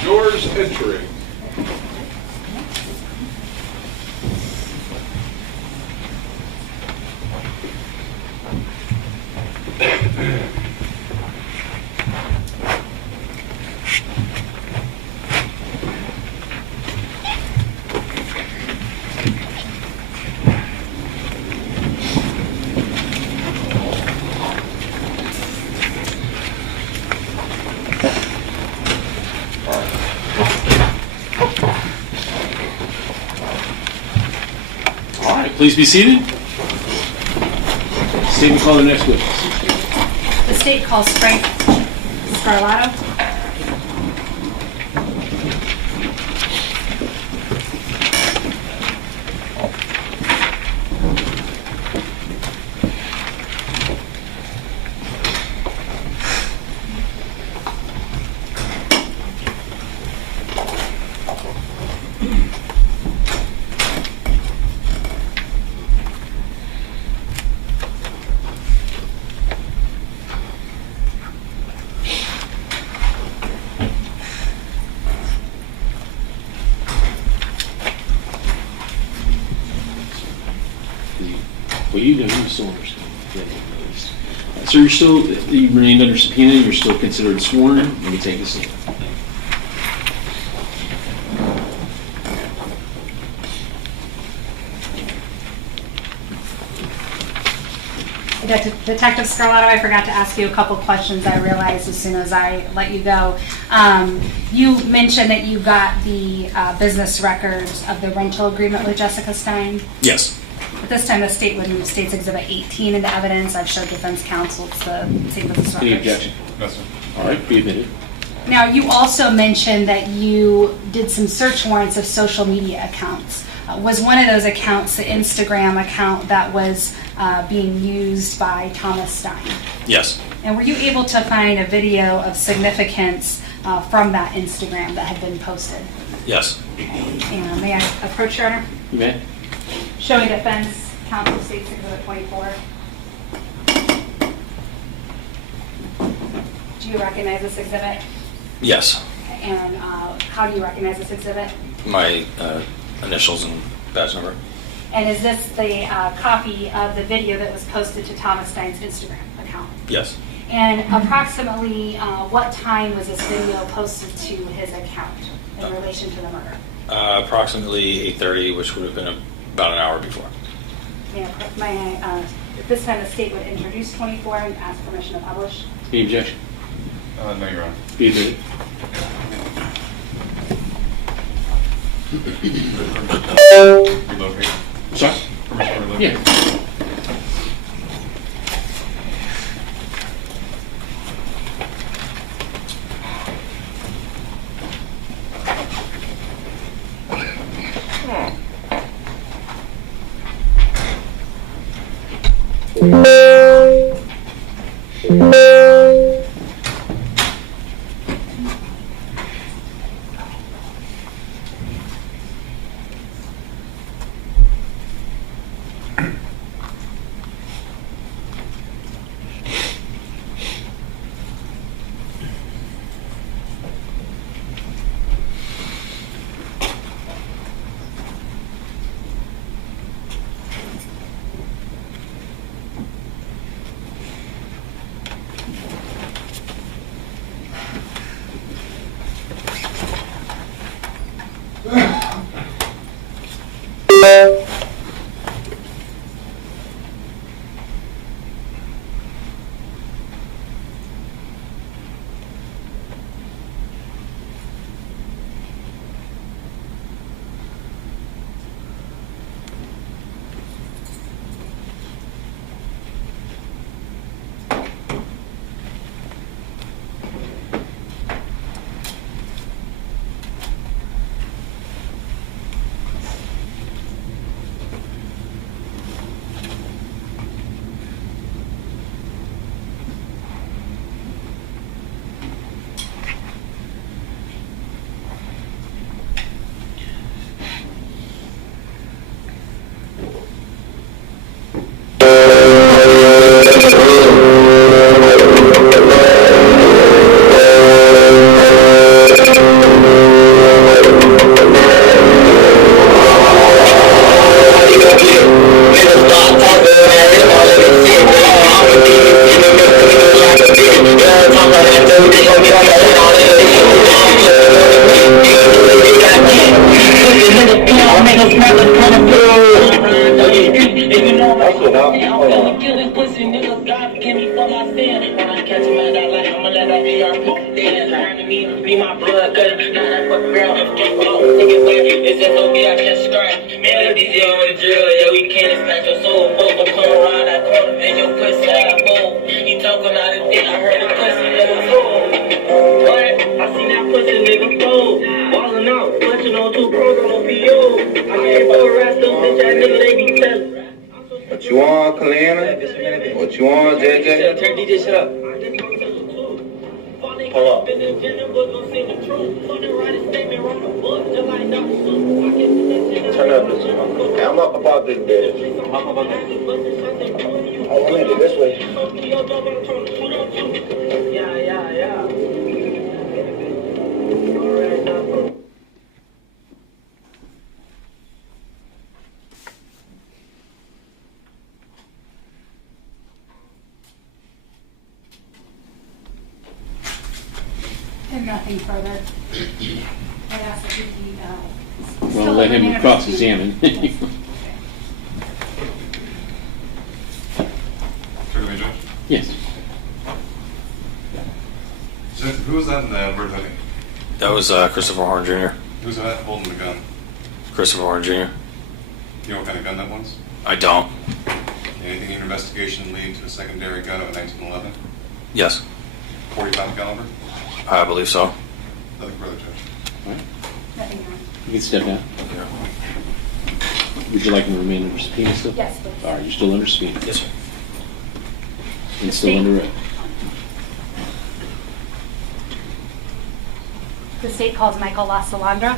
Doors entering. Please be seated. Statement call the next witness. The state calls Frank Scarlet. Well, you still understand. So you remained under subpoena, you're still considered sworn. Let me take a seat. Detective Scarlet, I forgot to ask you a couple questions I realized as soon as I let you go. You mentioned that you got the business records of the rental agreement with Jessica Stein. Yes. At this time, the state would move State's Exhibit 18 into evidence. I've showed defense counsel it's the state business records. Any objection? No, sir. All right, be admitted. Now, you also mentioned that you did some search warrants of social media accounts. Was one of those accounts the Instagram account that was being used by Thomas Stein? Yes. And were you able to find a video of significance from that Instagram that had been posted? Yes. And may I approach, Your Honor? You may. Showing defense counsel State's Exhibit 24. Do you recognize this exhibit? Yes. And how do you recognize this exhibit? My initials and badge number. And is this the copy of the video that was posted to Thomas Stein's Instagram account? Yes. And approximately what time was this video posted to his account in relation to the murder? Approximately 8:30, which would have been about an hour before. May I, at this time, the state would introduce 24 and ask permission to publish. Any objection? No, Your Honor. Be admitted. Relocate. Sorry? Permission to relocate? Yeah. What you want, Kalina? What you want, JJ? Turn DJ shit up. Pull up. Turn up this one. Hey, I'm up about this bitch. Up about this. Oh, I'm headed this way. Yeah. Alright, And nothing further. I'd ask that you be, Well, let him cross-examine. Yes. Who was that in the bird hoodie? That was Christopher Horne Jr. Who's that holding the gun? Christopher Horne Jr. You know what kind of gun that was? I don't. Anything in your investigation lead to a secondary gun of a 1911? Yes. 45 caliber? I believe so. Nothing further, Judge. All right. nothing more. You can step down. Would you like him to remain under subpoena still? Yes, please. All right, you're still under subpoena. Yes, sir. And still under arrest. The state calls Michael La Salandra.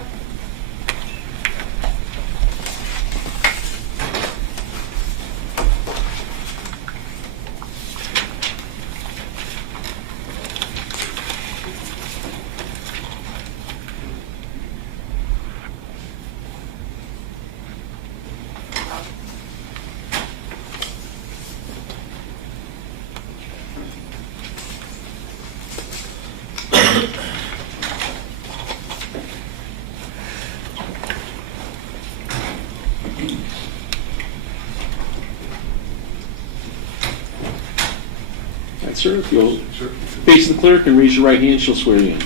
right, sir, if you'll face the clerk and raise your right hand, she'll swear you in.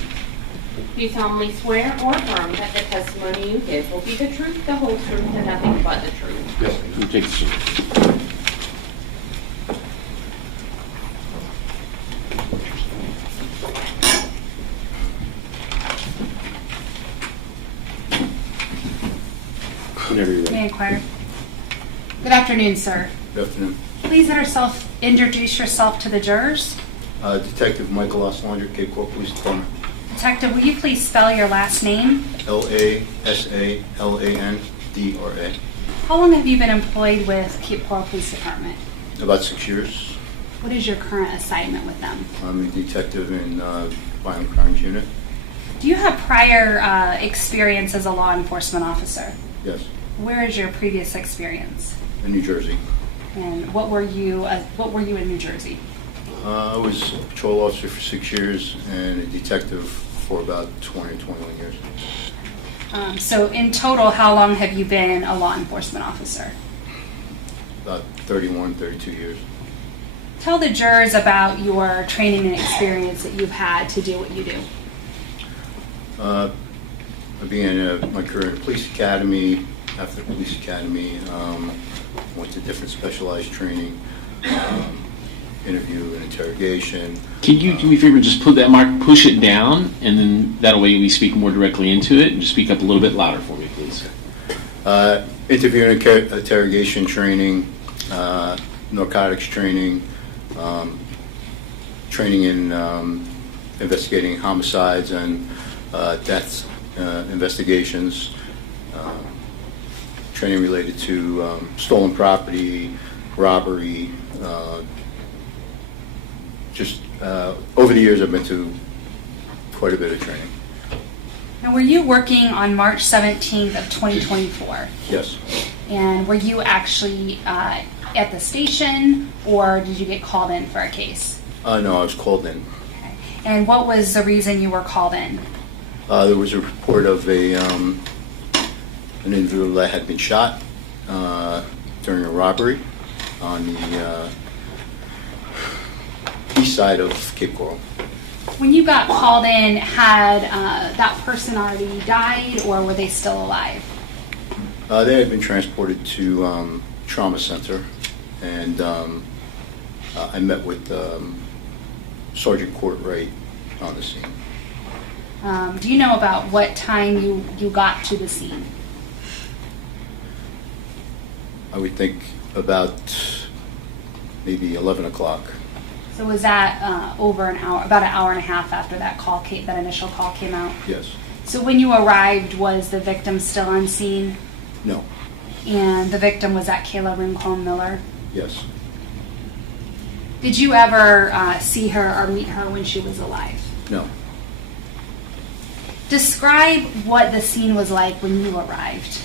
Do you solemnly swear or affirm that the testimony you give will be the truth, the whole truth, and nothing but the truth? Yes. You take the seat. Whenever you're ready. May I inquire? Good afternoon, sir. Good afternoon. Please introduce yourself to the jurors. Detective Michael Oslander, Cape Coral Police Department. Detective, will you please spell your last name? Lasandra. How long have you been employed with Cape Coral Police Department? About 6 years. What is your current assignment with them? I'm a detective in violent crimes unit. Do you have prior experience as a law enforcement officer? Yes. Where is your previous experience? In New Jersey. And what were you in New Jersey? I was a patrol officer for 6 years and a detective for about 20 or 21 years. So in total, how long have you been a law enforcement officer? About 31, 32 years. Tell the jurors about your training and experience that you've had to do what you do. I began my career in the police academy. After the police academy, went to different specialized training, interview and interrogation. Can you do me a favor and just put that mark, push it down, and then that way we speak more directly into it, and just speak up a little bit louder for me, please. Interview and interrogation training, narcotics training, training in investigating homicides and deaths investigations, training related to stolen property, robbery. Over the years, I've been to quite a bit of training. Now, were you working on March 17th of 2024? Yes. And were you actually at the station, or did you get called in for a case? No, I was called in. Okay. And what was the reason you were called in? There was a report of an individual that had been shot during a robbery on the east side of Cape Coral. When you got called in, had that person already died, or were they still alive? They had been transported to trauma center, and I met with Sergeant Courtwright on the scene. Do you know about what time you got to the scene? I would think about maybe 11 o'clock. So was that over an hour, about an hour and a half after that initial call came out? Yes. So when you arrived, was the victim still on scene? No. And the victim was at Kayla Rincon-Miller? Yes. Did you ever see her or meet her when she was alive? No. Describe what the scene was like when you arrived.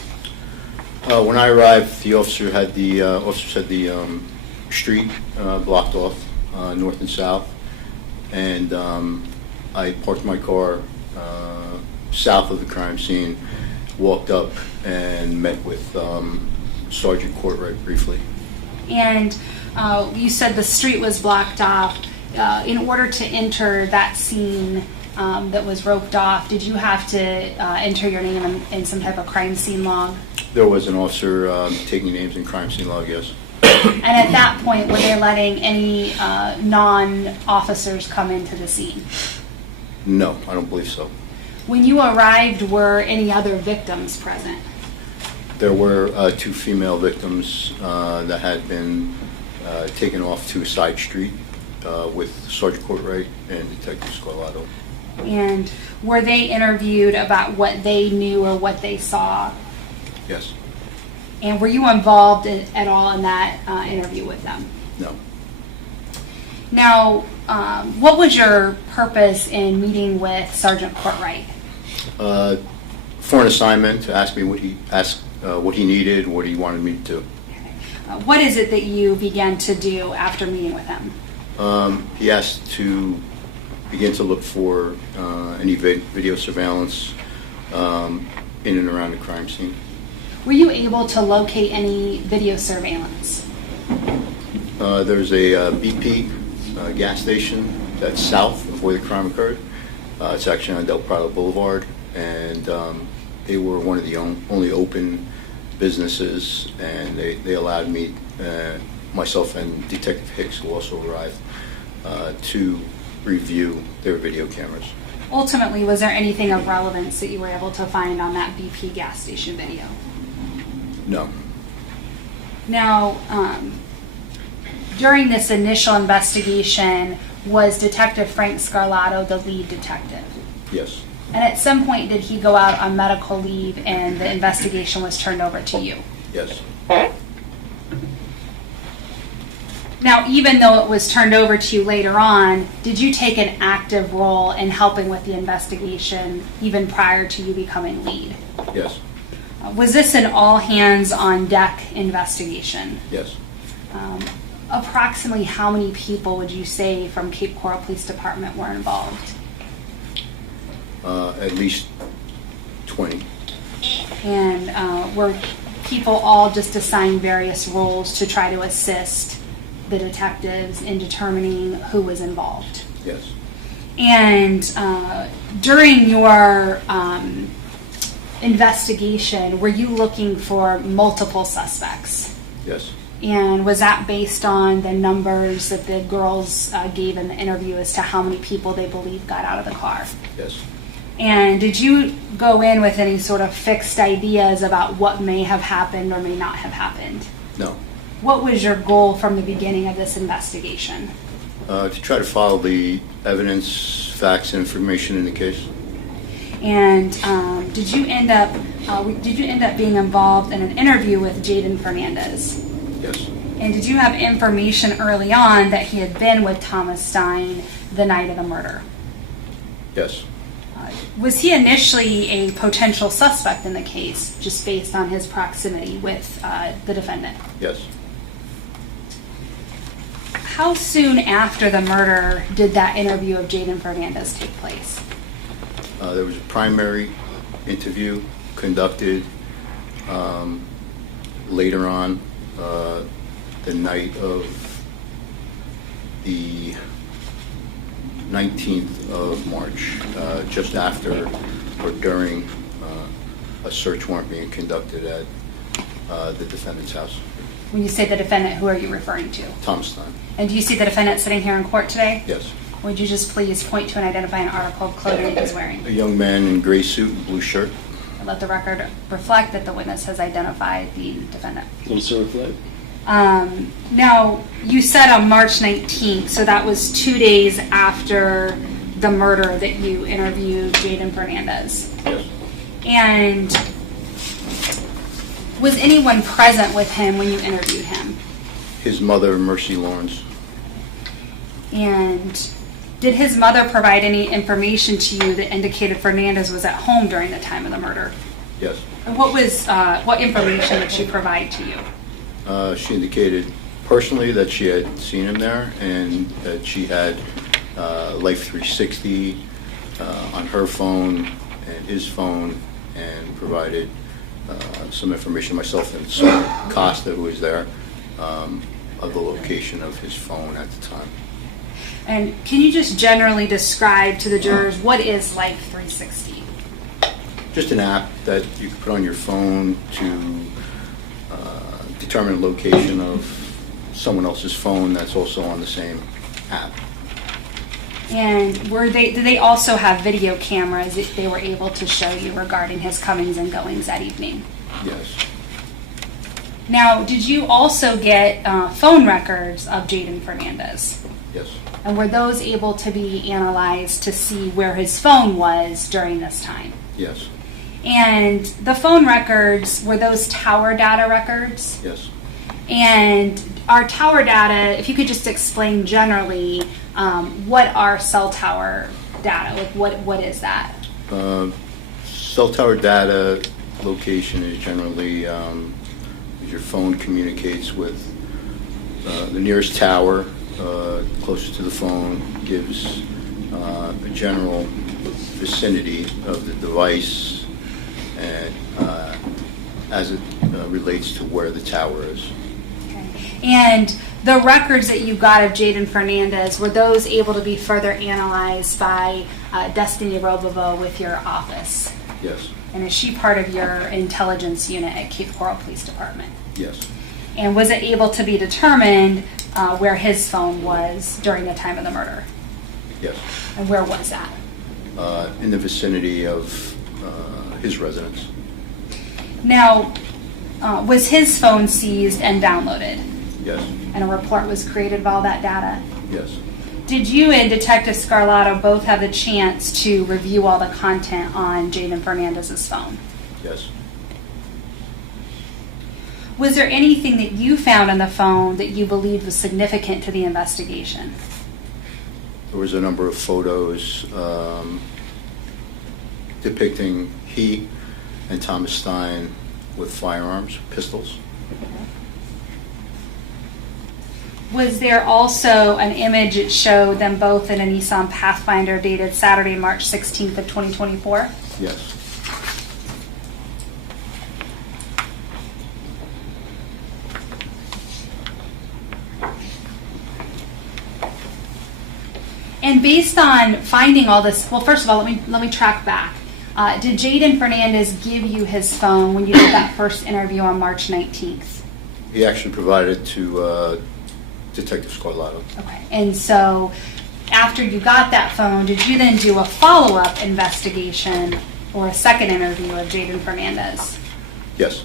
When I arrived, the officer had the street blocked off, north and south, and I parked my car south of the crime scene, walked up, and met with Sergeant Courtwright briefly. And you said the street was blocked off. In order to enter that scene that was roped off, did you have to enter your name in some type of crime scene log? There was an officer taking names in crime scene log, yes. And at that point, were they letting any non-officers come into the scene? No, I don't believe so. When you arrived, were any other victims present? There were 2 female victims that had been taken off to a side street with Sergeant Courtwright and Detective Scarlet. And were they interviewed about what they knew or what they saw? Yes. And were you involved at all in that interview with them? No. Now, what was your purpose in meeting with Sergeant Courtwright? For an assignment, to ask me what he needed, what he wanted me to do. What is it that you began to do after meeting with him? He asked to begin to look for any video surveillance in and around the crime scene. Were you able to locate any video surveillance? There's a BP gas station that's south of where the crime occurred. It's actually on Del Prado Boulevard, and they were one of the only open businesses, and they allowed me, myself and Detective Hicks, who also arrived, to review their video cameras. Ultimately, was there anything of relevance that you were able to find on that BP gas station video? No. Now, during this initial investigation, was Detective Frank Scarlato the lead detective? Yes. And at some point, did he go out on medical leave and the investigation was turned over to you? Yes. Now, even though it was turned over to you later on, did you take an active role in helping with the investigation even prior to you becoming lead? Yes. Was this an all-hands-on-deck investigation? Yes. Approximately how many people would you say from Cape Coral Police Department were involved? At least 20. And were people all just assigned various roles to try to assist the detectives in determining who was involved? Yes. And during your investigation, were you looking for multiple suspects? Yes. And was that based on the numbers that the girls gave in the interview as to how many people they believe got out of the car? Yes. And did you go in with any sort of fixed ideas about what may have happened or may not have happened? No. What was your goal from the beginning of this investigation? To try to follow the evidence, facts, and information in the case. And did you end up being involved in an interview with Jaden Fernandez? Yes. And did you have information early on that he had been with Thomas Stein the night of the murder? Yes. Was he initially a potential suspect in the case, just based on his proximity with the defendant? Yes. How soon after the murder did that interview of Jaden Fernandez take place? There was a primary interview conducted later on the night of the 19th of March, just after or during a search warrant being conducted at the defendant's house. When you say the defendant, who are you referring to? Thomas Stein. And do you see the defendant sitting here in court today? Yes. Would you just please point to and identify an article of clothing he was wearing? A young man in gray suit and blue shirt. And let the record reflect that the witness has identified the defendant. Will so reflect. Now, you said on March 19th, so that was 2 days after the murder that you interviewed Jaden Fernandez. Yes. And was anyone present with him when you interviewed him? His mother, Mercy Lawrence. And did his mother provide any information to you that indicated Fernandez was at home during the time of the murder? Yes. And what information did she provide to you? She indicated personally that she had seen him there and that she had Life 360 on her phone and his phone, and provided some information myself and Sergeant Costa, who was there, of the location of his phone at the time. And can you just generally describe to the jurors what is Life 360? Just an app that you can put on your phone to determine the location of someone else's phone that's also on the same app. And did they also have video cameras that they were able to show you regarding his comings and goings that evening? Yes. Now, did you also get phone records of Jaden Fernandez? Yes. And were those able to be analyzed to see where his phone was during this time? Yes. And the phone records, were those tower data records? Yes. And our tower data, if you could just explain generally, what are cell tower data? Like what is that? Cell tower data location is generally your phone communicates with the nearest tower closest to the phone, gives a general vicinity of the device and as it relates to where the tower is. And The records that you got of Jaden Fernandez, were those able to be further analyzed by Destiny Robovo with your office? Yes. And is she part of your intelligence unit at Cape Coral Police Department? Yes. And was it able to be determined where his phone was during the time of the murder? Yes. And where was that? In the vicinity of his residence. Now, was his phone seized and downloaded? Yes. And a report was created of all that data? Yes. Did you and Detective Scarlet both have the chance to review all the content on Jaden Fernandez's phone? Yes. Was there anything that you found on the phone that you believed was significant to the investigation? There was a number of photos depicting he and Thomas Stein with firearms, pistols. Was there also an image that showed them both in a Nissan Pathfinder dated Saturday, March 16th of 2024? Yes. And based on finding all this, well, first of all, let me track back. Did Jaden Fernandez give you his phone when you did that first interview on March 19th? He actually provided it to Detective Scarlet. Okay. And so after you got that phone, did you then do a follow-up investigation or a second interview of Jaden Fernandez? Yes.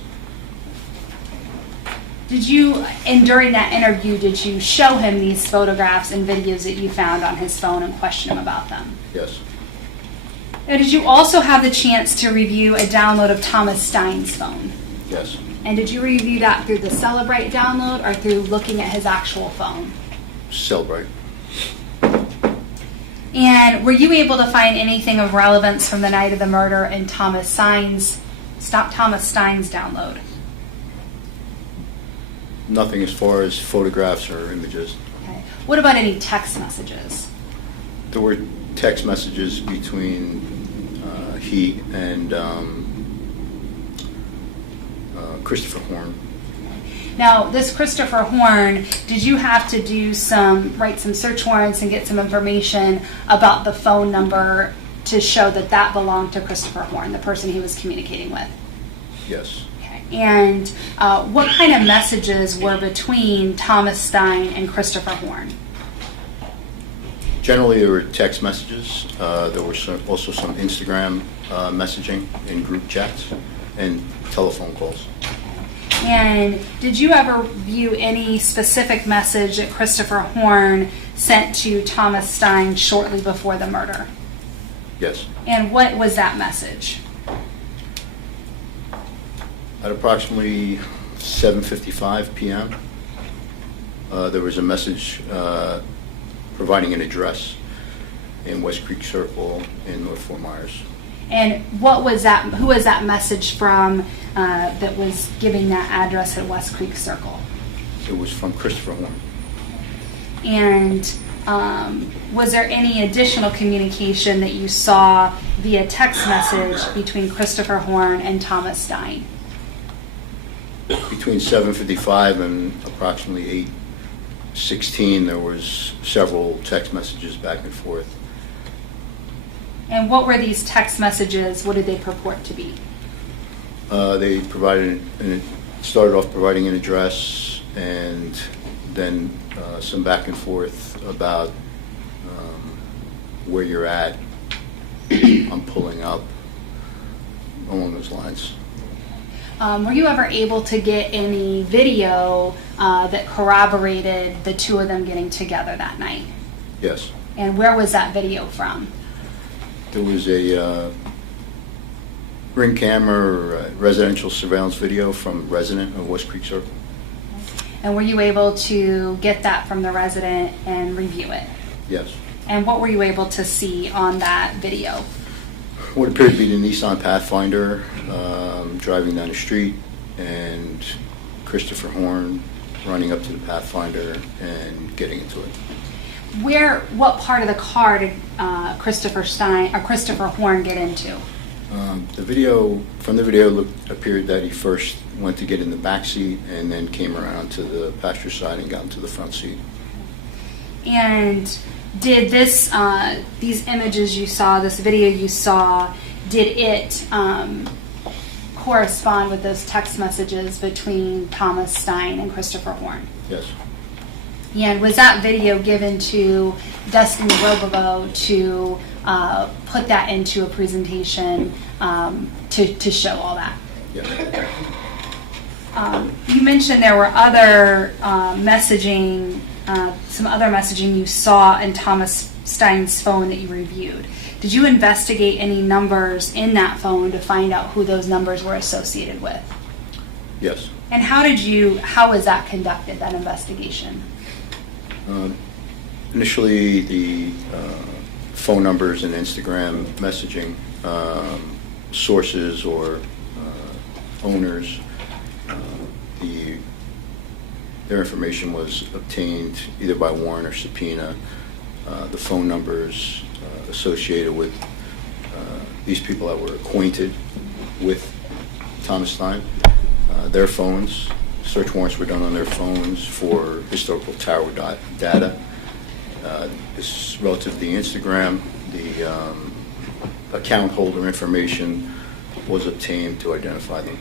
Did you, and during that interview, did you show him these photographs and videos that you found on his phone and question him about them? Yes. Now, did you also have the chance to review a download of Thomas Stein's phone? Yes. And did you review that through the Celebrate download or through looking at his actual phone? Celebrate. And were you able to find anything of relevance from the night of the murder in Thomas Stein's download? Nothing as far as photographs or images. Okay. What about any text messages? There were text messages between he and Christopher Horne. Now, this Christopher Horne, did you have to write some search warrants and get some information about the phone number to show that that belonged to Christopher Horne, the person he was communicating with? Yes. Okay. And what kind of messages were between Thomas Stein and Christopher Horne? Generally, there were text messages. There were also some Instagram messaging in group chats and telephone calls. And did you ever view any specific message that Christopher Horne sent to Thomas Stein shortly before the murder? Yes. And what was that message? At approximately 7:55 p.m., there was a message providing an address in West Creek Circle in North Fort Myers. And what was that? Who was that message from that was giving that address at West Creek Circle? It was from Christopher Horne. And was there any additional communication that you saw via text message between Christopher Horne and Thomas Stein? Between 7:55 and approximately 8:16, there was several text messages back and forth. And what were these text messages? What did they purport to be? They started off providing an address, and then some back and forth about where you're at. I'm pulling up, along those lines. Were you ever able to get any video that corroborated the two of them getting together that night? Yes. And where was that video from? There was a ring camera or residential surveillance video from a resident of West Creek Circle. And were you able to get that from the resident and review it? Yes. And what were you able to see on that video? What appeared to be the Nissan Pathfinder driving down the street, and Christopher Horne running up to the Pathfinder and getting into it. What part of the car did Christopher Horne get into? From the video appeared that he first went to get in the back seat and then came around to the passenger side and got into the front seat. And did these images you saw, this video you saw, did it correspond with those text messages between Thomas Stein and Christopher Horne? Yes. And was that video given to Dustin Robovo to put that into a presentation to show all that? Yes. You mentioned there were other messaging, some other messaging you saw in Thomas Stein's phone that you reviewed. Did you investigate any numbers in that phone to find out who those numbers were associated with? Yes. And how was that conducted, that investigation? Initially, the phone numbers and Instagram messaging sources or owners, their information was obtained either by warrant or subpoena. The phone numbers associated with these people that were acquainted with Thomas Stein, their phones, search warrants were done on their phones for historical tower data. This relative to the Instagram, the account holder information was obtained to identify them.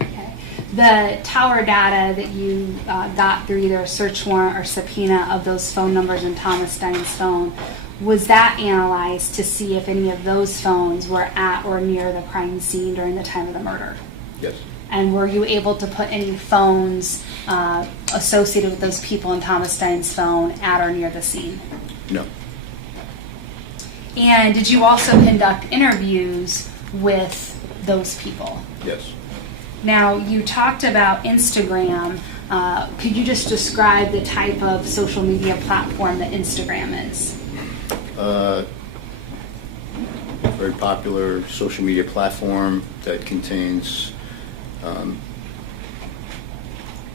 Okay. The tower data that you got through either a search warrant or subpoena of those phone numbers in Thomas Stein's phone, was that analyzed to see if any of those phones were at or near the crime scene during the time of the murder? Yes. And were you able to put any phones associated with those people in Thomas Stein's phone at or near the scene? No. And did you also conduct interviews with those people? Yes. Now, you talked about Instagram. Could you just describe the type of social media platform that Instagram is? Very popular social media platform that contains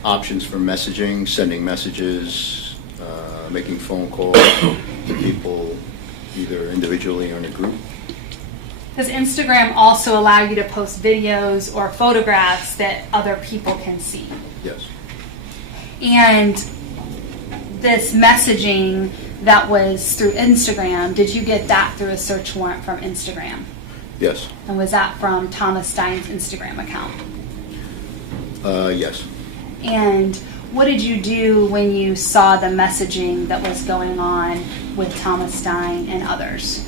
options for messaging, sending messages, making phone calls to people either individually or in a group. Does Instagram also allow you to post videos or photographs that other people can see? Yes. And this messaging that was through Instagram, did you get that through a search warrant from Instagram? Yes. And was that from Thomas Stein's Instagram account? Yes. And what did you do when you saw the messaging that was going on with Thomas Stein and others?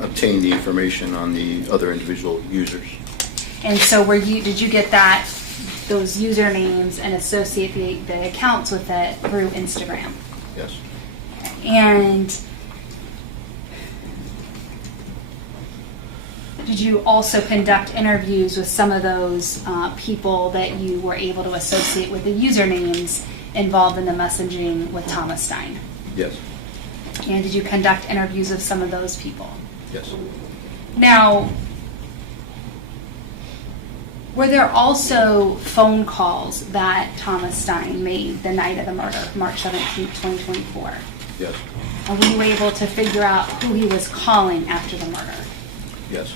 Obtain the information on the other individual users. And so did you get those usernames and associate the accounts with it through Instagram? Yes. And did you also conduct interviews with some of those people that you were able to associate with the usernames involved in the messaging with Thomas Stein? Yes. And did you conduct interviews of some of those people? Yes. Now, were there also phone calls that Thomas Stein made the night of the murder, March 17, 2024? Yes. And were you able to figure out who he was calling after the murder? Yes.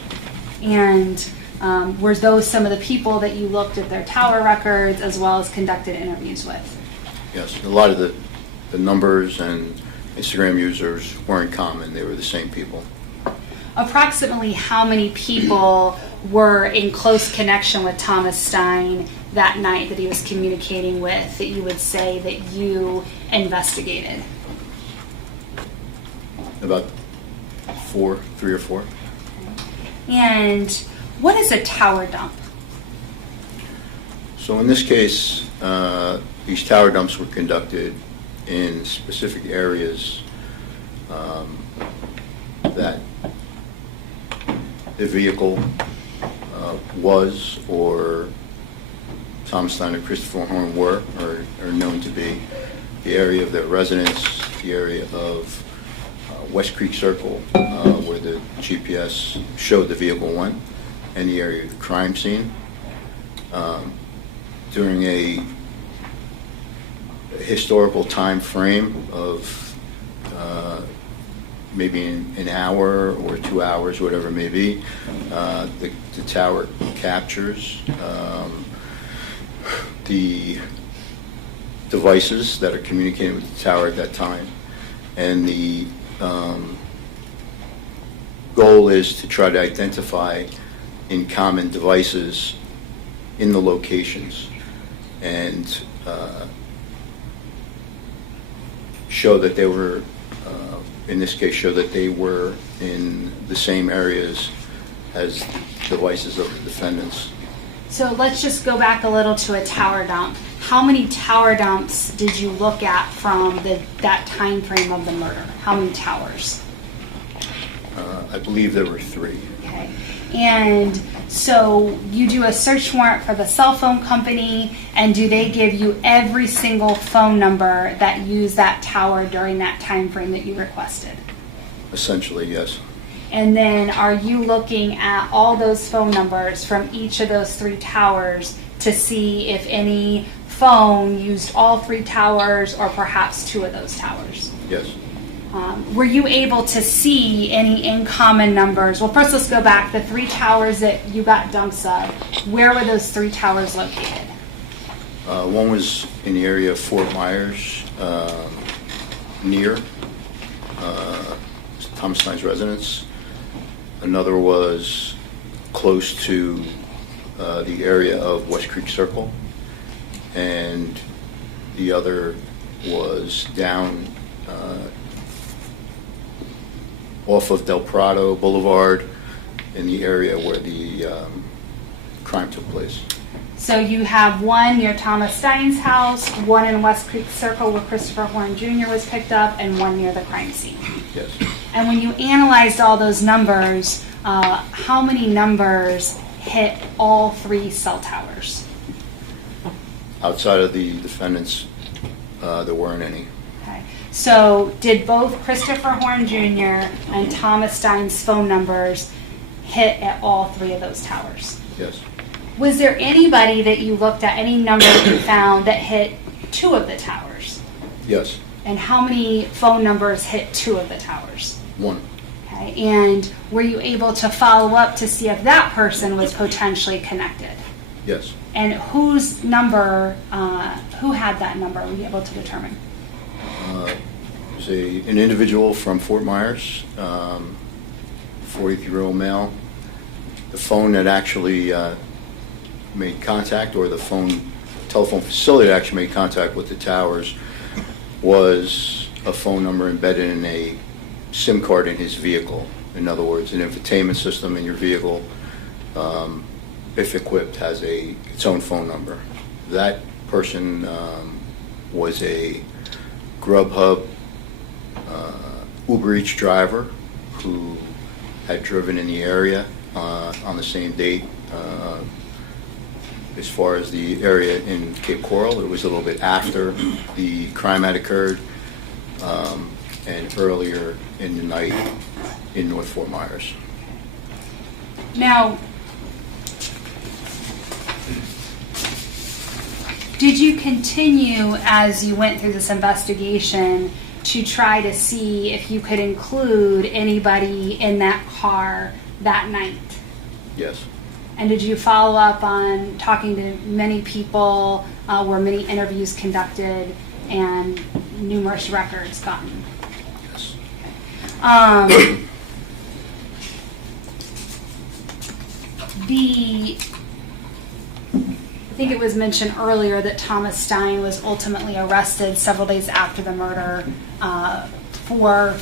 And were those some of the people that you looked at their tower records as well as conducted interviews with? Yes. A lot of the numbers and Instagram users weren't common. They were the same people. Approximately how many people were in close connection with Thomas Stein that night that he was communicating with that you would say that you investigated? About 3 or 4. And what is a tower dump? So in this case, these tower dumps were conducted in specific areas that the vehicle was or Thomas Stein or Christopher Horne were or are known to be, the area of their residence, the area of West Creek Circle where the GPS showed the vehicle went, and the area of the crime scene. During a historical time frame of maybe an hour or 2 hours, whatever it may be. The tower captures the devices that are communicating with the tower at that time, and the goal is to try to identify in common devices in the locations and show that they were, in this case, show that they were in the same areas as devices of the defendants. So let's just go back a little to a tower dump. How many tower dumps did you look at from that time frame of the murder? How many towers? I believe there were 3. Okay. And so you do a search warrant for the cell phone company, and do they give you every single phone number that used that tower during that time frame that you requested? Essentially, yes. And then are you looking at all those phone numbers from each of those 3 towers to see if any phone used all 3 towers or perhaps 2 of those towers? Yes. Were you able to see any in common numbers? Well, first let's go back. The 3 towers that you got dumps of, where were those 3 towers located? One was in the area of Fort Myers, near Thomas Stein's residence. Another was close to the area of West Creek Circle. And the other was down off of Del Prado Boulevard in the area where the crime took place. So you have one near Thomas Stein's house, one in West Creek Circle where Christopher Horne Jr. was picked up, and one near the crime scene. Yes. And when you analyzed all those numbers, how many numbers hit all 3 cell towers? Outside of the defendants, there weren't any. Okay. So did both Christopher Horne Jr. and Thomas Stein's phone numbers hit at all 3 of those towers? Yes. Was there anybody that you looked at, any number that you found that hit 2 of the towers? Yes. And how many phone numbers hit 2 of the towers? 1. Okay. And were you able to follow up to see if that person was potentially connected? Yes. And whose number, who had that number, were you able to determine? It was an individual from Fort Myers, 43-year-old male. The phone that actually made contact, or the telephone facility that actually made contact with the towers, was a phone number embedded in a SIM card in his vehicle. In other words, an infotainment system in your vehicle, if equipped, has its own phone number. That person was a Grubhub Uber Eats driver who had driven in the area on the same date. As far as the area in Cape Coral, it was a little bit after the crime had occurred, and earlier in the night in North Fort Myers. Now, did you continue as you went through this investigation to try to see if you could include anybody in that car that night? Yes. And did you follow up on talking to many people? Were many interviews conducted and numerous records gotten? Yes. I think it was mentioned earlier that Thomas Stein was ultimately arrested several days after the murder for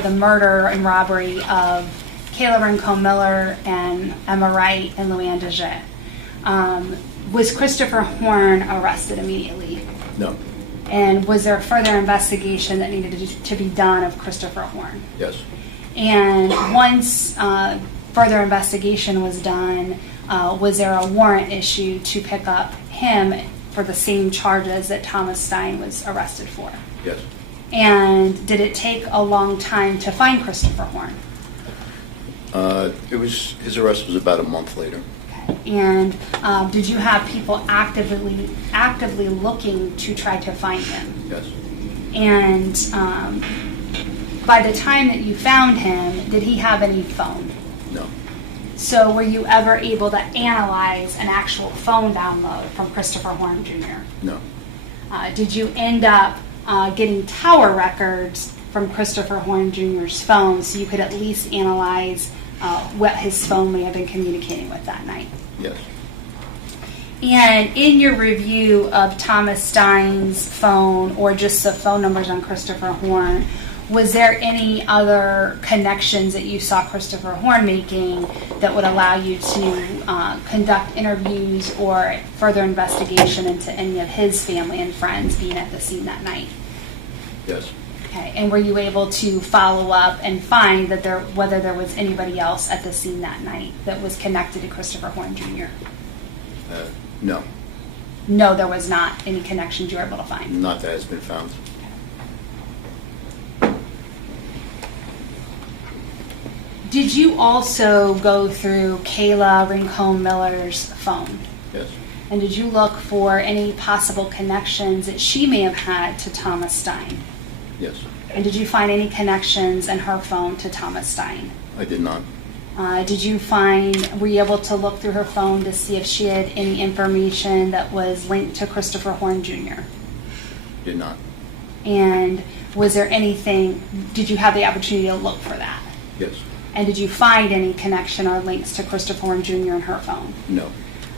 the murder and robbery of Kayla Rincon-Miller and Emma Wright and Luann Dejet. Was Christopher Horne arrested immediately? No. And was there further investigation that needed to be done of Christopher Horne? Yes. And once further investigation was done, was there a warrant issued to pick up him for the same charges that Thomas Stein was arrested for? Yes. And did it take a long time to find Christopher Horne? His arrest was about a month later. Okay. And did you have people actively looking to try to find him? Yes. And by the time that you found him, did he have any phone? No. So were you ever able to analyze an actual phone download from Christopher Horne Jr.? No. Did you end up getting tower records from Christopher Horne Jr.'s phone so you could at least analyze what his phone may have been communicating with that night? Yes. And in your review of Thomas Stein's phone, or just the phone numbers on Christopher Horne, was there any other connections that you saw Christopher Horne making that would allow you to conduct interviews or further investigation into any of his family and friends being at the scene that night? Yes. Okay. And were you able to follow up and find that whether there was anybody else at the scene that night that was connected to Christopher Horne Jr.? No. No, there was not any connections you were able to find. Not that has been found. Did you also go through Kayla Rincon-Miller's phone? Yes. And did you look for any possible connections that she may have had to Thomas Stein? Yes. And did you find any connections in her phone to Thomas Stein? I did not. Were you able to look through her phone to see if she had any information that was linked to Christopher Horne Jr.? Did not. And was there anything, did you have the opportunity to look for that? Yes. And did you find any connection or links to Christopher Horne Jr. in her phone? No.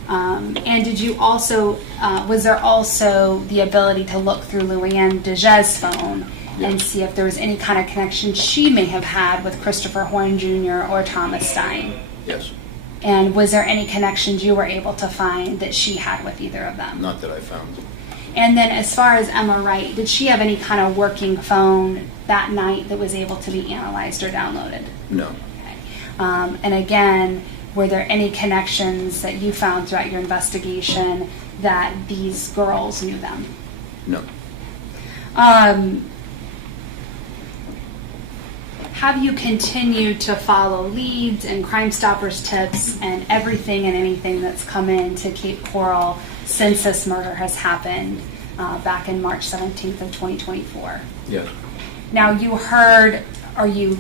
And did you also, was there also the ability to look through Luann DeJe's phone and see if there was any kind of connection she may have had with Christopher Horne Jr. or Thomas Stein? Yes. And was there any connections you were able to find that she had with either of them? Not that I found. And then as far as Emma Wright, did she have any kind of working phone that night that was able to be analyzed or downloaded? No. Okay. And again, were there any connections that you found throughout your investigation that these girls knew them? No. Have you continued to follow leads and Crime Stoppers tips and everything and anything that's come in to Cape Coral since this murder has happened back in March 17th of 2024? Yes. Now you heard, or you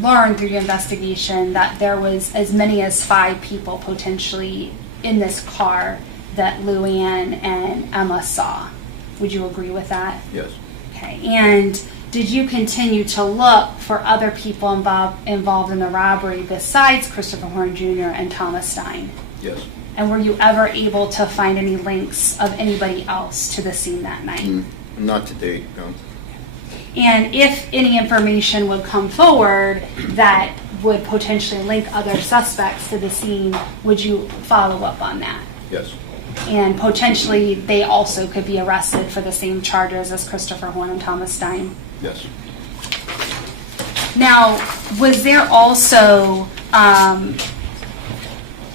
learned through your investigation that there was as many as 5 people potentially in this car that Luann and Emma saw. Would you agree with that? Yes. Okay. And did you continue to look for other people involved in the robbery besides Christopher Horne Jr. and Thomas Stein? Yes. And were you ever able to find any links of anybody else to the scene that night? Not to date, no. And if any information would come forward that would potentially link other suspects to the scene, would you follow up on that? Yes. And potentially they also could be arrested for the same charges as Christopher Horne and Thomas Stein? Yes. Now, was there also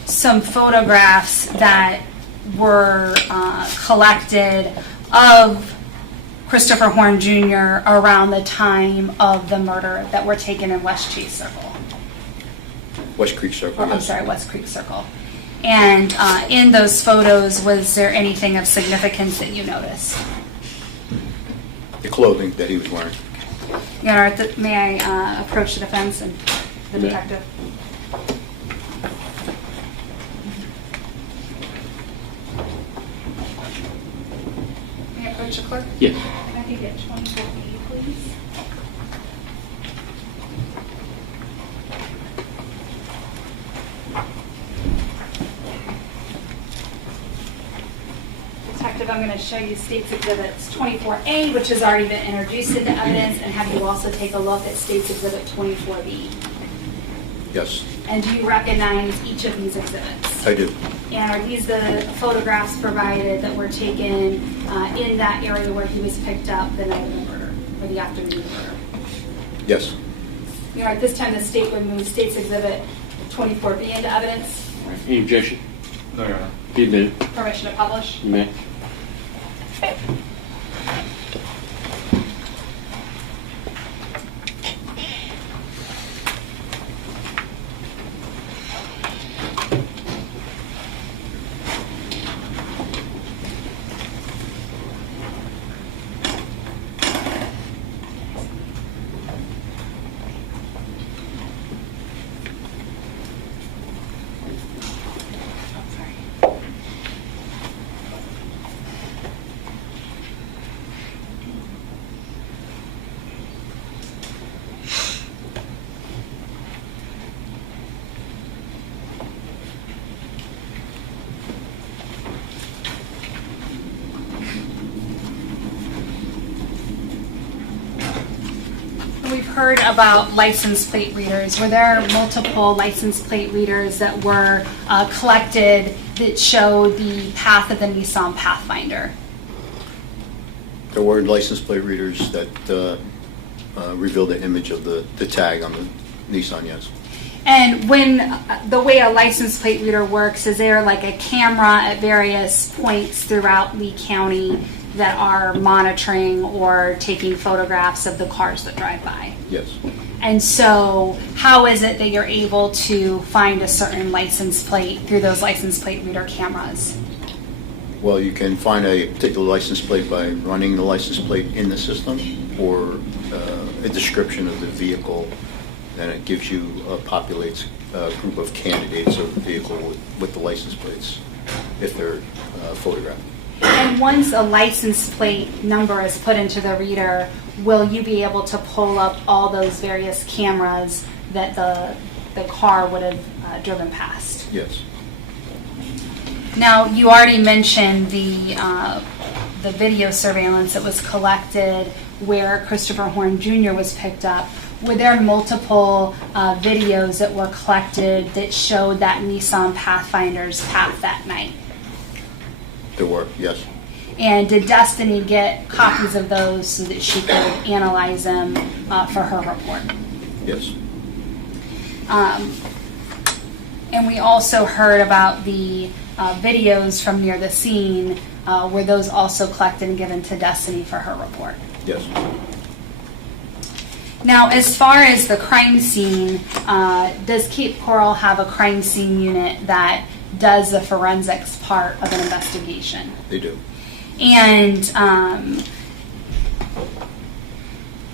some photographs that were collected of Christopher Horne Jr. around the time of the murder that were taken in West Chase Circle? West Creek Circle. I'm sorry, West Creek Circle. And in those photos, was there anything of significance that you noticed? The clothing that he was wearing. Your Honor, may I approach the defense and the Yeah. detective? May I approach the clerk? Yes. Can I get 24B, please? Detective, I'm going to show you State's Exhibits 24A, which has already been introduced into evidence, and have you also take a look at State's Exhibit 24B. Yes, And do you recognize each of these exhibits? I do. And are these the photographs provided that were taken in that area where he was picked up the night of the murder, or the afternoon of the murder? Yes. Your Honor, at this time the State would move State's Exhibit 24B into evidence. Any objection? No, Your Honor. Be admitted. Permission to publish. You may. heard about license plate readers. Were there multiple license plate readers that were collected that showed the path of the Nissan Pathfinder? There were license plate readers that revealed the image of the tag on the Nissan, yes. And when the way a license plate reader works, is there like a camera at various points throughout Lee County that are monitoring or taking photographs of the cars that drive by? Yes. And so how is it that you're able to find a certain license plate through those license plate reader cameras? Well, you can find a particular license plate by running the license plate in the system or a description of the vehicle, and it gives you, populates a group of candidates of the vehicle with the license plates if they're photographed. And once a license plate number is put into the reader, will you be able to pull up all those various cameras that the car would have driven past? Yes. Now, you already mentioned the video surveillance that was collected where Christopher Horne Jr. was picked up. Were there multiple videos that were collected that showed that Nissan Pathfinder's path that night? There were, yes. And did Destiny get copies of those so that she could analyze them for her report? Yes. And we also heard about the videos from near the scene. Were those also collected and given to Destiny for her report? Yes. Now, as far as the crime scene, does Cape Coral have a crime scene unit that does the forensics part of an investigation? They do. And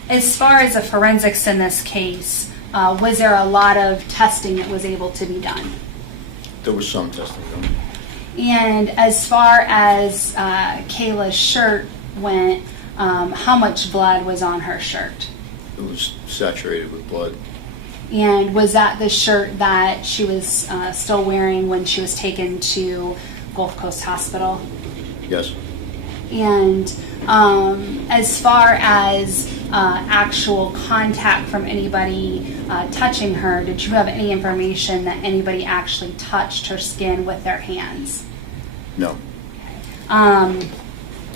as far as the forensics in this case, was there a lot of testing that was able to be done? There was some testing done. And as far as Kayla's shirt went, how much blood was on her shirt? It was saturated with blood. And was that the shirt that she was still wearing when she was taken to Gulf Coast Hospital? Yes. And as far as actual contact from anybody touching her, did you have any information that anybody actually touched her skin with their hands? No.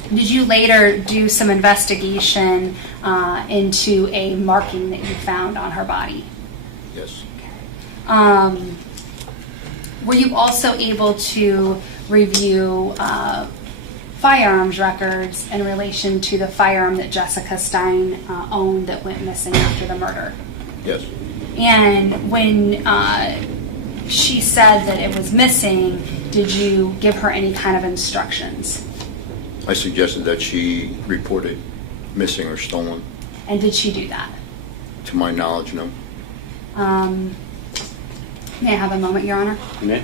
Did you later do some investigation into a marking that you found on her body? Yes. Were you also able to review firearms records in relation to the firearm that Jessica Stein owned that went missing after the murder? Yes. And when she said that it was missing, did you give her any kind of instructions? I suggested that she report it missing or stolen. And did she do that? To my knowledge, no. May I have a moment, Your Honor? You may.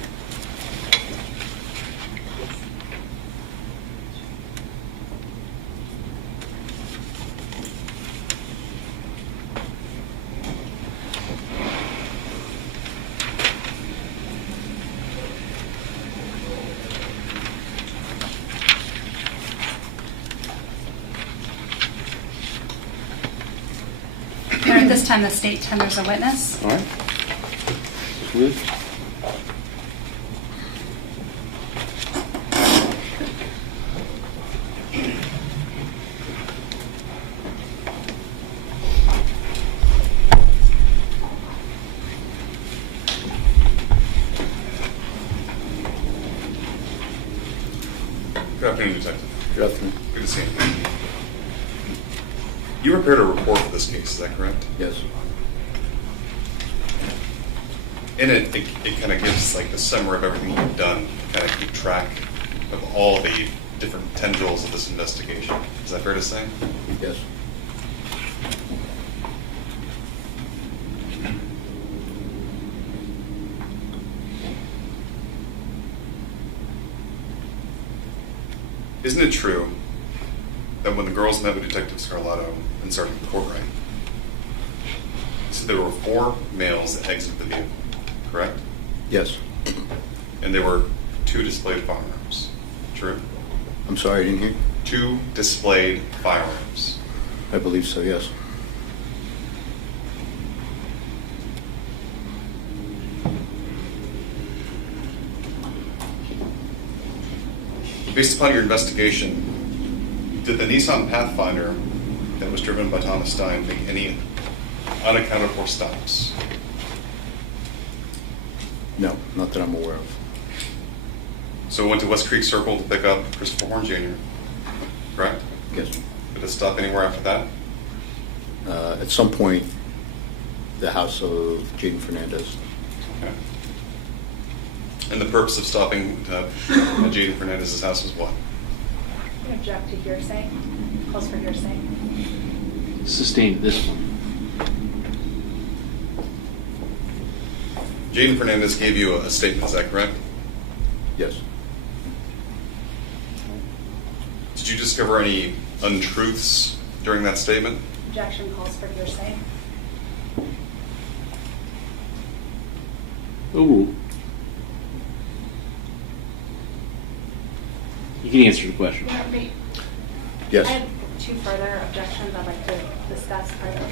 At this time, the state tenders a witness. All right. Good. Good afternoon, Detective. Good afternoon. Good to see you. You prepared a report for this case, is that correct? Yes. In it kind of gives like the summary of everything you've done, kind of keep track of all the different tendrils of this investigation. Is that fair to say? Yes. Isn't it true that when the girls met with Detective Scarlet and Sergeant Courtright, so there were 4 males that exited the vehicle, correct? Yes. And there were 2 displayed firearms, true? I'm sorry, I didn't hear. 2 displayed firearms. I believe so, yes. Based upon your investigation, did the Nissan Pathfinder that was driven by Thomas Stein make any unaccounted for stops? No, not that I'm aware of. So it went to West Creek Circle to pick up Christopher Horne Jr., correct? Yes. Did it stop anywhere after that? At some point, the house of Jaden Fernandez. Okay. And the purpose of stopping Jaden Fernandez's house was what? I object to hearsay. Calls for hearsay. Sustained this one. Jaden Fernandez gave you a statement, is that correct? Yes. Did you discover any untruths during that statement? Objection. Calls for hearsay. Ooh. You can answer the question. Yes. I have two further objections I'd like to discuss further.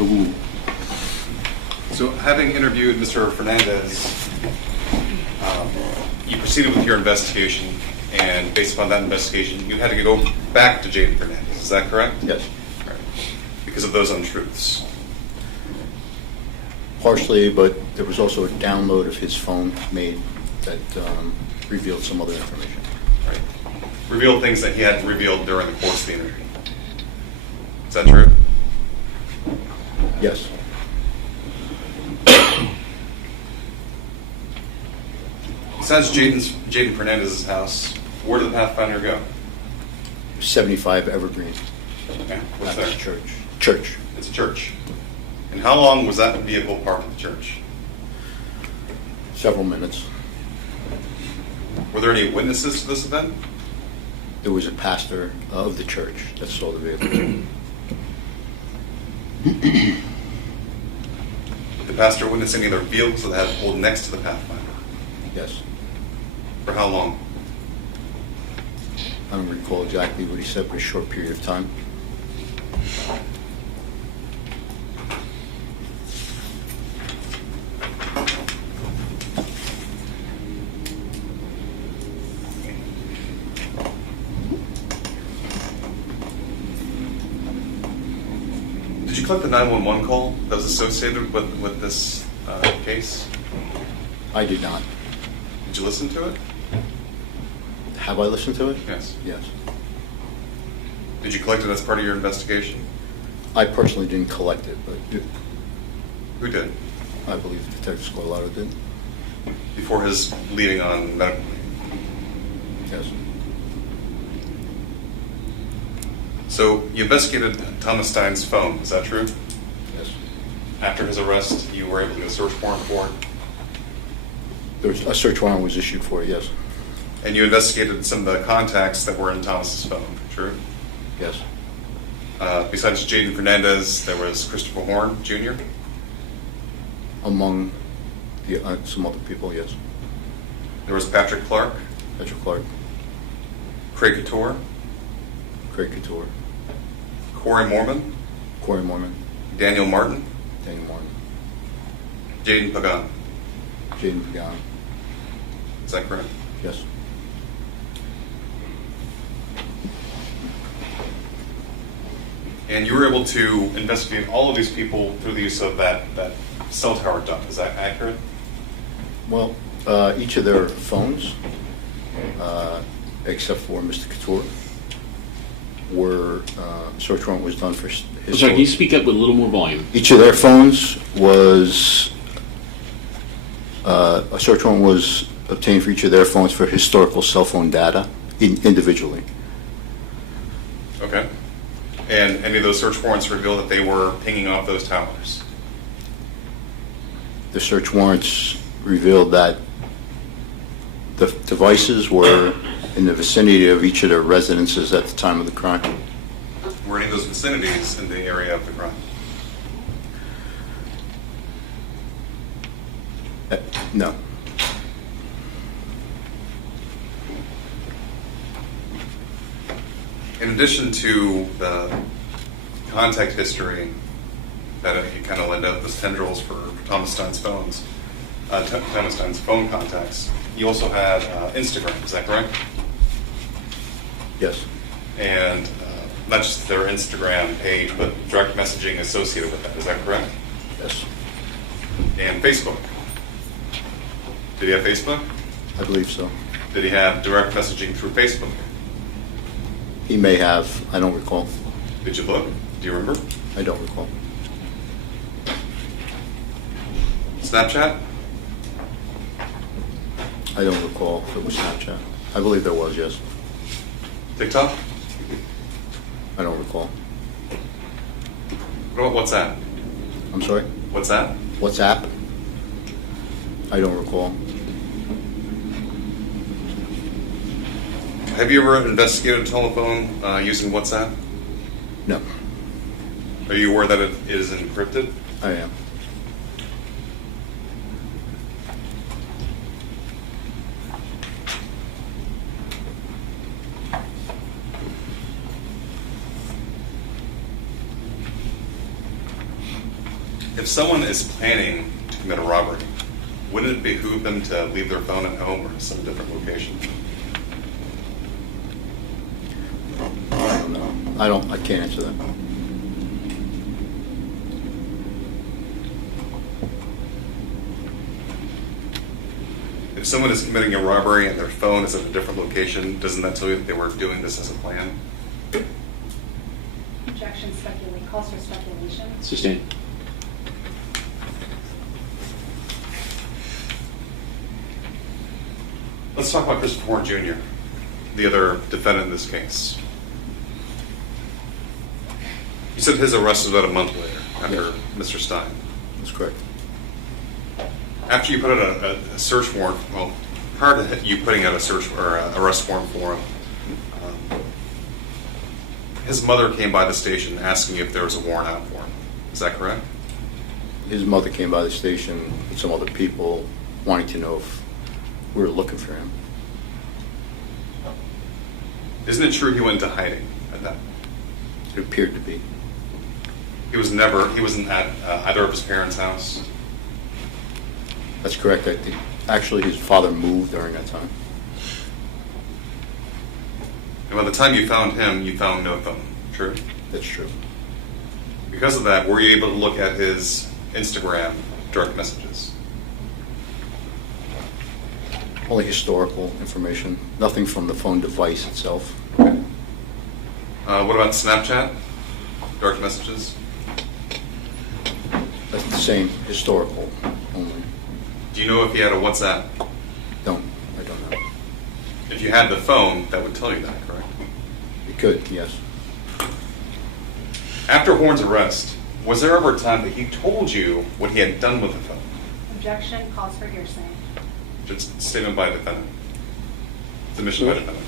Ooh. So having interviewed Mr. Fernandez, you proceeded with your investigation, and based upon that investigation, you had to go back to Jaden Fernandez. Is that correct? Yes. Right. Because of those untruths. Partially, but there was also a download of his phone made that revealed some other information. Right. Revealed things that he hadn't revealed during the course of the interview. Is that true? Yes. Besides Jaden Fernandez's house, where did the Pathfinder go? 75 Evergreen. Okay. What's That's there? church. Church. It's a church. And how long was that vehicle parked at the church? Several minutes. Were there any witnesses to this event? There was a pastor of the church that saw the vehicle. Did the pastor witness any other vehicles that had pulled next to the Pathfinder? Yes. For how long? I don't recall exactly what he said, but a short period of time. Did you collect the 911 call that was associated with this case? I did not. Did you listen to it? Have I listened to it? Yes. Yes. Did you collect it as part of your investigation? I personally didn't collect it, but Who did? I believe Detective Scarlet did. Before his leaving on medical leave? Yes. So you investigated Thomas Stein's phone, is that true? Yes. After his arrest, you were able to get a search warrant for it? There was a search warrant was issued for it, yes. And you investigated some of the contacts that were in Thomas's phone, true? Yes. Besides Jaden Fernandez, there was Christopher Horne Jr.? Among the, some other people, yes. There was Patrick Clark? Patrick Clark. Craig Couture? Craig Couture. Corey Mormon? Corey Mormon. Daniel Martin? Daniel Martin. Jaden Pagan? Jaden Pagan. Is that correct? Yes. And you were able to investigate all of these people through the use of that cell tower duct. Is that accurate? Well, each of their phones, except for Mr. Couture, were search warrant was done for his. I'm sorry, can you speak up with a little more volume? Each of their phones was a search warrant was obtained for each of their phones for historical cell phone data individually. Okay. And any of those search warrants reveal that they were pinging off those towers? The search warrants revealed that the devices were in the vicinity of each of their residences at the time of the crime. Were any of those vicinities in the area of the crime? No. In addition to the contact history that it kind of led up as tendrils for Thomas Stein's phones, Thomas Stein's phone contacts, you also had Instagram, is that correct? Yes. And not just their Instagram page, but direct messaging associated with that, is that correct? Yes. And Facebook. Did he have Facebook? I believe so. Did he have direct messaging through Facebook? He may have. I don't recall. Did you look? Do you remember? I don't recall. Snapchat? I don't recall if it was Snapchat. I believe there was, yes. TikTok? I don't recall. What about WhatsApp? I'm sorry? WhatsApp? WhatsApp? I don't recall. Have you ever investigated a telephone using WhatsApp? No. Are you aware that it is encrypted? I am. If someone is planning to commit a robbery, wouldn't it behoove them to leave their phone at home or some different location? I don't know. I can't answer that. If someone is committing a robbery and their phone is at a different location, doesn't that tell you that they were doing this as a plan? Objection, speculate, calls for speculation. Sustained. Let's talk about Christopher Horne Jr., the other defendant in this case. You said his arrest was about a month later, after Mr. Stein. That's correct. After you put out a search warrant, well, prior to you putting out a search or arrest warrant for him, his mother came by the station asking if there was a warrant out for him. Is that correct? His mother came by the station with some other people wanting to know if we were looking for him. Isn't it true he went into hiding at that? It appeared to be. He wasn't at either of his parents' house? That's correct. I think actually his father moved during that time. And by the time you found him, you found no phone. True? That's true. Because of that, were you able to look at his Instagram direct messages? Only historical information. Nothing from the phone device itself. What about Snapchat? Direct messages? That's the same, historical only. Do you know if he had a WhatsApp? I don't know. If you had the phone, that would tell you that, correct? It could, yes. After Horne's arrest, was there ever a time that he told you what he had done with the phone? Objection, calls for hearsay. Just statement by defendant. Submission by defendant.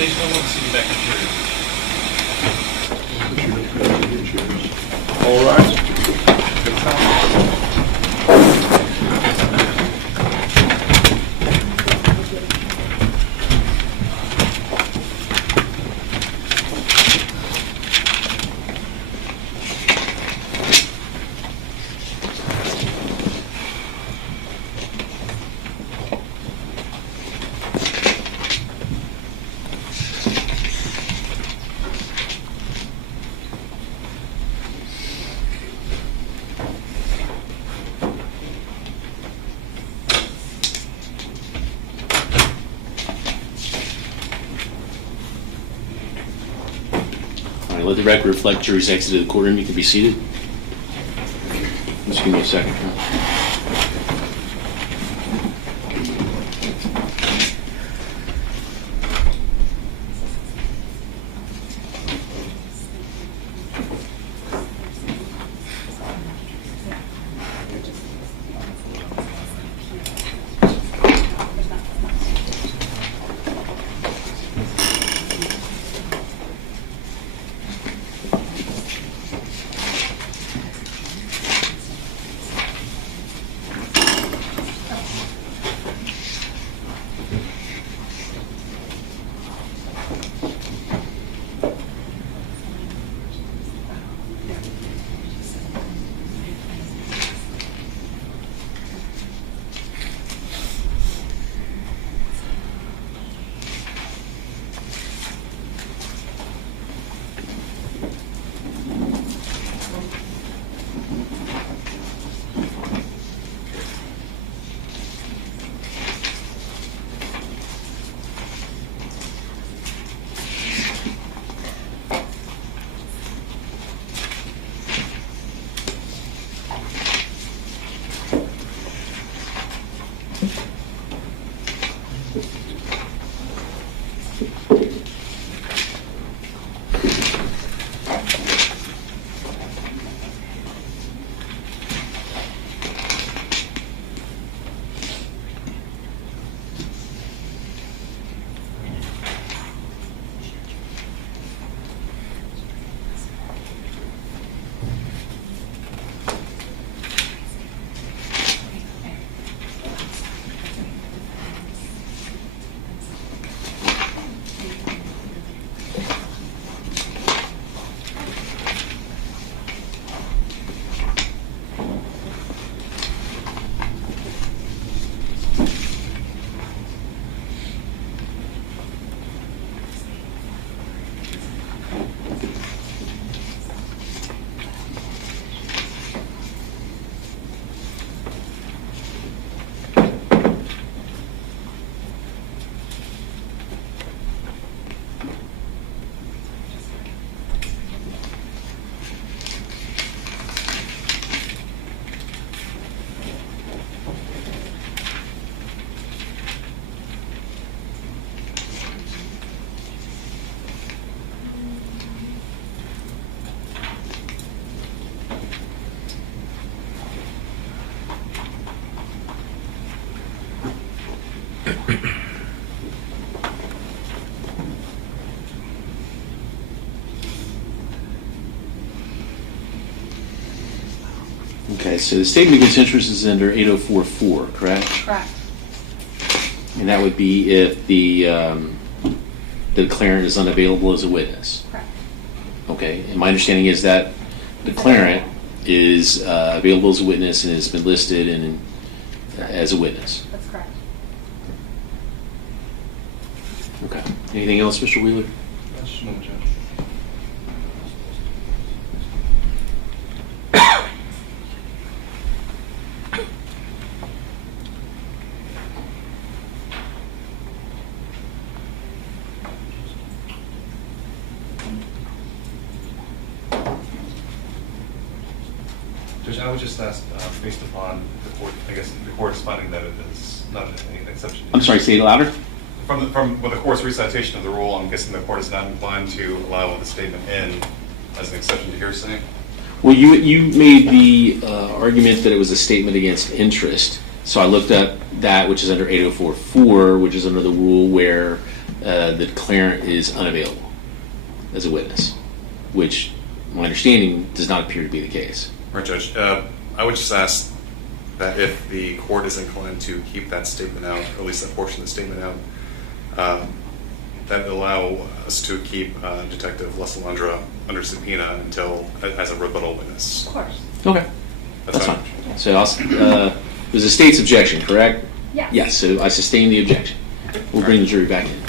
Please, no one see you back in All right. All right, let the record reflect jury's exited the courtroom. You can be seated. Just give me a second. Okay, so the statement against interest is under 8044, correct? Correct. And that would be if the declarant is unavailable as a witness. Correct. Okay, and my understanding is that the declarant is available as a witness and has been listed as a witness. That's correct. Okay. Anything else, Mr. Wheeler? That's no, Judge. Judge, I would just ask, based upon the court, I guess the court's finding that it is not an exception. I'm sorry, say it louder. From the court's recitation of the rule, I'm guessing the court is not inclined to allow the statement in as an exception to hearsay. Well, you made the argument that it was a statement against interest. So I looked at that, which is under 8044, which is under the rule where the declarant is unavailable as a witness, which my understanding does not appear to be the case. Right, Judge. I would just ask that if the court is inclined to keep that statement out, or at least that portion of the statement out, that allow us to keep Detective Lesalandra under subpoena until as a rebuttal witness. Of course. Okay. That's fine. So it was the state's objection, correct? Yes. Yes, so I sustain the objection. We'll bring the jury back in.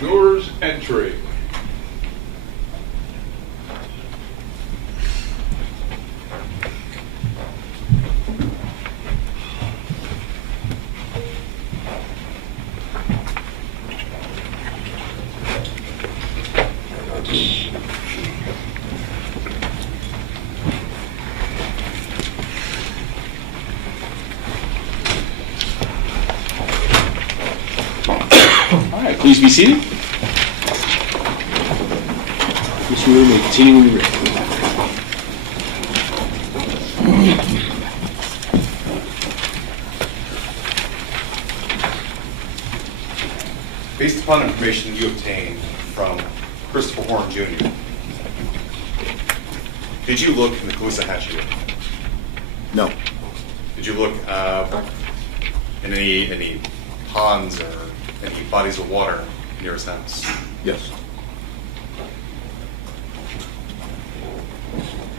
Jurors entering. All right, please be seated. This room will continue when you're ready. Based upon information you obtained from Christopher Horne Jr., did you look in the Calusa hatchery? No. Did you look in any ponds or any bodies of water near his house? Yes.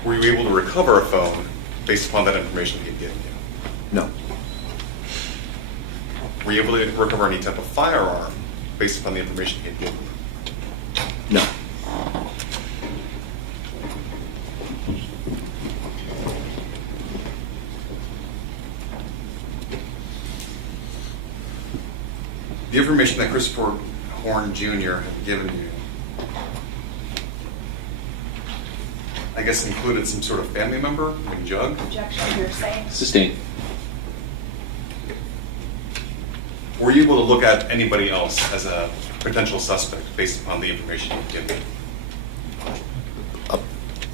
Were you able to recover a phone based upon that information he had given you? No. Were you able to recover any type of firearm based upon the information he had given you? No. The information that Christopher Horne Jr. had given you, I guess, included some sort of family member, like Jug? Objection, hearsay. Sustained. Were you able to look at anybody else as a potential suspect based upon the information you've given?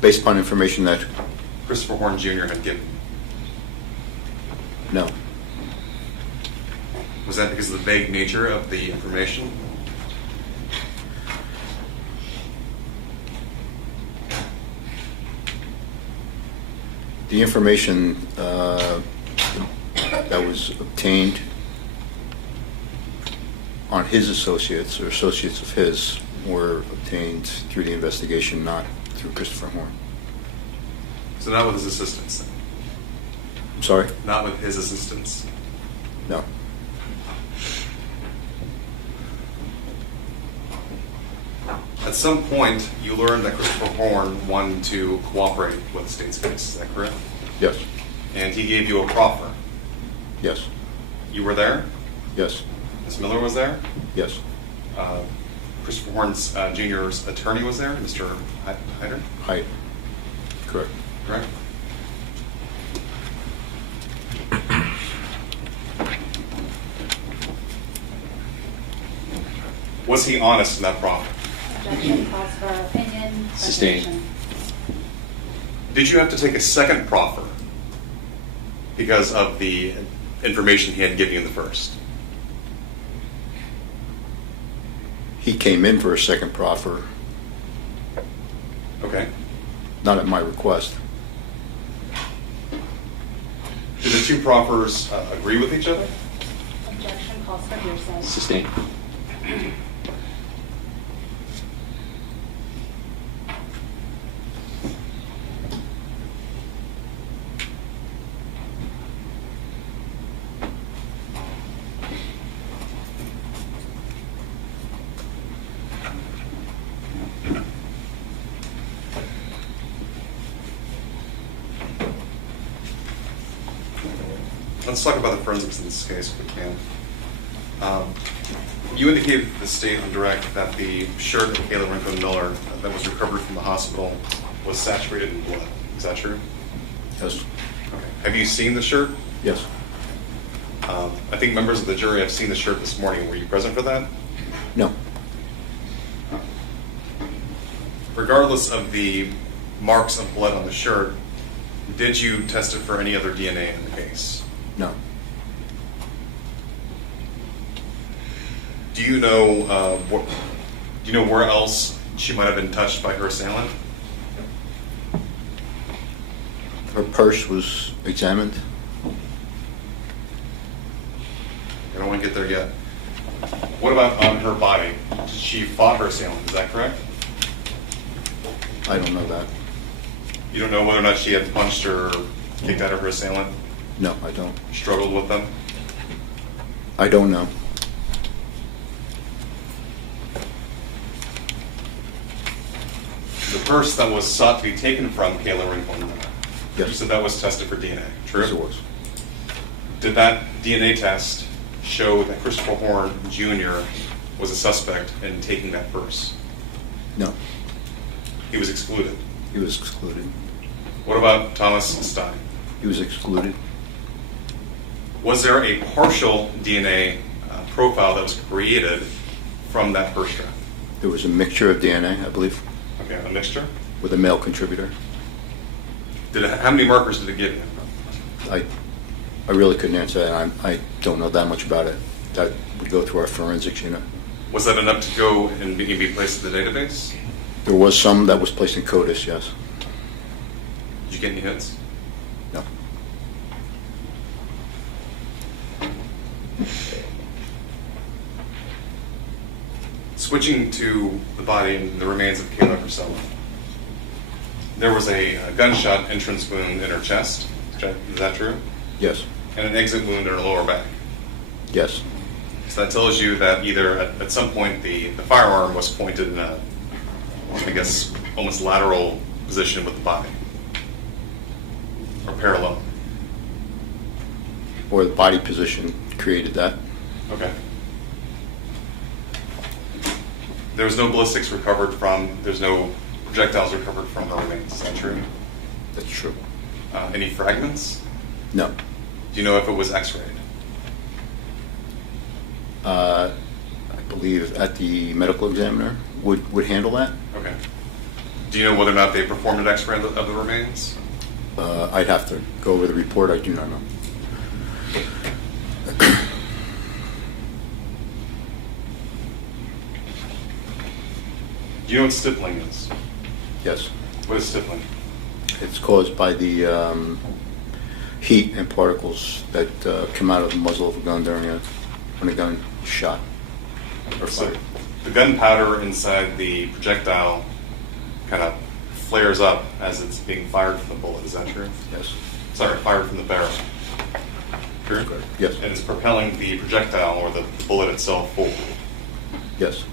Based upon information that? Christopher Horne Jr. had given you. No. Was that because of the vague nature of the information? The information that was obtained on his associates or associates of his were obtained through the investigation, not through Christopher Horne. So not with his assistance? I'm sorry? Not with his assistance? No. At some point, you learned that Christopher Horne wanted to cooperate with the state's case. Is that correct? Yes. And he gave you a proffer. Yes. You were there? Yes. Ms. Miller was there? Yes. Christopher Horne Jr.'s attorney was there, Mr. Hyder? Height. Correct. Correct. Was he honest in that proffer? Objection calls for opinion. Sustained. resolution. Did you have to take a second proffer because of the information he had given you in the first? He came in for a second proffer, Okay. not at my request. Did the two proffers agree with each other? Objection calls for hearsay. Sustained. Let's talk about the forensics in this case if we can. You indicated to the state on direct that the shirt of Kayla Rincon-Miller that was recovered from the hospital was saturated in blood. Is that true? Yes. Okay. Have you seen the shirt? Yes. I think members of the jury have seen the shirt this morning. Were you present for that? No. Regardless of the marks of blood on the shirt, did you test it for any other DNA in the case? No. Do you know where else she might have been touched by her assailant? Her purse was examined. I don't want to get there yet. What about on her body? She fought her assailant, is that correct? I don't know that. You don't know whether or not she had punched or kicked out of her assailant? No, I don't. Struggled with them? I don't know. The purse that was sought to be taken from Kayla Rincon-Miller, Yes. you said that was tested for DNA, true? Yes, it was. Did that DNA test show that Christopher Horne Jr. was a suspect in taking that purse? No. He was excluded. He was excluded. What about Thomas Stein? He was excluded. Was there a partial DNA profile that was created from that purse strap? There was a mixture of DNA, I believe, Okay, a mixture? with a male contributor. How many markers did it give you? I really couldn't answer that. I don't know that much about it. That would go through our forensics unit. Was that enough to go and be placed in the database? There was some that was placed in CODIS, yes. Did you get any hits? No. Switching to the body and the remains of Kayla herself, there was a gunshot entrance wound in her chest. Is that true? Yes. And an exit wound in her lower back. Yes. So that tells you that either at some point the firearm was pointed in a, I guess, almost lateral position with the body, or parallel. Or the body position created that. Okay. There's no ballistics recovered from, there's no projectiles recovered from the remains. Is that true? That's true. Any fragments? No. Do you know if it was x-rayed? I believe at the medical examiner would handle that. Okay. Do you know whether or not they performed an x-ray of the remains? I'd have to go over the report. I do not know. Do you know what stippling is? Yes. What is stippling? It's caused by the heat and particles that come out of the muzzle of a gun when a gun is shot or So fired. the gunpowder inside the projectile kind of flares up as it's being fired from the bullet. Is that true? Yes. Sorry, fired from the barrel. True? Yes. And it's propelling the projectile or the bullet itself forward. Yes.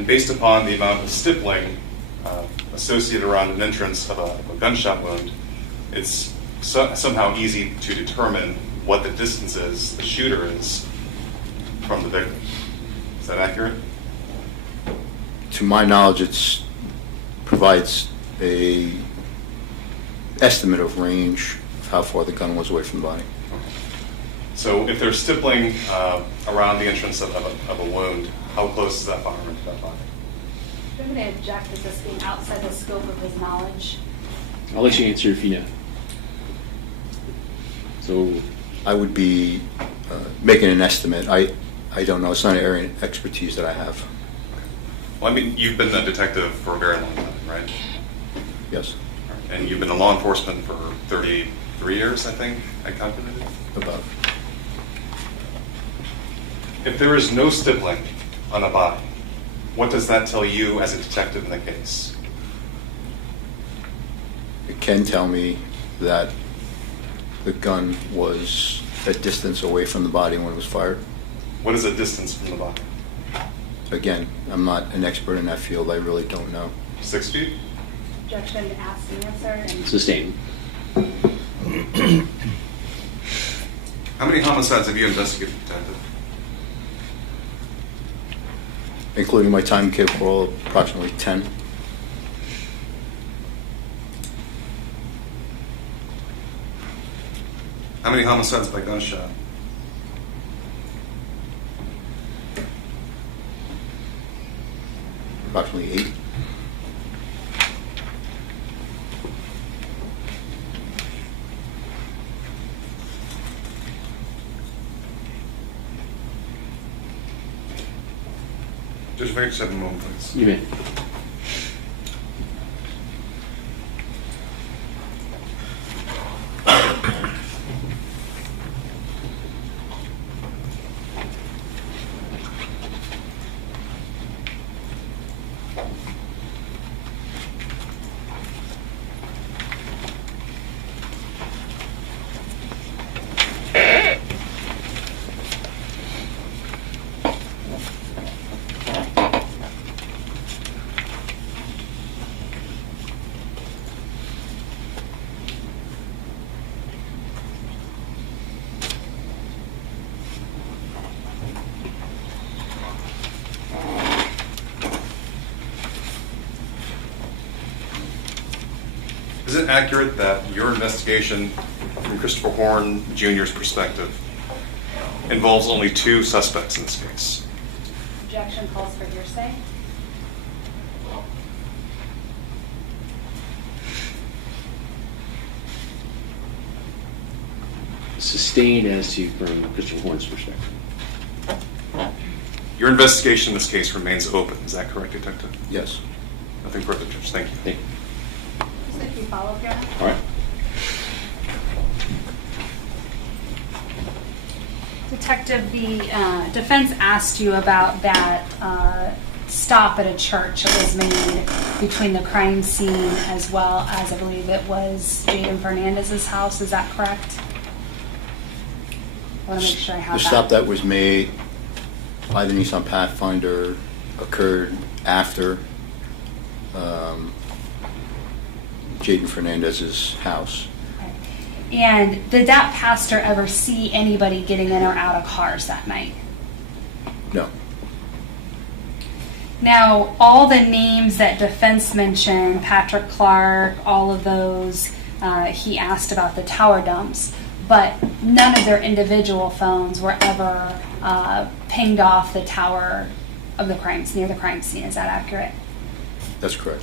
And based upon the amount of stippling associated around an entrance of a gunshot wound, it's somehow easy to determine what the distance is the shooter is from the victim. Is that accurate? To my knowledge, it provides a estimate of range of how far the gun was away from the body. So if there's stippling around the entrance of a wound, how close is that firearm to that body? I'm going to object to this being outside the scope of his knowledge. I'll let you answer if you know. So I would be making an estimate. I don't know. It's not an area of expertise that I have. Well, I mean, you've been a detective for a very long time, right? Yes. And you've been in law enforcement for 33 years, I think, I calculated? About. If there is no stippling on a body, what does that tell you as a detective in the case? It can tell me that the gun was a distance away from the body when it was fired. What is a distance from the body? Again, I'm not an expert in that field. I really don't know. 6 feet? Objection, ask and answer. And sustain. How many homicides have you investigated, detective? Including my time in Cape Coral, approximately 10. How many homicides by gunshot? Approximately 8. Just wait 7 moments, please. You may. Is it accurate that your investigation from Christopher Horne Jr.'s perspective involves only 2 suspects in this case? objection calls for hearsay. Sustained as to from Christopher Horne's perspective. Your investigation in this case remains open. Is that correct, Detective? Yes. Nothing further, Judge. Thank you. Thank you. Just if you follow up, Your Honor. All right. Detective, the defense asked you about that stop at a church that was made between the crime scene as well as, I believe it was Jaden Fernandez's house. Is that correct? I want to make sure I have The that. stop that was made by the Nissan Pathfinder occurred after Jaden Fernandez's house. And did that pastor ever see anybody getting in or out of cars that night? No. Now, all the names that defense mentioned, Patrick Clark, all of those, he asked about the tower dumps, but none of their individual phones were ever pinged off the tower of the crime near the crime scene. Is that accurate? That's correct.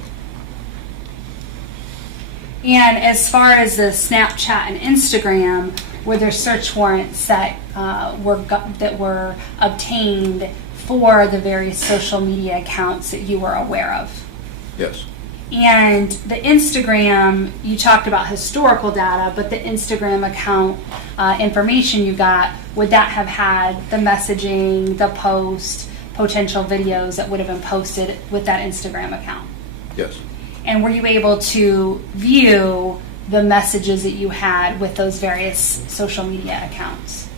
And as far as the Snapchat and Instagram, were there search warrants that were obtained for the various social media accounts that you were aware of? Yes. And the Instagram, you talked about historical data, but the Instagram account information you got, would that have had the messaging, the post, potential videos that would have been posted with that Instagram account? Yes. And were you able to view the messages that you had with those various social media accounts?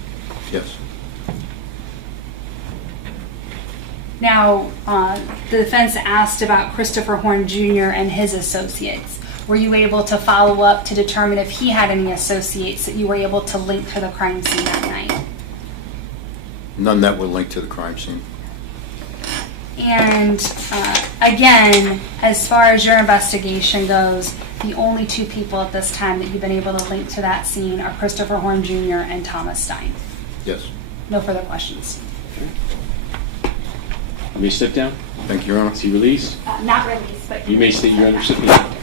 Yes. Now, the defense asked about Christopher Horne Jr. and his associates. Were you able to follow up to determine if he had any associates that you were able to link to the crime scene that night? None that were linked to the crime scene. And again, as far as your investigation goes, the only two people at this time that you've been able to link to that scene are Christopher Horne Jr. and Thomas Stein. Yes. No further questions. You may step down. Thank you, Your Honor. Is he released? Not released, but You may state your under subpoena.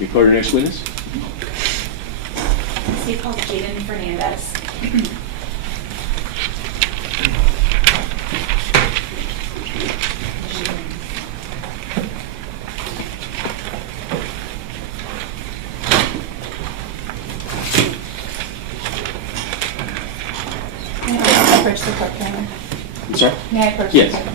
Record your next witness. He called Jaden Fernandez. May I approach the court camera? I'm sorry? May I approach Yes. the court?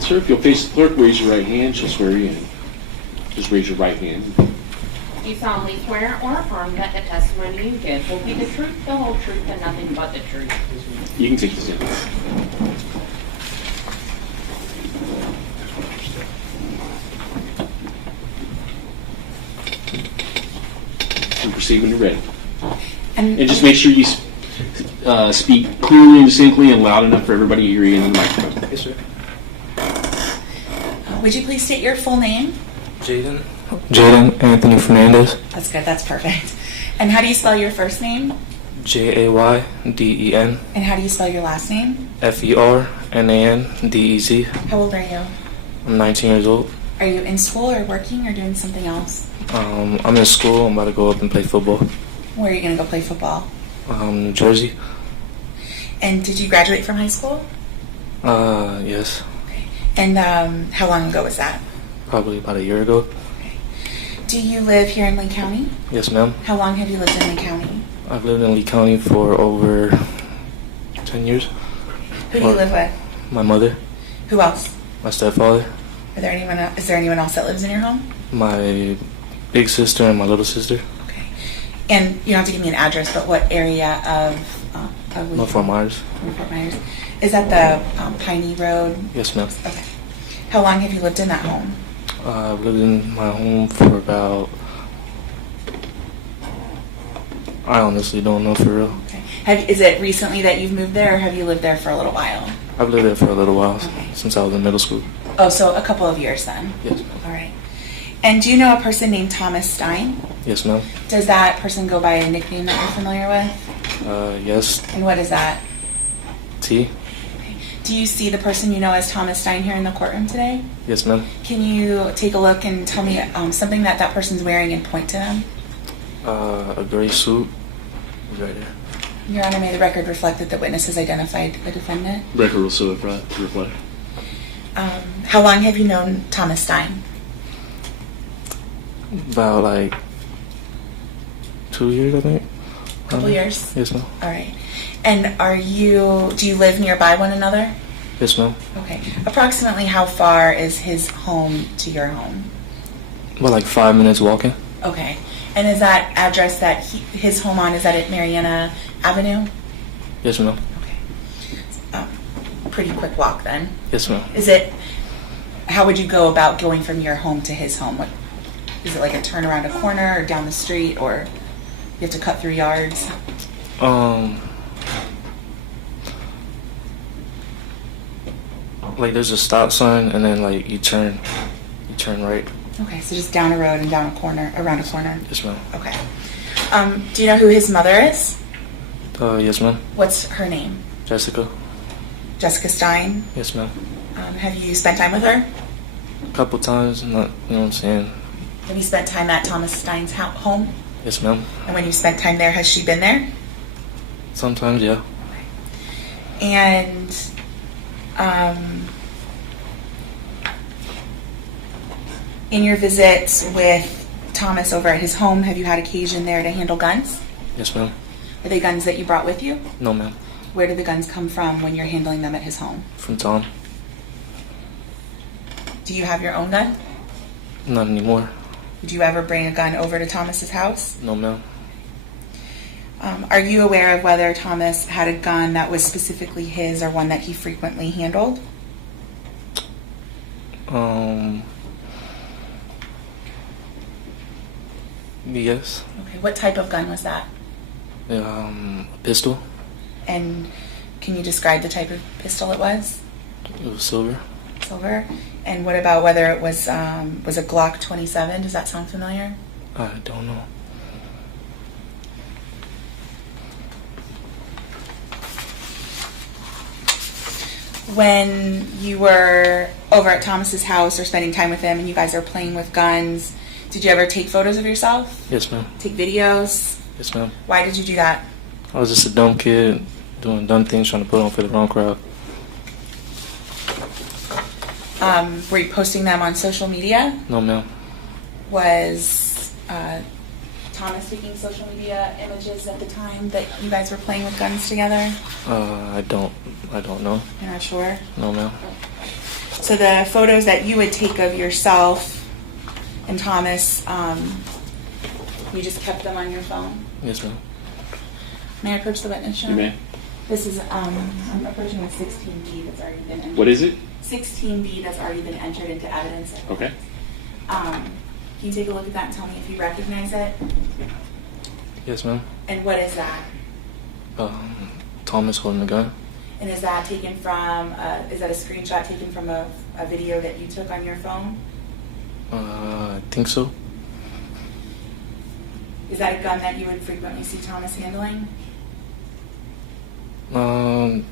Sir, if you'll face the clerk, raise your right hand, she'll swear you in. Just raise your right hand. Do you solemnly swear or affirm that the testimony you give will be the truth, the whole truth, and nothing but the truth? You can take this in. And proceed when you're ready. And just make sure you speak clearly and distinctly and loud enough for everybody to hear you in the microphone. Yes, sir. Would you please state your full name? Jaden Anthony Fernandez. That's good. That's perfect. And how do you spell your first name? Jayden. And how do you spell your last name? Fernandez. How old are you? I'm 19 years old. Are you in school or working or doing something else? I'm in school. I'm about to go up and play football. Where are you going to go play football? New Jersey. And did you graduate from high school? Yes. And how long ago was that? Probably about a year ago. Do you live here in Lee County? Yes, ma'am. How long have you lived in Lee County? I've lived in Lee County for over 10 years. Who do you live with? My mother. Who else? My stepfather. Is there anyone else that lives in your home? My big sister and my little sister. Okay. And you don't have to give me an address, but what area of Lee? North Fort Myers. North Fort Myers. Is that the Piney Road? Yes, ma'am. Okay. How long have you lived in that home? I've lived in my home for about... I honestly don't know for real. Okay. Is it recently that you've moved there, or have you lived there for a little while? I've lived there for a little while, since I was in middle school. Oh, so a couple of years then? Yes. All right. And do you know a person named Thomas Stein? Yes, ma'am. Does that person go by a nickname that you're familiar with? Yes. And what is that? T. Do you see the person you know as Thomas Stein here in the courtroom today? Yes, ma'am. Can you take a look and tell me something that that person's wearing and point to them? A gray suit. Right there. Your Honor, may the record reflect that the witness has identified the defendant? Record will so reflect. How long have you known Thomas Stein? About like 2 years, I think. A couple years? Yes, ma'am. All right. And do you live nearby one another? Yes, ma'am. Okay. Approximately how far is his home to your home? About like 5 minutes walking. Okay. And is that address that his home on, is that at Mariana Avenue? Yes, ma'am. Pretty quick walk then. Yes, ma'am. How would you go about going from your home to his home? Is it like a turn around a corner or down the street, or you have to cut through yards? Like there's a stop sign and then like you turn turn right. Okay, so just down a road and down a corner, around a corner. Yes, ma'am. Okay. Do you know who his mother is? Yes, ma'am. What's her name? Jessica. Jessica Stein. Yes, ma'am. Have you spent time with her? A couple times, not, you know what I'm saying? Have you spent time at Thomas Stein's home? Yes, ma'am. And when you spent time there, has she been there? Sometimes, yeah. And in your visits with Thomas over at his home, have you had occasion there to handle guns? Yes, ma'am. Are they guns that you brought with you? No, ma'am. Where do the guns come from when you're handling them at his home? From Tom. Do you have your own gun? Not anymore. Would you ever bring a gun over to Thomas's house? No, ma'am. Are you aware of whether Thomas had a gun that was specifically his or one that he frequently handled? Yes. Okay, what type of gun was that? A pistol. And can you describe the type of pistol it was? It was silver. Silver. And what about whether it was a Glock 27? Does that sound familiar? I don't know. When you were over at Thomas's house or spending time with him and you guys are playing with guns, did you ever take photos of yourself? Yes, ma'am. Take videos? Yes, ma'am. Why did you do that? I was just a dumb kid doing dumb things, trying to put on for the wrong crowd. Were you posting them on social media? No, ma'am. Was Thomas taking social media images at the time that you guys were playing with guns together? I don't know. You're not sure? No, ma'am. So the photos that you would take of yourself and Thomas, you just kept them on your phone? Yes, ma'am. May I approach the witness, Sean? You may. This is, I'm approaching with 16B that's already been entered. What is it? 16B that's already been entered into evidence. Okay. Can you take a look at that and tell me if you recognize it? Yes, ma'am. And what is that? Thomas holding the gun. And is that taken from, is that a screenshot taken from a video that you took on your phone? I think so. Is that a gun that you would frequently see Thomas handling?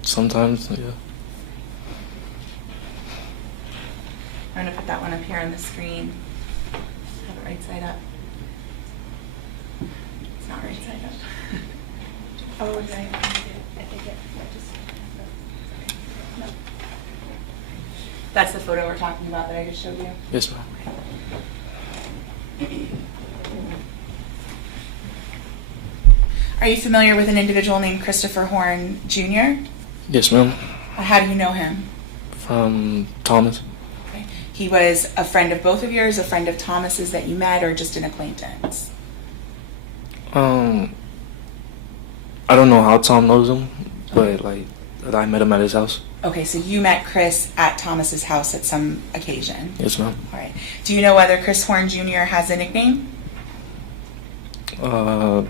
Sometimes, yeah. I'm going to put that one up here on the screen. Have it right side up. It's not right side up. Oh, right. I think it just. No. That's the photo we're talking about that I just showed you? Yes, ma'am. Are you familiar with an individual named Christopher Horne Jr.? Yes, ma'am. How do you know him? From Thomas. Okay. He was a friend of both of yours, a friend of Thomas's that you met, or just an acquaintance? I don't know how Tom knows him, but like I met him at his house. Okay, so you met Chris at Thomas's house at some occasion? Yes, ma'am. All right. Do you know whether Chris Horne Jr. has a nickname? Bubba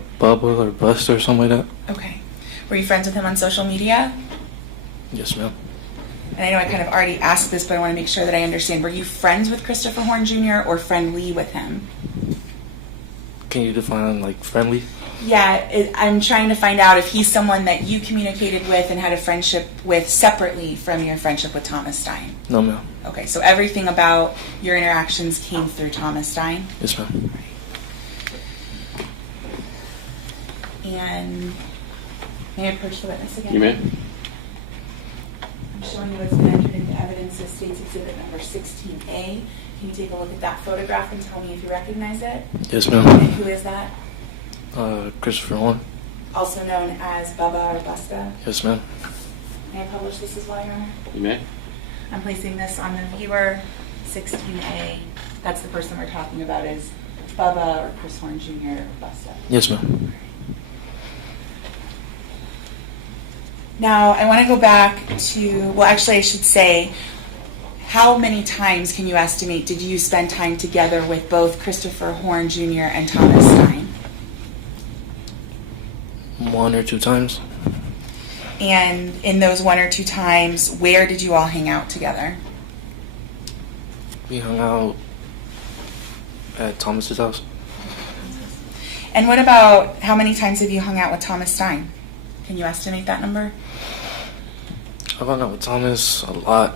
or Buster or something like that. Okay. Were you friends with him on social media? Yes, ma'am. And I know I kind of already asked this, but I want to make sure that I understand. Were you friends with Christopher Horne Jr. or friendly with him? Can you define like friendly? Yeah, I'm trying to find out if he's someone that you communicated with and had a friendship with separately from your friendship with Thomas Stein. No, ma'am. Okay, so everything about your interactions came through Thomas Stein? Yes, ma'am. And may I approach the witness again? You may. I'm showing you what's been entered into evidence as State's Exhibit number 16A. Can you take a look at that photograph and tell me if you recognize it? Yes, ma'am. And who is that? Christopher Horne. Also known as Bubba or Busta. Yes, ma'am. May I publish this as well, Your Honor? You may. I'm placing this on the viewer, 16A. That's the person we're talking about is Bubba or Chris Horne Jr. or Busta. Yes, ma'am. Now, I want to go back to, well, actually, I should say, how many times can you estimate did you spend time together with both Christopher Horne Jr. and Thomas Stein? 1 or 2 times. And in those 1 or 2 times, where did you all hang out together? We hung out At Thomas's house. And what about how many times have you hung out with Thomas Stein? Can you estimate that number? I've hung out with Thomas a lot.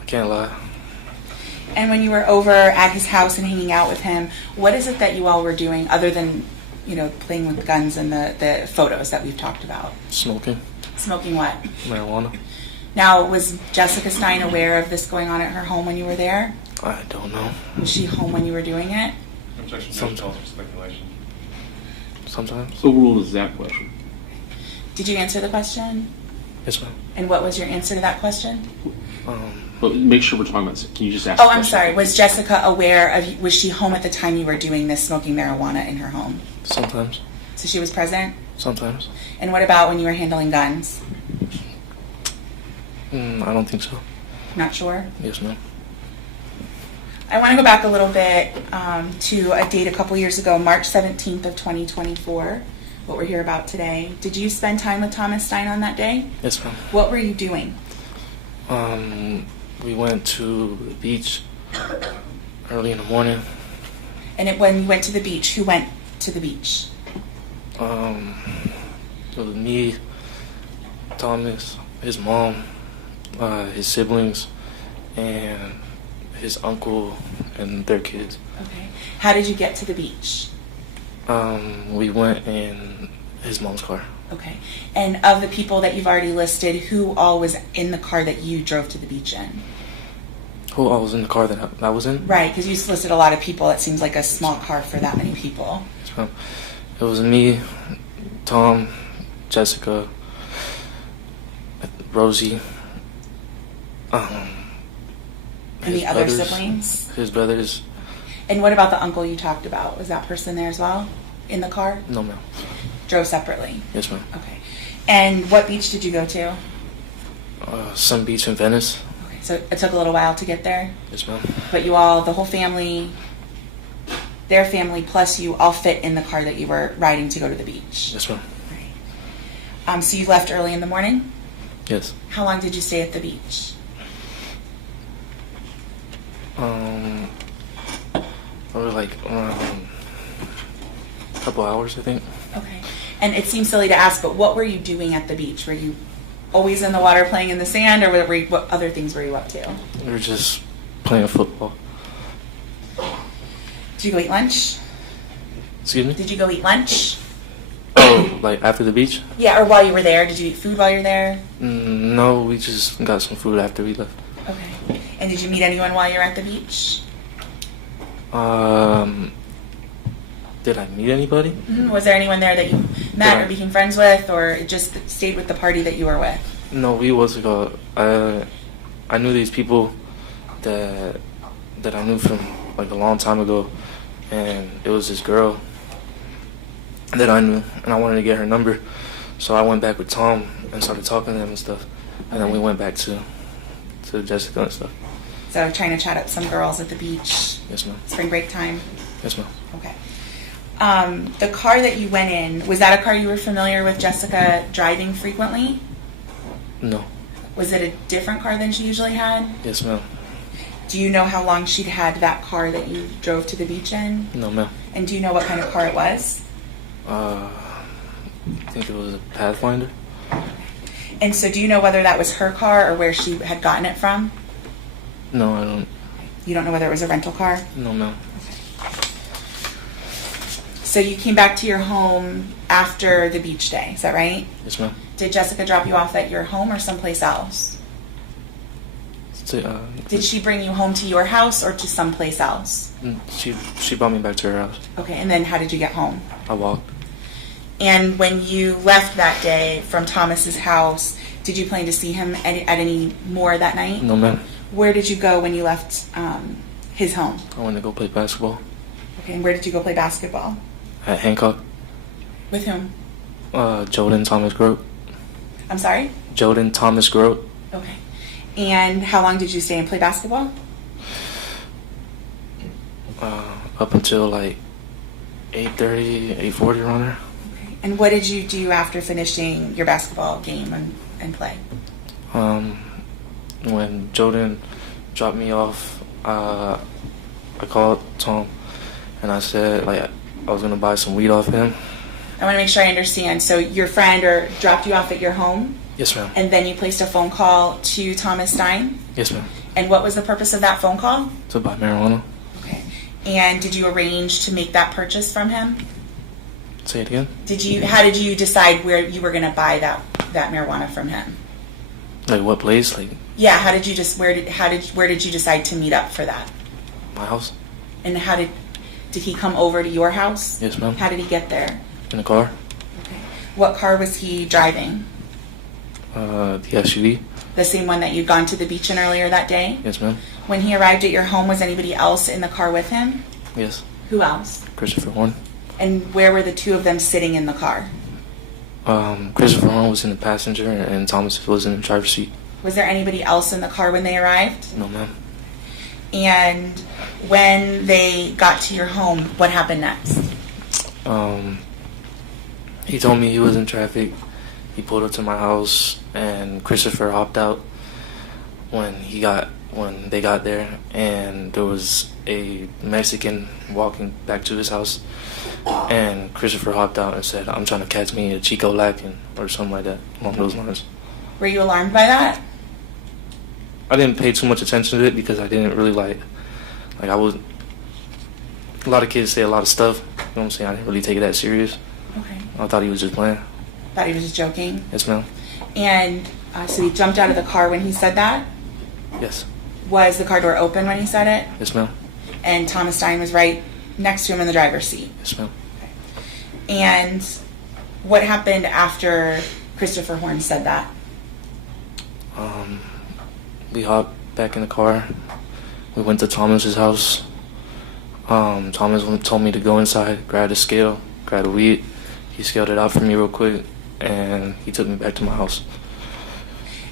I can't lie. And when you were over at his house and hanging out with him, what is it that you all were doing other than, playing with guns and the photos that we've talked about? Smoking. Smoking what? Marijuana. Now, was Jessica Stein aware of this going on at her home when you were there? I don't know. Was she home when you were doing it? Objection. Sometimes. Speculation. Sometimes. Overruled is that question. Did you answer the question? Yes, ma'am. And what was your answer to that question? But make sure we're talking about. Can you just ask? Oh, the I'm question? sorry. Was Jessica aware of? Was she home at the time you were doing this, smoking marijuana in her home? Sometimes. So she was present. Sometimes. And what about when you were handling guns? I don't think so. Not sure. Yes, ma'am. I want to go back a little bit to a date a couple years ago, March 17th of 2024. What we're here about today. Did you spend time with Thomas Stein on that day? Yes, ma'am. What were you doing? We went to the beach early in the morning. And when you went to the beach, who went to the beach? It was me, Thomas, his mom, his siblings, and his uncle and their kids. Okay. How did you get to the beach? We went in his mom's car. Okay. And of the people that you've already listed, who all was in the car that you drove to the beach in? Who all was in the car that I was in? Right, because you listed a lot of people. It seems like a small car for that many people. It was me, Tom, Jessica, Rosie, And the other siblings? His brothers. And what about the uncle you talked about? Was that person there as well? In the car? No, ma'am. Drove separately? Yes, ma'am. Okay. And what beach did you go to? Some beach in Venice. Okay, so it took a little while to get there? Yes, ma'am. But you all, the whole family, their family plus you, all fit in the car that you were riding to go to the beach? Yes, ma'am. So you left early in the morning? Yes. How long did you stay at the beach? Probably like a couple hours, I think. Okay. And it seems silly to ask, but what were you doing at the beach? Were you always in the water playing in the sand, or what other things were you up to? We were just playing football. Did you go eat lunch? Excuse me? Did you go eat lunch? Oh, like after the beach? Yeah, or while you were there. Did you eat food while you were there? No, we just got some food after we left. Okay. And did you meet anyone while you were at the beach? Did I meet anybody? Mm-hmm. Was there anyone there that you met or became friends with, or it just stayed with the party that you were with? No, we was I knew these people that I knew from like a long time ago, and it was this girl that I knew, and I wanted to get her number, so I went back with Tom and started talking to him and stuff, and then we went back to Jessica and stuff. So trying to chat up some girls at the beach. Yes, ma'am. Spring break time. Yes, ma'am. Okay. The car that you went in, was that a car you were familiar with Jessica driving frequently? No. Was it a different car than she usually had? Yes, ma'am. Do you know how long she'd had that car that you drove to the beach in? No, ma'am. And do you know what kind of car it was? I think it was a Pathfinder. And so do you know whether that was her car or where she had gotten it from? No, I don't. You don't know whether it was a rental car? No, ma'am. So you came back to your home after the beach day, is that right? Yes, ma'am. Did Jessica drop you off at your home or someplace else? Did she bring you home to your house or to someplace else? She brought me back to her house. Okay, and then how did you get home? I walked. And when you left that day from Thomas's house, did you plan to see him at any more that night? No, ma'am. Where did you go when you left his home? I went to go play basketball. Okay, and where did you go play basketball? At Hancock. With whom? Jordan Thomas Grote. I'm sorry? Jordan Thomas Grote. Okay. And how long did you stay and play basketball? Up until like 8:30, 8:40 around there. Okay. And what did you do after finishing your basketball game and play? When Jordan dropped me off, I called Tom, and I said like I was gonna buy some weed off him. I want to make sure I understand. So your friend dropped you off at your home? Yes, ma'am. And then you placed a phone call to Thomas Stein? Yes, ma'am. And what was the purpose of that phone call? To buy marijuana. Okay. And did you arrange to make that purchase from him? Say it again. How did you decide where you were going to buy that marijuana from him? Like what place? Like Yeah, how did you where did you decide to meet up for that? my house. And how did he come over to your house? Yes, ma'am. How did he get there? In a car. Okay. What car was he driving? The SUV. The same one that you'd gone to the beach in earlier that day? Yes, ma'am. When he arrived at your home, was anybody else in the car with him? Yes. Who else? Christopher Horne. And where were the two of them sitting in the car? Christopher Horne was in the passenger and Thomas was in the driver's seat. Was there anybody else in the car when they arrived? No, ma'am. And when they got to your home, what happened next? He told me he was in traffic. He pulled up to my house, and Christopher hopped out when they got there, and there was a Mexican walking back to his house, and Christopher hopped out and said, "I'm trying to catch me a Chico lacking," or something like that, along those lines. Were you alarmed by that? I didn't pay too much attention to it because I didn't really like I was. A lot of kids say a lot of stuff. You know what I'm saying? I didn't really take it that serious. Okay. I thought he was just playing. Thought he was just joking? Yes, ma'am. And so he jumped out of the car when he said that? Yes. Was the car door open when he said it? Yes, ma'am. And Thomas Stein was right next to him in the driver's seat? Yes, ma'am. Okay. And what happened after Christopher Horne said that? We hopped back in the car. We went to Thomas's house. Thomas told me to go inside, grab a scale, grab a weed. He scaled it out for me real quick, and he took me back to my house.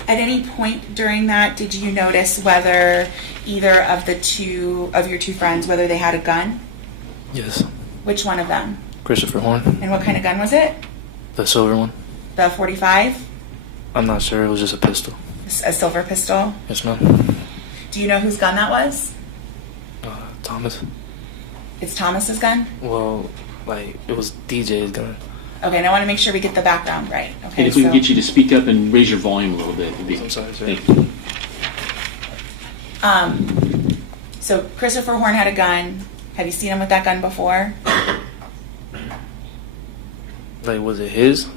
At any point during that, did you notice whether either of your two friends, whether they had a gun? Yes. Which one of them? Christopher Horne. And what kind of gun was it? The silver one. The .45? I'm not sure. It was just a pistol. A silver pistol? Yes, ma'am. Do you know whose gun that was? Thomas. It's Thomas's gun? Well, it was DJ's gun. Okay, and I want to make sure we get the background right. Okay, And if we can get you to speak up and raise your volume a little bit. I'm sorry, sir. Thank you. So Christopher Horne had a gun. Have you seen him with that gun before? Was it his?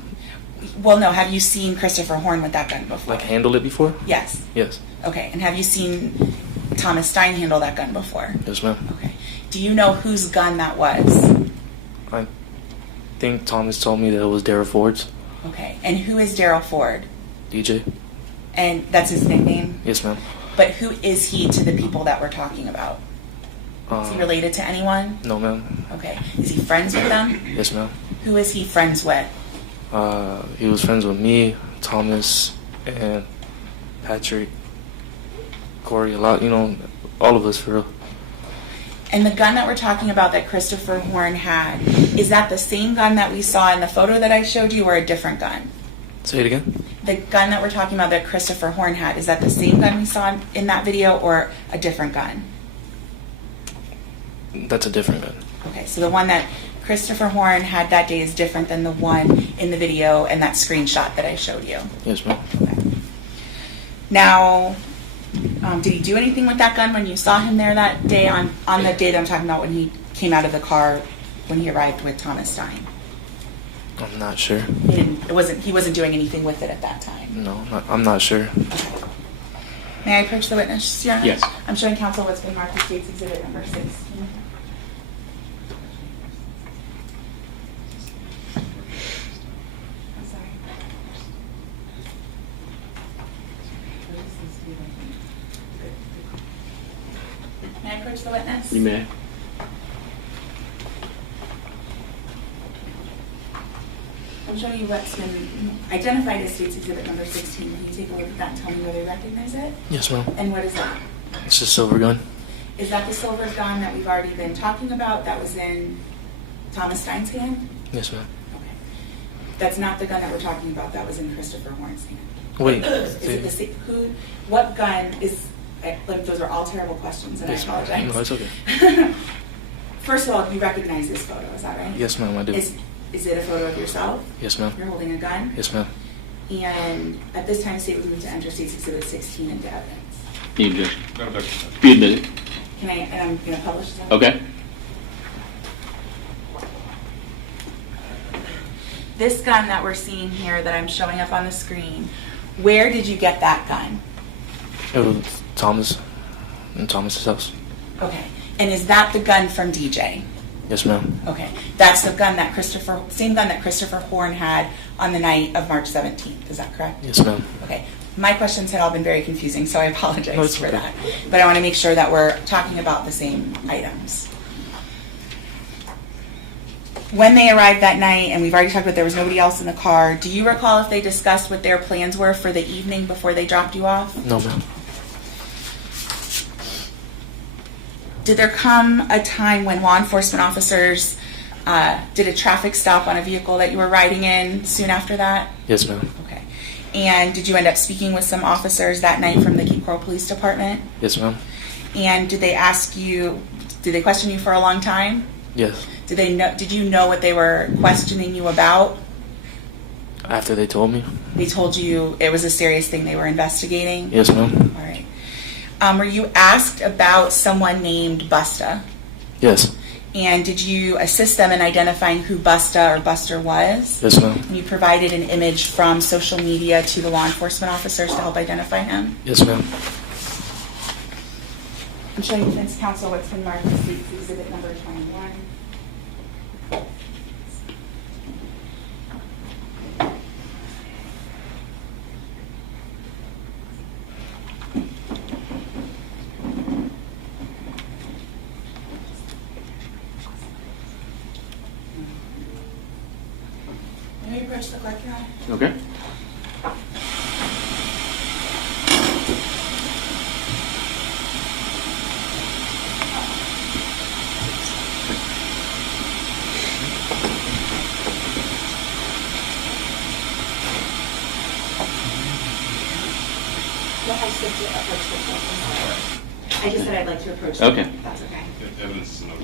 Well, no. Have you seen Christopher Horne with that gun before? Handled it before? Yes. Yes. Okay, and have you seen Thomas Stein handle that gun before? Yes, ma'am. Okay. Do you know whose gun that was? I think Thomas told me that it was Darryl Ford's. Okay, and who is Darryl Ford? DJ. And that's his nickname? Yes, ma'am. But who is he to the people that we're talking about? Is he related to anyone? No, ma'am. Okay. Is he friends with them? Yes, ma'am. Who is he friends with? He was friends with me, Thomas, and Patrick, Corey, a lot, all of us for real. And the gun that we're talking about that Christopher Horne had, is that the same gun that we saw in the photo that I showed you or a different gun? Say it again? The gun that we're talking about that Christopher Horne had, is that the same gun we saw in that video or a different gun? That's a different gun. Okay, so the one that Christopher Horne had that day is different than the one in the video and that screenshot that I showed you. Yes, ma'am. Okay. Now, did he do anything with that gun when you saw him there that day on the day that I'm talking about when he came out of the car when he arrived with Thomas Stein? I'm not sure. He wasn't doing anything with it at that time. No, I'm not sure. Okay. May I approach the witness, Your Honor? Yes. I'm showing counsel what's been marked as State's Exhibit number 16. May I approach the witness? You may. I'm showing you what's been identified as State's Exhibit number 16. Can you take a look at that and tell me whether you recognize it? Yes, ma'am. And what is that? It's a silver gun. Is that the silver gun that we've already been talking about that was in Thomas Stein's hand? Yes, ma'am. Okay. That's not the gun that we're talking about that was in Christopher Horne's hand. Wait. Is it the same? What gun is... those are all terrible questions, and Yes, I apologize. no, it's okay. First of all, you recognize this photo, is that right? Yes, ma'am, I do. Is it a photo of yourself? Yes, ma'am. You're holding a gun? Yes, ma'am. And at this time, the state would move to enter State's Exhibit 16 into evidence. Any objection? No objection. Be admitted. And I'm going to publish that? Okay. This gun that we're seeing here that I'm showing up on the screen, where did you get that gun? It was Thomas, in Thomas's house. Okay. And is that the gun from DJ? Yes, ma'am. Okay. That's the gun that same gun that Christopher Horne had on the night of March 17th. Is that correct? Yes, ma'am. Okay. My questions had all been very confusing, so I apologize No, it's for okay. that. But I want to make sure that we're talking about the same items. When they arrived that night, and we've already talked about there was nobody else in the car, do you recall if they discussed what their plans were for the evening before they dropped you off? No, ma'am. Did there come a time when law enforcement officers did a traffic stop on a vehicle that you were riding in soon after that? Yes, ma'am. Okay. And did you end up speaking with some officers that night from the Cape Coral Police Department? Yes, ma'am. And did they question you for a long time? Yes. Did you know what they were questioning you about? After they told me? They told you it was a serious thing they were investigating? Yes, ma'am. All right. Were you asked about someone named Busta? Yes. And did you assist them in identifying who Busta or Buster was? Yes, ma'am. And you provided an image from social media to the law enforcement officers to help identify him? Yes, ma'am. I'm showing defense counsel what's been marked as State's Exhibit number 21. Let me approach the clerk, Your Honor. Okay. I just said I'd like to approach. Okay. If that's okay. Evidence is another.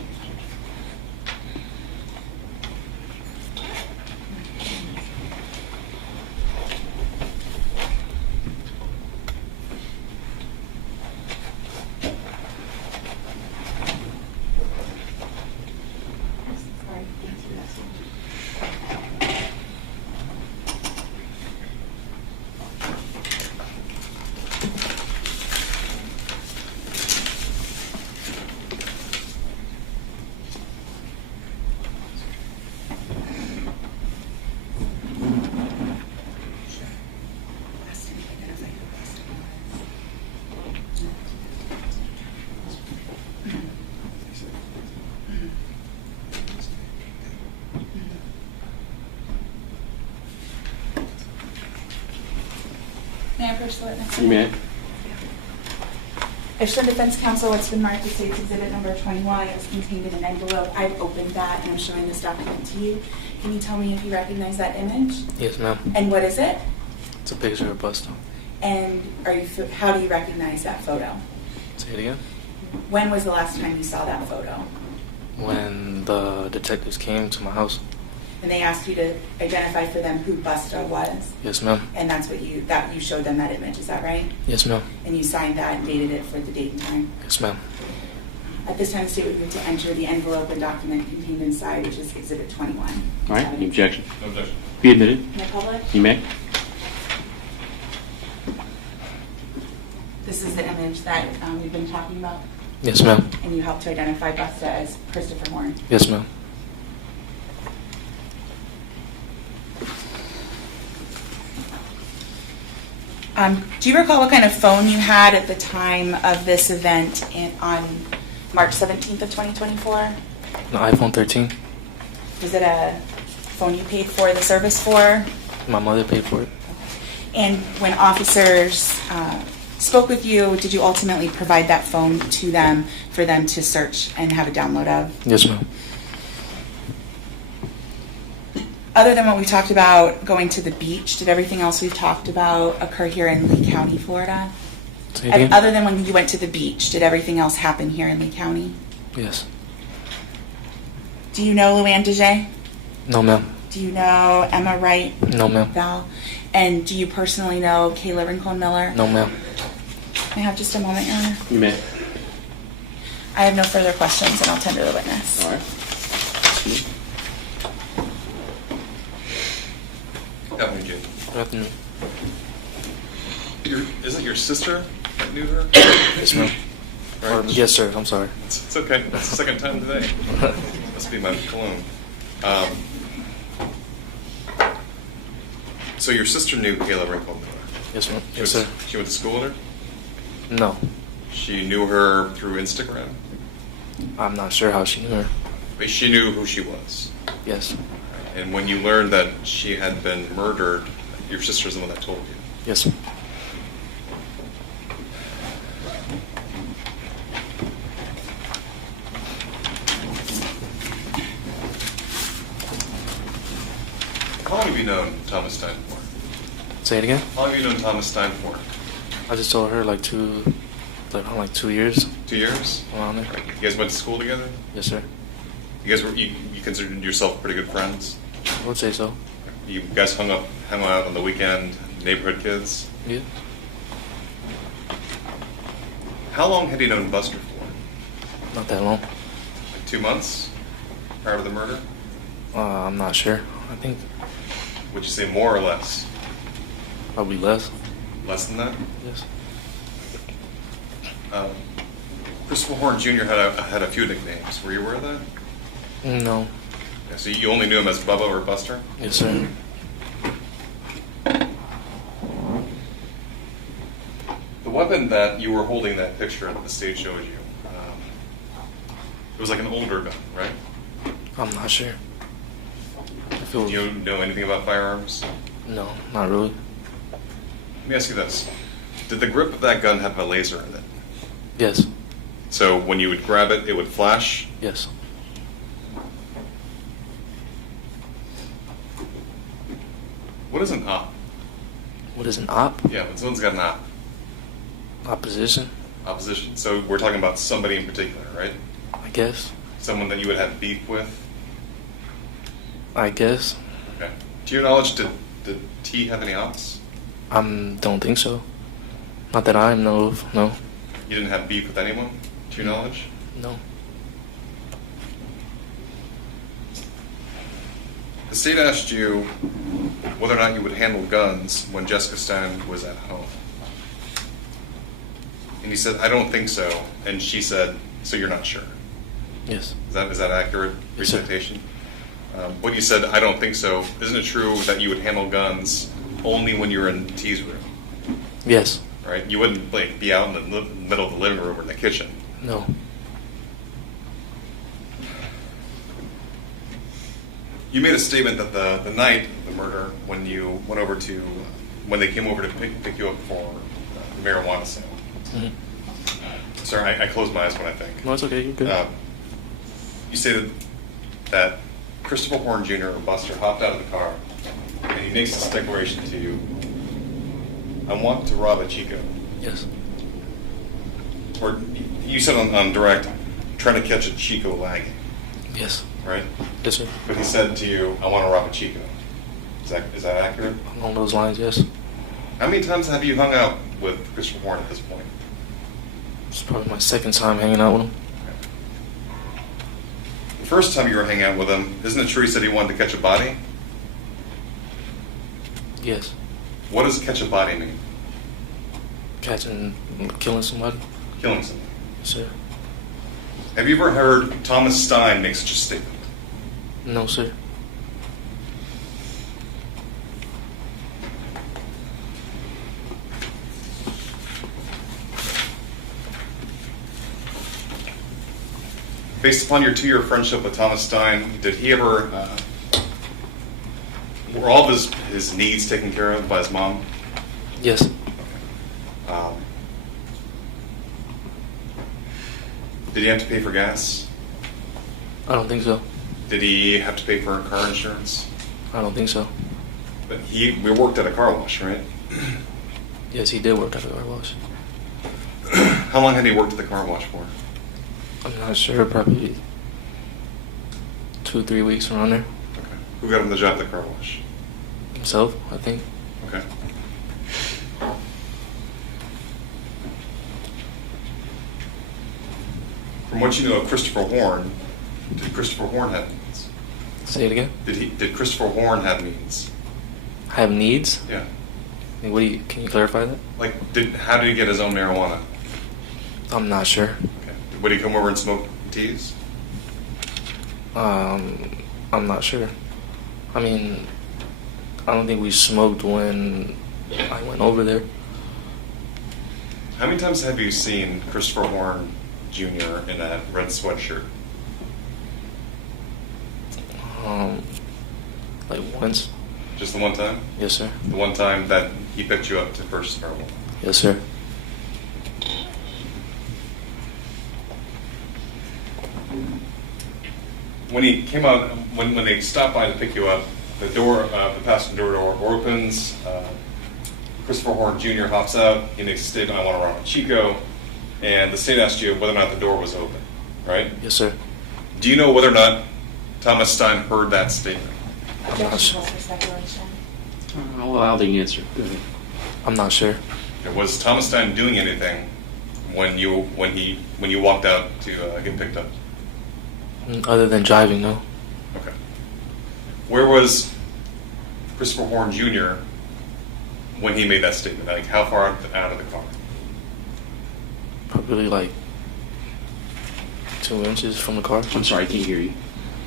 May I approach the witness? You may. I've shown defense counsel what's been marked as State's Exhibit number 21. It's contained in an envelope. I've opened that and I'm showing this document to you. Can you tell me if you recognize that image? Yes, ma'am. And what is it? It's a picture of Busta. And how do you recognize that photo? Say it again. When was the last time you saw that photo? When the detectives came to my house. And they asked you to identify for them who Busta was? Yes, ma'am. And that's what you showed them that image, is that right? Yes, ma'am. And you signed that and dated it for the date and time? Yes, ma'am. At this time, the state would move to enter the envelope and document contained inside, which is Exhibit 21. All right. Any objection? No objection. Be admitted. May I publish? You may. This is the image that we've been talking about, Yes, ma'am. and you helped to identify Busta as Christopher Horne. Yes, ma'am. Do you recall what kind of phone you had at the time of this event on March 17th of 2024? An iPhone 13. Was it a phone you paid for the service for? My mother paid for it. And when officers spoke with you, did you ultimately provide that phone to them for them to search and have a download of? Yes, ma'am. Other than what we talked about going to the beach, did everything else we've talked about occur here in Lee County, Florida? Say it again. Other than when you went to the beach, did everything else happen here in Lee County? Yes. Do you know Luann DeJay? No, ma'am. Do you know Emma Wright? No, ma'am. Val? And do you personally know Kayla Rincon-Miller? No, ma'am. May I have just a moment, Your Honor? You may. I have no further questions, and I'll tender the witness. All right. Good afternoon, Jim. Good afternoon. Is it your sister that knew her? Yes, ma'am. Right. Yes, sir. I'm sorry. It's okay. That's the second time today. Must be my cologne. So your sister knew Kayla Rincon-Miller? Yes, ma'am. Yes, sir. She went to school with her? No. She knew her through Instagram? I'm not sure how she knew her. But she knew who she was? Yes. And when you learned that she had been murdered, your sister's the one that told you? Yes, sir. How long have you known Thomas Stein for? Say it again? How long have you known Thomas Stein for? I just told her like 2 years. 2 years? Around there. You guys went to school together? Yes, sir. You considered yourself pretty good friends? I would say so. You guys hung out on the weekend, neighborhood kids? Yeah. How long had you known Buster for? Not that long. Like 2 months prior to the murder? I'm not sure. I think Would you say more or less? probably less. Less than that? Yes. Christopher Horne Jr. had a few nicknames. Were you aware of that? No. Yeah, so you only knew him as Bubba or Buster? Yes, sir. The weapon that you were holding that picture that the state showed you, it was like an older gun, right? I'm not sure. Do you know anything about firearms? No, not really. Let me ask you this. Did the grip of that gun have a laser in it? Yes. So when you would grab it, it would flash? Yes. What is an op? What is an op? Yeah, when someone's got an op. Opposition? Opposition. So we're talking about somebody in particular, right? I guess. Someone that you would have beef with? I guess. Okay. To your knowledge, did T have any ops? Don't think so. Not that I know of, no. You didn't have beef with anyone, to your knowledge? No. The state asked you whether or not you would handle guns when Jessica Stein was at home. And you said, I don't think so. And she said, so you're not sure. Yes. Is that accurate Yes, sir. recitation? When you said, I don't think so, isn't it true that you would handle guns only when you were in T's room? Yes. Right? You wouldn't be out in the middle of the living room or in the kitchen. No. You made a statement that the night of the murder, when you went over to, when they came over to pick you up for the marijuana sale. Mm-hmm. Sorry, I closed my eyes when I think. No, it's okay. You're good. You stated that Christopher Horne Jr. or Buster hopped out of the car and he makes this declaration to you: I want to rob a Chico. Yes. Or you said on direct, trying to catch a Chico lagging. Yes. Right? Yes, sir. But he said to you, I want to rob a Chico. Is that accurate? Along those lines, yes. How many times have you hung out with Christopher Horne at this point? It's probably my second time hanging out with him. The first time you were hanging out with him, isn't it true he said he wanted to catch a body? Yes. What does catch a body mean? Killing somebody. Killing somebody. Yes, sir. Have you ever heard Thomas Stein make such a statement? No, sir. Based upon your 2-year friendship with Thomas Stein, did he ever, were all of his needs taken care of by his mom? Yes. Did he have to pay for gas? I don't think so. Did he have to pay for car insurance? I don't think so. But we worked at a car wash, right? Yes, he did work at a car wash. How long had he worked at the car wash for? I'm not sure, probably 2-3 weeks around there. Okay. Who got him the job at the car wash? Himself, I think. Okay. From what you know of Christopher Horne, did Christopher Horne have needs? Say it again. Did Christopher Horne have needs? Have needs? Yeah. Can you clarify that? Like, how did he get his own marijuana? I'm not sure. Okay. Would he come over and smoke teas? I'm not sure. I mean, I don't think we smoked when I went over there. How many times have you seen Christopher Horne Jr. in that red sweatshirt? Like once. Just the one time? Yes, sir. The one time that he picked you up to purchase marijuana? Yes, sir. When he came out, when they stopped by to pick you up, the passenger door opens. Christopher Horne Jr. hops out. He makes a statement, "I want to run with Chico," and the state asked you whether or not the door was open, right? Yes, sir. Do you know whether or not Thomas Stein heard that statement? I'm not sure. I'll allow the answer. Go ahead. I'm not sure. Was Thomas Stein doing anything when you walked out to get picked up? Other than driving, no. Okay. Where was Christopher Horne Jr. when he made that statement? Like, how far out of the car? Probably like 2 inches from the car. I'm sorry, I can't hear you.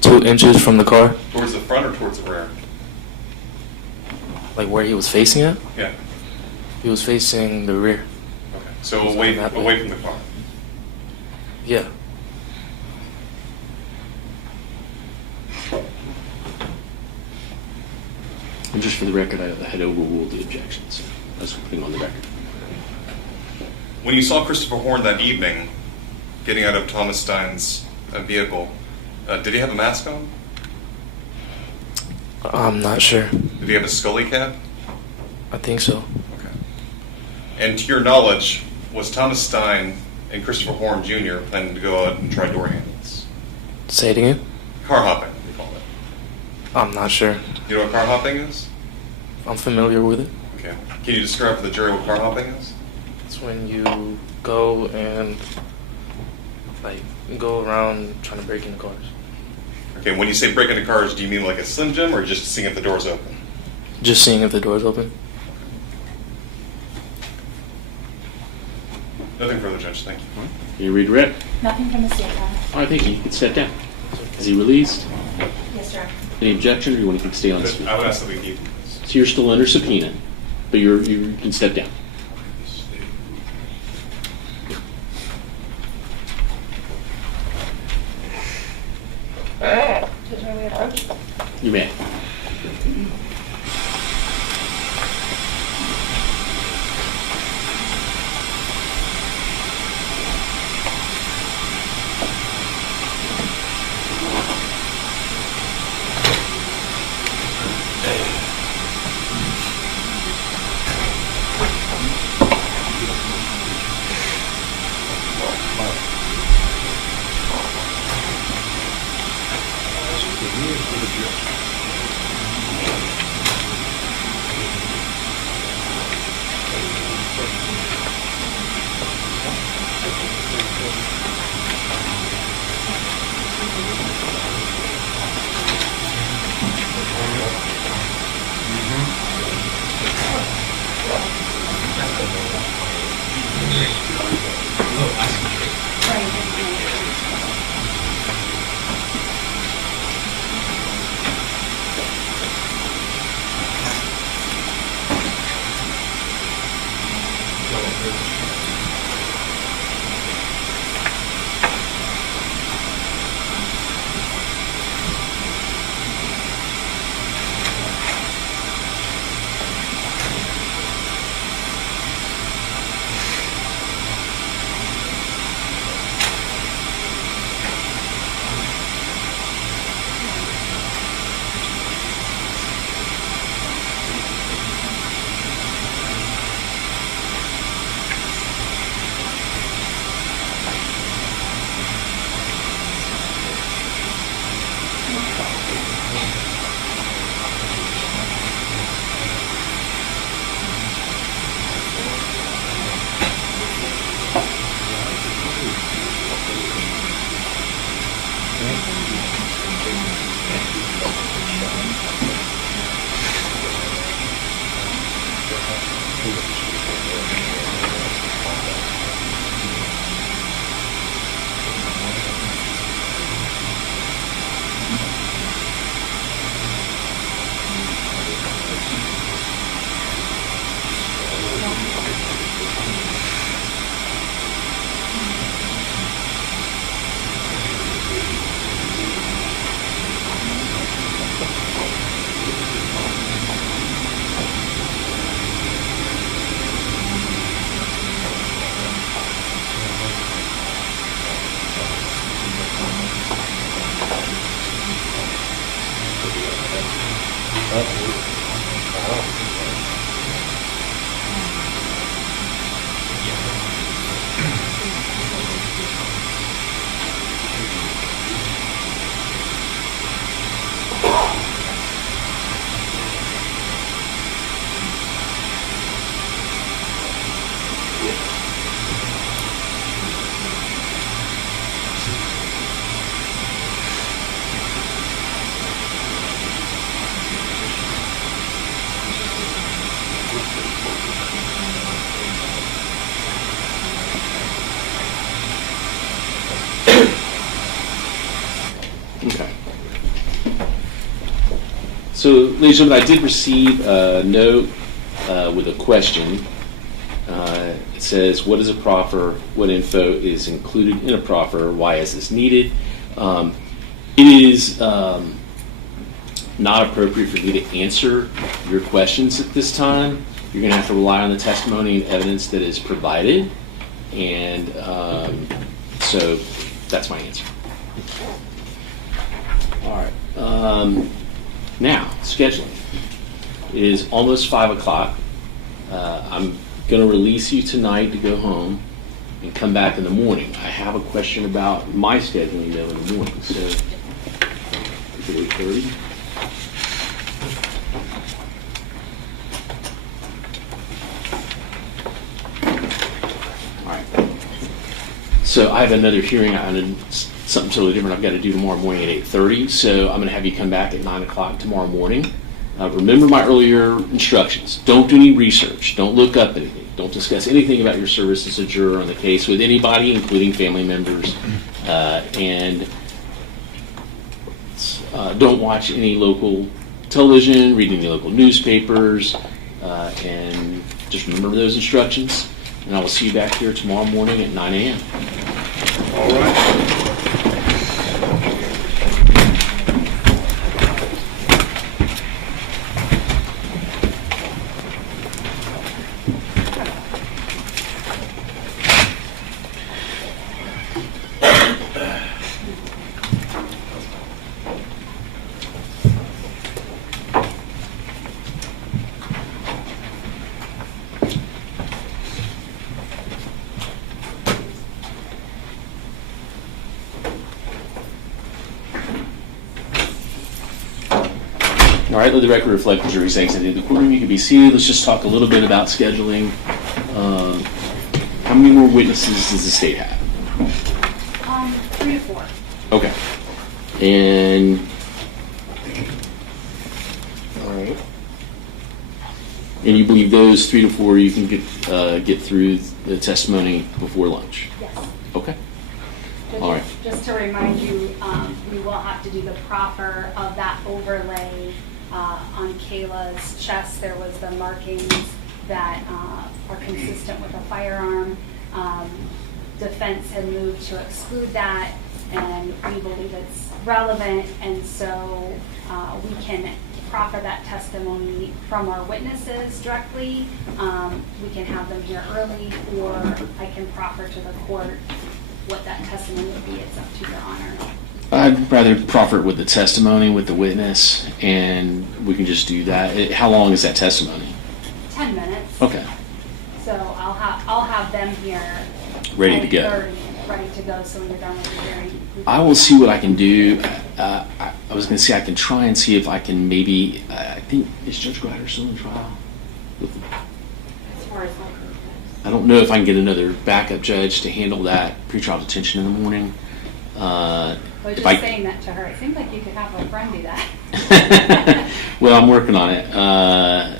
2 inches from the car. Towards the front or towards the rear? Like where he was facing it? Yeah. He was facing the rear. Okay. So away from the car. Yeah. And just for the record, I had overruled the objection, so that's putting on the record. When you saw Christopher Horne that evening getting out of Thomas Stein's vehicle, did he have a mask on? I'm not sure. Did he have a Scully cap? I think so. Okay. And to your knowledge, was Thomas Stein and Christopher Horne Jr. planning to go out and try door handles? Say it again? Car hopping, we call it. I'm not sure. You know what car hopping is? I'm familiar with it. Okay. Can you describe for the jury what car hopping is? It's when you go and go around trying to break into cars. Okay, when you say break into cars, do you mean like a Slim Jim or just seeing if the door's open? Just seeing if the door's open. Nothing further, Judge. Thank you. You redirect? Nothing from the state, Your Honor. All right, thank you. You can step down. Is he released? Yes, Your Honor. Any objection, or you want to stay on the subpoena? I would ask that we keep. So you're still under subpoena, but you can step down. You may. Okay. So, ladies and gentlemen, I did receive a note with a question. It says, what is a proffer? What info is included in a proffer? Why is this needed? It is not appropriate for me to answer your questions at this time. You're going to have to rely on the testimony and evidence that is provided. And so that's my answer. All right. Now, scheduling. It is almost 5 o'clock. I'm going to release you tonight to go home and come back in the morning. I have a question about my scheduling though in the morning. So, 8:30. All right. So I have another hearing on something totally different I've got to do tomorrow morning at 8:30. So I'm going to have you come back at 9 o'clock tomorrow morning. Remember my earlier instructions. Don't do any research. Don't look up anything. Don't discuss anything about your service as a juror on the case with anybody, including family members. And don't watch any local television, read any local newspapers, and just remember those instructions. And I will see you back here tomorrow morning at 9 a.m. All right. All right, let the record reflect the jury's exited the courtroom. You can be seated. Let's just talk a little bit about scheduling. How many more witnesses does the state have? 3 to 4. Okay. And, all right. And you believe those 3 to 4 you can get through the testimony before lunch? Yes. Okay. But All right. Just to remind you, we will have to do the proffer of that overlay on Kayla's chest. There was the markings that are consistent with a firearm. Defense had moved to exclude that, and we believe it's relevant, and so we can proffer that testimony from our witnesses directly. We can have them here early, or I can proffer to the court what that testimony would be. It's up to your honor. I'd rather proffer it with the testimony with the witness, and we can just do that. How long is that testimony? 10 minutes. Okay. So I'll have them here Ready to go. 8:30, ready to go. So when you're done with the hearing, I will see what I can do. I was going to say I can try and see if I can maybe. I think is Judge Grider still in trial? As far as my I don't know if I can get another backup judge to handle that pretrial detention in the morning. I was If just saying that to her. It seems like you could have a friend do that. Well, I'm working on it.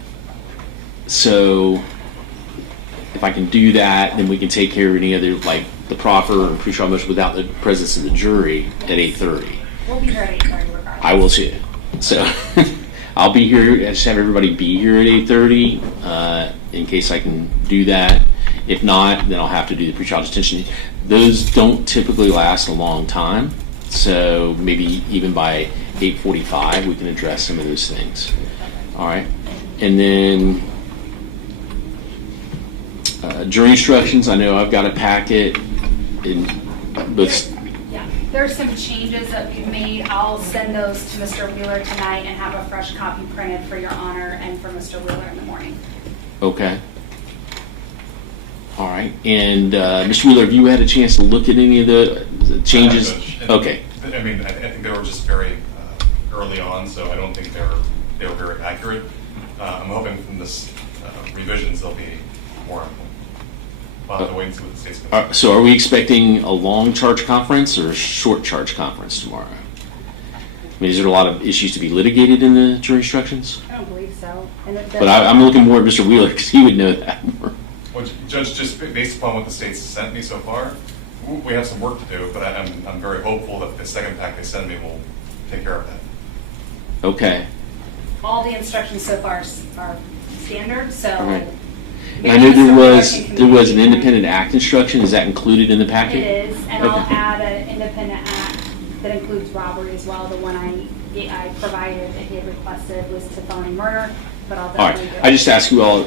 So if I can do that, then we can take care of any other, like the proffer and pretrial motion without the presence of the jury at 8:30. We'll be here at 8:30 regardless. I will see it. So I'll be here. I just have everybody be here at 8:30 in case I can do that. If not, then I'll have to do the pretrial detention. Those don't typically last a long time, so maybe even by 8:45 we can address some of those things. All right, and then jury instructions. I know I've got a packet in both. Yeah, There's some changes that we've made. I'll send those to Mr. Wheeler tonight and have a fresh copy printed for your honor and for Mr. Wheeler in the morning. Okay. All right. And Mr. Wheeler, have you had a chance to look at any of the changes? Okay. I mean, I think they were just very early on, so I don't think they were very accurate. I'm hoping from this revisions they'll be more ample. We'll have to wait and see what the state's going to do. So are we expecting a long charge conference or a short charge conference tomorrow? I mean, is there a lot of issues to be litigated in the jury instructions? I don't believe so. And But I'm looking more at Mr. Wheeler because he would know that more. Well, Judge, just based upon what the state's sent me so far, we have some work to do, but I'm very hopeful that the second pack they send me will take care of that. Okay. all the instructions so far are standard, so. All right. And I know there was an independent act instruction. Is that included in the packet? It is, and Okay. I'll add an independent act that includes robbery as well. The one I provided that he had requested was to felony murder, but I'll All right. definitely. I just ask you all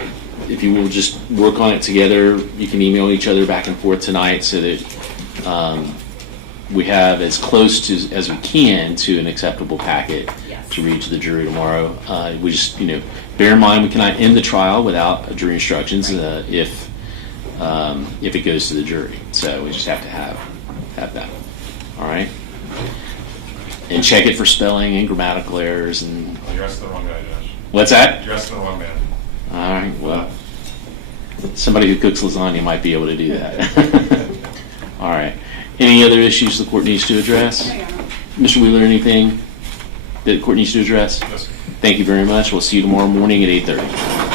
if you will just work on it together. You can email each other back and forth tonight so that we have as close to as we can to an acceptable packet to read to the jury tomorrow. We just, bear in mind we cannot end the trial without jury instructions if it goes to the jury. So we just have to have that. All right. And check it for spelling and grammatical errors and. Well, you're asking the wrong guy, Josh. What's that? You're asking the wrong man. All right. Well, somebody who cooks lasagna might be able to do that. All right. Any other issues the court needs to address? Mr. Wheeler, anything that the court needs to address? Yes. Thank you very much. We'll see you tomorrow morning at 8:30.